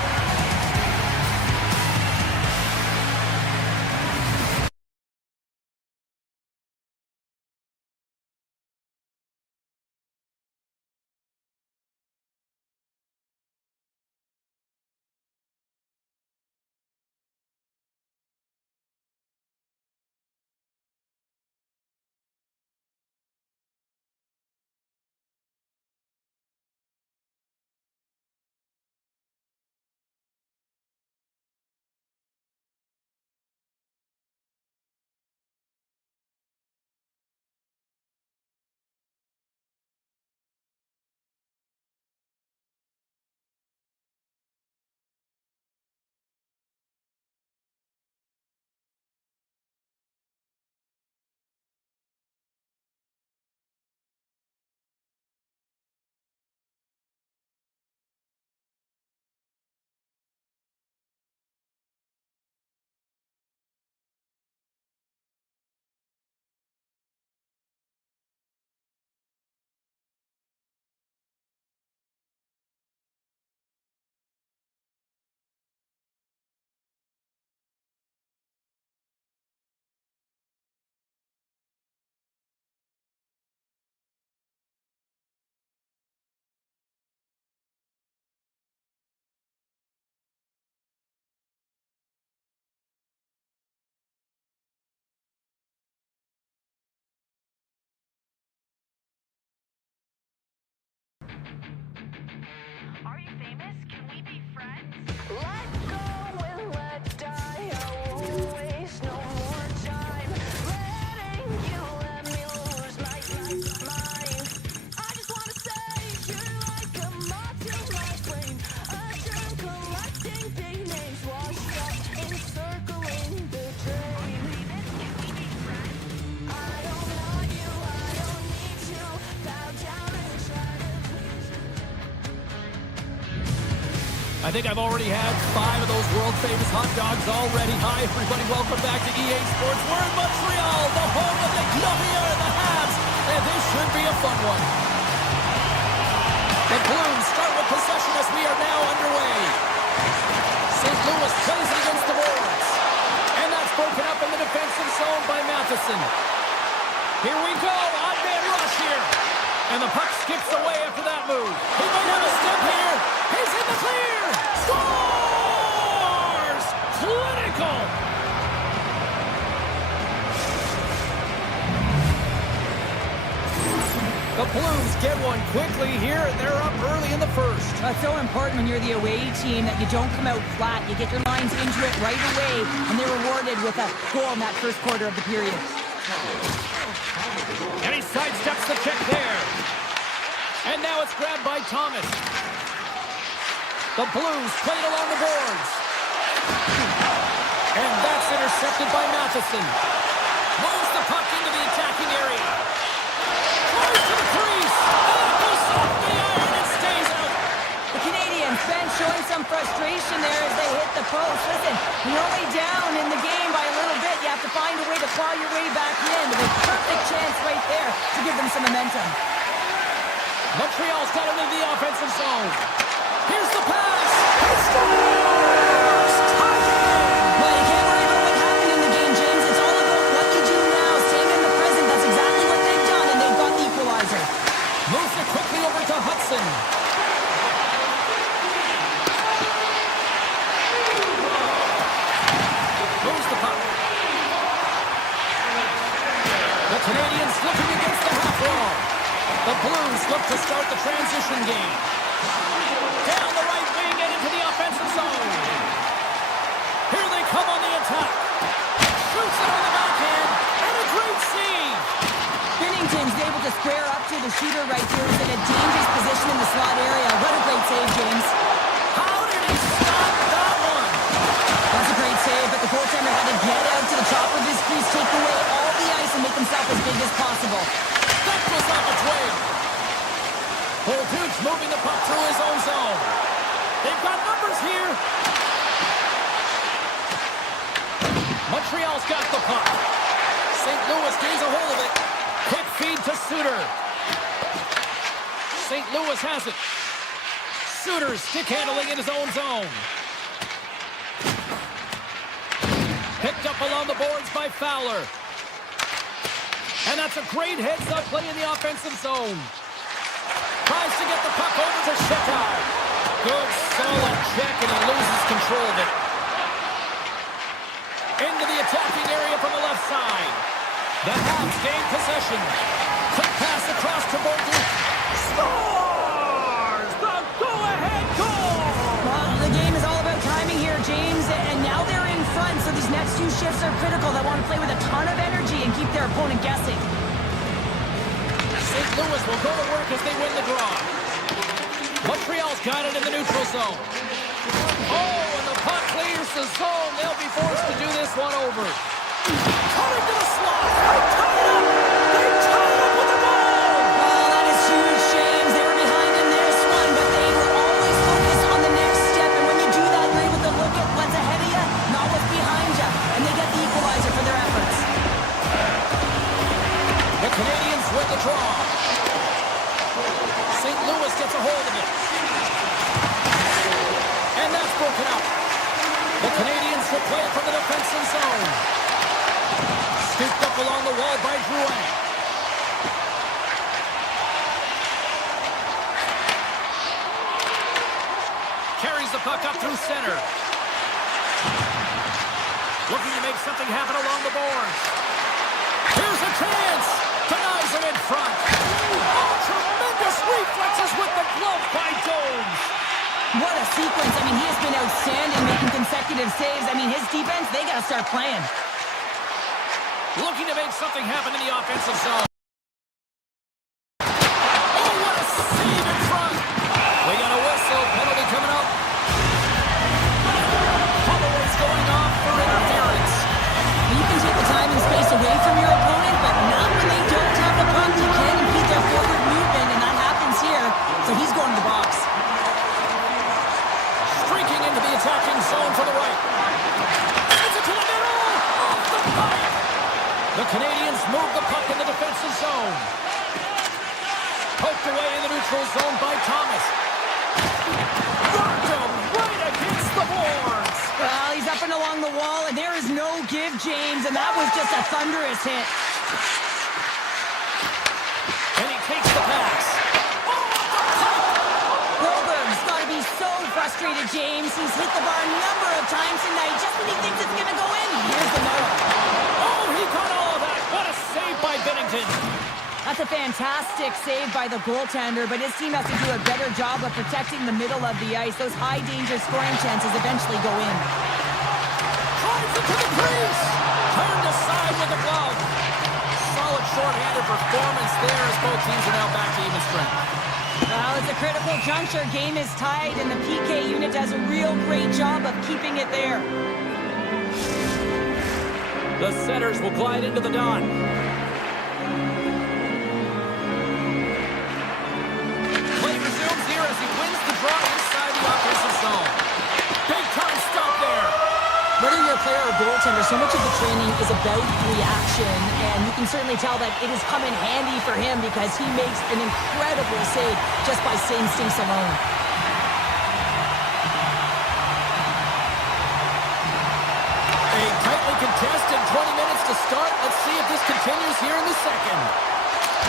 Are you famous? Can we be friends? Let go and let die. I won't waste no more time. Letting you let me lose my mind. I just wanna say you're like a moth to my flame. A germ collecting big names washed up encircling the drain. Can we be friends? I don't want you, I don't need to. Bow down and try to please you. I think I've already had 5 of those world-famous hot dogs already. Hi, everybody. Welcome back to EA Sports. We're in Montreal, the home of the Canadiens, the Habs, and this should be a fun one. The Blues start with possession as we are now underway. St. Louis plays it against the boards. And that's broken up in the defensive zone by Matheson. Here we go. Odd man rush here. And the puck skips away after that move. He might have a step here. He's in the clear. Scores! Clinical! The Blues get one quickly here, and they're up early in the first. It's so important when you're the away team that you don't come out flat. You get your lines into it right away, and they're rewarded with a goal in that first quarter of the period. And he sidesteps the check there. And now it's grabbed by Thomas. The Blues play it along the boards. And that's intercepted. Intercepted by Matheson. Moves the puck into the attacking area. Tries to the crease. And it goes off the iron and stays out. The Canadiens bench showing some frustration there as they hit the post. Listen, you're only down in the game by a little bit. You have to find a way to claw your way back in. With a perfect chance right there to give them some momentum. Montreal's got it into the offensive zone. Here's the pass. He scores! Tie game! Well, you can't worry about what happened in the game, James. It's all about what you do now. Staying in the present. That's exactly what they've done, and they've got the equalizer. Moves it quickly over to Hudson. Moves the puck. The Canadiens looking against the half wall. The Blues look to start the transition game. Down the right wing and into the offensive zone. Here they come on the attack. Shoots it on the backhand. And a great save. Binnington's able to square up to the shooter right here. He's in a dangerous position in the slot area. What a great save, James. How did he stop that one? That's a great save, but the goaltender had to get out to the top of his crease, take away all the ice, and make himself as big as possible. That was off its way. Bolduc's moving the puck through his own zone. They've got numbers here. Montreal's got the puck. St. Louis gains a hold of it. Quick feed to Suter. St. Louis has it. Suter stick handling in his own zone. Picked up along the boards by Fowler. And that's a great heads-up play in the offensive zone. Tries to get the puck over to Shekow. Good, solid check, and he loses control of it. Into the attacking area from the left side. The Habs gain possession. Quick pass across to Bolduc. Scores! The go-ahead goal! Well, the game is all about timing here, James, and now they're in front, so these next few shifts are critical. They want to play with a ton of energy and keep their opponent guessing. St. Louis will go to work as they win the draw. Montreal's got it in the neutral zone. Oh, and the puck clears the zone. They'll be forced to do this one over. Coming to the slot. They tie it up. They tie it up with the ball. Oh, that is huge, James. They were behind in this one, but they were always focused on the next step. And when you do that, you're able to look at what's ahead of you, not what's behind you. And they get the equalizer for their efforts. The Canadiens win the draw. St. Louis gets a hold of it. And that's broken up. The Canadiens will play it from the defensive zone. Scooped up along the wall by Drouin. Carries the puck up through center. Looking to make something happen along the boards. Here's a chance. Denies it in front. Oh, tremendous reflexes with the glove by Jones. What a sequence. I mean, he has been outstanding making consecutive saves. I mean, his defense, they got to start playing. Looking to make something happen in the offensive zone. Oh, what a save in front. We got a whistle. Penalty coming up. Holloway's going off for interference. You can take the time and space away from your opponent, but not when they don't have the puck. You can't impede their forward movement, and that happens here. So he's going to the box. Streaking into the attacking zone to the right. Sends it to the middle. Off the pipe. The Canadiens move the puck in the defensive zone. Poked away in the neutral zone by Thomas. Rocked him right against the boards. Well, he's up and along the wall, and there is no give, James, and that was just a thunderous hit. And he takes the pass. Goldberg's got to be so frustrated, James. He's hit the bar a number of times tonight. Just when he thinks it's going to go in, here's the Noah. Oh, he caught all of that. What a save by Binnington. That's a fantastic save by the goaltender, but his team has to do a better job of protecting the middle of the ice. Those high-danger scoring chances eventually go in. Drives it to the crease. Turned aside with the glove. Solid short-handed performance there as both teams are now back to even strength. Well, it's a critical juncture. Game is tied, and the PK unit does a real great job of keeping it there. The setters will glide into the dot. Play resumes here as he wins the draw inside the offensive zone. Big time stop there. Whether you're a player or goaltender, so much of the training is about reaction, and you can certainly tell that it has come in handy for him because he makes an incredible save just by instincts alone. A tightly contested 20 minutes to start. Let's see if this continues here in the second.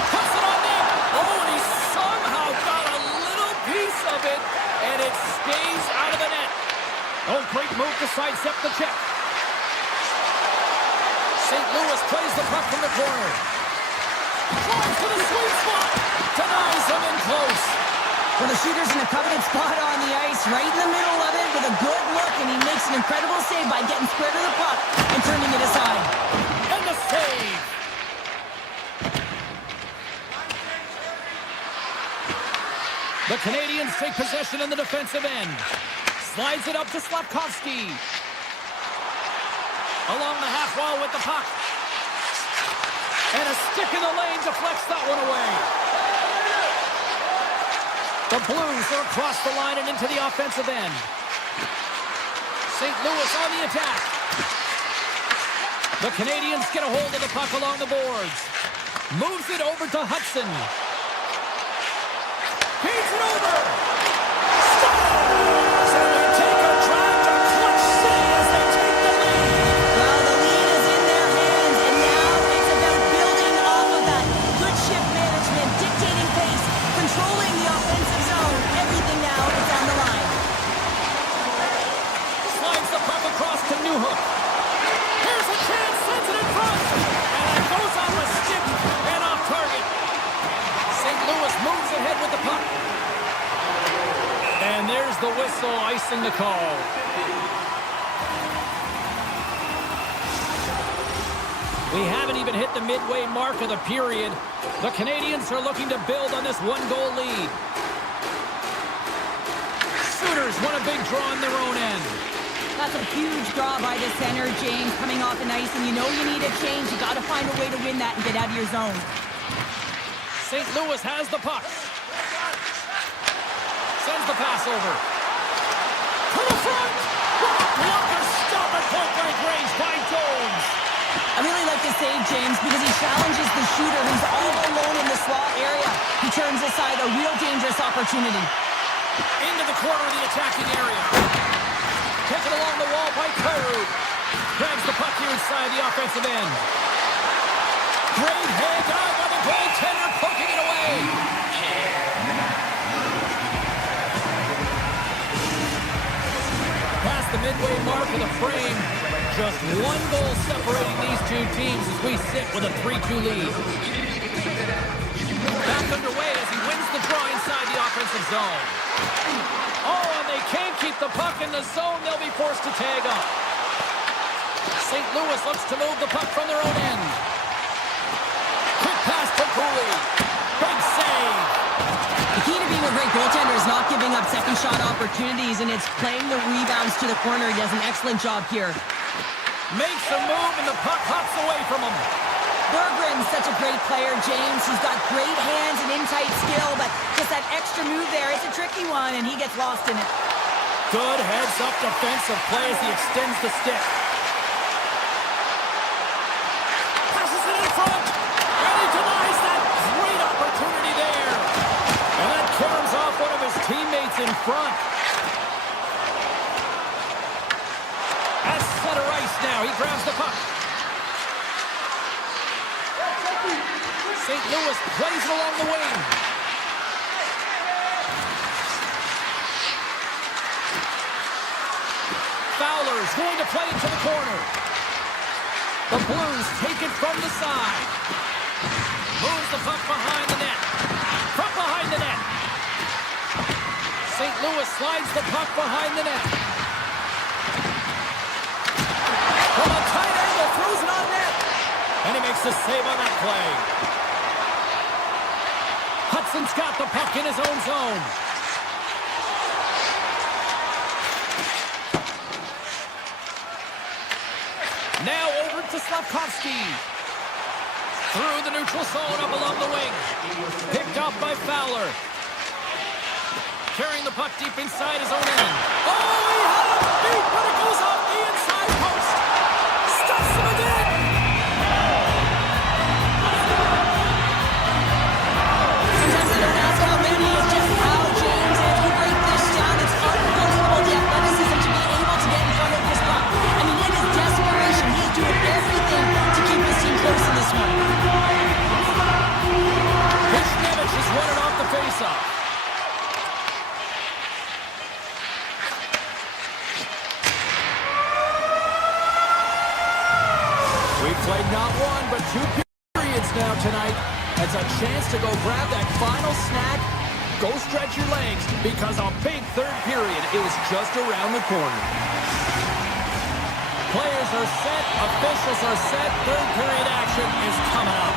Puts it on net. Oh, and he somehow got a little piece of it, and it stays out of the net. Oh, great move to sidestep the check. St. Louis plays the puck from the corner. Drives to the sweet spot. Denies him in close. Well, the shooter's in a coveted spot on the ice, right in the middle of it with a good look, and he makes an incredible save by getting square to the puck and turning it aside. And the save. The Canadiens take possession in the defensive end. Slides it up to Slafkovsky. Along the half wall with the puck. And a stick in the lane deflects that one away. The Blues are across the line and into the offensive end. St. Louis on the attack. The Canadiens get a hold of the puck along the boards. Moves it over to Hudson. Feeds it over. So they take a drive to Clutch City as they take the lead. Well, the lead is in their hands, and now it's about building off of that. Good shift management, dictating pace, controlling the offensive zone. Everything now is on the line. Slides the puck across to Newhook. Here's a chance, sends it in front. And it goes on a stick and off target. St. Louis moves ahead with the puck. And there's the whistle icing the call. We haven't even hit the midway mark of the period. The Canadiens are looking to build on this one-goal lead. Sooners want a big draw on their own end. That's a huge draw by the center, James, coming off the ice, and you know you need a change. You got to find a way to win that and get out of your zone. St. Louis has the puck. Sends the pass over. To the front! What a blocker stop at point-blank range by Jones. I really like this save, James, because he challenges the shooter who's all alone in the slot area. He turns aside a real dangerous opportunity. Into the corner of the attacking area. Taken along the wall by Carew. Grabs the puck here inside the offensive end. Great head dive by the goaltender, poking it away. Past the midway mark of the frame. Just one goal separating these two teams as we sit with a 3-2 lead. Back underway as he wins the draw inside the offensive zone. Oh, and they can't keep the puck in the zone. They'll be forced to tag up. St. Louis looks to move the puck from their own end. Quick pass to Cooley. Big save. The key to being a great goaltender is not giving up second shot opportunities, and it's playing the rebounds to the corner. He does an excellent job here. Makes a move, and the puck hops away from him. Berggren's such a great player, James. He's got great hands and in-tight skill, but just that extra move there, it's a tricky one, and he gets lost in it. Good heads-up defensive play as he extends the stick. Passes it in front, and he denies that great opportunity there. And that carries off one of his teammates in front. At center ice now, he grabs the puck. St. Louis plays it along the wing. Fowler's going to play it to the corner. The Blues take it from the side. Moves the puck behind the net. From behind the net. St. Louis slides the puck behind the net. From a tight angle, throws it on net. And he makes the save on that play. Hudson's got the puck in his own zone. Now over to Slavkovsky. Through the neutral zone up along the wing. Picked up by Fowler. Carrying the puck deep inside his own end. Oh, he had it beat, but it goes off the inside post. Stuffs him again. Sometimes they don't ask how many, it's just how, James. And if you break this down, it's unbelievable the athleticism to be able to get in front of this puck. I mean, it is desperation. He's doing everything to keep his team close in this one. Vishnevich has won it off the faceoff. We've played not one, but 2 periods now tonight. It's a chance to go grab that final snack. Go stretch your legs, because a big third period is just around the corner. Players are set, officials are set, third period action is coming up.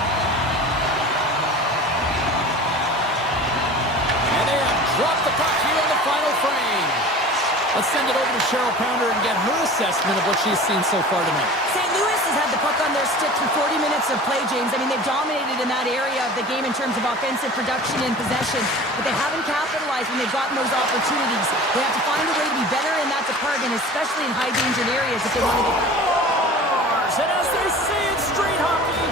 And they have dropped the puck here in the final frame. Let's send it over to Cheryl Pounder and get her assessment of what she's seen so far tonight. St. Louis has had the puck on their stick for 40 minutes of play, James. I mean, they've dominated in that area of the game in terms of offensive production and possession, but they haven't capitalized when they've gotten those opportunities. They have to find a way to be better in that department, especially in high-danger areas if they want to get back. And as they say in street hockey,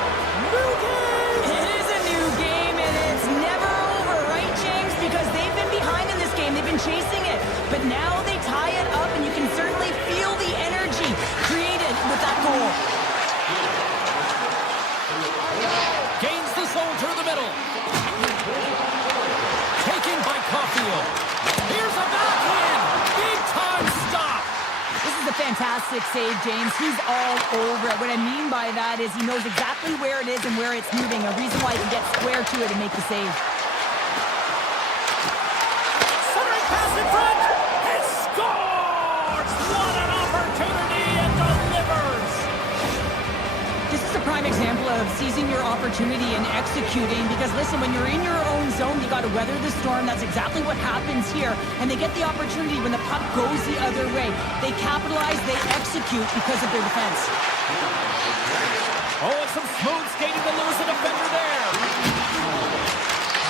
new game! It is a new game, and it's never over, right, James? Because they've been behind in this game. They've been chasing it, but now they tie it up, and you can certainly feel the energy created with that goal. Gains the zone through the middle. Taken by Caulfield. Here's a backhand. Big time stop. This is a fantastic save, James. He's all over it. What I mean by that is he knows exactly where it is and where it's moving. A reason why he can get square to it and make the save. Centering pass in front. He scores! What an opportunity and delivers! This is a prime example of seizing your opportunity and executing, because listen, when you're in your own zone, you got to weather the storm. That's exactly what happens here. And they get the opportunity when the puck goes the other way. They capitalize, they execute because of their defense. Oh, and some smooth skating to lose the defender there.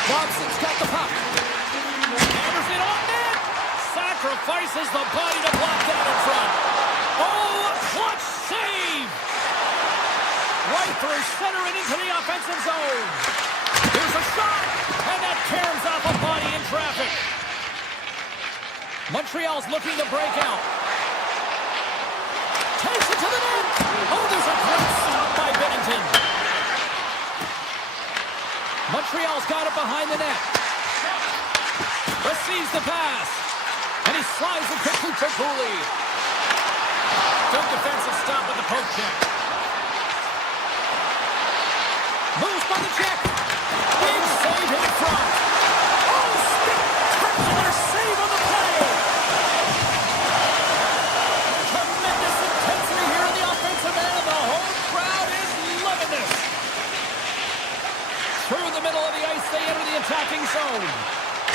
Dobson's got the puck. Hammers it on net. Sacrifices the body to block that in front. Oh, a clutch save! Right through center and into the offensive zone. Here's a shot, and that tears off a body in traffic. Montreal's looking to break out. Takes it to the net. Oh, there's a great stop by Bennington. Montreal's got it behind the net. Receives the pass. And he slides it quickly to Cooley. Good defensive stop with the poke check. Moves by the check. Big save in front. Oh, spectacular save on the play. Tremendous intensity here in the offensive end, and the whole crowd is loving this. Through the middle of the ice, they enter the attacking zone.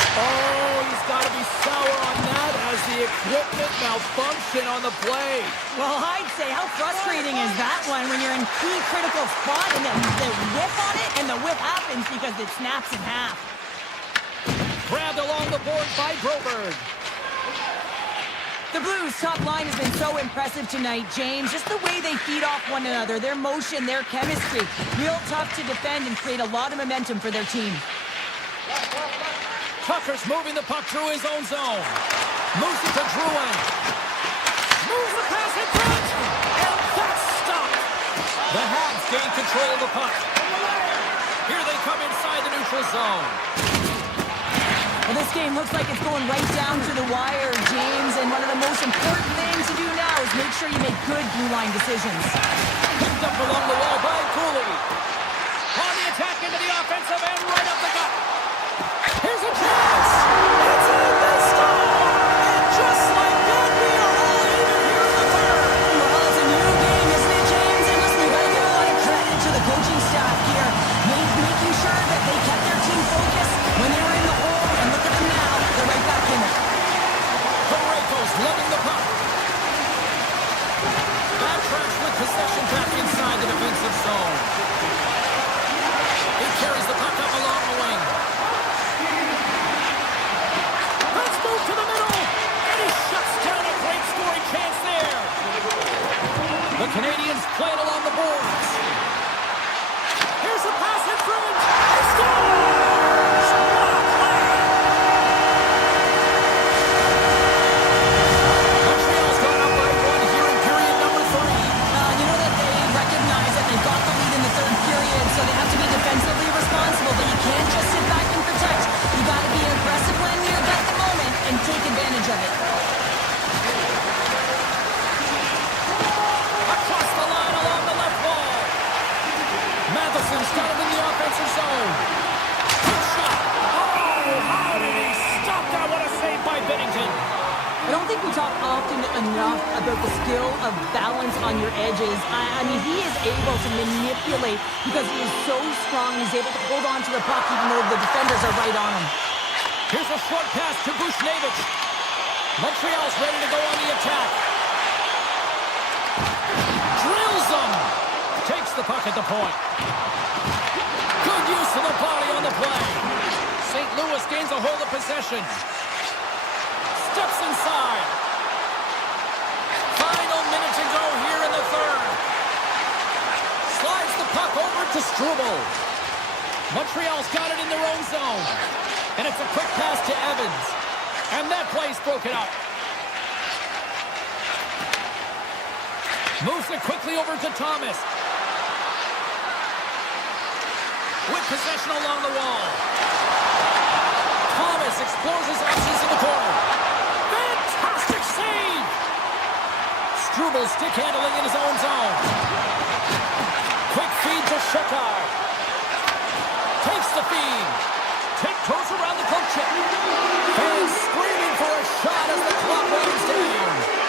Oh, he's got to be sour on that as the equipment malfunction on the play. Well, I'd say, how frustrating is that one when you're in key critical spot and then the whip on it, and the whip happens because it snaps in half. Grabbed along the board by Broberg. The Blues' top line has been so impressive tonight, James. Just the way they feed off one another, their motion, their chemistry. Real tough to defend and create a lot of momentum for their team. Tucker's moving the puck through his own zone. Moves it to Drouin. Moves the pass in front. And that's stopped. The Habs gain control of the puck. Here they come inside the neutral zone. Well, this game looks like it's going right down to the wire, James. And one of the most important things to do now is make sure you make good blue line decisions. Picked up along the wall by Cooley. On the attack into the offensive end, right up the gut. Here's a chance! It's in, they score! And just like that, we are all even here in the third! Well, it's a new game, isn't it, James? And listen, we've got to give a lot of credit to the coaching staff here, making sure that they kept their team focused when they were in the hole, and look at them now, they're right back in it. Borrego's lugging the puck. Backtracks with possession The Canadiens play it along the boards. Here's a pass in front. He scores! What a play! Montreal's gone up by 1 here in period number 3. You know that they recognize that they got the lead in the third period, so they have to be defensively responsible, but you can't just sit back and protect. You got to be aggressive when you've got the moment and take advantage of it. Across the line along the left wall. Matheson's got it in the offensive zone. Good shot. Oh, how did he stop that? What a save by Binnington. I don't think we talk often enough about the skill of balance on your edges. I mean, he is able to manipulate because he is so strong. He's able to hold on to the puck even though the defenders are right on him. Here's a short pass to Bushnevich. Montreal's ready to go on the attack. Drills him. Takes the puck at the point. Good use of the body on the play. St. Louis gains a hold of possession. Steps inside. Final minute to go here in the third. Slides the puck over to Struble. Montreal's got it in their own zone. And it's a quick pass to Evans. And that play's broken up. Moves it quickly over to Thomas. With possession along the wall. Thomas explores his options in the corner. Fantastic save! Struble stick handling in his own zone. Quick feed to Sheckard. Takes the feed. Tiptoes around the poke check. Fans screaming for a shot as the clock runs down.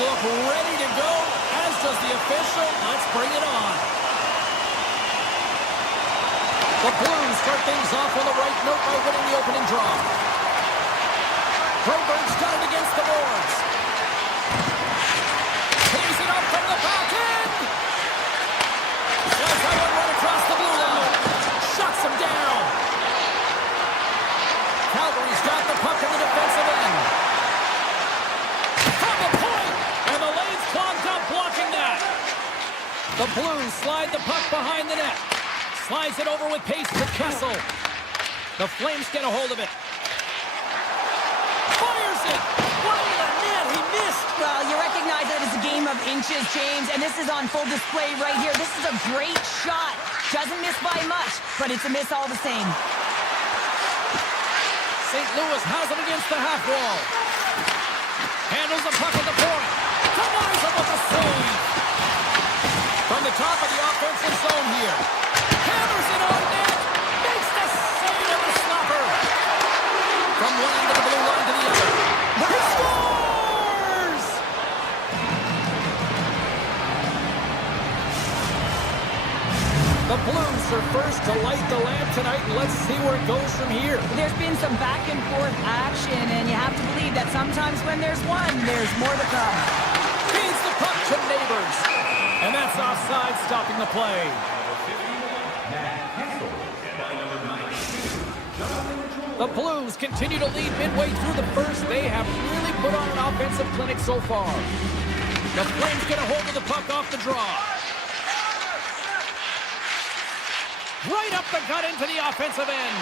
look ready to go, as does the official. Let's bring it on. The Blues start things off on the right note by winning the opening draw. Broberg's got it against the boards. Tees it up from the back end. Slides that one right across the blue line. Shuts him down. Calgary's got the puck in the defensive end. From the point, and the lane's clogged up blocking that. The Blues slide the puck behind the net. Slides it over with pace to Kessel. The Flames get a hold of it. Fires it! Right in the net, he missed! Well, you recognize that it's a game of inches, James, and this is on full display right here. This is a great shot. Doesn't miss by much, but it's a miss all the same. St. Louis has it against the half wall. Handles the puck at the point. Denies him with a save. From the top of the offensive zone here. Hammers it on net. Makes the save of the slapper. From one end of the blue line to the other. He scores! The Blues are first to light the lamp tonight. Let's see where it goes from here. There's been some back and forth action, and you have to believe that sometimes when there's one, there's more to come. Feeds the puck to Neighbors. And that's offside, stopping the play. The Blues continue to lead midway through the first. They have really put on an offensive clinic so far. The Flames get a hold of the puck off the draw. Right up the gut into the offensive end.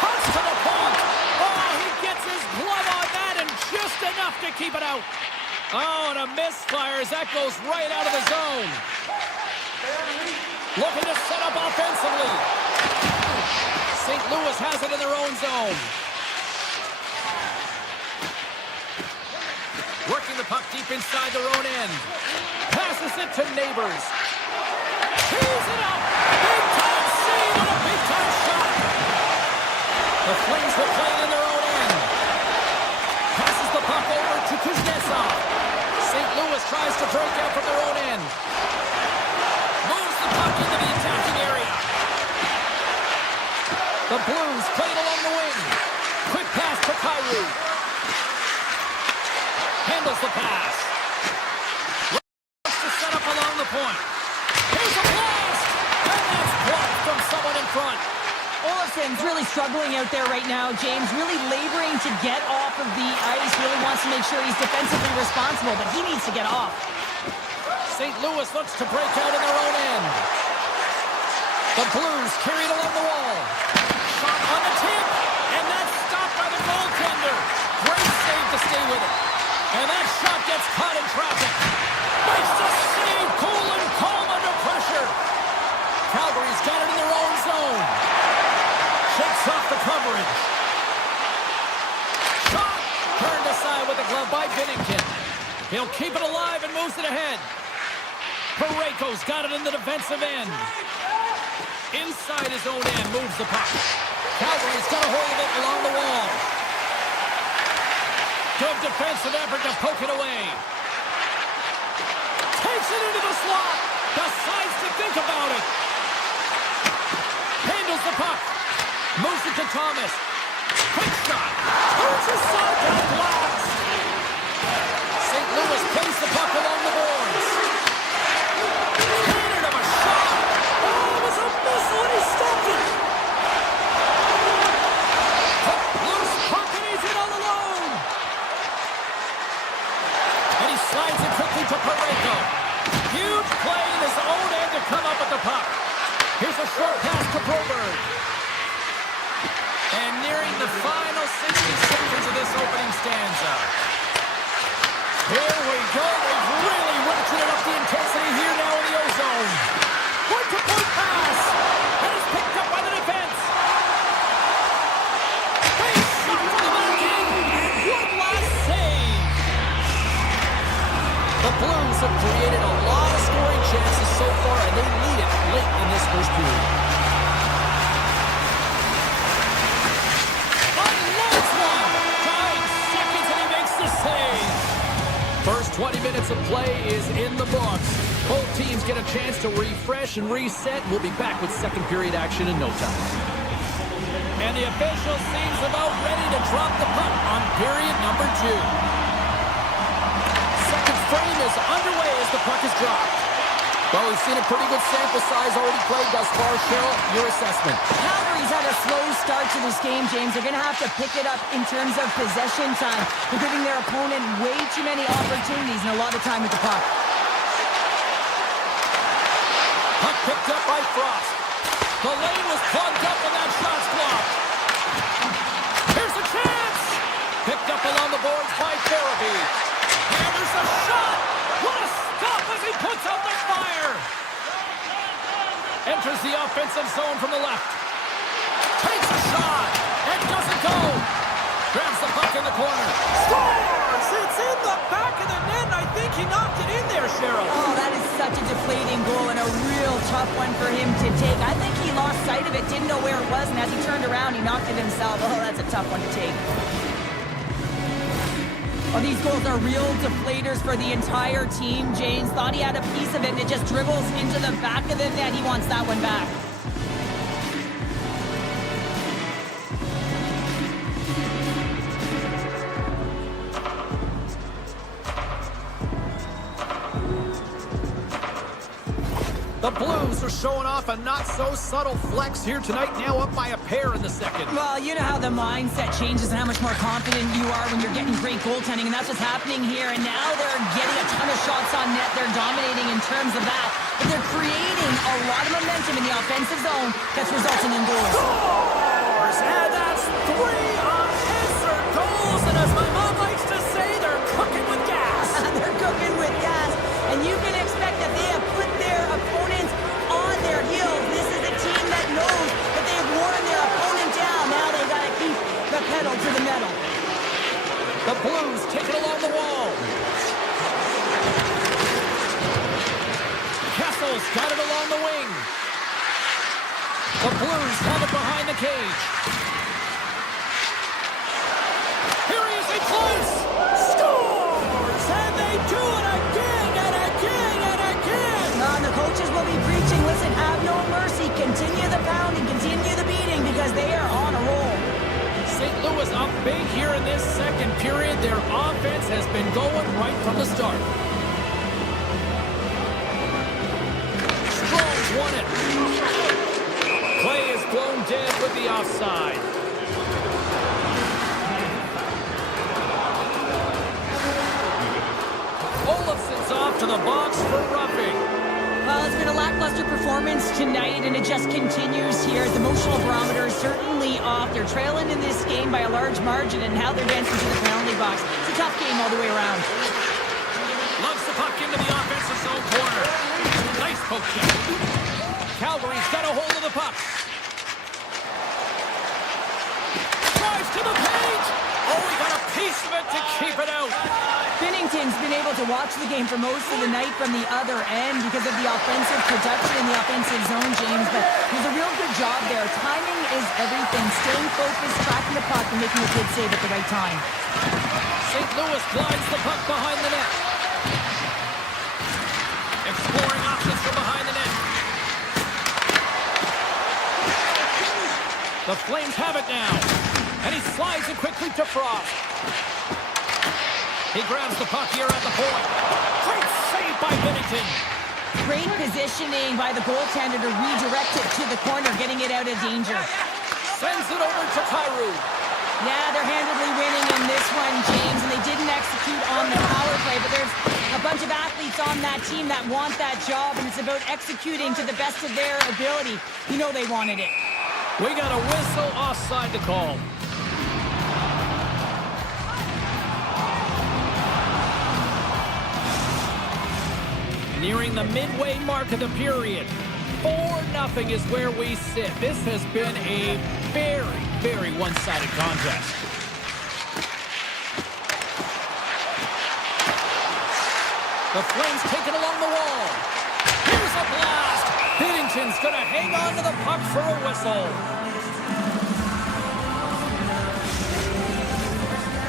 Cuts to the point. Oh, he gets his glove on that and just enough to keep it out. Oh, and a misfire as that goes right out of the zone. Looking to set up offensively. St. Louis has it in their own zone. Working the puck deep inside their own end. Passes it to Neighbors. Tees it up. Big time save and a big time shot. The Flames will play it in their own end. Passes the puck over to Kuznetsov. St. Louis tries to break out from their own end. Moves the puck into the attacking area. The Blues play it along the wing. Quick pass to Kyrou. Handles the pass. Wants to set up along the point. Here's a blast! And that's blocked from someone in front. Olafson's really struggling out there right now, James. Really laboring to get off of the ice. Really wants to make sure he's defensively responsible, but he needs to get off. St. Louis looks to break out in their own end. The Blues carried along the wall. Shot on the tip, and that's stopped by the goaltender. Great save to stay with it. And that shot gets caught in traffic. Makes the save, cool and calm under pressure. Calgary's got it in their own zone. Shakes off the coverage. Shot! Turned aside with the glove by Binnington. He'll keep it alive and moves it ahead. Parayko's got it in the defensive end. Inside his own end, moves the puck. Calgary's got a hold of it along the wall. Good defensive effort to poke it away. Takes it into the slot. Decides to think about it. Handles the puck. Moves it to Thomas. Quick shot. Turns aside to blast. St. Louis plays the puck along the boards. Handed him a shot. Oh, it was a missile and he stopped it. Puck loose. Puck and he's in all alone. And he slides it quickly to Parayko. Huge play in his own end to come up with the puck. Here's a short pass to Broberg. And nearing the final 60 seconds of this opening stanza. Here we go. They've really ratcheted up the intensity here now in the O-zone. Point-to-point pass. And it's picked up by the defense. Base shot from the back end. One last save. The Blues have created a lot of scoring chances so far, and they lead it late in this first period. Unloads one. 9 seconds, and he makes the save. First 20 minutes of play is in the books. Both teams get a chance to refresh and reset. We'll be back with second period action in no time. And the official seems about ready to drop the puck on period number 2. Second frame is underway as the puck is dropped. Well, we've seen a pretty good sample size already played thus far. Cheryl, your assessment. Calgary's had a slow start to this game, James. They're going to have to pick it up in terms of possession time. They're giving their opponent way too many opportunities and a lot of time with the puck. Puck picked up by Frost. The lane was plugged up and that shot's blocked. Here's a chance! Picked up along the boards by Farabee. And there's a shot! What a stop as he puts out the fire! Enters the offensive zone from the left. Takes a shot and doesn't go. Grabs the puck in the corner. Scores! It's in the back of the net, and I think he knocked it in there, Cheryl. Oh, that is such a deflating goal and a real tough one for him to take. I think he lost sight of it, didn't know where it was, and as he turned around, he knocked it himself. Oh, that's a tough one to take. Oh, these goals are real deflators for the entire team. James thought he had a piece of it, and it just dribbles into the back of the net. He wants that one back. The Blues are showing off a not-so-subtle flex here tonight, now up by a pair in the second. Well, you know how the mindset changes and how much more confident you are when you're getting great goaltending, and that's what's happening here. And now they're getting a ton of shots on net. They're dominating in terms of that. But they're creating a lot of momentum in the offensive zone that's resulting in goals. Scores! And that's 3 unanswered goals, and as my mom likes to say, they're cooking with gas. They're cooking with gas, and you can expect that they have put their opponents on their heels. This is a team that knows that they've worn their opponent down. Now they got to keep the pedal to the metal. The Blues take it along the wall. Kessel's got it along the wing. The Blues have it behind the cage. Here he is in close. Scores! And they do it again and again and again. The coaches will be preaching, listen, have no mercy. Continue the pounding, continue the beating, because they are on a roll. St. Louis up big here in this second period. Their offense has been going right from the start. Strome's won it. Play is blown dead with the offside. Olofsson's off to the box for roughing. Well, it's been a lackluster performance tonight, and it just continues here. The emotional barometer is certainly off. They're trailing in this game by a large margin, and now they're dancing to the penalty box. It's a tough game all the way around. Loves the puck into the offensive zone corner. Nice poke check. Calgary's got a hold of the puck. Drives to the paint. Oh, he got a piece of it to keep it out. Binnington's been able to watch the game for most of the night from the other end because of the offensive production in the offensive zone, James, but there's a real good job there. Timing is everything. Staying focused, tracking the puck, and making a good save at the right time. St. Louis glides the puck behind the net. Exploring options from behind the net. The Flames have it now. And he slides it quickly to Frost. He grabs the puck here at the point. Great save by Binnington. Great positioning by the goaltender to redirect it to the corner, getting it out of danger. Sends it over to Kyrou. Yeah, they're handedly winning in this one, James, and they didn't execute on the power play, but there's a bunch of athletes on that team that want that job, and it's about executing to the best of their ability. You know they wanted it. We got a whistle offside to call. Nearing the midway mark of the period. 4-0 is where we sit. This has been a very, very one-sided contest. The Flames take it along the wall. Here's a blast. Binnington's going to hang on to the puck for a whistle.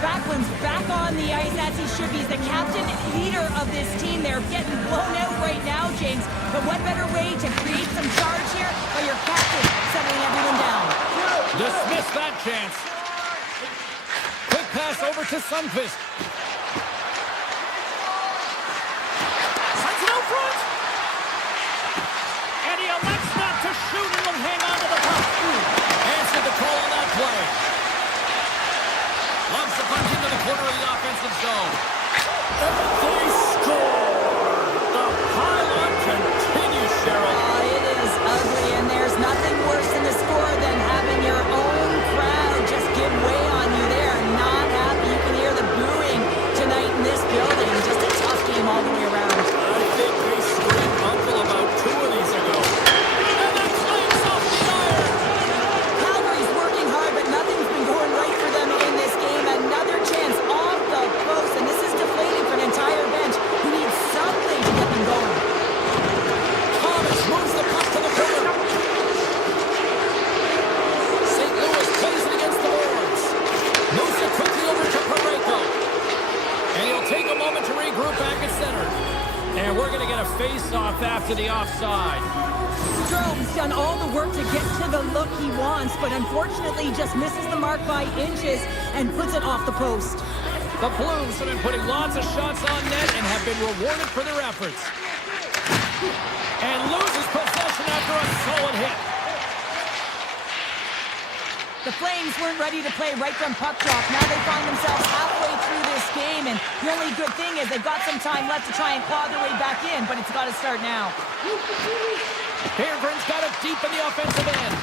Back Coghlan's back on the ice as he should be. He's the captain, leader of this team. They're getting blown out right now, James. But what better way to create some charge here by your captain settling everyone down? Dismiss that chance. Quick pass over to Sundqvist. Sends it out front. And he elects not to shoot and will hang on to the puck. Answered the call on that play. Loves the puck into the corner of the offensive zone. They score. The pile-on continues, Cheryl. Oh, it is ugly, and there's nothing worse in the score than having your own crowd just give way on you. They are not happy. You can hear the booing tonight in this building. Just a tough game all the way around. I think they screamed uncle about 2 of these ago. And that flames off the iron. Calgary's working hard, but nothing's been going right for them in this game. Another chance off the post, and this is deflating for an entire bench who needs something to get them going. Thomas moves the puck to the corner. St. Louis plays it against the boards. Moves it quickly over to Parayko. And he'll take a moment to regroup back at center. And we're going to get a face-off after the offside. Strome's done all the work to get to the look he wants, but unfortunately just misses the mark by inches and puts it off the post. The Blues have been putting lots of shots on net and have been rewarded for their efforts. And loses possession after a solid hit. The Flames weren't ready to play right from puck drop. Now they find themselves halfway through this game, and the only good thing is they've got some time left to try and claw their way back in, but it's got to start now. Peregrine's got it deep in the offensive end.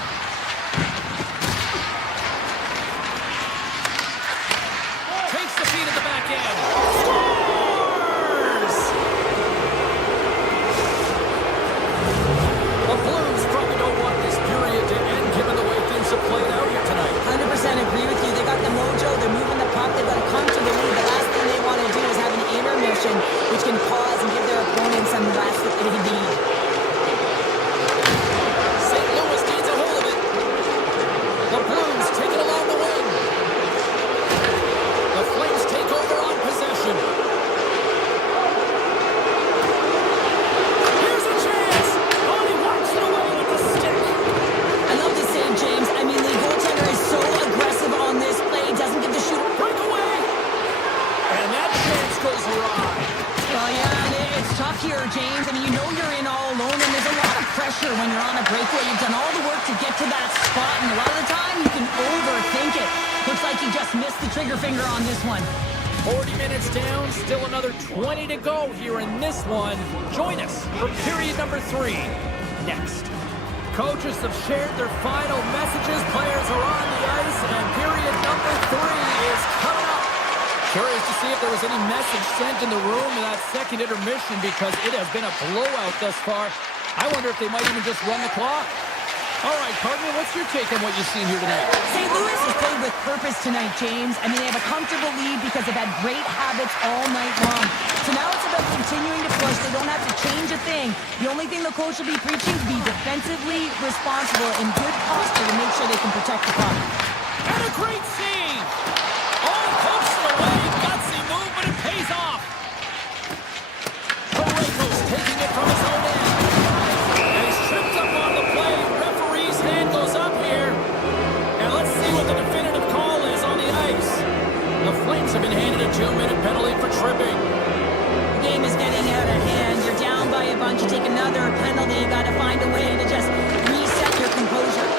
Takes the feed at the back end. Scores! The Blues probably don't want this period to end given the way things have played out here tonight. 100% agree with you. They got the mojo. They're moving the puck. They've got a comfortable lead. The last thing they want to do is have an intermission, which can pause and give their opponent some rest that they need. St. Louis needs a hold of it. The Blues take it along the wing. The Flames take over on possession. Here's a chance. Oh, he walks it away with the stick. I love this save, James. I mean, the goaltender is so aggressive on this play. Doesn't get the shooter. Breakaway. And that chance goes awry. Well, yeah, and it's tough here, James. I mean, you know you're in all alone, and there's a lot of pressure when you're on a breakaway. You've done all the work to get to that spot, and a lot of the time you can overthink it. Looks like you just missed the trigger finger on this one. 40 minutes down, still another 20 to go here in this one. Join us for period number 3 next. Coaches have shared their final messages. Players are on the ice, and period number 3 is coming up. Curious to see if there was any message sent in the room in that second intermission because it has been a blowout thus far. I wonder if they might even just run the clock. All right, partner, what's your take on what you've seen here tonight? St. Louis has played with purpose tonight, James. I mean, they have a comfortable lead because they've had great habits all night long. So now it's about continuing to push. They don't have to change a thing. The only thing the coach will be preaching is be defensively responsible in good posture to make sure they can protect the puck. And a great save! Oh, pokes it away. Gutsy move, but it pays off. Parayko's taking it from his own end. And he's tripped up on the play. Referee's hand goes up here. And let's see what the definitive call is on the ice. The Flames have been handed a 2-minute penalty for tripping. The game is getting out of hand. You're down by a bunch. You take another penalty. You got to find a way to just reset your composure.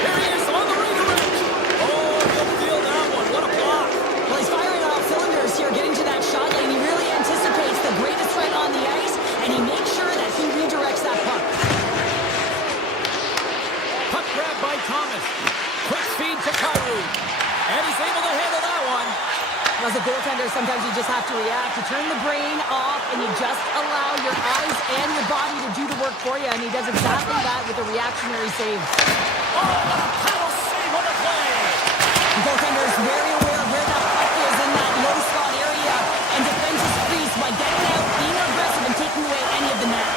Here he is on the redirect. Oh, he'll feel that one. What a block. Well, he's firing on all cylinders here, getting to that shot lane. He really anticipates the greatest threat on the ice, and he makes sure that he redirects that puck. Puck grab by Thomas. Quick feed to Kyrou. And he's able to handle that one. As a goaltender, sometimes you just have to react. You turn the brain off, and you just allow your eyes and your body to do the work for you, and he does exactly that with a reactionary save. Oh, what a paddle save on the play. The goaltender is very aware of where that puck is in that low slot area, and defends his crease by getting out, being aggressive, and taking away any of the net.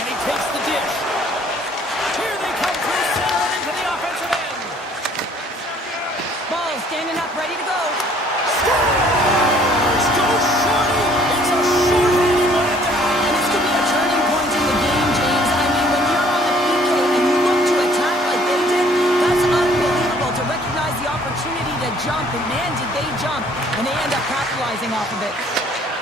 And he takes the dish. Here they come through center and into the offensive end. off of it.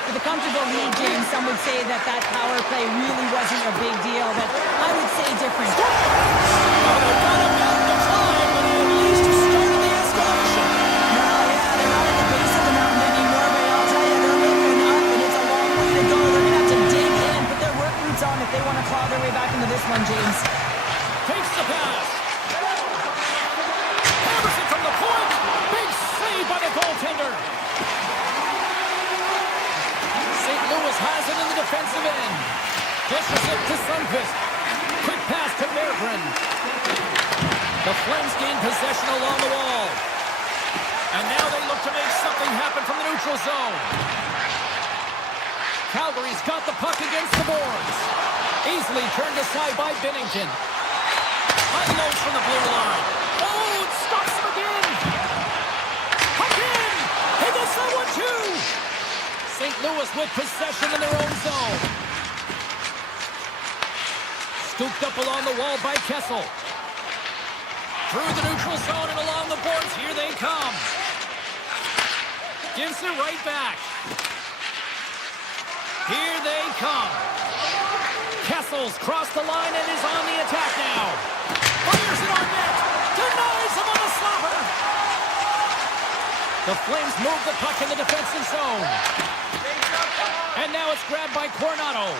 With a comfortable lead, James, some would say that power play really wasn't a big deal, but I would say different. Oh, they've got a bit of time, but at least started the escalation. Well, yeah, they're not at the base of the mountain anymore, but I'll tell you, they're looking up, and it's a long way to go. They're going to have to dig in, put their work boots on if they want to claw their way back into this one, James. Takes the pass. Hammers it from the point. Big save by the goaltender. St. Louis has it in the defensive end. Dishes it to Sundqvist. Quick pass to Berggren. The Flames gain possession along the wall. And now they look to make something happen from the neutral zone. Calgary's got the puck against the boards. Easily turned aside by Binnington. Unloads from the blue line. Oh, it stops him again. Puck in. He gets that one too. St. Louis with possession in their own zone. Scooped up along the wall by Kessel. Through the neutral zone and along the boards. Here they come. Gives it right back. Here they come. Kessel's crossed the line and is on the attack now. Fires it on net. Denies him on the slapper. The Flames move the puck in the defensive zone. And now it's grabbed by Coronado.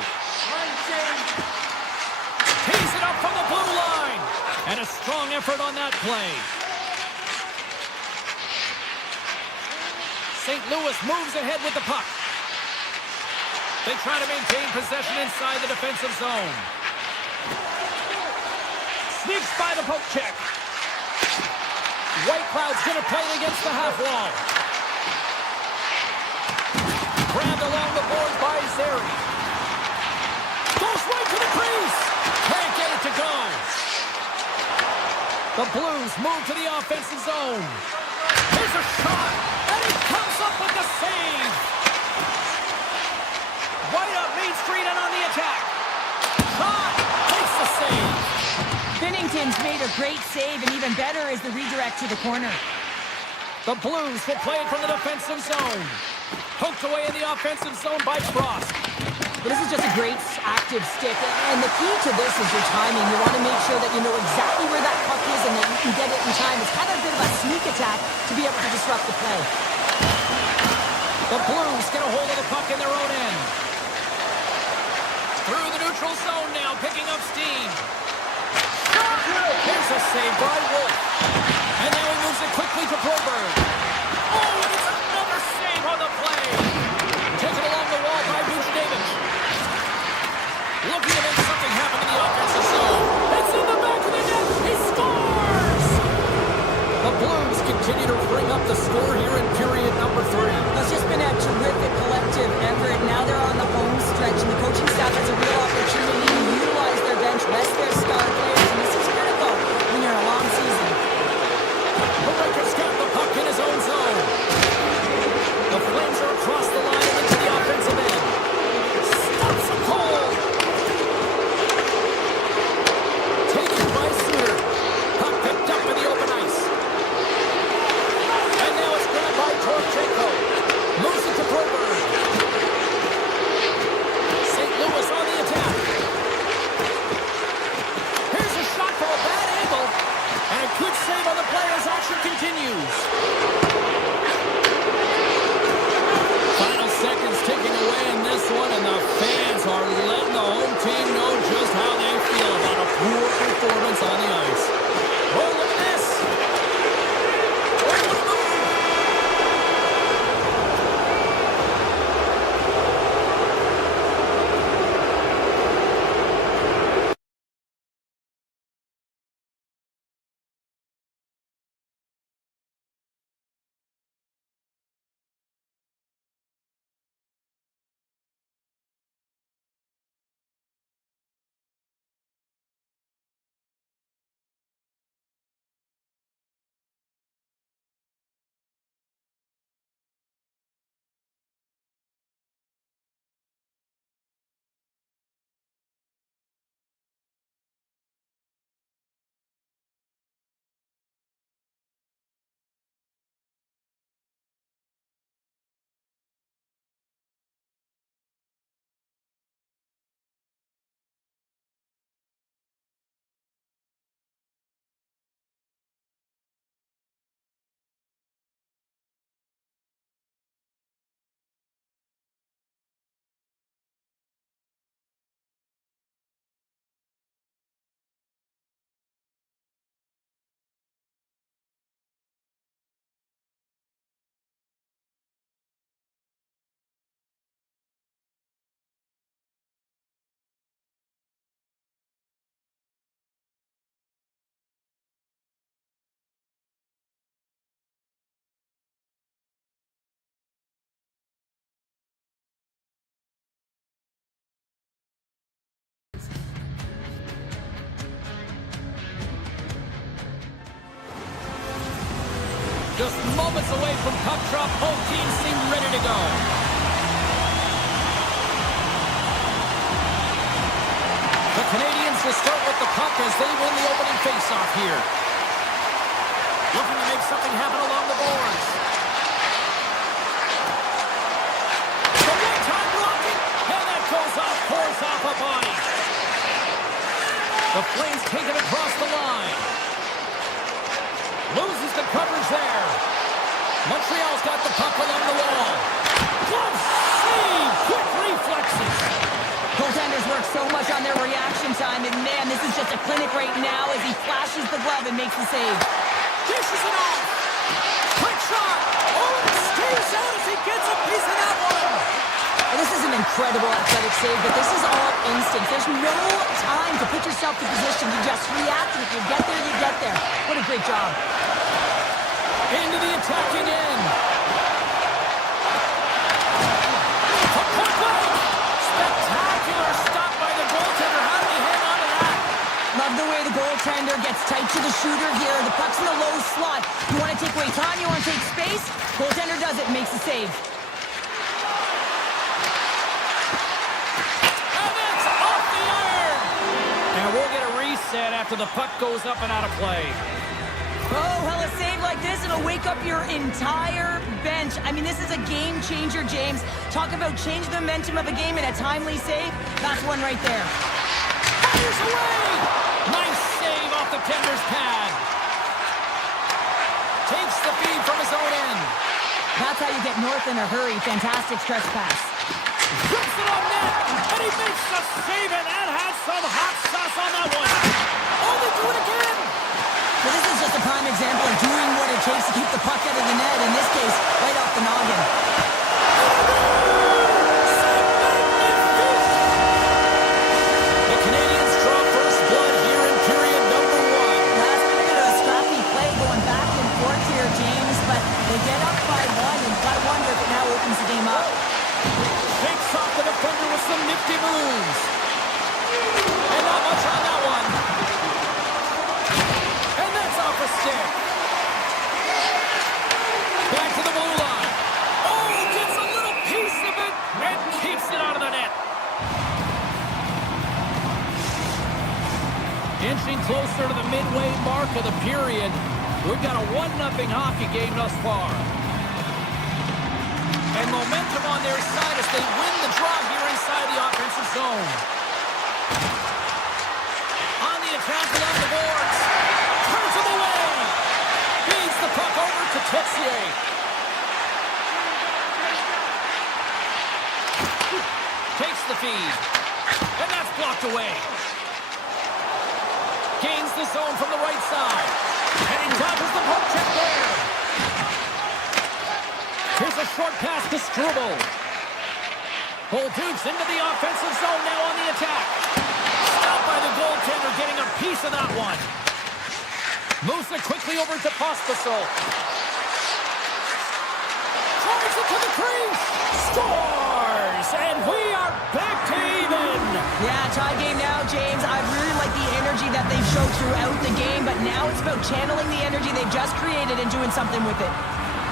Tees it up from the blue line. And a strong effort on that play. St. Louis moves ahead with the puck. They try to maintain possession inside the defensive zone. Sneaks by the poke check. White Cloud's going to play it against the half wall. Grabbed along the board by Zeri. Goes right to the crease. Can't get it to go. The Blues move to the offensive zone. Here's a shot, and he comes up with the save. Right up Main Street and on the attack. Shot, takes the save. Binnington's made a great save, and even better is the redirect to the corner. The Blues will play it from the defensive zone. Poked away in the offensive zone by Frost. But this is just a great active stick, and the key to this is your timing. You want to make sure that you know exactly where that puck is and that you can get it in time. It's kind of a bit of a sneak attack to be able to disrupt the play. The Blues get a hold of the puck in their own end. Through the neutral zone now, picking up steam. Here's a save by Wolf. And now he moves it quickly to Broberg. Oh, and it's another save on the play. Taken along the wall by Buchnevich. Looking to make something happen in the offensive zone. It's in the back of the net. He scores! The Blues continue to bring up the score here in period number 3. It's just been a terrific collective effort. Now they're on the home stretch, and the coaching staff has a real opportunity to utilize their bench, rest their star players, and this is critical when you're in a long season. Baker's got the puck in his own zone. The Flames are across the line and into the offensive end. Stops the goal. Taken by Suter. Puck picked up in the open ice. And now it's grabbed by Torchenko. Moves it to Broberg. St. Louis on the attack. Here's a shot from a bad angle. And a good save on the play as action continues. Final seconds ticking away in this one, and the fans are letting the home team know just how they feel about a poor performance on the ice. Oh, look at this. Just moments away from puck drop, both teams seem ready to go. The Canadiens will start with the puck as they win the opening faceoff here. Looking to make something happen along the boards. The one-time rocket, and that goes off, pours off a body. The Flames take it across the line. Loses the coverage there. Montreal's got the puck along the wall. Glove save! Quick reflexes. Goaltenders work so much on their reaction time, and man, this is just a clinic right now as he flashes the glove and makes the save. Dishes it off. Quick shot. Oh, it stays out as he gets a piece of that one. And this is an incredible athletic save, but this is all instinct. There's no time to put yourself in position. You just react, and if you get there, you get there. What a great job. Into the attacking end. A puck back. Spectacular stop by the goaltender. How did he hang on to that? Love the way the goaltender gets tight to the shooter here. The puck's in the low slot. You want to take away time, you want to take space. Goaltender does it and makes the save. And that's off the iron. And we'll get a reset after the puck goes up and out of play. Oh, hell, a save like this, it'll wake up your entire bench. I mean, this is a game changer, James. Talk about change the momentum of a game in a timely save. That's one right there. Fires away! Nice save off the tender's pad. Takes the feed from his own end. That's how you get north in a hurry. Fantastic stretch pass. Rips it on net, and he makes the save, and that has some hot sauce on that one. Oh, they do it again! So this is just a prime example of doing what it takes to keep the puck out of the net. In this case, right off the noggin. The Canadiens draw first blood here in period number 1. That's been a bit of a scrappy play going back and forth here, James, but they get up by one, and I wonder if it now opens the game up. Takes off the defender with some nifty moves. And not much on that one. And that's off a stick. Back to the blue line. Oh, gets a little piece of it and keeps it out of the net. Inching closer to the midway mark of the period. We've got a 1-0 hockey game thus far. And momentum on their side as they win the draw here inside the offensive zone. On the attack along the boards. Turns them away. Feeds the puck over to Texier. Takes the feed. And that's blocked away. Gains the zone from the right side. And he dodges the poke check there. Here's a short pass to Struble. Dukes into the offensive zone now on the attack. Stopped by the goaltender, getting a piece of that one. Moves it quickly over to Pospisil. Drives it to the crease. Scores! And we are back to even. Yeah, tie game now, James. I really like the energy that they've showed throughout the game, but now it's about channeling the energy they've just created and doing something with it.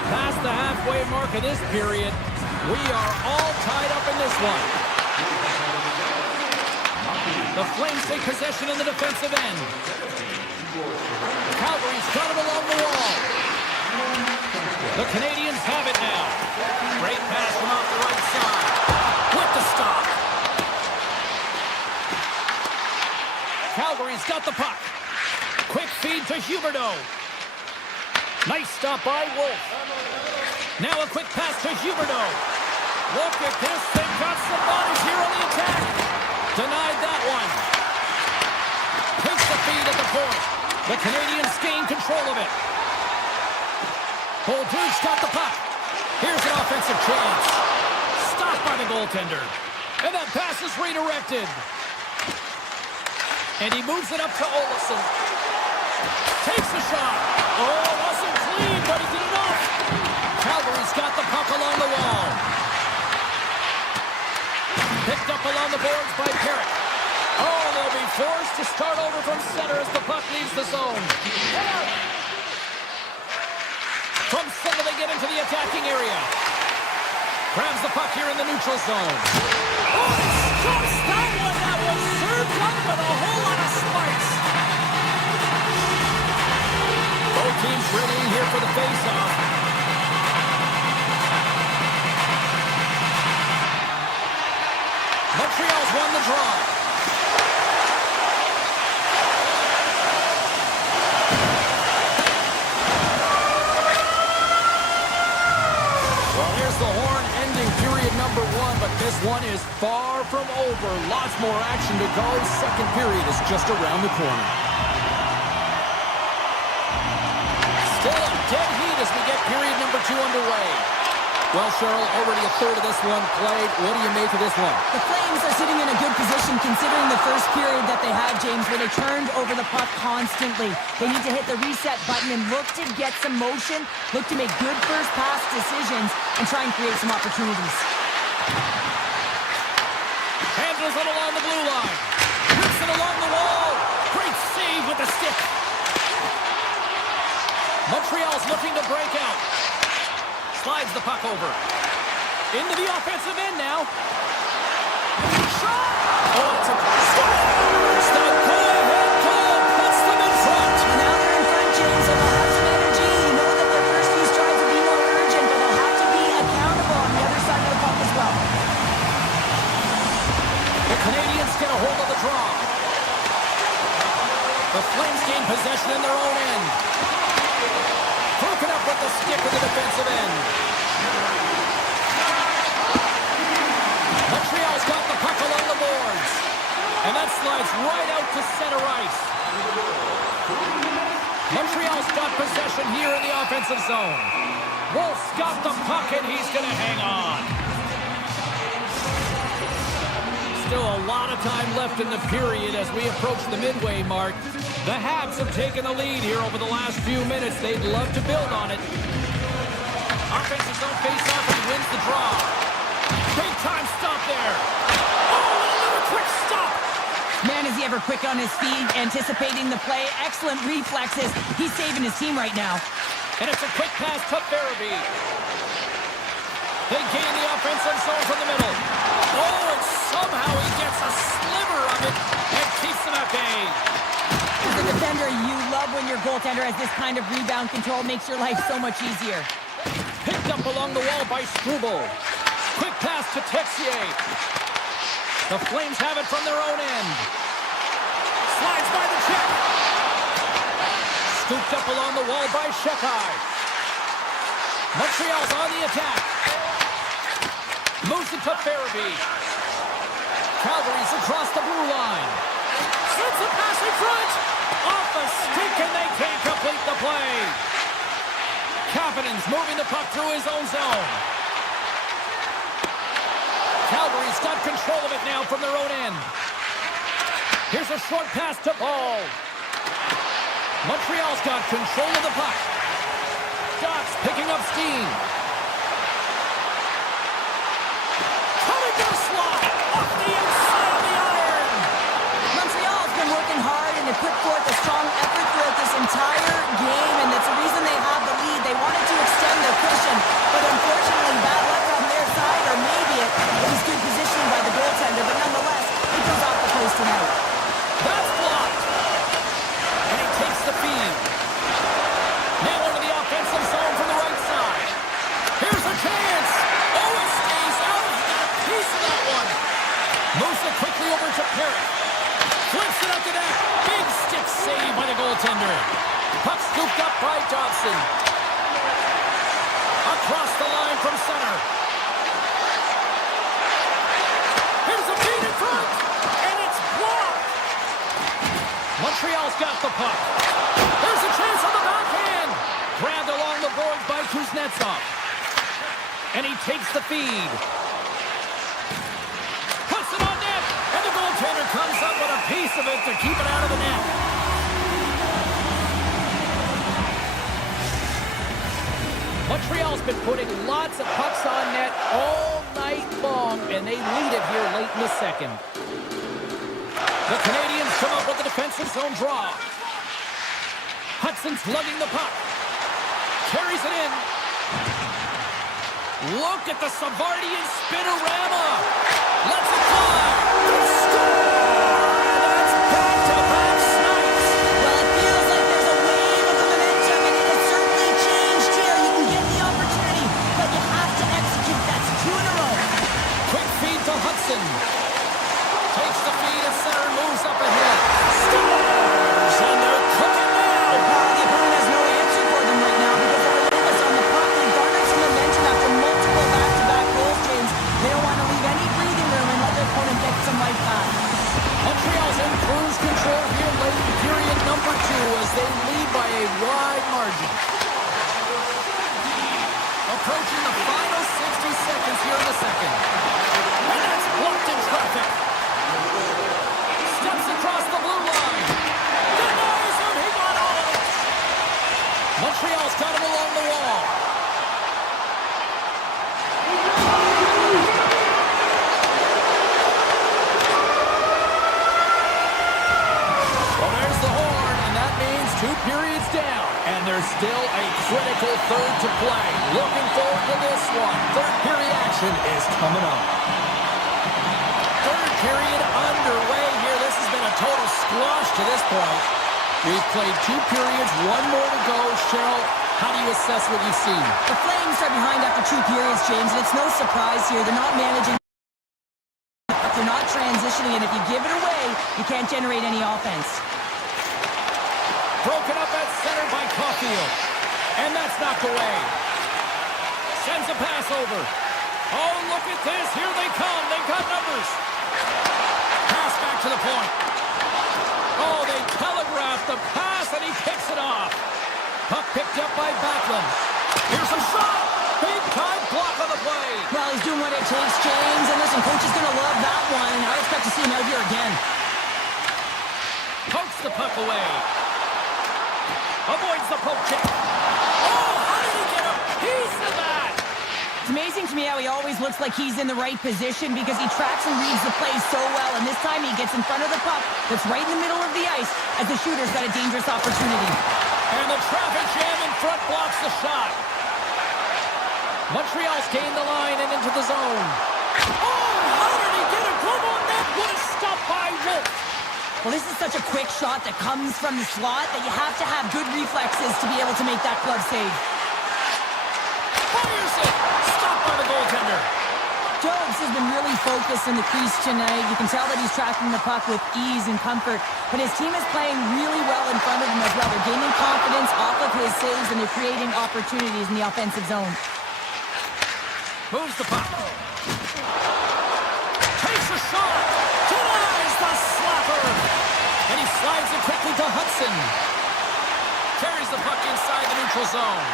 Past the halfway mark of this period, we are all tied up in this one. The Flames take possession in the defensive end. Calgary's got it along the wall. The Canadiens have it now. Great pass from off the right side. With the stop. Calgary's got the puck. Quick feed to Huberdeau. Nice stop by Wolf. Now a quick pass to Huberdeau. Look at this. They've got some bodies here on the attack. Denied that one. Takes the feed at the point. The Canadiens gain control of it. Bolduc's got the puck. Here's an offensive chance. Stopped by the goaltender. And that pass is redirected. And he moves it up to Olofsson. Takes the shot. Oh, wasn't clean, but he did enough. Calgary's got the puck along the wall. Picked up along the boards by Perrick. Oh, they'll be forced to start over from center as the puck leaves the zone. From center, they get into the attacking area. Grabs the puck here in the neutral zone. Oh, he stops that one. That was served up with a whole lot of smarts. Both teams readying here for the face-off. Montreal's won the draw. Well, here's the horn ending period number 1, but this one is far from over. Lots more action to go. Second period is just around the corner. Still a dead heat as we get period number 2 underway. Well, Cheryl, already a third of this one played. What do you make of this one? The Flames are sitting in a good position considering the first period that they had, James, where they turned over the puck constantly. They need to hit the reset button and look to get some motion, look to make good first pass decisions, and try and create some opportunities. Handles it along the blue line. Rips it along the wall. Great save with the stick. Montreal's looking to break out. Slides the puck over. Into the offensive end now. Shot! Oh, it's a score! It's the go-ahead goal. Puts them in front. And now they're in front, James, and they'll have some energy. You know that their first few strides will be more urgent, but they'll have to be accountable on the other side of the puck as well. The Canadiens get a hold of the draw. The Flames gain possession in their own end. Broken up with the stick in the defensive end. Montreal's got the puck along the boards. And that slides right out to center ice. Montreal's got possession here in the offensive zone. Wolf's got the puck and he's going to hang on. Still a lot of time left in the period as we approach the midway mark. The Habs have taken the lead here over the last few minutes. They'd love to build on it. Offensive zone face-off and wins the draw. Big time stop there. Oh, another quick stop. Man, is he ever quick on his feet, anticipating the play. Excellent reflexes. He's saving his team right now. And it's a quick pass to Farabee. They gain the offensive zone from the middle. Oh, and somehow he gets a sliver of it and keeps them at bay. As a defender, you love when your goaltender has this kind of rebound control. Makes your life so much easier. Picked up along the wall by Struble. Quick pass to Texier. The Flames have it from their own end. Slides by the check. Scooped up along the wall by Shekai. Montreal's on the attack. Moves it to Farabee. Calgary's across the blue line. Sends a pass in front. Off the stick and they can't complete the play. Kapanen's moving the puck through his own zone. Calgary's got control of it now from their own end. Here's a short pass to Ball. Montreal's got control of the puck. Dots picking up steam. Coming to the slot. Off the inside of the iron. Montreal's been working hard and they put forth a strong effort throughout this entire game, and that's the reason they have the lead. They wanted to extend their cushion, but unfortunately bad luck on their side, or maybe it was good positioning by the goaltender, but nonetheless, it goes off the post and out. That's blocked. And he takes the feed. Now into the offensive zone from the right side. Here's a chance. Oh, it stays out. He got a piece of that one. Moves it quickly over to Perry. Flips it up the net. Big stick save by the goaltender. Puck scooped up by Dobson. Across the line from center. Here's a feed in front. And it's blocked. Montreal's got the puck. There's a chance on the backhand. Grabbed along the boards by Kuznetsov. And he takes the feed. Puts it on net. And the goaltender comes up with a piece of it to keep it out of the net. Montreal's been putting lots of pucks on net all night long, and they lead it here late in the second. The Canadiens come up with the defensive zone draw. Hudson's lugging the puck. Carries it in. Look at the Savardian spinorama. Let's it fly. Score! And that's back-to-back snipes. Well, it feels like there's a wave of momentum, and it has certainly changed here. You can get the opportunity, but you have to execute. That's 2 in a row. Quick feed to Hudson. Takes the feed at center, moves up ahead. Scores! And they're cooking now. The opponent has no answer for them right now because they're relentless on the puck. They garnered some momentum after multiple back-to-back goals, James. They don't want to leave any breathing room and let their opponent get some life back. Montreal's in cruise control here late in period number 2 as they lead by a wide margin. Approaching the final 60 seconds here in the second. And that's blocked in traffic. Steps across the blue line. Denies him. He got all of it. Montreal's got him along the wall. Well, there's the horn, and that means 2 periods down. And there's still a critical third to play. Looking forward to this one. Third period action is coming up. Third period underway here. This has been a total squash to this point. We've played 2 periods, 1 more to go. Cheryl, how do you assess what you've seen? The Flames are behind after 2 periods, James, and it's no surprise here. They're not managing. They're not transitioning, and if you give it away, you can't generate any offense. Broken up at center by Caulfield. And that's knocked away. Sends a pass over. Oh, look at this. Here they come. They've got numbers. Pass back to the point. Oh, they telegraphed the pass, and he kicks it off. Puck picked up by Backlund. Here's a shot. Big time block on the play. Well, he's doing what it takes, James, and listen, coach is going to love that one, and I expect to see him out here again. Pokes the puck away. Avoids the poke check. Oh, how did he get a piece of that? It's amazing to me how he always looks like he's in the right position because he tracks and reads the play so well, and this time he gets in front of the puck that's right in the middle of the ice as the shooter's got a dangerous opportunity. And the traffic jam in front blocks the shot. Montreal's gained the line and into the zone. Oh, how did he get a glove on that? What a stop by Wolf. Well, this is such a quick shot that comes from the slot that you have to have good reflexes to be able to make that glove save. Fires it. Stopped by the goaltender. Jobs has been really focused in the crease tonight. You can tell that he's tracking the puck with ease and comfort, but his team is playing really well in front of him as well. They're gaining confidence off of his saves, and they're creating opportunities in the offensive zone. Moves the puck. Takes a shot. Denies the slapper. And he slides it quickly to Hudson. Carries the puck inside the neutral zone.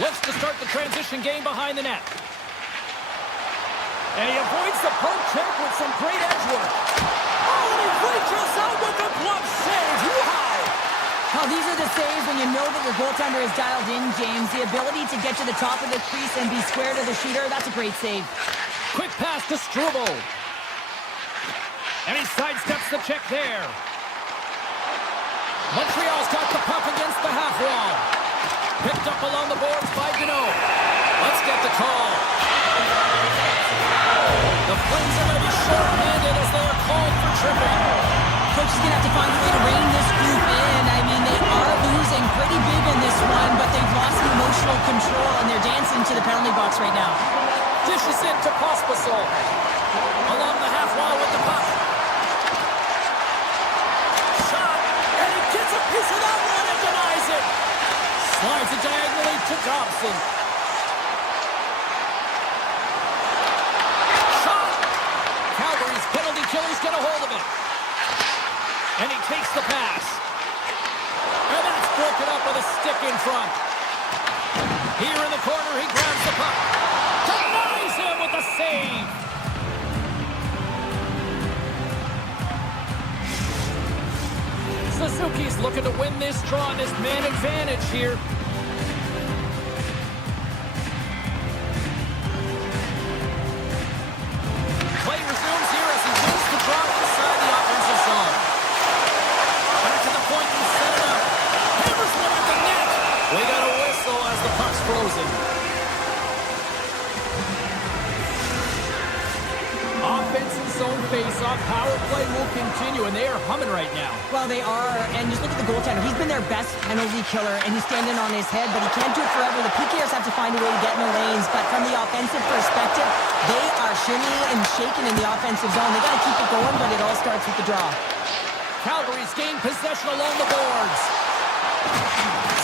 Looks to start the transition game behind the net. And he avoids the poke check with some great edge work. Oh, and he reaches out with the glove save. Wow! Now, these are the saves when you know that your goaltender is dialed in, James. The ability to get to the top of the crease and be square to the shooter, that's a great save. Quick pass to Struble. And he sidesteps the check there. Montreal's got the puck against the half wall. Picked up along the boards by Gano. Let's get the call. The Flames are going to be short-handed as they are called for tripping. Coach is going to have to find a way to rein this group in. I mean, they are losing pretty big in this one, but they've lost some emotional control, and they're dancing to the penalty box right now. Dishes in to Pospisil. Along the half wall with the puck. Shot, and he gets a piece of that one and denies it. Slides it diagonally to Dobson. Shot. Calgary's penalty killers get a hold of it. And he takes the pass. And that's broken up with a stick in front. Here in the corner, he grabs the puck. Denies him with the save. Suzuki's looking to win this draw, this man advantage here. Play resumes here as he wins the draw inside the offensive zone. coming right now. Well, they are, and just look at the goaltender. He's been their best penalty killer, and he's standing on his head, but he can't do it forever. The PKers have to find a way to get in the lanes, but from the offensive perspective, they are shimmying and shaking in the offensive zone. They got to keep it going, but it all starts with the draw. Calgary's gained possession along the boards.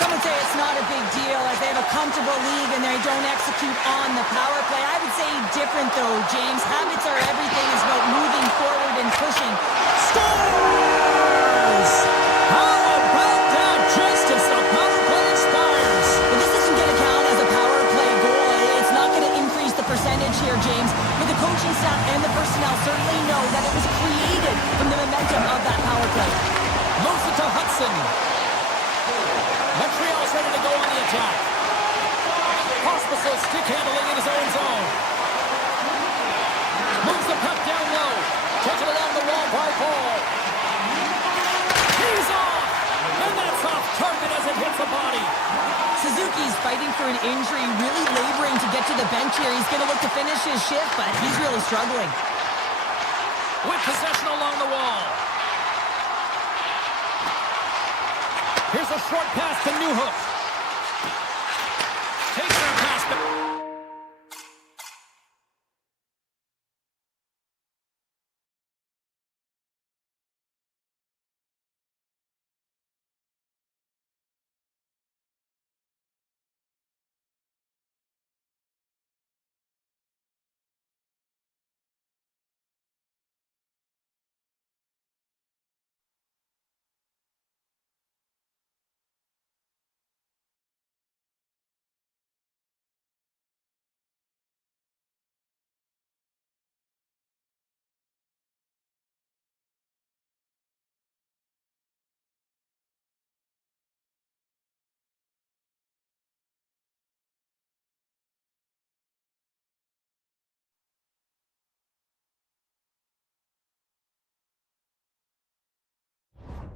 Some would say it's not a big deal as they have a comfortable lead and they don't execute on the power play. I would say different though, James. Habits are everything. It's about moving forward and pushing. Scores! How about that? Just as the power play expires. But this isn't going to count as a power play goal. It's not going to increase the percentage here, James. But the coaching staff and the personnel certainly know that it was created from the momentum of that power play. Moves it to Hudson. Montreal's ready to go on the attack. Hospital stick handling in his own zone. Moves the puck down low. Taken along the wall by Paul. He's off! And that's off target as it hits the body. Suzuki's fighting for an injury, really laboring to get to the bench here. He's going to look to finish his shift, but he's really struggling. With possession along the wall. Here's a short pass to Newhook. Takes that pass to...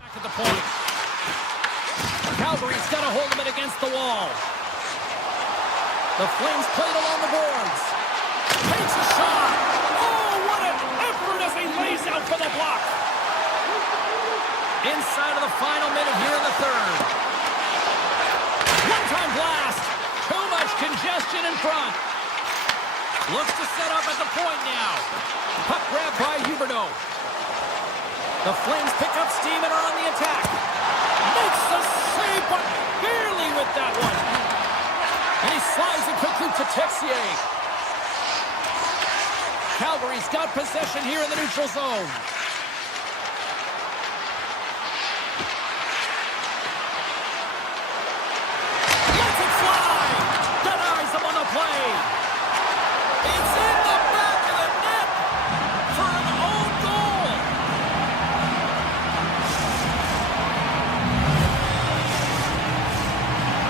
Back at the point. Calgary's got a hold of it against the wall. The Flames played along the boards. Takes a shot. Oh, what an effort as he lays out for the block. Inside of the final minute here in the third. One-time blast. Too much congestion in front. Looks to set up at the point now. Puck grabbed by Huberdeau. The Flames pick up steam and are on the attack. Makes the save, but barely with that one. And he slides it quickly to Texier. Calgary's got possession here in the neutral zone. Lets it fly. Denies him on the play. It's in the back of the net for an own goal.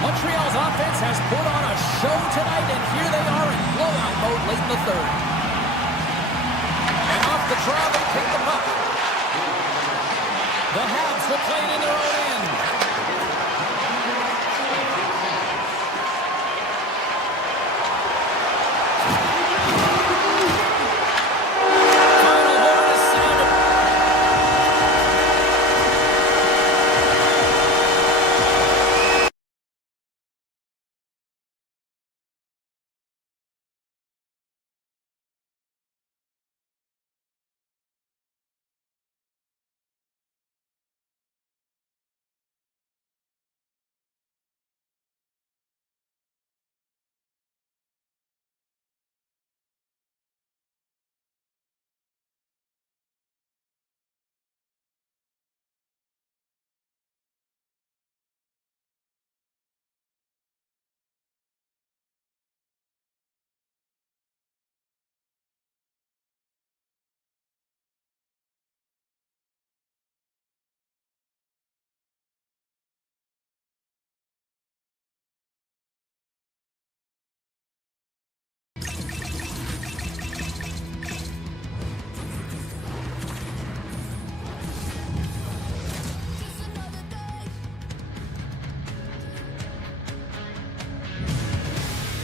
Montreal's offense has put on a show tonight, and here they are in blowout mode late in the third. And off the draw, they take the puck. The Habs will play it in their own end. Final horn is sounded.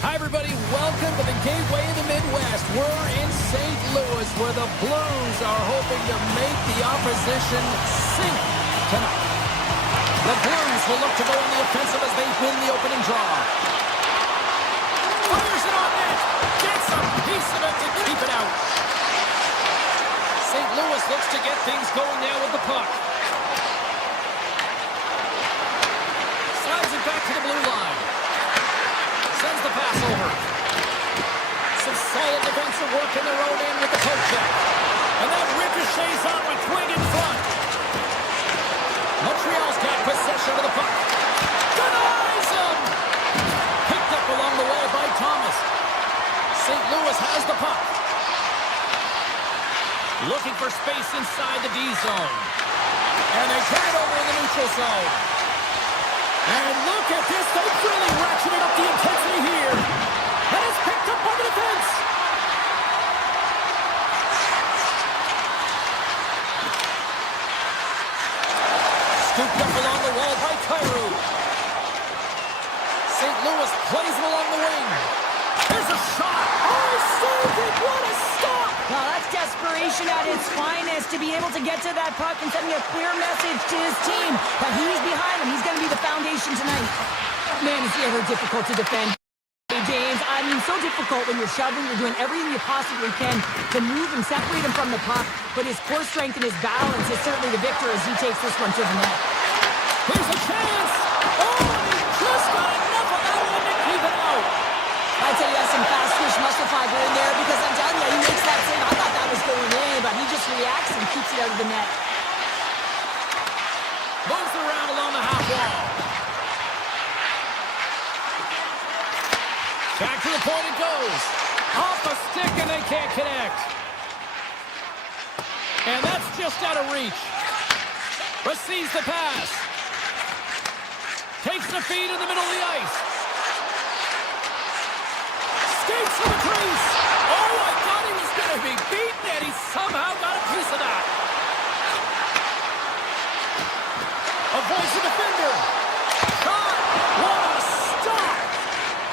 Hi, everybody. Welcome to the Gateway of the Midwest. We're in St. Louis, where the Blues are hoping to make the opposition sync tonight. The Blues will look to go on the offensive as they win the opening draw. Fires it on net. Gets a piece of it to keep it out. St. Louis looks to get things going now with the puck. Slides it back to the blue line. Sends the pass over. Some solid defensive work in their own end with the poke check. And that ricochets off a twig in front. Montreal's got possession of the puck. Denies him! Picked up along the wall by Thomas. St. Louis has the puck. Looking for space inside the D zone. And they turn it over in the neutral zone. And look at this. They've really ratcheted up the intensity here. And it's picked up by the defense. Scooped up along the wall by Cairo. St. Louis plays him along the wing. There's a shot. Oh, saved it. What a stop. Well, that's desperation at its finest to be able to get to that puck and sending a clear message to his team that he's behind him. He's going to be the foundation tonight. Man, is he ever difficult to defend. Hey, James, I mean, so difficult when you're shoving. You're doing everything you possibly can to move and separate him from the puck. But his core strength and his balance is certainly the victor as he takes this one to the net. Here's a chance. Oh, he just got enough of that one to keep it out. I'd say he has some fast twitch muscle fiber in there because I'm telling you, he makes that save. I thought that was going in, but he just reacts and keeps it out of the net. Moves around along the half wall. Back to the point it goes. Off the stick and they can't connect. And that's just out of reach. Receives the pass. Takes the feed in the middle of the ice. Skates to the crease. Oh, I thought he was going to be beaten, and he somehow got a piece of that. Avoids the defender. Shot. What a stop.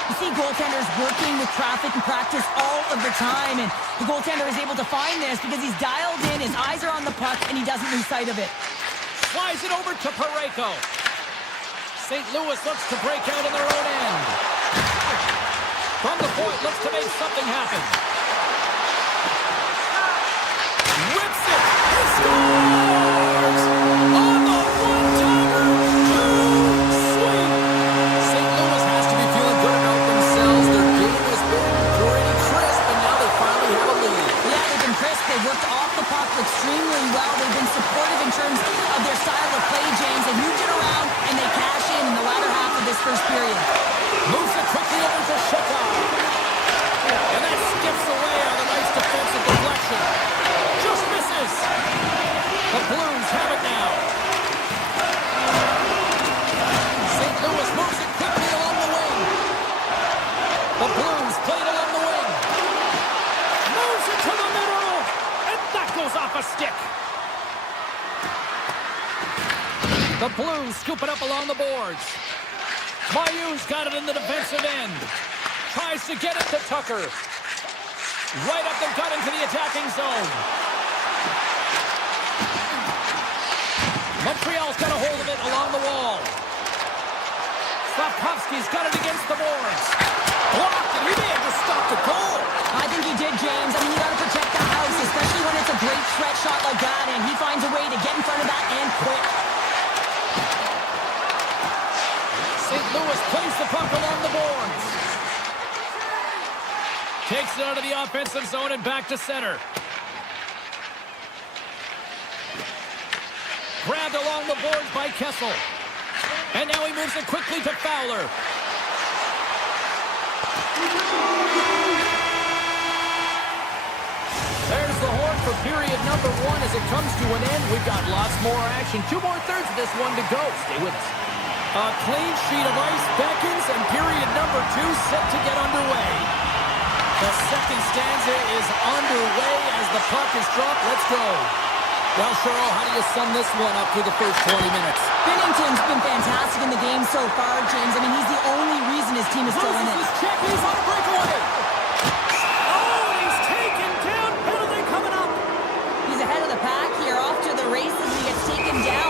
You see goaltenders working with traffic and practice all of the time, and the goaltender is able to find this because he's dialed in, his eyes are on the puck, and he doesn't lose sight of it. Flies it over to Parayko. St. Louis looks to break out in their own end. From the point, looks to make something happen. Whips it. He scores! On the one-timer. Sweet. St. Louis has to be feeling good about themselves. Their game has been pretty crisp, and now they finally have a lead. Yeah, they've been crisp. They've worked off the puck extremely well. They've been supportive in terms of their style of play, James. They moved it around, and they cash in the latter half of this first period. Moves it quickly over to Shekar. And that skips away on a nice defensive deflection. Just misses. The Blues have it now. St. Louis moves it quickly along the wing. The Blues play it along the wing. Moves it to the middle. And that goes off a stick. The Blues scoop it up along the boards. Mayu's got it in the defensive end. Tries to get it to Tucker. Right up the gut into the attacking zone. Montreal's got a hold of it along the wall. Slavkovsky's got it against the boards. Blocked, and he may have just stopped a goal. I think he did, James. I mean, you got to protect the house, especially when it's a great stretch shot like that, and he finds a way to get in front of that and quick. St. Louis plays the puck along the boards. Takes it out of the offensive zone and back to center. Grabbed along the boards by Kessel. And now he moves it quickly to Fowler. There's the horn for period number 1 as it comes to an end. We've got lots more action. 2 more thirds of this one to go. Stay with us. A clean sheet of ice beckons, and period number 2 set to get underway. The second stanza is underway as the puck is dropped. Let's go. Well, Cheryl, how do you sum this one up through the first 20 minutes? Binnington's been fantastic in the game so far, James. I mean, he's the only reason his team is still in it. Loses his check, he's on a breakaway. Oh, he's taken down. Penalty coming up. He's ahead of the pack here, off to the races. He gets taken down.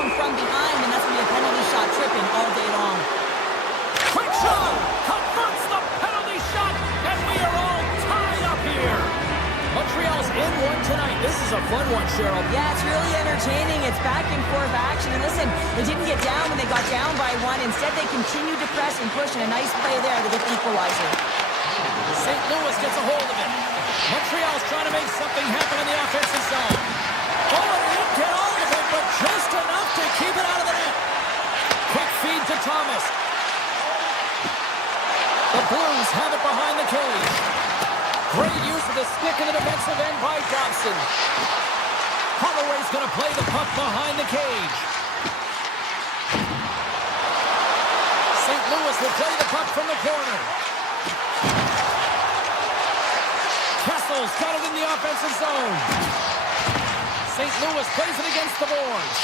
back and forth action. And listen, they didn't get down when they got down by one. Instead, they continued to press and push, and a nice play there to get the equalizer. St. Louis gets a hold of it. Montreal's trying to make something happen in the offensive zone. Oh, they didn't get all of it, but just enough to keep it out of the net. Quick feed to Thomas. The Blues have it behind the cage. Great use of the stick in the defensive end by Dobson. Holloway's going to play the puck behind the cage. St. Louis will play the puck from the corner. Kessel's got it in the offensive zone. St. Louis plays it against the boards.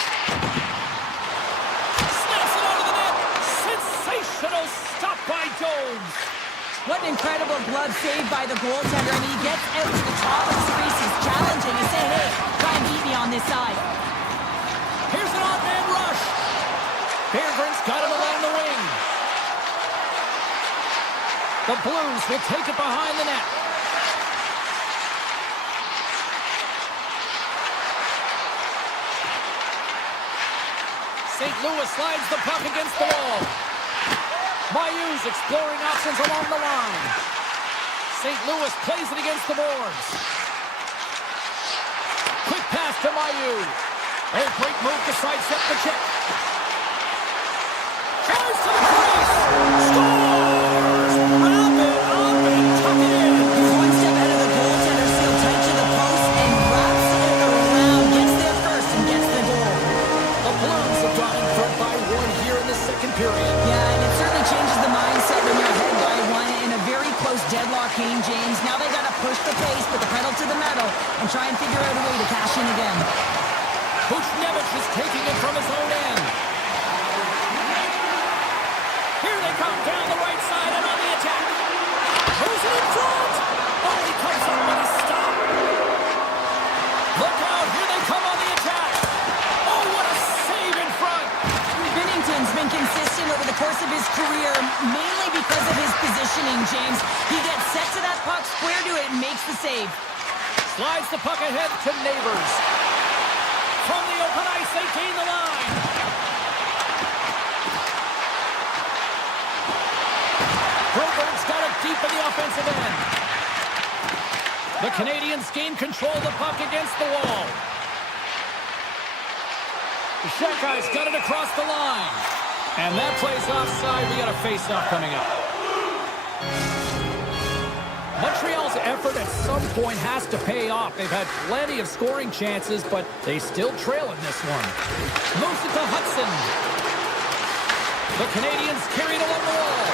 Snaps it out of the net. Sensational stop by Jones. What an incredible glove save by the goaltender. I mean, he gets out to the top of his crease. He's challenging. He's saying, hey, try and beat me on this side. Here's an odd man rush. Berggren's got him along the wing. The Blues will take it behind the net. St. Louis slides the puck against the wall. Mayu's exploring options along the line. St. Louis plays it against the boards. Quick pass to Mayu. Oh, great move to sidestep the check. Tries to the crease. Scores! Wrap it up and tuck it in. He's one step ahead of the goaltender, sealed tight to the post, and wraps it around. Gets there first and gets the goal. The Blues have gone in front by one here in the second period. Yeah, and it certainly changes the mindset when you're ahead by one in a very close deadlock game, James. Now they got to push the pace, put the pedal to the metal, and try and figure out a way to cash in again. Buchnevich is taking it from his own end. Here they come down the right side and on the attack. Who's it in front? Oh, he comes up with a stop. Look out, here they come on the attack. Oh, what a save in front. Binnington's been consistent over the course of his career, mainly because of his positioning, James. He gets set to that puck, square to it, and makes the save. Slides the puck ahead to Neighbors. From the open ice, they gain the line. Broberg's got it deep in the offensive end. The Canadiens gain control of the puck against the wall. Shekai's got it across the line. And that plays offside. We got a face-off coming up. Montreal's effort at some point has to pay off. They've had plenty of scoring chances, but they still trail in this one. Moves it to Hudson. The Canadiens carry it along the wall.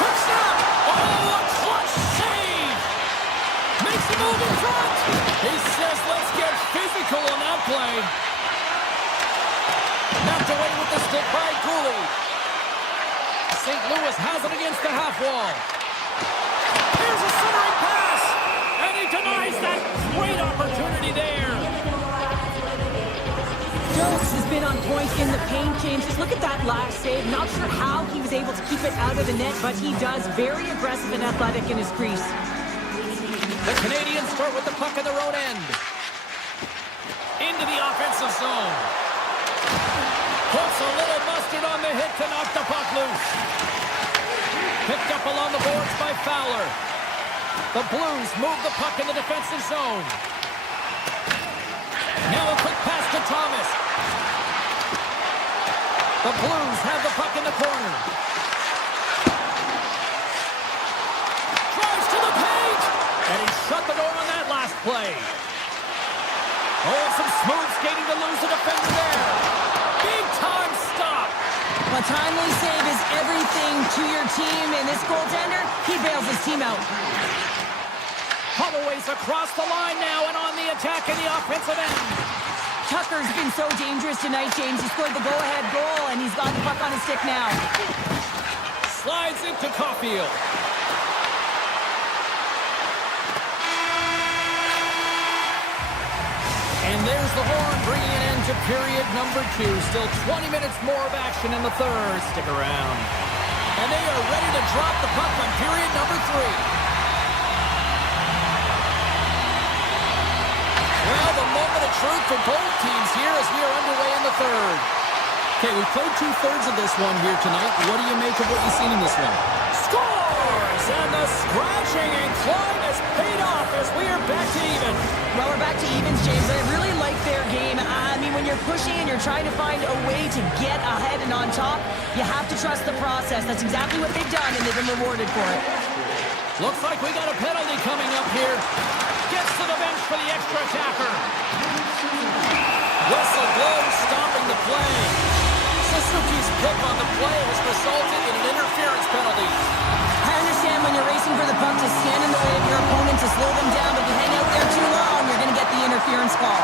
Quick snap! Oh, a clutch save! Makes a move in front! He says, let's get physical on that play. Knocked away with the stick by Cooley. St. Louis has it against the half wall. Here's a centering pass, and he denies that great opportunity there. Jones has been on point in the paint, James. Just look at that last save. Not sure how he was able to keep it out of the net, but he does. Very aggressive and athletic in his crease. The Canadiens start with the puck in their own end. Into the offensive zone. Puts a little mustard on the hit to knock the puck loose. Picked up along the boards by Fowler. The Blues move the puck in the defensive zone. Now a quick pass to Thomas. The Blues have the puck in the corner. Drives to the paint! And he shut the door on that last play. Oh, some smooth skating to lose a defender there. Big time stop. A timely save is everything to your team, and this goaltender, he bails his team out. Holloway's across the line now and on the attack in the offensive end. Tucker's been so dangerous tonight, James. He scored the go-ahead goal, and he's got the puck on his stick now. Slides into Caulfield. And there's the horn, bringing an end to period number 2. Still 20 minutes more of action in the third. Stick around. And they are ready to drop the puck on period number 3. Well, the moment of the truth for both teams here as we are underway in the third. Okay, we played two-thirds of this one here tonight. What do you make of what you've seen in this one? Scores! And the scratching and clawing has paid off as we are back to even. Well, we're back to evens, James. I really like their game. I mean, when you're pushing and you're trying to find a way to get ahead and on top, you have to trust the process. That's exactly what they've done, and they've been rewarded for it. Looks like we got a penalty coming up here. Gets to the bench for the extra attacker. Whistle blows, stopping the play. Suzuki's pick on the play has resulted in an interference penalty. I understand when you're racing for the puck to stand in the way of your opponent to slow them down, but if you hang out there too long, you're going to get the interference call.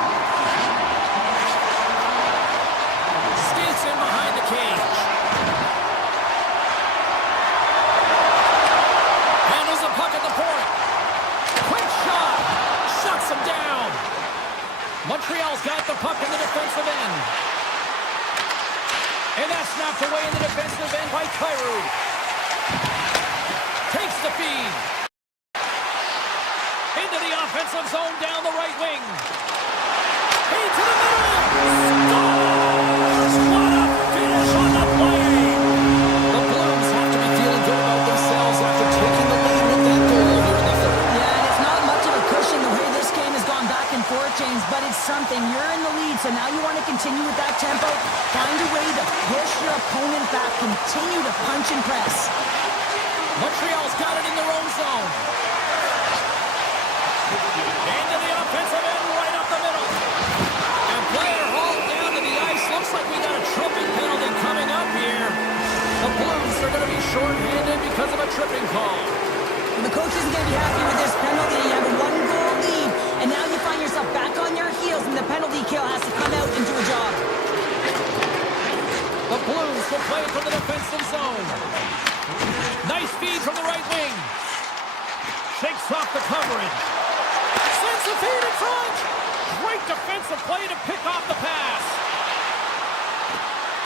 Skates in behind the cage. Handles the puck at the point. Quick shot. Shuts him down. Montreal's got the puck in the defensive end. And that's snapped away in the defensive end by Kyrou. Takes the feed. Into the offensive zone down the right wing. Into the middle. Scores! What a finish on the play. The Blues have to be feeling good about themselves after taking the lead with that goal here in the third. Yeah, and it's not much of a cushion the way this game has gone back and forth, James, but it's something. You're in the lead, so now you want to continue with that tempo. Find a way to push your opponent back. Continue to punch and press. Montreal's got it in their own zone. Into the offensive end, right up the middle. And player hauled down to the ice. Looks like we got a tripping penalty coming up here. The Blues are going to be shorthanded because of a tripping call. And the coach isn't going to be happy with this penalty. You have a one-goal lead, and now you find yourself back on your heels, and the penalty kill has to come out and do a job. The Blues will play from the defensive zone. Nice feed from the right wing. Shakes off the coverage. Sends the feed in front. Great defensive play to pick off the pass.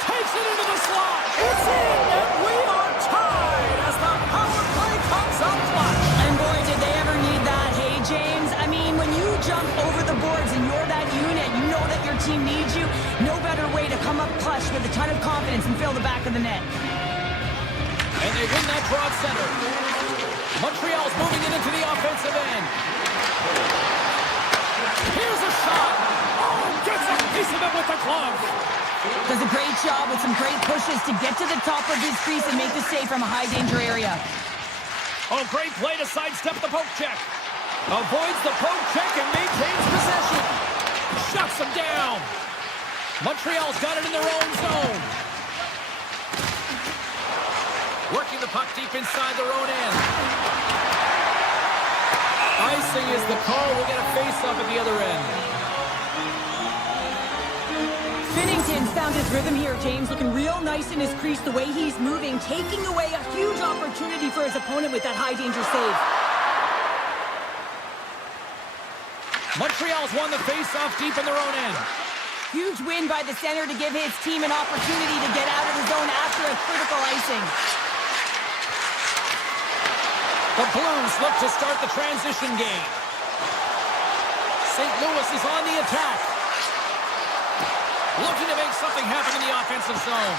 Takes it into the slot. It's in, and we are tied as the power play comes up clutch. And boy, did they ever need that. Hey, James, I mean, when you jump over the boards and you're that unit, you know that your team needs you. No better way to come up clutch with a ton of confidence and fill the back of the net. And they win that draw at center. Montreal's moving it into the offensive end. Here's a shot. Oh, gets a piece of it with the glove. Does a great job with some great pushes to get to the top of his crease and make the save from a high-danger area. Oh, great play to sidestep the poke check. Avoids the poke check and maintains possession. Shuts him down. Montreal's got it in their own zone. Working the puck deep inside their own end. Icing is the call. We'll get a face-off at the other end. Finnington's found his rhythm here, James, looking real nice in his crease, the way he's moving, taking away a huge opportunity for his opponent with that high-danger save. Montreal's won the face-off deep in their own end. Huge win by the center to give his team an opportunity to get out of the zone after a critical icing. The Blues look to start the transition game. St. Louis is on the attack. Looking to make something happen in the offensive zone.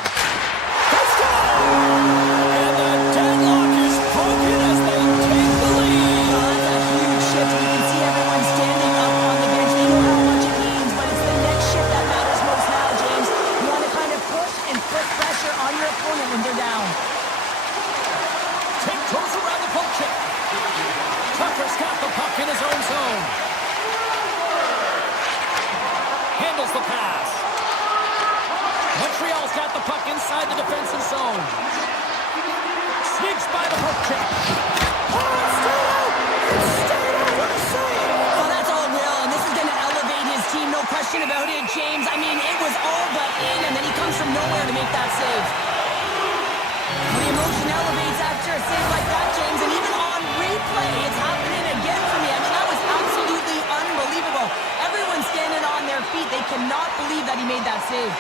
And the deadlock is broken as they take the lead. That's a huge shift. You can see everyone standing up on the bench. They know how much it means, but it's the next shift that matters most now, James. You want to kind of push and put pressure on your opponent when they're down. Tiptoes around the poke check. Tucker's got the puck in his own zone. Handles the pass. Montreal's got the puck inside the defensive zone. Sneaks by the poke check. Oh, it's stayed out! It's stayed out! What a save! Well, that's all real, and this is going to elevate his team, no question about it, James. I mean, it was all but in, and then he comes from nowhere to make that save. The emotion elevates after a save like that, James, and even on replay, it's happening again for me. I mean, that was absolutely unbelievable. Everyone's standing on their feet. They cannot believe that he made that save.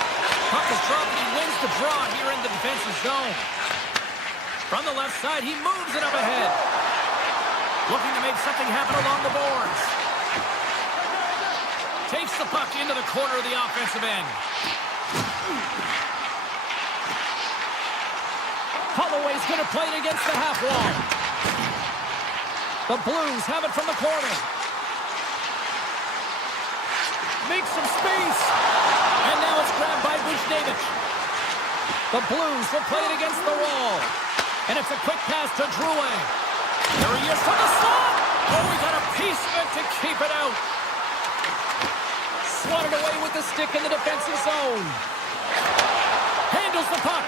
Puck is dropped and he wins the draw here in the defensive zone. From the left side, he moves it up ahead. Looking to make something happen along the boards. Takes the puck into the corner of the offensive end. Holloway's going to play it against the half wall. The Blues have it from the corner. Makes some space. And now it's grabbed by Buchnevich. The Blues will play it against the wall. And it's a quick pass to Drouin. There he is from the slot. Oh, we got a piece of it to keep it out. Swatted away with the stick in the defensive zone. Handles the puck.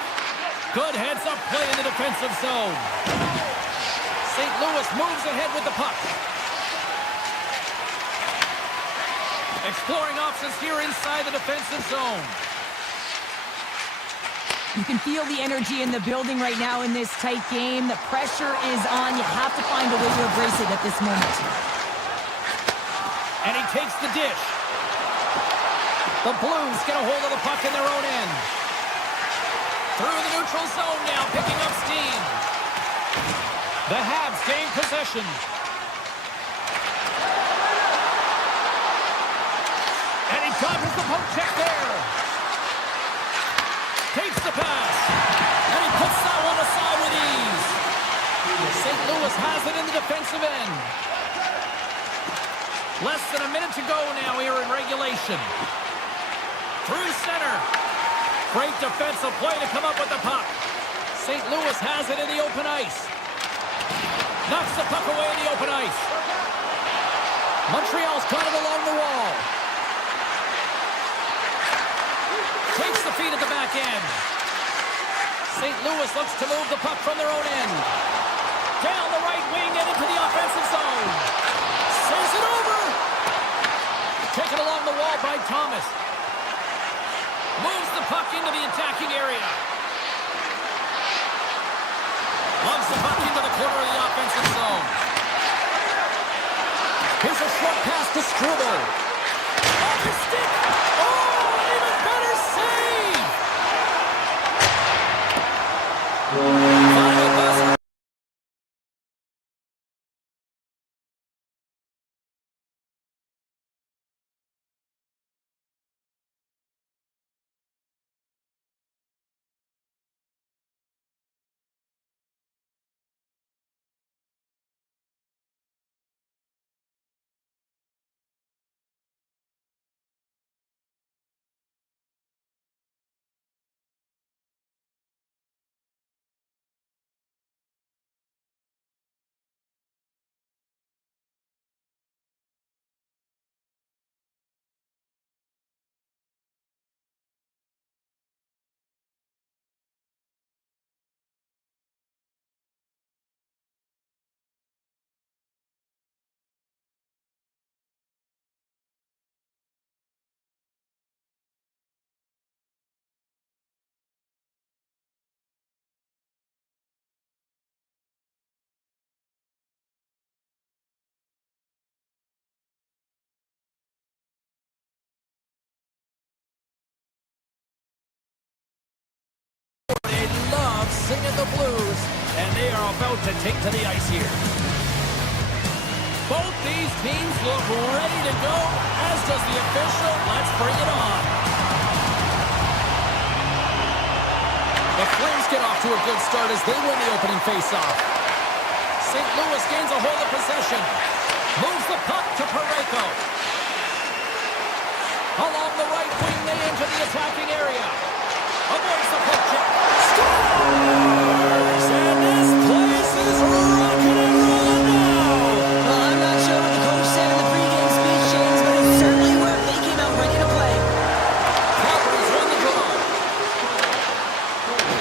Good heads-up play in the defensive zone. St. Louis moves ahead with the puck. Exploring options here inside the defensive zone. You can feel the energy in the building right now in this tight game. The pressure is on. You have to find a way to embrace it at this moment. And he takes the dish. The Blues get a hold of the puck in their own end. Through the neutral zone now, picking up steam. The Habs gain possession. And he dodges the poke check there. Takes the pass. And he puts that one aside with ease. St. Louis has it in the defensive end. Less than a minute to go now here in regulation. Through center. Great defensive play to come up with the puck. St. Louis has it in the open ice. Knocks the puck away in the open ice. Montreal's got it along the wall. Takes the feed at the back end. St. Louis looks to move the puck from their own end. Down the right wing and into the offensive zone. Saves it over. Taken along the wall by Thomas. Moves the puck into the attacking area. Loves the puck into the corner of the offensive zone. Here's a short pass to Struble. Off his stick. Oh, even better save. Final buzzer. Singing the blues, and they are about to take to the ice here. Both these teams look ready to go, as does the official. Let's bring it on. The Flames get off to a good start as they win the opening faceoff. St. Louis gains a hold of possession. Moves the puck to Parayko. Along the right wing, they enter the attacking area. Avoids the puck check. Scores! And this place is rocking and rolling now. Well, I'm not sure what the coach said in the pregame speech, James, but it certainly worked. They came out ready to play. Calgary's won the draw.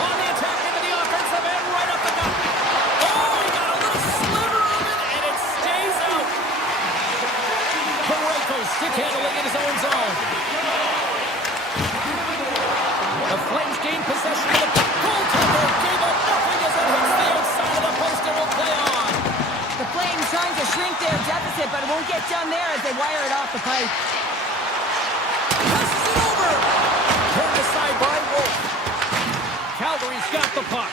On the attack into the offensive end, right up the gut. Oh, he got a little sliver of it, and it stays out. Parayko stick handling in his own zone. The Flames gain possession of the puck. Goaltender gave up nothing as it hits the outside of the post and will play on. The Flames trying to shrink their deficit, but it won't get done there as they wire it off the pipe. Passes it over. Turned aside by Wolf. Calgary's got the puck.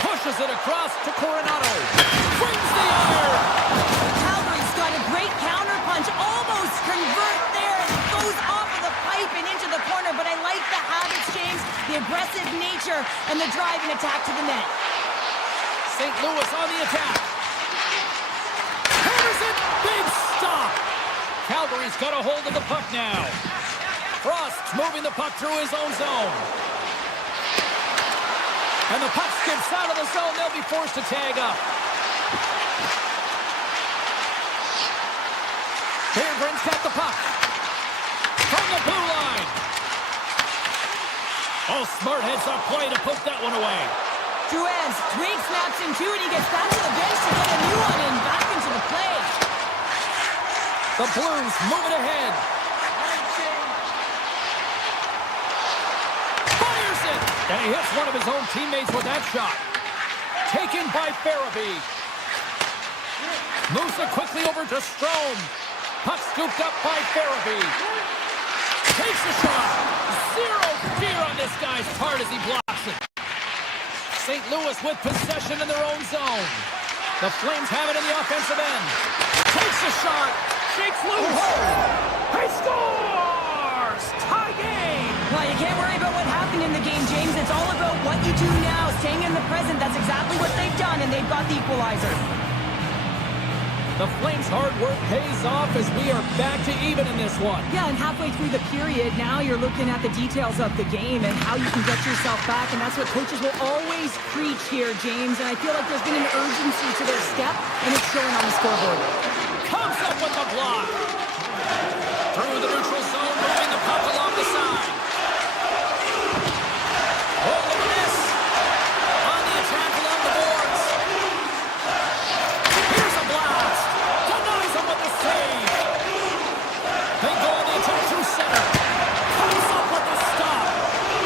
Pushes it across to Coronado. Brings the iron. Calgary's got a great counter punch, almost convert the aggressive nature and the drive and attack to the net. St. Louis on the attack. Hammers it. Big stop. Calgary's got a hold of the puck now. Frost's moving the puck through his own zone. And the puck skips out of the zone. They'll be forced to tag up. Berggren's got the puck. From the blue line. Oh, smart heads-up play to put that one away. Drouin's Drake snaps in two, and he gets back to the bench to get a new one and back into the play. The Blues moving ahead. Fires it! And he hits one of his own teammates with that shot. Taken by Farabee. Moves it quickly over to Strome. Puck scooped up by Farabee. Takes a shot. Zero fear on this guy's part as he blocks it. St. Louis with possession in their own zone. The Flames have it in the offensive end. Takes a shot. Shakes loose. He scores! Tie game! Well, you can't worry about what happened in the game, James. It's all about what you do now, staying in the present. That's exactly what they've done, and they've got the equalizer. The Flames' hard work pays off as we are back to even in this one. Yeah, and halfway through the period, now you're looking at the details of the game and how you can get yourself back, and that's what coaches will always preach here, James. And I feel like there's been an urgency to their step, and it's showing on the scoreboard. Comes up with the block. Through the neutral zone, moving the puck along the side. Oh, look at this. On the attack along the boards. Here's a blast. Denies him with the save. They go on the attack through center. Comes up with the stop.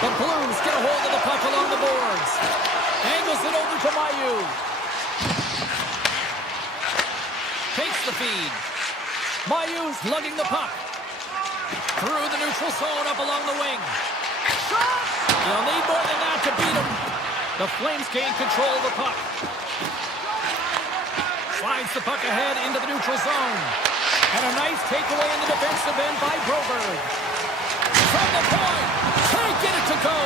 The Blues get a hold of the puck along the boards. Angles it over to Mailloux. Takes the feed. Mailloux's lugging the puck. Through the neutral zone, up along the wing. Shot! You'll need more than that to beat him. The Flames gain control of the puck. Slides the puck ahead into the neutral zone. And a nice takeaway in the defensive end by Broberg. From the point. Can't get it to go.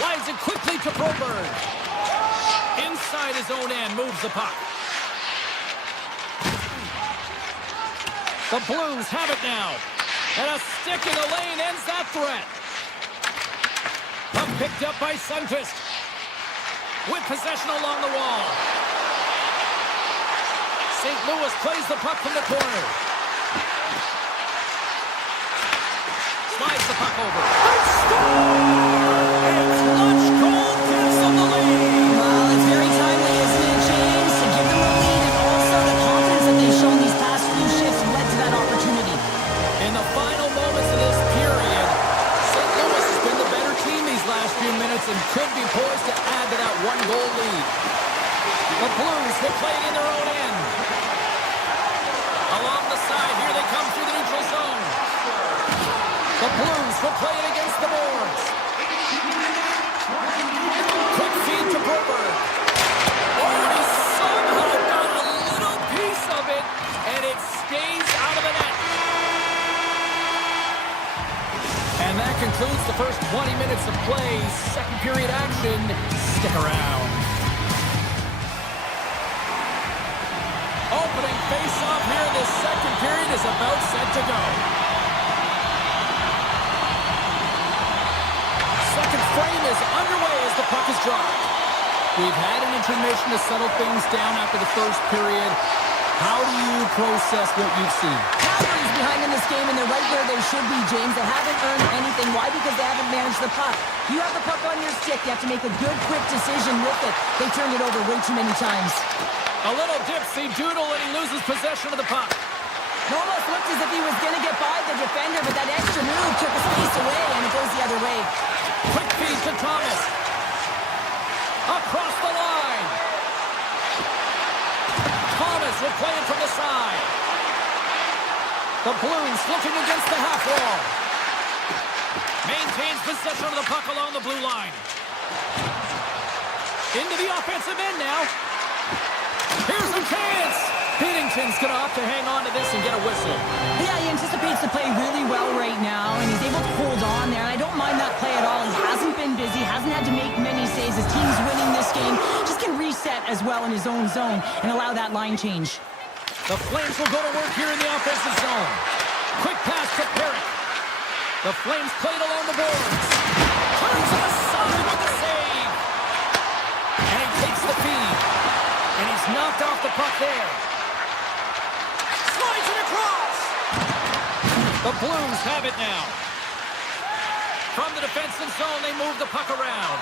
Slides it quickly to Broberg. Inside his own end, moves the puck. The Blues have it now. And a stick in the lane ends that threat. Puck picked up by Sundqvist. With possession along the wall. St. Louis plays the puck from the corner. Slides the puck over. They score! And clutch goal gives them the lead. Well, it's very timely, isn't it, James? To give them the lead and also the confidence that they've shown these past few shifts led to that opportunity. In the final moments of this period, St. Louis has been the better team these last few minutes and could be poised to add to that one-goal lead. The Blues will play it in their own end. Along the side, here they come through the neutral zone. The Blues will play it against the boards. Quick feed to Broberg. Oh, he somehow got a little piece of it, and it stays out of the net. And that concludes the first 20 minutes of play. Second period action. Stick around. Opening face-off here in this second period is about set to go. Second frame is underway as the puck is dropped. We've had an intermission to settle things down after the first period. How do you process what you've seen? Calgary's behind in this game, and they're right where they should be, James. They haven't earned anything. Why? Because they haven't managed the puck. You have the puck on your stick. You have to make a good, quick decision with it. They turned it over way too many times. A little dipsy doodle, and he loses possession of the puck. It almost looked as if he was going to get by the defender, but that extra move took a space away, and it goes the other way. Quick feed to Thomas. Across the line. Thomas will play it from the side. The Blues looking against the half wall. Maintains possession of the puck along the blue line. Into the offensive end now. Here's a chance. Binnington's going to have to hang on to this and get a whistle. Yeah, he anticipates to play really well right now, and he's able to hold on there. And I don't mind that play at all. as well in his own zone and allow that line change. The Flames will go to work here in the offensive zone. Quick pass to Perrick. The Flames played along the boards. Turns aside with the save. And he takes the feed. And he's knocked off the puck there. Slides it across. The Blues have it now. From the defensive zone, they move the puck around.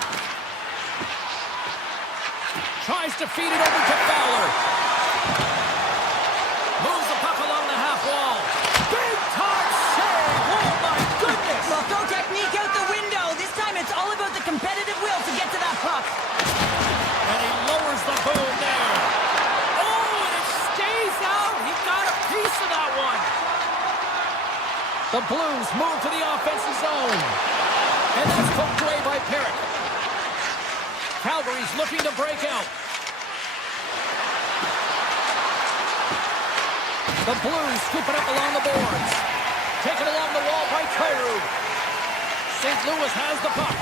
Tries to feed it over to Fowler. Moves the puck along the half wall. Big time save! Oh my goodness! Well, throw technique out the window. This time it's all about the competitive will to get to that puck. And he lowers the boom there. Oh, and it stays out. He got a piece of that one. The Blues move to the offensive zone. And that's poked away by Perrick. Calgary's looking to break out. The Blues scoop it up along the boards. Taken along the wall by Kyrou. St. Louis has the puck.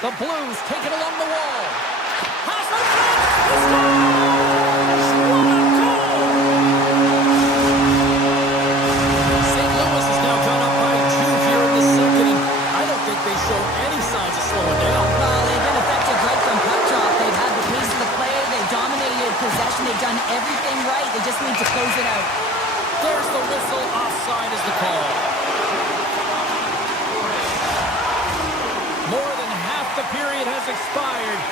The Blues take it along the wall. Pass on front. He scores! What a goal! St. Louis is now caught up by 2 here in the second. And I don't think they show any signs of slowing down. Well, they've been effective right from puck drop. They've had the pace of the play. They've dominated possession. They've done everything right. They just need to close it out. There's the whistle. Offside is the call. More than half the period has expired.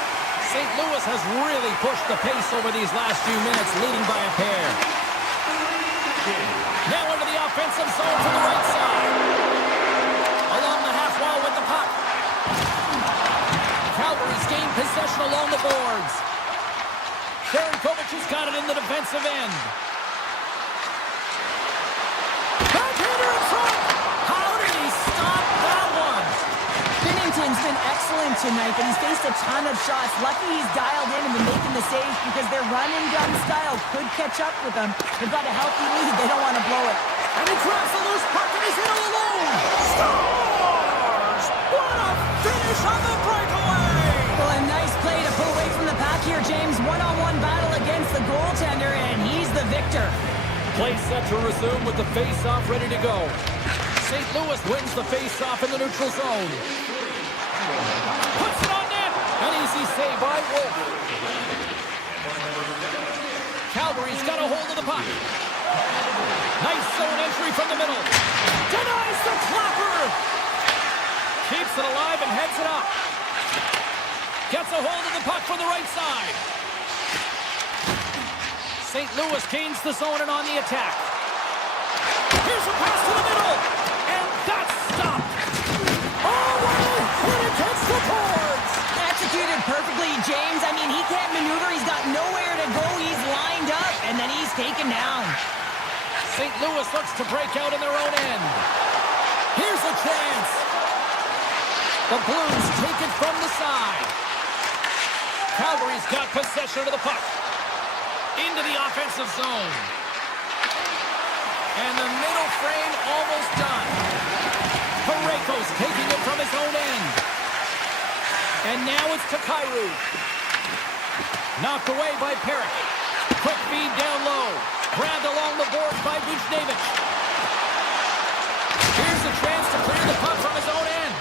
St. Louis has really pushed the pace over these last few minutes, leading by a pair. Now into the offensive zone from the right side. Along the half wall with the puck. Calgary's gained possession along the boards. Kovac has got it in the defensive end. Backhander in front! How did he stop that one? Binnington's been excellent tonight, but he's faced a ton of shots. Lucky he's dialed in and been making the saves because their run-and-gun style could catch up with them. They've got a healthy lead. They don't want to blow it. And he grabs the loose puck and he's in all alone! Scores! What a finish on the breakaway! Well, a nice play to pull away from the pack here, James. One-on-one battle against the goaltender, and he's the victor. Play set to resume with the face-off ready to go. St. Louis wins the face-off in the neutral zone. Puts it on net! An easy save by Wolf. Calgary's got a hold of the puck. Nice zone entry from the middle. Denies the clapper! Keeps it alive and heads it up. Gets a hold of the puck from the right side. St. Louis gains the zone and on the attack. Here's a pass to the middle. And that's stopped. Oh, what a hit the boards. Executed perfectly, James. I mean, he can't maneuver. He's got nowhere to go. He's lined up, and then he's taken down. St. Louis looks to break out in their own end. Here's a chance. The Blues take it from the side. Calgary's got possession of the puck. Into the offensive zone. And the middle frame almost done. Parayko's taking it from his own end. And now it's to Kyrou. Knocked away by Perrick. Quick feed down low. Grabbed along the boards by Buchnevich. Here's a chance to clear the puck from his own end.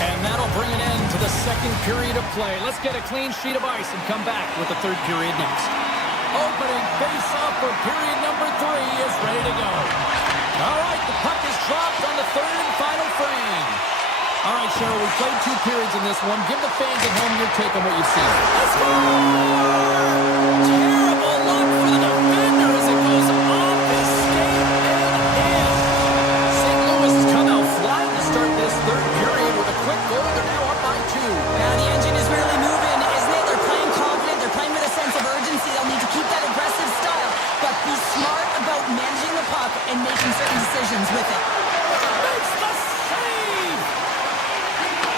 And that'll bring an end to the second period of play. Let's get a clean sheet of ice and come back with the third period next. Opening face-off for period number 3 is ready to go. All right, the puck is dropped on the third and final frame. All right, Cheryl, we played 2 periods in this one. Give the fans at home your take on what you've seen. Let's go! Terrible luck for the defender as it goes off his skate and in. St. Louis has come out flying to start this third period with a quick goal. They're now up by 2. Now the engine is really moving, isn't it? They're playing confident. They're playing with a sense of urgency. They'll need to keep that aggressive style, but be smart about managing the puck and making certain decisions with it. Makes the save!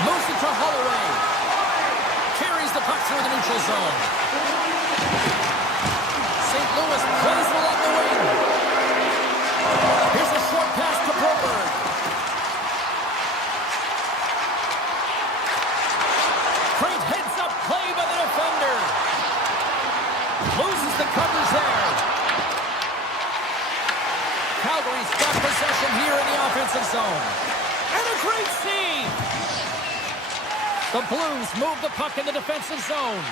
Moves it to Holloway. Carries the puck through the neutral zone. St. Louis plays along the wing. Here's a short pass to Broberg. possession here in the offensive zone. And a great save! The Blues move the puck in the defensive zone.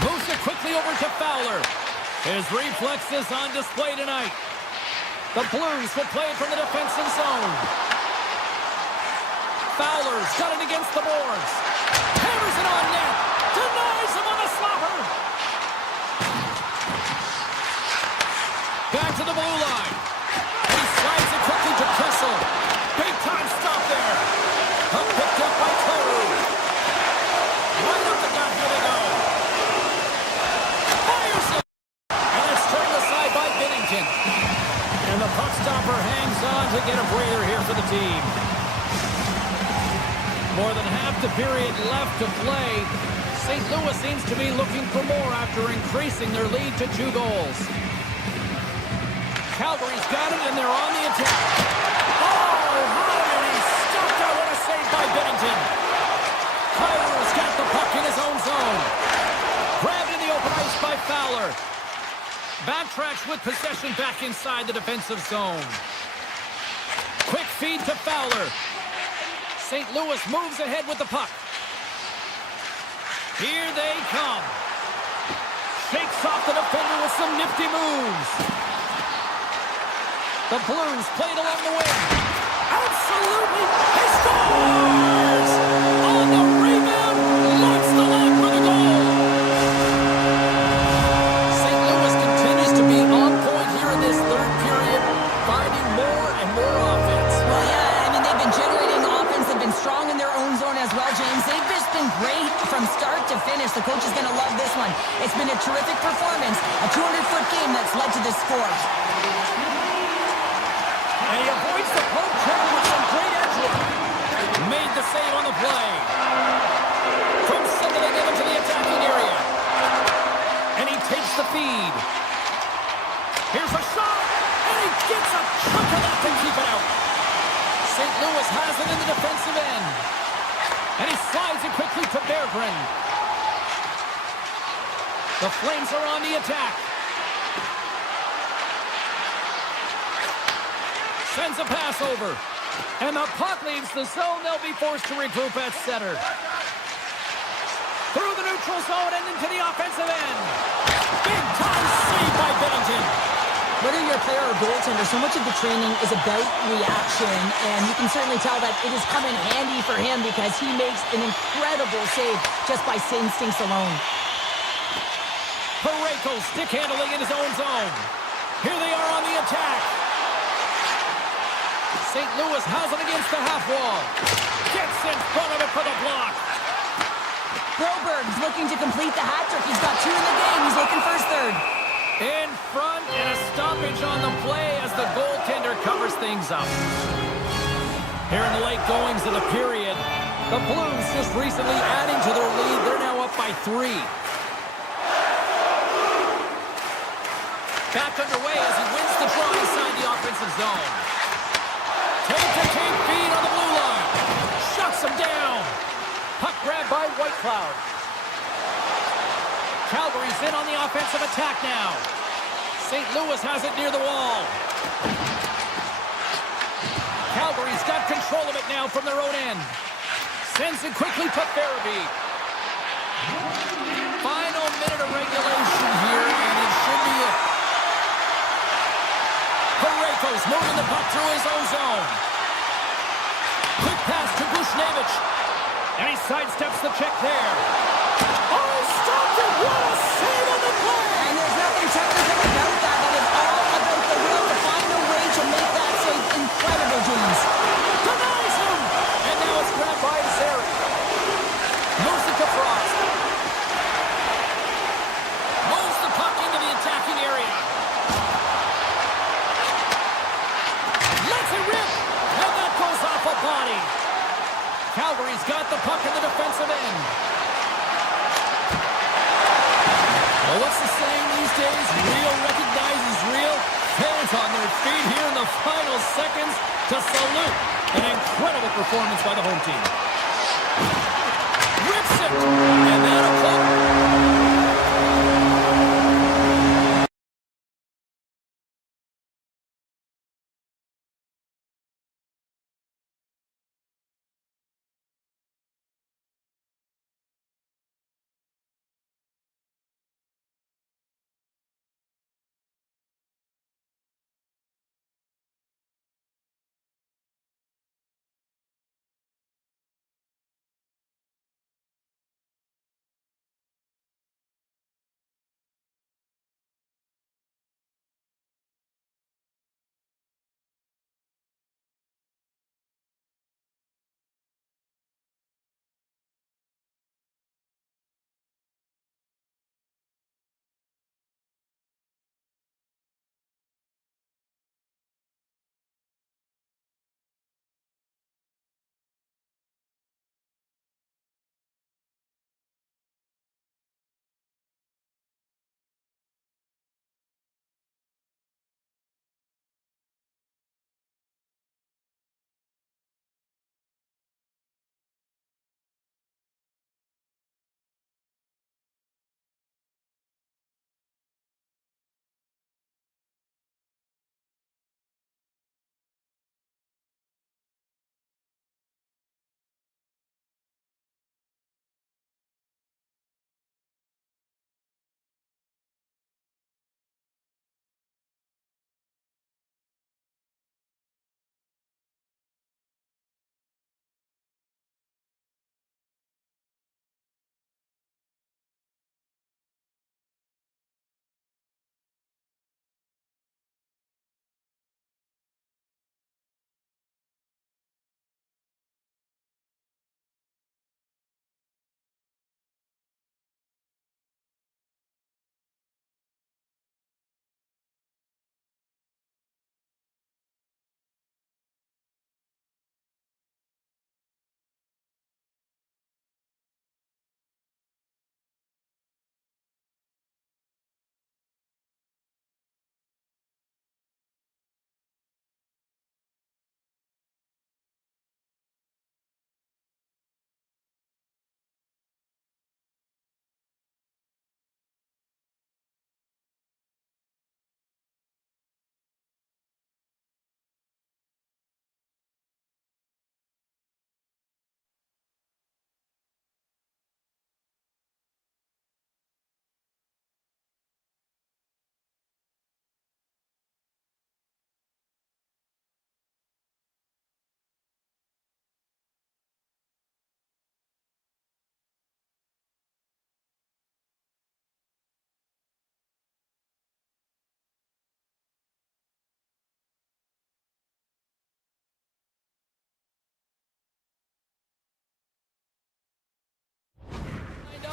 Moves it quickly over to Fowler. His reflexes on display tonight. The Blues will play it from the defensive zone. Fowler's got it against the boards. Hammers it on net. Denies him on the slapper. Back to the blue line. He slides it quickly to Kessel. Big time stop there. Picked up by Toru. Right up the gut, here they go. Fires it. And it's turned aside by Binnington. And the puck stopper hangs on to get a breather here for the team. More than half the period left to play. St. Louis seems to be looking for more after increasing their lead to 2 goals. Calgary's got it, and they're on the attack. Oh, Holland, he stopped out. What a save by Binnington. Kyler's got the puck in his own zone. Grabbed in the open ice by Fowler. Backtracks with possession back inside the defensive zone. Quick feed to Fowler. St. Louis moves ahead with the puck. Here they come. Shakes off the defender with some nifty moves. The Blues played along the wing. Absolutely. He scores! On the rebound. Lights the line for the goal. St. Louis continues to be on point here in this third period, finding more and more offense. Well, yeah, I mean, they've been generating offense. They've been strong in their own zone as well, James. They've just been great from start to finish. The coach is going to love this one. It's been a terrific performance, a 200-foot game that's led to this score. And he avoids the poke check with some great edge work. Made the save on the play. From sending it into the attacking area. And he takes the feed. Here's a shot. And he gets a chunk of that to keep it out. St. Louis has it in the defensive end. And he slides it quickly to Berggren. The Flames are on the attack. Sends a pass over. And the puck leaves the zone. They'll be forced to regroup at center. Through the neutral zone and into the offensive end. Big time save by Binnington. Whether you're a player or goaltender, so much of the training is about reaction, and you can certainly tell that it has come in handy for him because he makes an incredible save just by instincts alone. Parayko stick handling in his own zone. Here they are on the attack. St. Louis has it against the half wall. Gets in front of it for the block. Broberg's looking to complete the hat trick. He's got 2 in the game. He's looking for his third. In front and a stoppage on the play as the goaltender covers things up. Here in the late goings of the period, the Blues just recently adding to their lead. They're now up by 3. Back underway as he wins the draw inside the offensive zone. Take feed on the blue line. Shuts him down. Puck grabbed by Whitecloud. Calgary's in on the offensive attack now. St. Louis has it near the wall. Calgary's got control of it now from their own end. Sends it quickly to Farabee. Final minute of regulation here, and it should be it. Parayko's moving the puck through his own zone. Quick pass to Bushnevich. And he sidesteps the check there. Oh, stopped it! What a save on the play! And there's nothing technical about that. That is all about the will to find a way to make that save incredible, James. Denies him! And now it's grabbed by Zary. Moves it to Frost. Moves the puck into the attacking area. Lets it rip! And that goes off a body. Calgary's got the puck in the defensive end. Well, what's the saying these days? Real recognizes real. Fans on their feet here in the final seconds to salute an incredible performance by the home team. Rips it! And that'll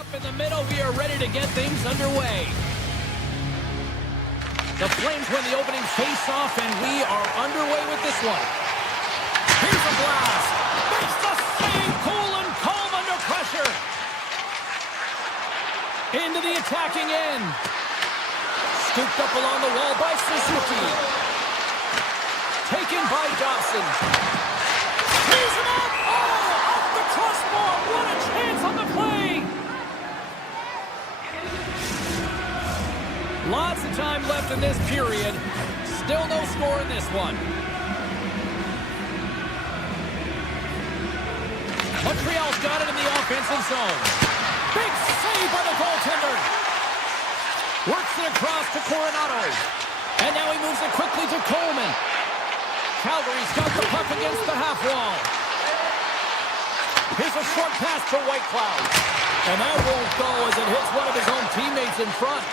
Up in the middle, we are ready to get things underway. The Flames win the opening face-off, and we are underway with this one. Here's a blast. Makes the save. Cool and calm under pressure. Into the attacking end. Scooped up along the wall by Suzuki. Taken by Dobson. He's him up. Oh, off the crossbar. What a chance on the play. Lots of time left in this period. Still no score in this one. Montreal's got it in the offensive zone. Big save by the goaltender. Works it across to Coronado. And now he moves it quickly to Coleman. Calgary's got the puck against the half wall. Here's a short pass to Whitecloud. And that won't go as it hits one of his own teammates in front.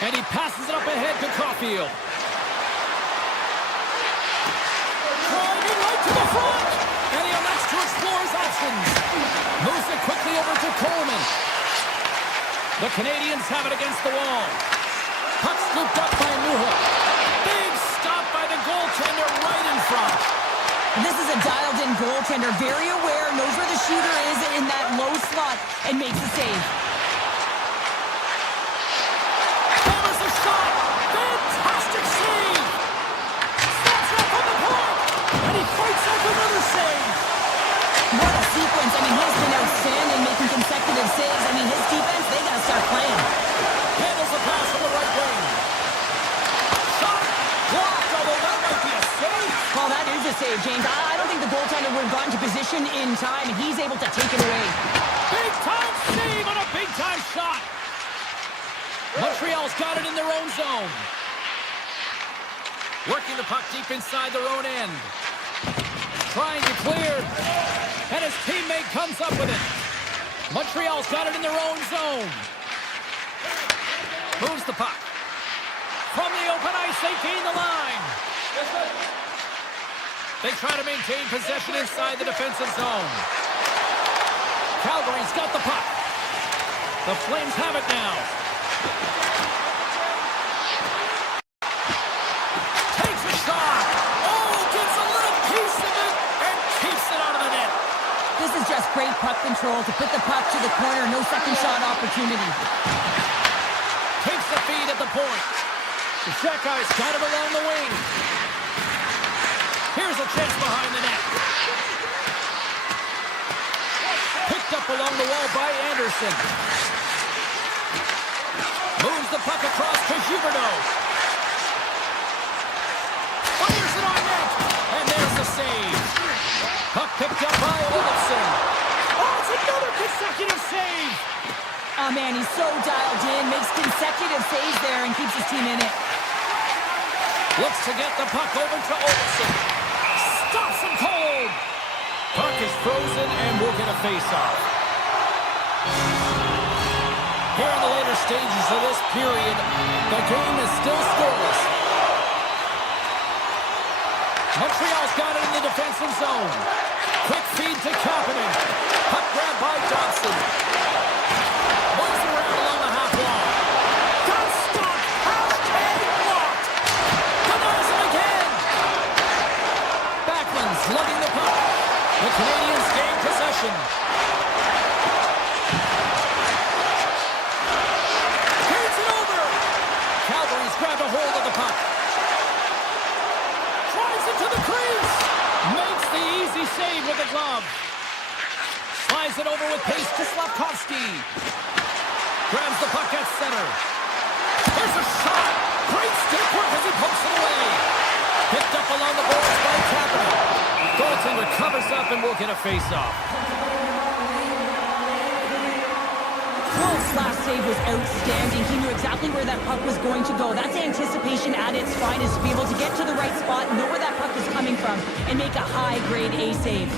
And he passes it up ahead to Caulfield. Driving right to the front. And he elects to explore his options. Moves it quickly over to Coleman. The Canadiens have it against the wall. Puck scooped up by Muha. Big stop by the goaltender right in front. This is a dialed-in goaltender, very aware, knows where the shooter is in that low slot, and makes the save. There's a shot. Fantastic save. Stops up on the point. And he fights off another save. What a sequence. I mean, he's been outstanding, making consecutive saves. I mean, his defense, they got to start playing. Handles the pass from the right wing. Shot. Blocked, although that might be a save. Well, that is a save, James. I don't think the goaltender would have gotten to position in time, and he's able to take it away. Big-time save on a big-time shot. Montreal's got it in their own zone. Working the puck deep inside their own end. Trying to clear. And his teammate comes up with it. Montreal's got it in their own zone. Moves the puck. From the open ice, they gain the line. They try to maintain possession inside the defensive zone. Calgary's got the puck. The Flames have it now. Takes a shot. Oh, gets a little piece of it and keeps it out of the net. This is just great puck control to put the puck to the corner. No second shot opportunity. Takes the feed at the point. The Jackeyes got it along the wing. Here's a chance behind the net. Picked up along the wall by Anderson. Moves the puck across to Huberdeau. Fires it on net. And there's the save. Puck picked up by Olofsson. Oh, it's another consecutive save. Oh, man, he's so dialed in. Makes consecutive saves there and keeps his team in it. Looks to get the puck over to Olofsson. Stops him cold. Puck is frozen and we'll get a face-off. Here in the later stages of this period, the game is still scoreless. Montreal's got it in the defensive zone. Quick feed to Kapanen. Puck grab by Dobson. Moves around along the half wall. Got stopped. Hasky blocked. Denies him again. Backlund's lugging the puck. The Canadiens gain possession. Turns it over. Calgary's grabbed a hold of the puck. Drives into the crease. Makes the easy save with the glove. Slides it over with pace to Slavkovsky. Grabs the puck at center. There's a shot. Great stick work as he pokes it away. Picked up along the boards by Kapanen. Goaltender covers up and we'll get a face-off. Wolf's last save was outstanding. He knew exactly where that puck was going to go. That's anticipation at its finest, to be able to get to the right spot, know where that puck is coming from, and make a high-grade A save.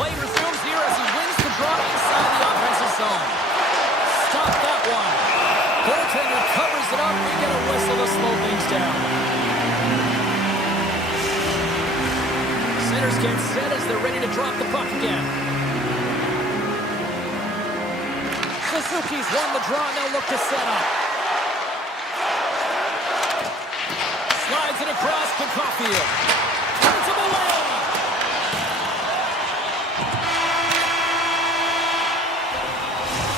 Play resumes here as he wins the draw inside the offensive zone. Stop that one. Goaltender covers it up. We get a whistle to slow things down. Centers get set as they're ready to drop the puck again. Suzuki's won the draw, and they'll look to set up. Slides it across to Caulfield. Turns him away.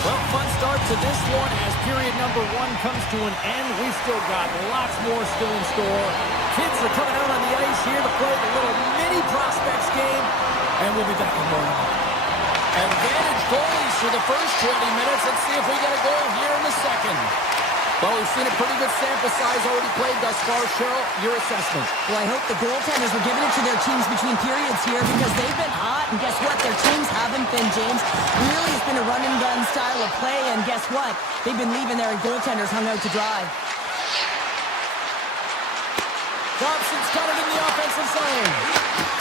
Well, fun start to this one as period number 1 comes to an end. We've still got lots more still in store. Kids are coming out on the ice here to play the little mini prospects game, and we'll be back in a moment. Advantage goalies for the first 20 minutes. Let's see if we get a goal here in the second. Well, we've seen a pretty good sample size already played thus far. Cheryl, your assessment. Well, I hope the goaltenders were giving it to their teams between periods here because they've been hot, and guess what? Their teams haven't been, James. Really, it's been a run-and-gun style of play, and guess what? They've been leaving their goaltenders hung out to dry. Thompson's got it in the offensive zone.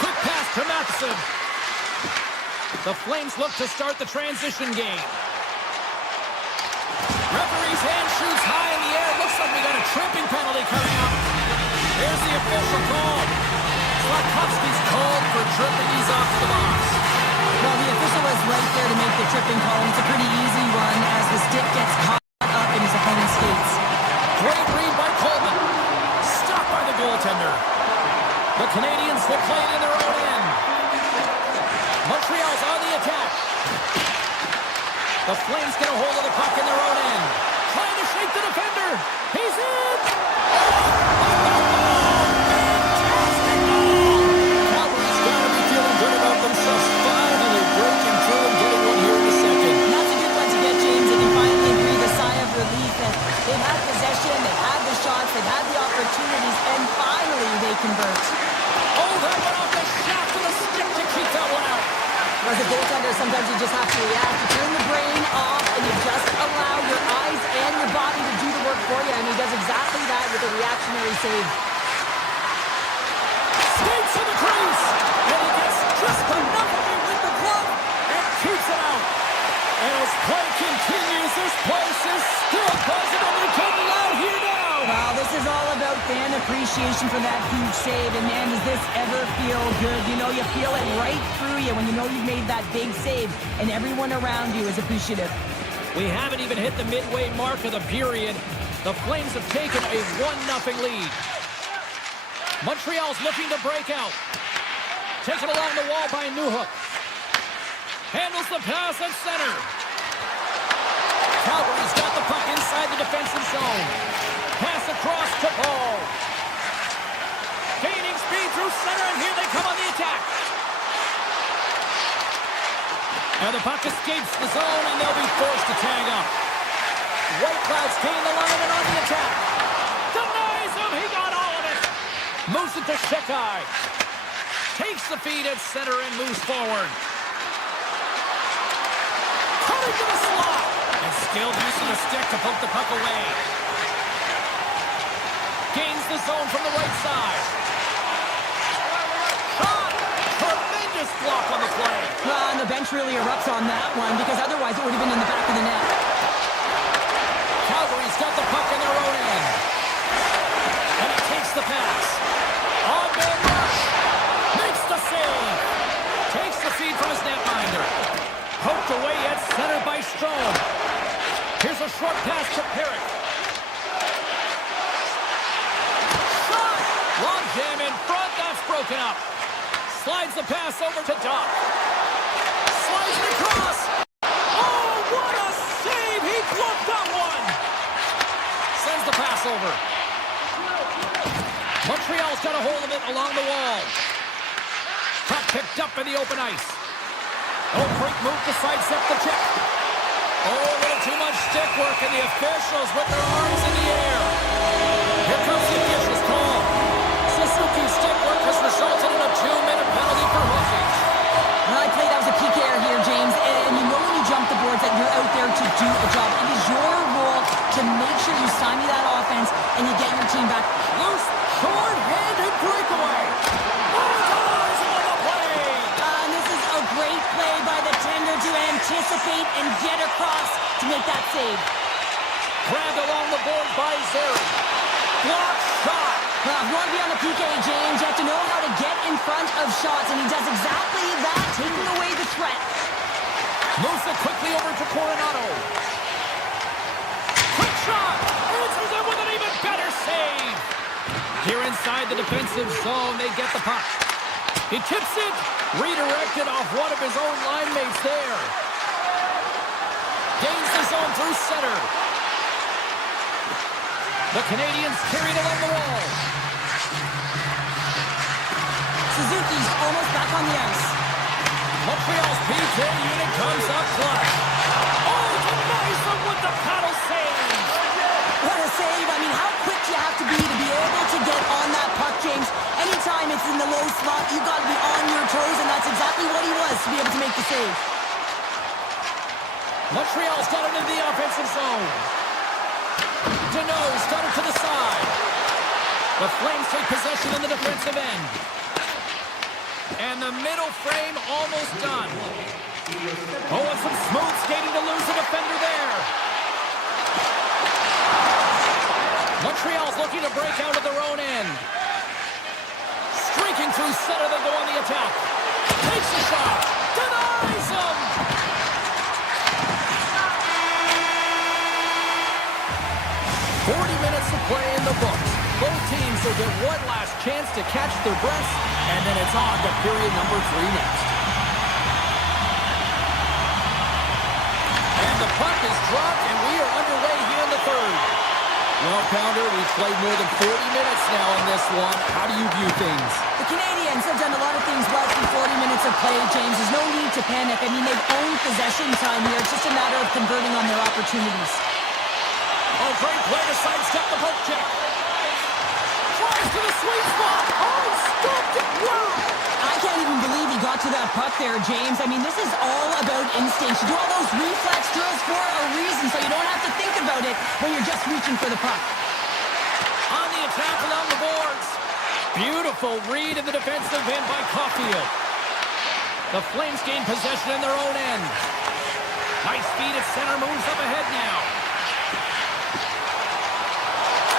Quick pass to Matheson. The Flames look to start the transition game. Referee's hand shoots high in the air. Looks like we got a tripping penalty coming up. Here's the official call. Slotkovsky's called for tripping. He's off the box. Well, the official was right there to make the tripping call. It's a pretty easy one as the stick gets caught up in his opponent's skates. Great read by Coleman. Stopped by the goaltender. The Canadiens will play it in their own end. Montreal's on the attack. The Flames get a hold of the puck in their own end. Trying to shake the defender. He's in! Fantastic goal! Calgary's got to be feeling good about themselves. Finally breaking through and getting one here in the second. That's a good one to get, James. They can finally breathe a sigh of relief. And they've had possession, they've had the shots, they've had the opportunities, and finally they convert. Oh, that went off the shaft of the stick to keep that one out. As a goaltender, sometimes you just have to react. You turn the brain off, and you just allow your eyes and your body to do the work for you, and he does exactly that with a reactionary save. Skates to the crease, and he gets just enough of it with the glove and keeps it out. And as play continues, this place is still positively coming out here now. Wow, this is all about fan appreciation for that huge save, and man, does this ever feel good. You know, you feel it right through you when you know you've made that big save, and everyone around you is appreciative. We haven't even hit the midway mark of the period. The Flames have taken a 1-0 lead. Montreal's looking to break out. Taken along the wall by Newhook. Handles the pass at center. Calgary's got the puck inside the defensive zone. Pass across to Paul. Gaining speed through center, and here they come on the attack. Now the puck escapes the zone, and they'll be forced to tag up. White Clouds gain the line and on the attack. Denies him. He got all of it. Moves it to Shekai. Takes the feed at center and moves forward. Cutting to the slot. And skilled use of the stick to poke the puck away. Gains the zone from the right side. Shot! Tremendous block on the play. Well, and the bench really erupts on that one because otherwise it would have been in the back of the net. Calgary's got the puck in their own end. And he takes the pass. On-man rush. Makes the save. Takes the feed from his netminder. Poked away at center by Strome. Here's a short pass to Perrick. Shot! Long jam in front. That's broken up. Slides the pass over to Doc. Slides it across. Oh, what a save! He blocked that one. Sends the pass over. Montreal's got a hold of it along the wall. Puck picked up in the open ice. Oh, great move to sidestep the check. Oh, a little too much stick work, and the officials with their arms in the air. Here comes the official's call. Suzuki's stick work has resulted in a 2-minute penalty for hooking. Well, I'd say that was a PK here, James, and you know when you jump the boards that you're out there to do a job. It is your role to make sure you stymie that offense and you get your team back. Loose, short-handed breakaway. Oh, it's eyes on the play. And this is a great play by the tender to anticipate and get across to make that save. Grabbed along the board by Zeri. Block shot. Well, if you want to be on the PK, James, you have to know how to get in front of shots, and he does exactly that, taking away the threat. Moves it quickly over to Coronado. Here inside the defensive zone, they get the puck. He tips it. Redirected off one of his own line mates there. Gains the zone through center. The Canadiens carried along the wall. Suzuki's almost back on the ice. Montreal's PK unit comes up clutch. Oh, denies them with the paddle save. What a save. I mean, how quick you have to be able to get on that puck, James. Anytime it's in the low slot, you got to be on your toes, and that's exactly what he was to be able to make the save. Montreal's got it into the offensive zone. Deneau's got it to the side. The Flames take possession in the defensive end. And the middle frame almost done. Oh, and some smooth skating to lose the defender there. Montreal's looking to break out of their own end. Streaking through center, they go on the attack. Takes a shot. Denies him. 40 minutes to play in the books. Both teams will get one last chance to catch their breaths, and then it's on to period number 3 next. And the puck is dropped, and we are underway here in the third. Well, Pounder, we've played more than 40 minutes now in this one. How do you view things? The Canadiens have done a lot of things well through 40 minutes of play, James. There's no need to panic. I mean, they've owned possession time here. It's just a matter of converting on their opportunities. Oh, great play to sidestep the poke check. Tries to the sweet spot. Oh, stopped it. Wow. I can't even believe he got to that puck there, James. I mean, this is all about instinct. You do all those reflex drills for a reason, so you don't have to think about it when you're just reaching for the puck. On the attack along the boards. Beautiful read in the defensive end by Caulfield. The Flames gain possession in their own end. Nice feed at center, moves up ahead now.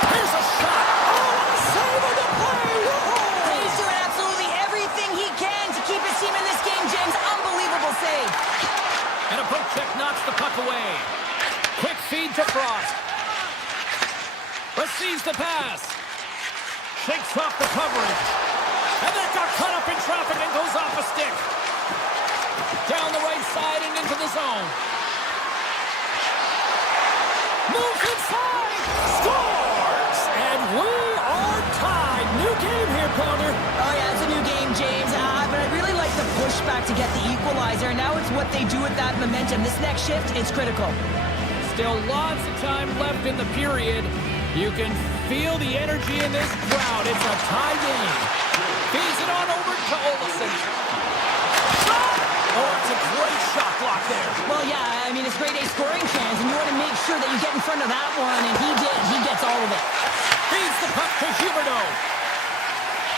Here's a shot. Oh, what a save on the play. Whoa. He's doing absolutely everything he can to keep his team in this game, James. Unbelievable save. And a poke check knocks the puck away. Quick feed to Frost. Receives the pass. Shakes off the coverage. And that got caught up in traffic and goes off a stick. Down the right side and into the zone. Moves inside. Scores! And we are tied. New game here, Pounder. Oh, yeah, it's a new game, James. But I really like the pushback to get the equalizer. Now it's what they do with that momentum. This next shift, it's critical. Still lots of time left in the period. You can feel the energy in this crowd. It's a tie game. Feeds it on over to Olsen. Oh, it's a great shot block there. Well, yeah, I mean, it's grade A scoring chance, and you want to make sure that you get in front of that one, and he did. He gets all of it. Feeds the puck to Huberdeau.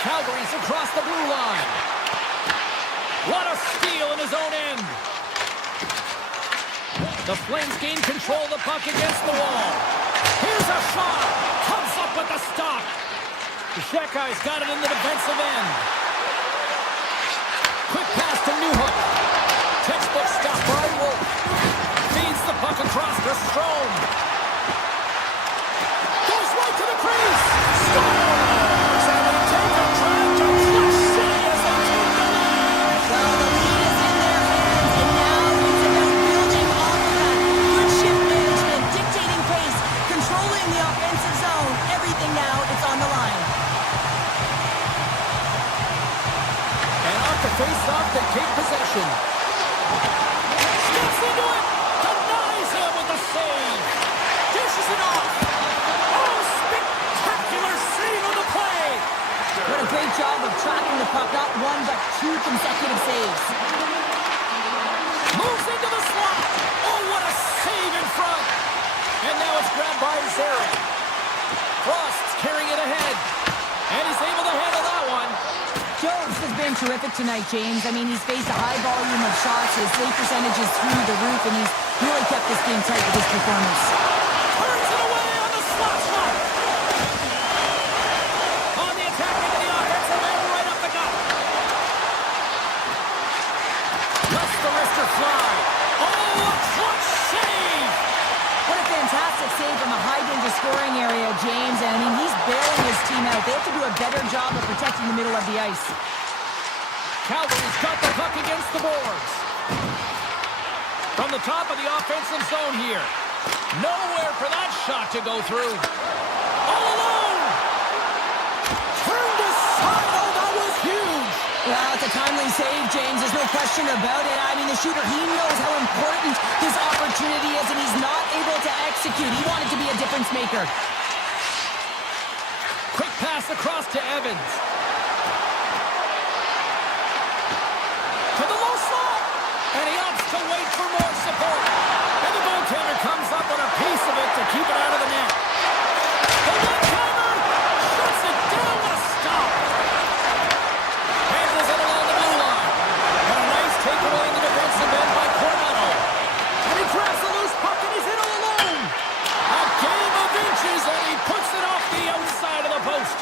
Calgary's across the blue line. What a steal in his own end. The Flames gain control of the puck against the wall. Here's a shot. Comes up with the stop. The Shekai's got it in the defensive end. Quick pass to Newhook. Textbook stop by Wolf. Feeds the puck across to Strome. Goes right to the crease. Scores! And they take a drive to Clutch City as they take the lead. Well, the lead is in their hands, and now it's about building off of that. Good shift management, dictating pace, controlling the offensive zone. Everything now, it's on the line. And off the face-off, they take possession. Steps into it. Denies him with a save. Dishes it off. Oh, spectacular save on the play. What a great job of tracking the puck. Not one, but 2 consecutive saves. Moves into the slot. Oh, what a save in front. And now it's grabbed by Zero. Frost's carrying it ahead. And he's able to handle that one. Jones has been terrific tonight, James. I mean, he's faced a high volume of shots. His save percentage is through the roof, and he's really kept this game tight with his performance. Turns it away on the slot shot. On the attack into the offensive end, right up the gut. Lets the wrister fly. Oh, a clutch save. What a fantastic save from a high-danger scoring area, James. And, I mean, he's bailing his team team out. They have to do a better job of protecting the middle of the ice. Calgary's got the puck against the boards. From the top of the offensive zone here. Nowhere for that shot to go through. All alone! Turned aside. Oh, that was huge! Well, it's a timely save, James. There's no question about it. I mean, the shooter, he knows how important this opportunity is, and he's not able to execute. He wanted to be a difference maker. Quick pass across to Evans. To the low slot. And he opts to wait for more support. And the goaltender comes up with a piece of it to keep it out of the net. The one-timer shuts it down with a stop. Handles it along the blue line. And a nice takeaway in the defensive end by Coronado. And he grabs the loose puck and he's in all alone. A game of inches and he puts it off the outside of the post.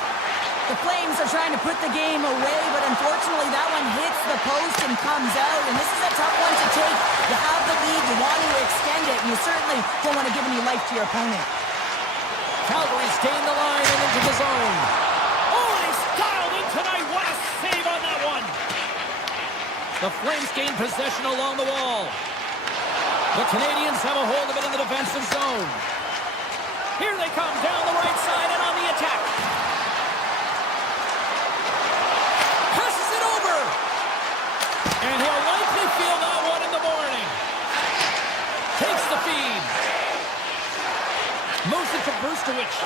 The Flames are trying to put the game away, but unfortunately that one hits the post and comes out, and this is a tough one to take. You have the lead, you want to extend it, and you certainly don't want to give any life to your opponent. Calgary's gained the line and into the zone. Oh, he's dialed in tonight. What a save on that one. The Flames gain possession along the wall. The Canadiens have a hold of it in the defensive zone. Here they come down the right side and on the attack. Passes it over. And he'll likely feel that one in the morning. Takes the feed. Moves it to Brustowicz.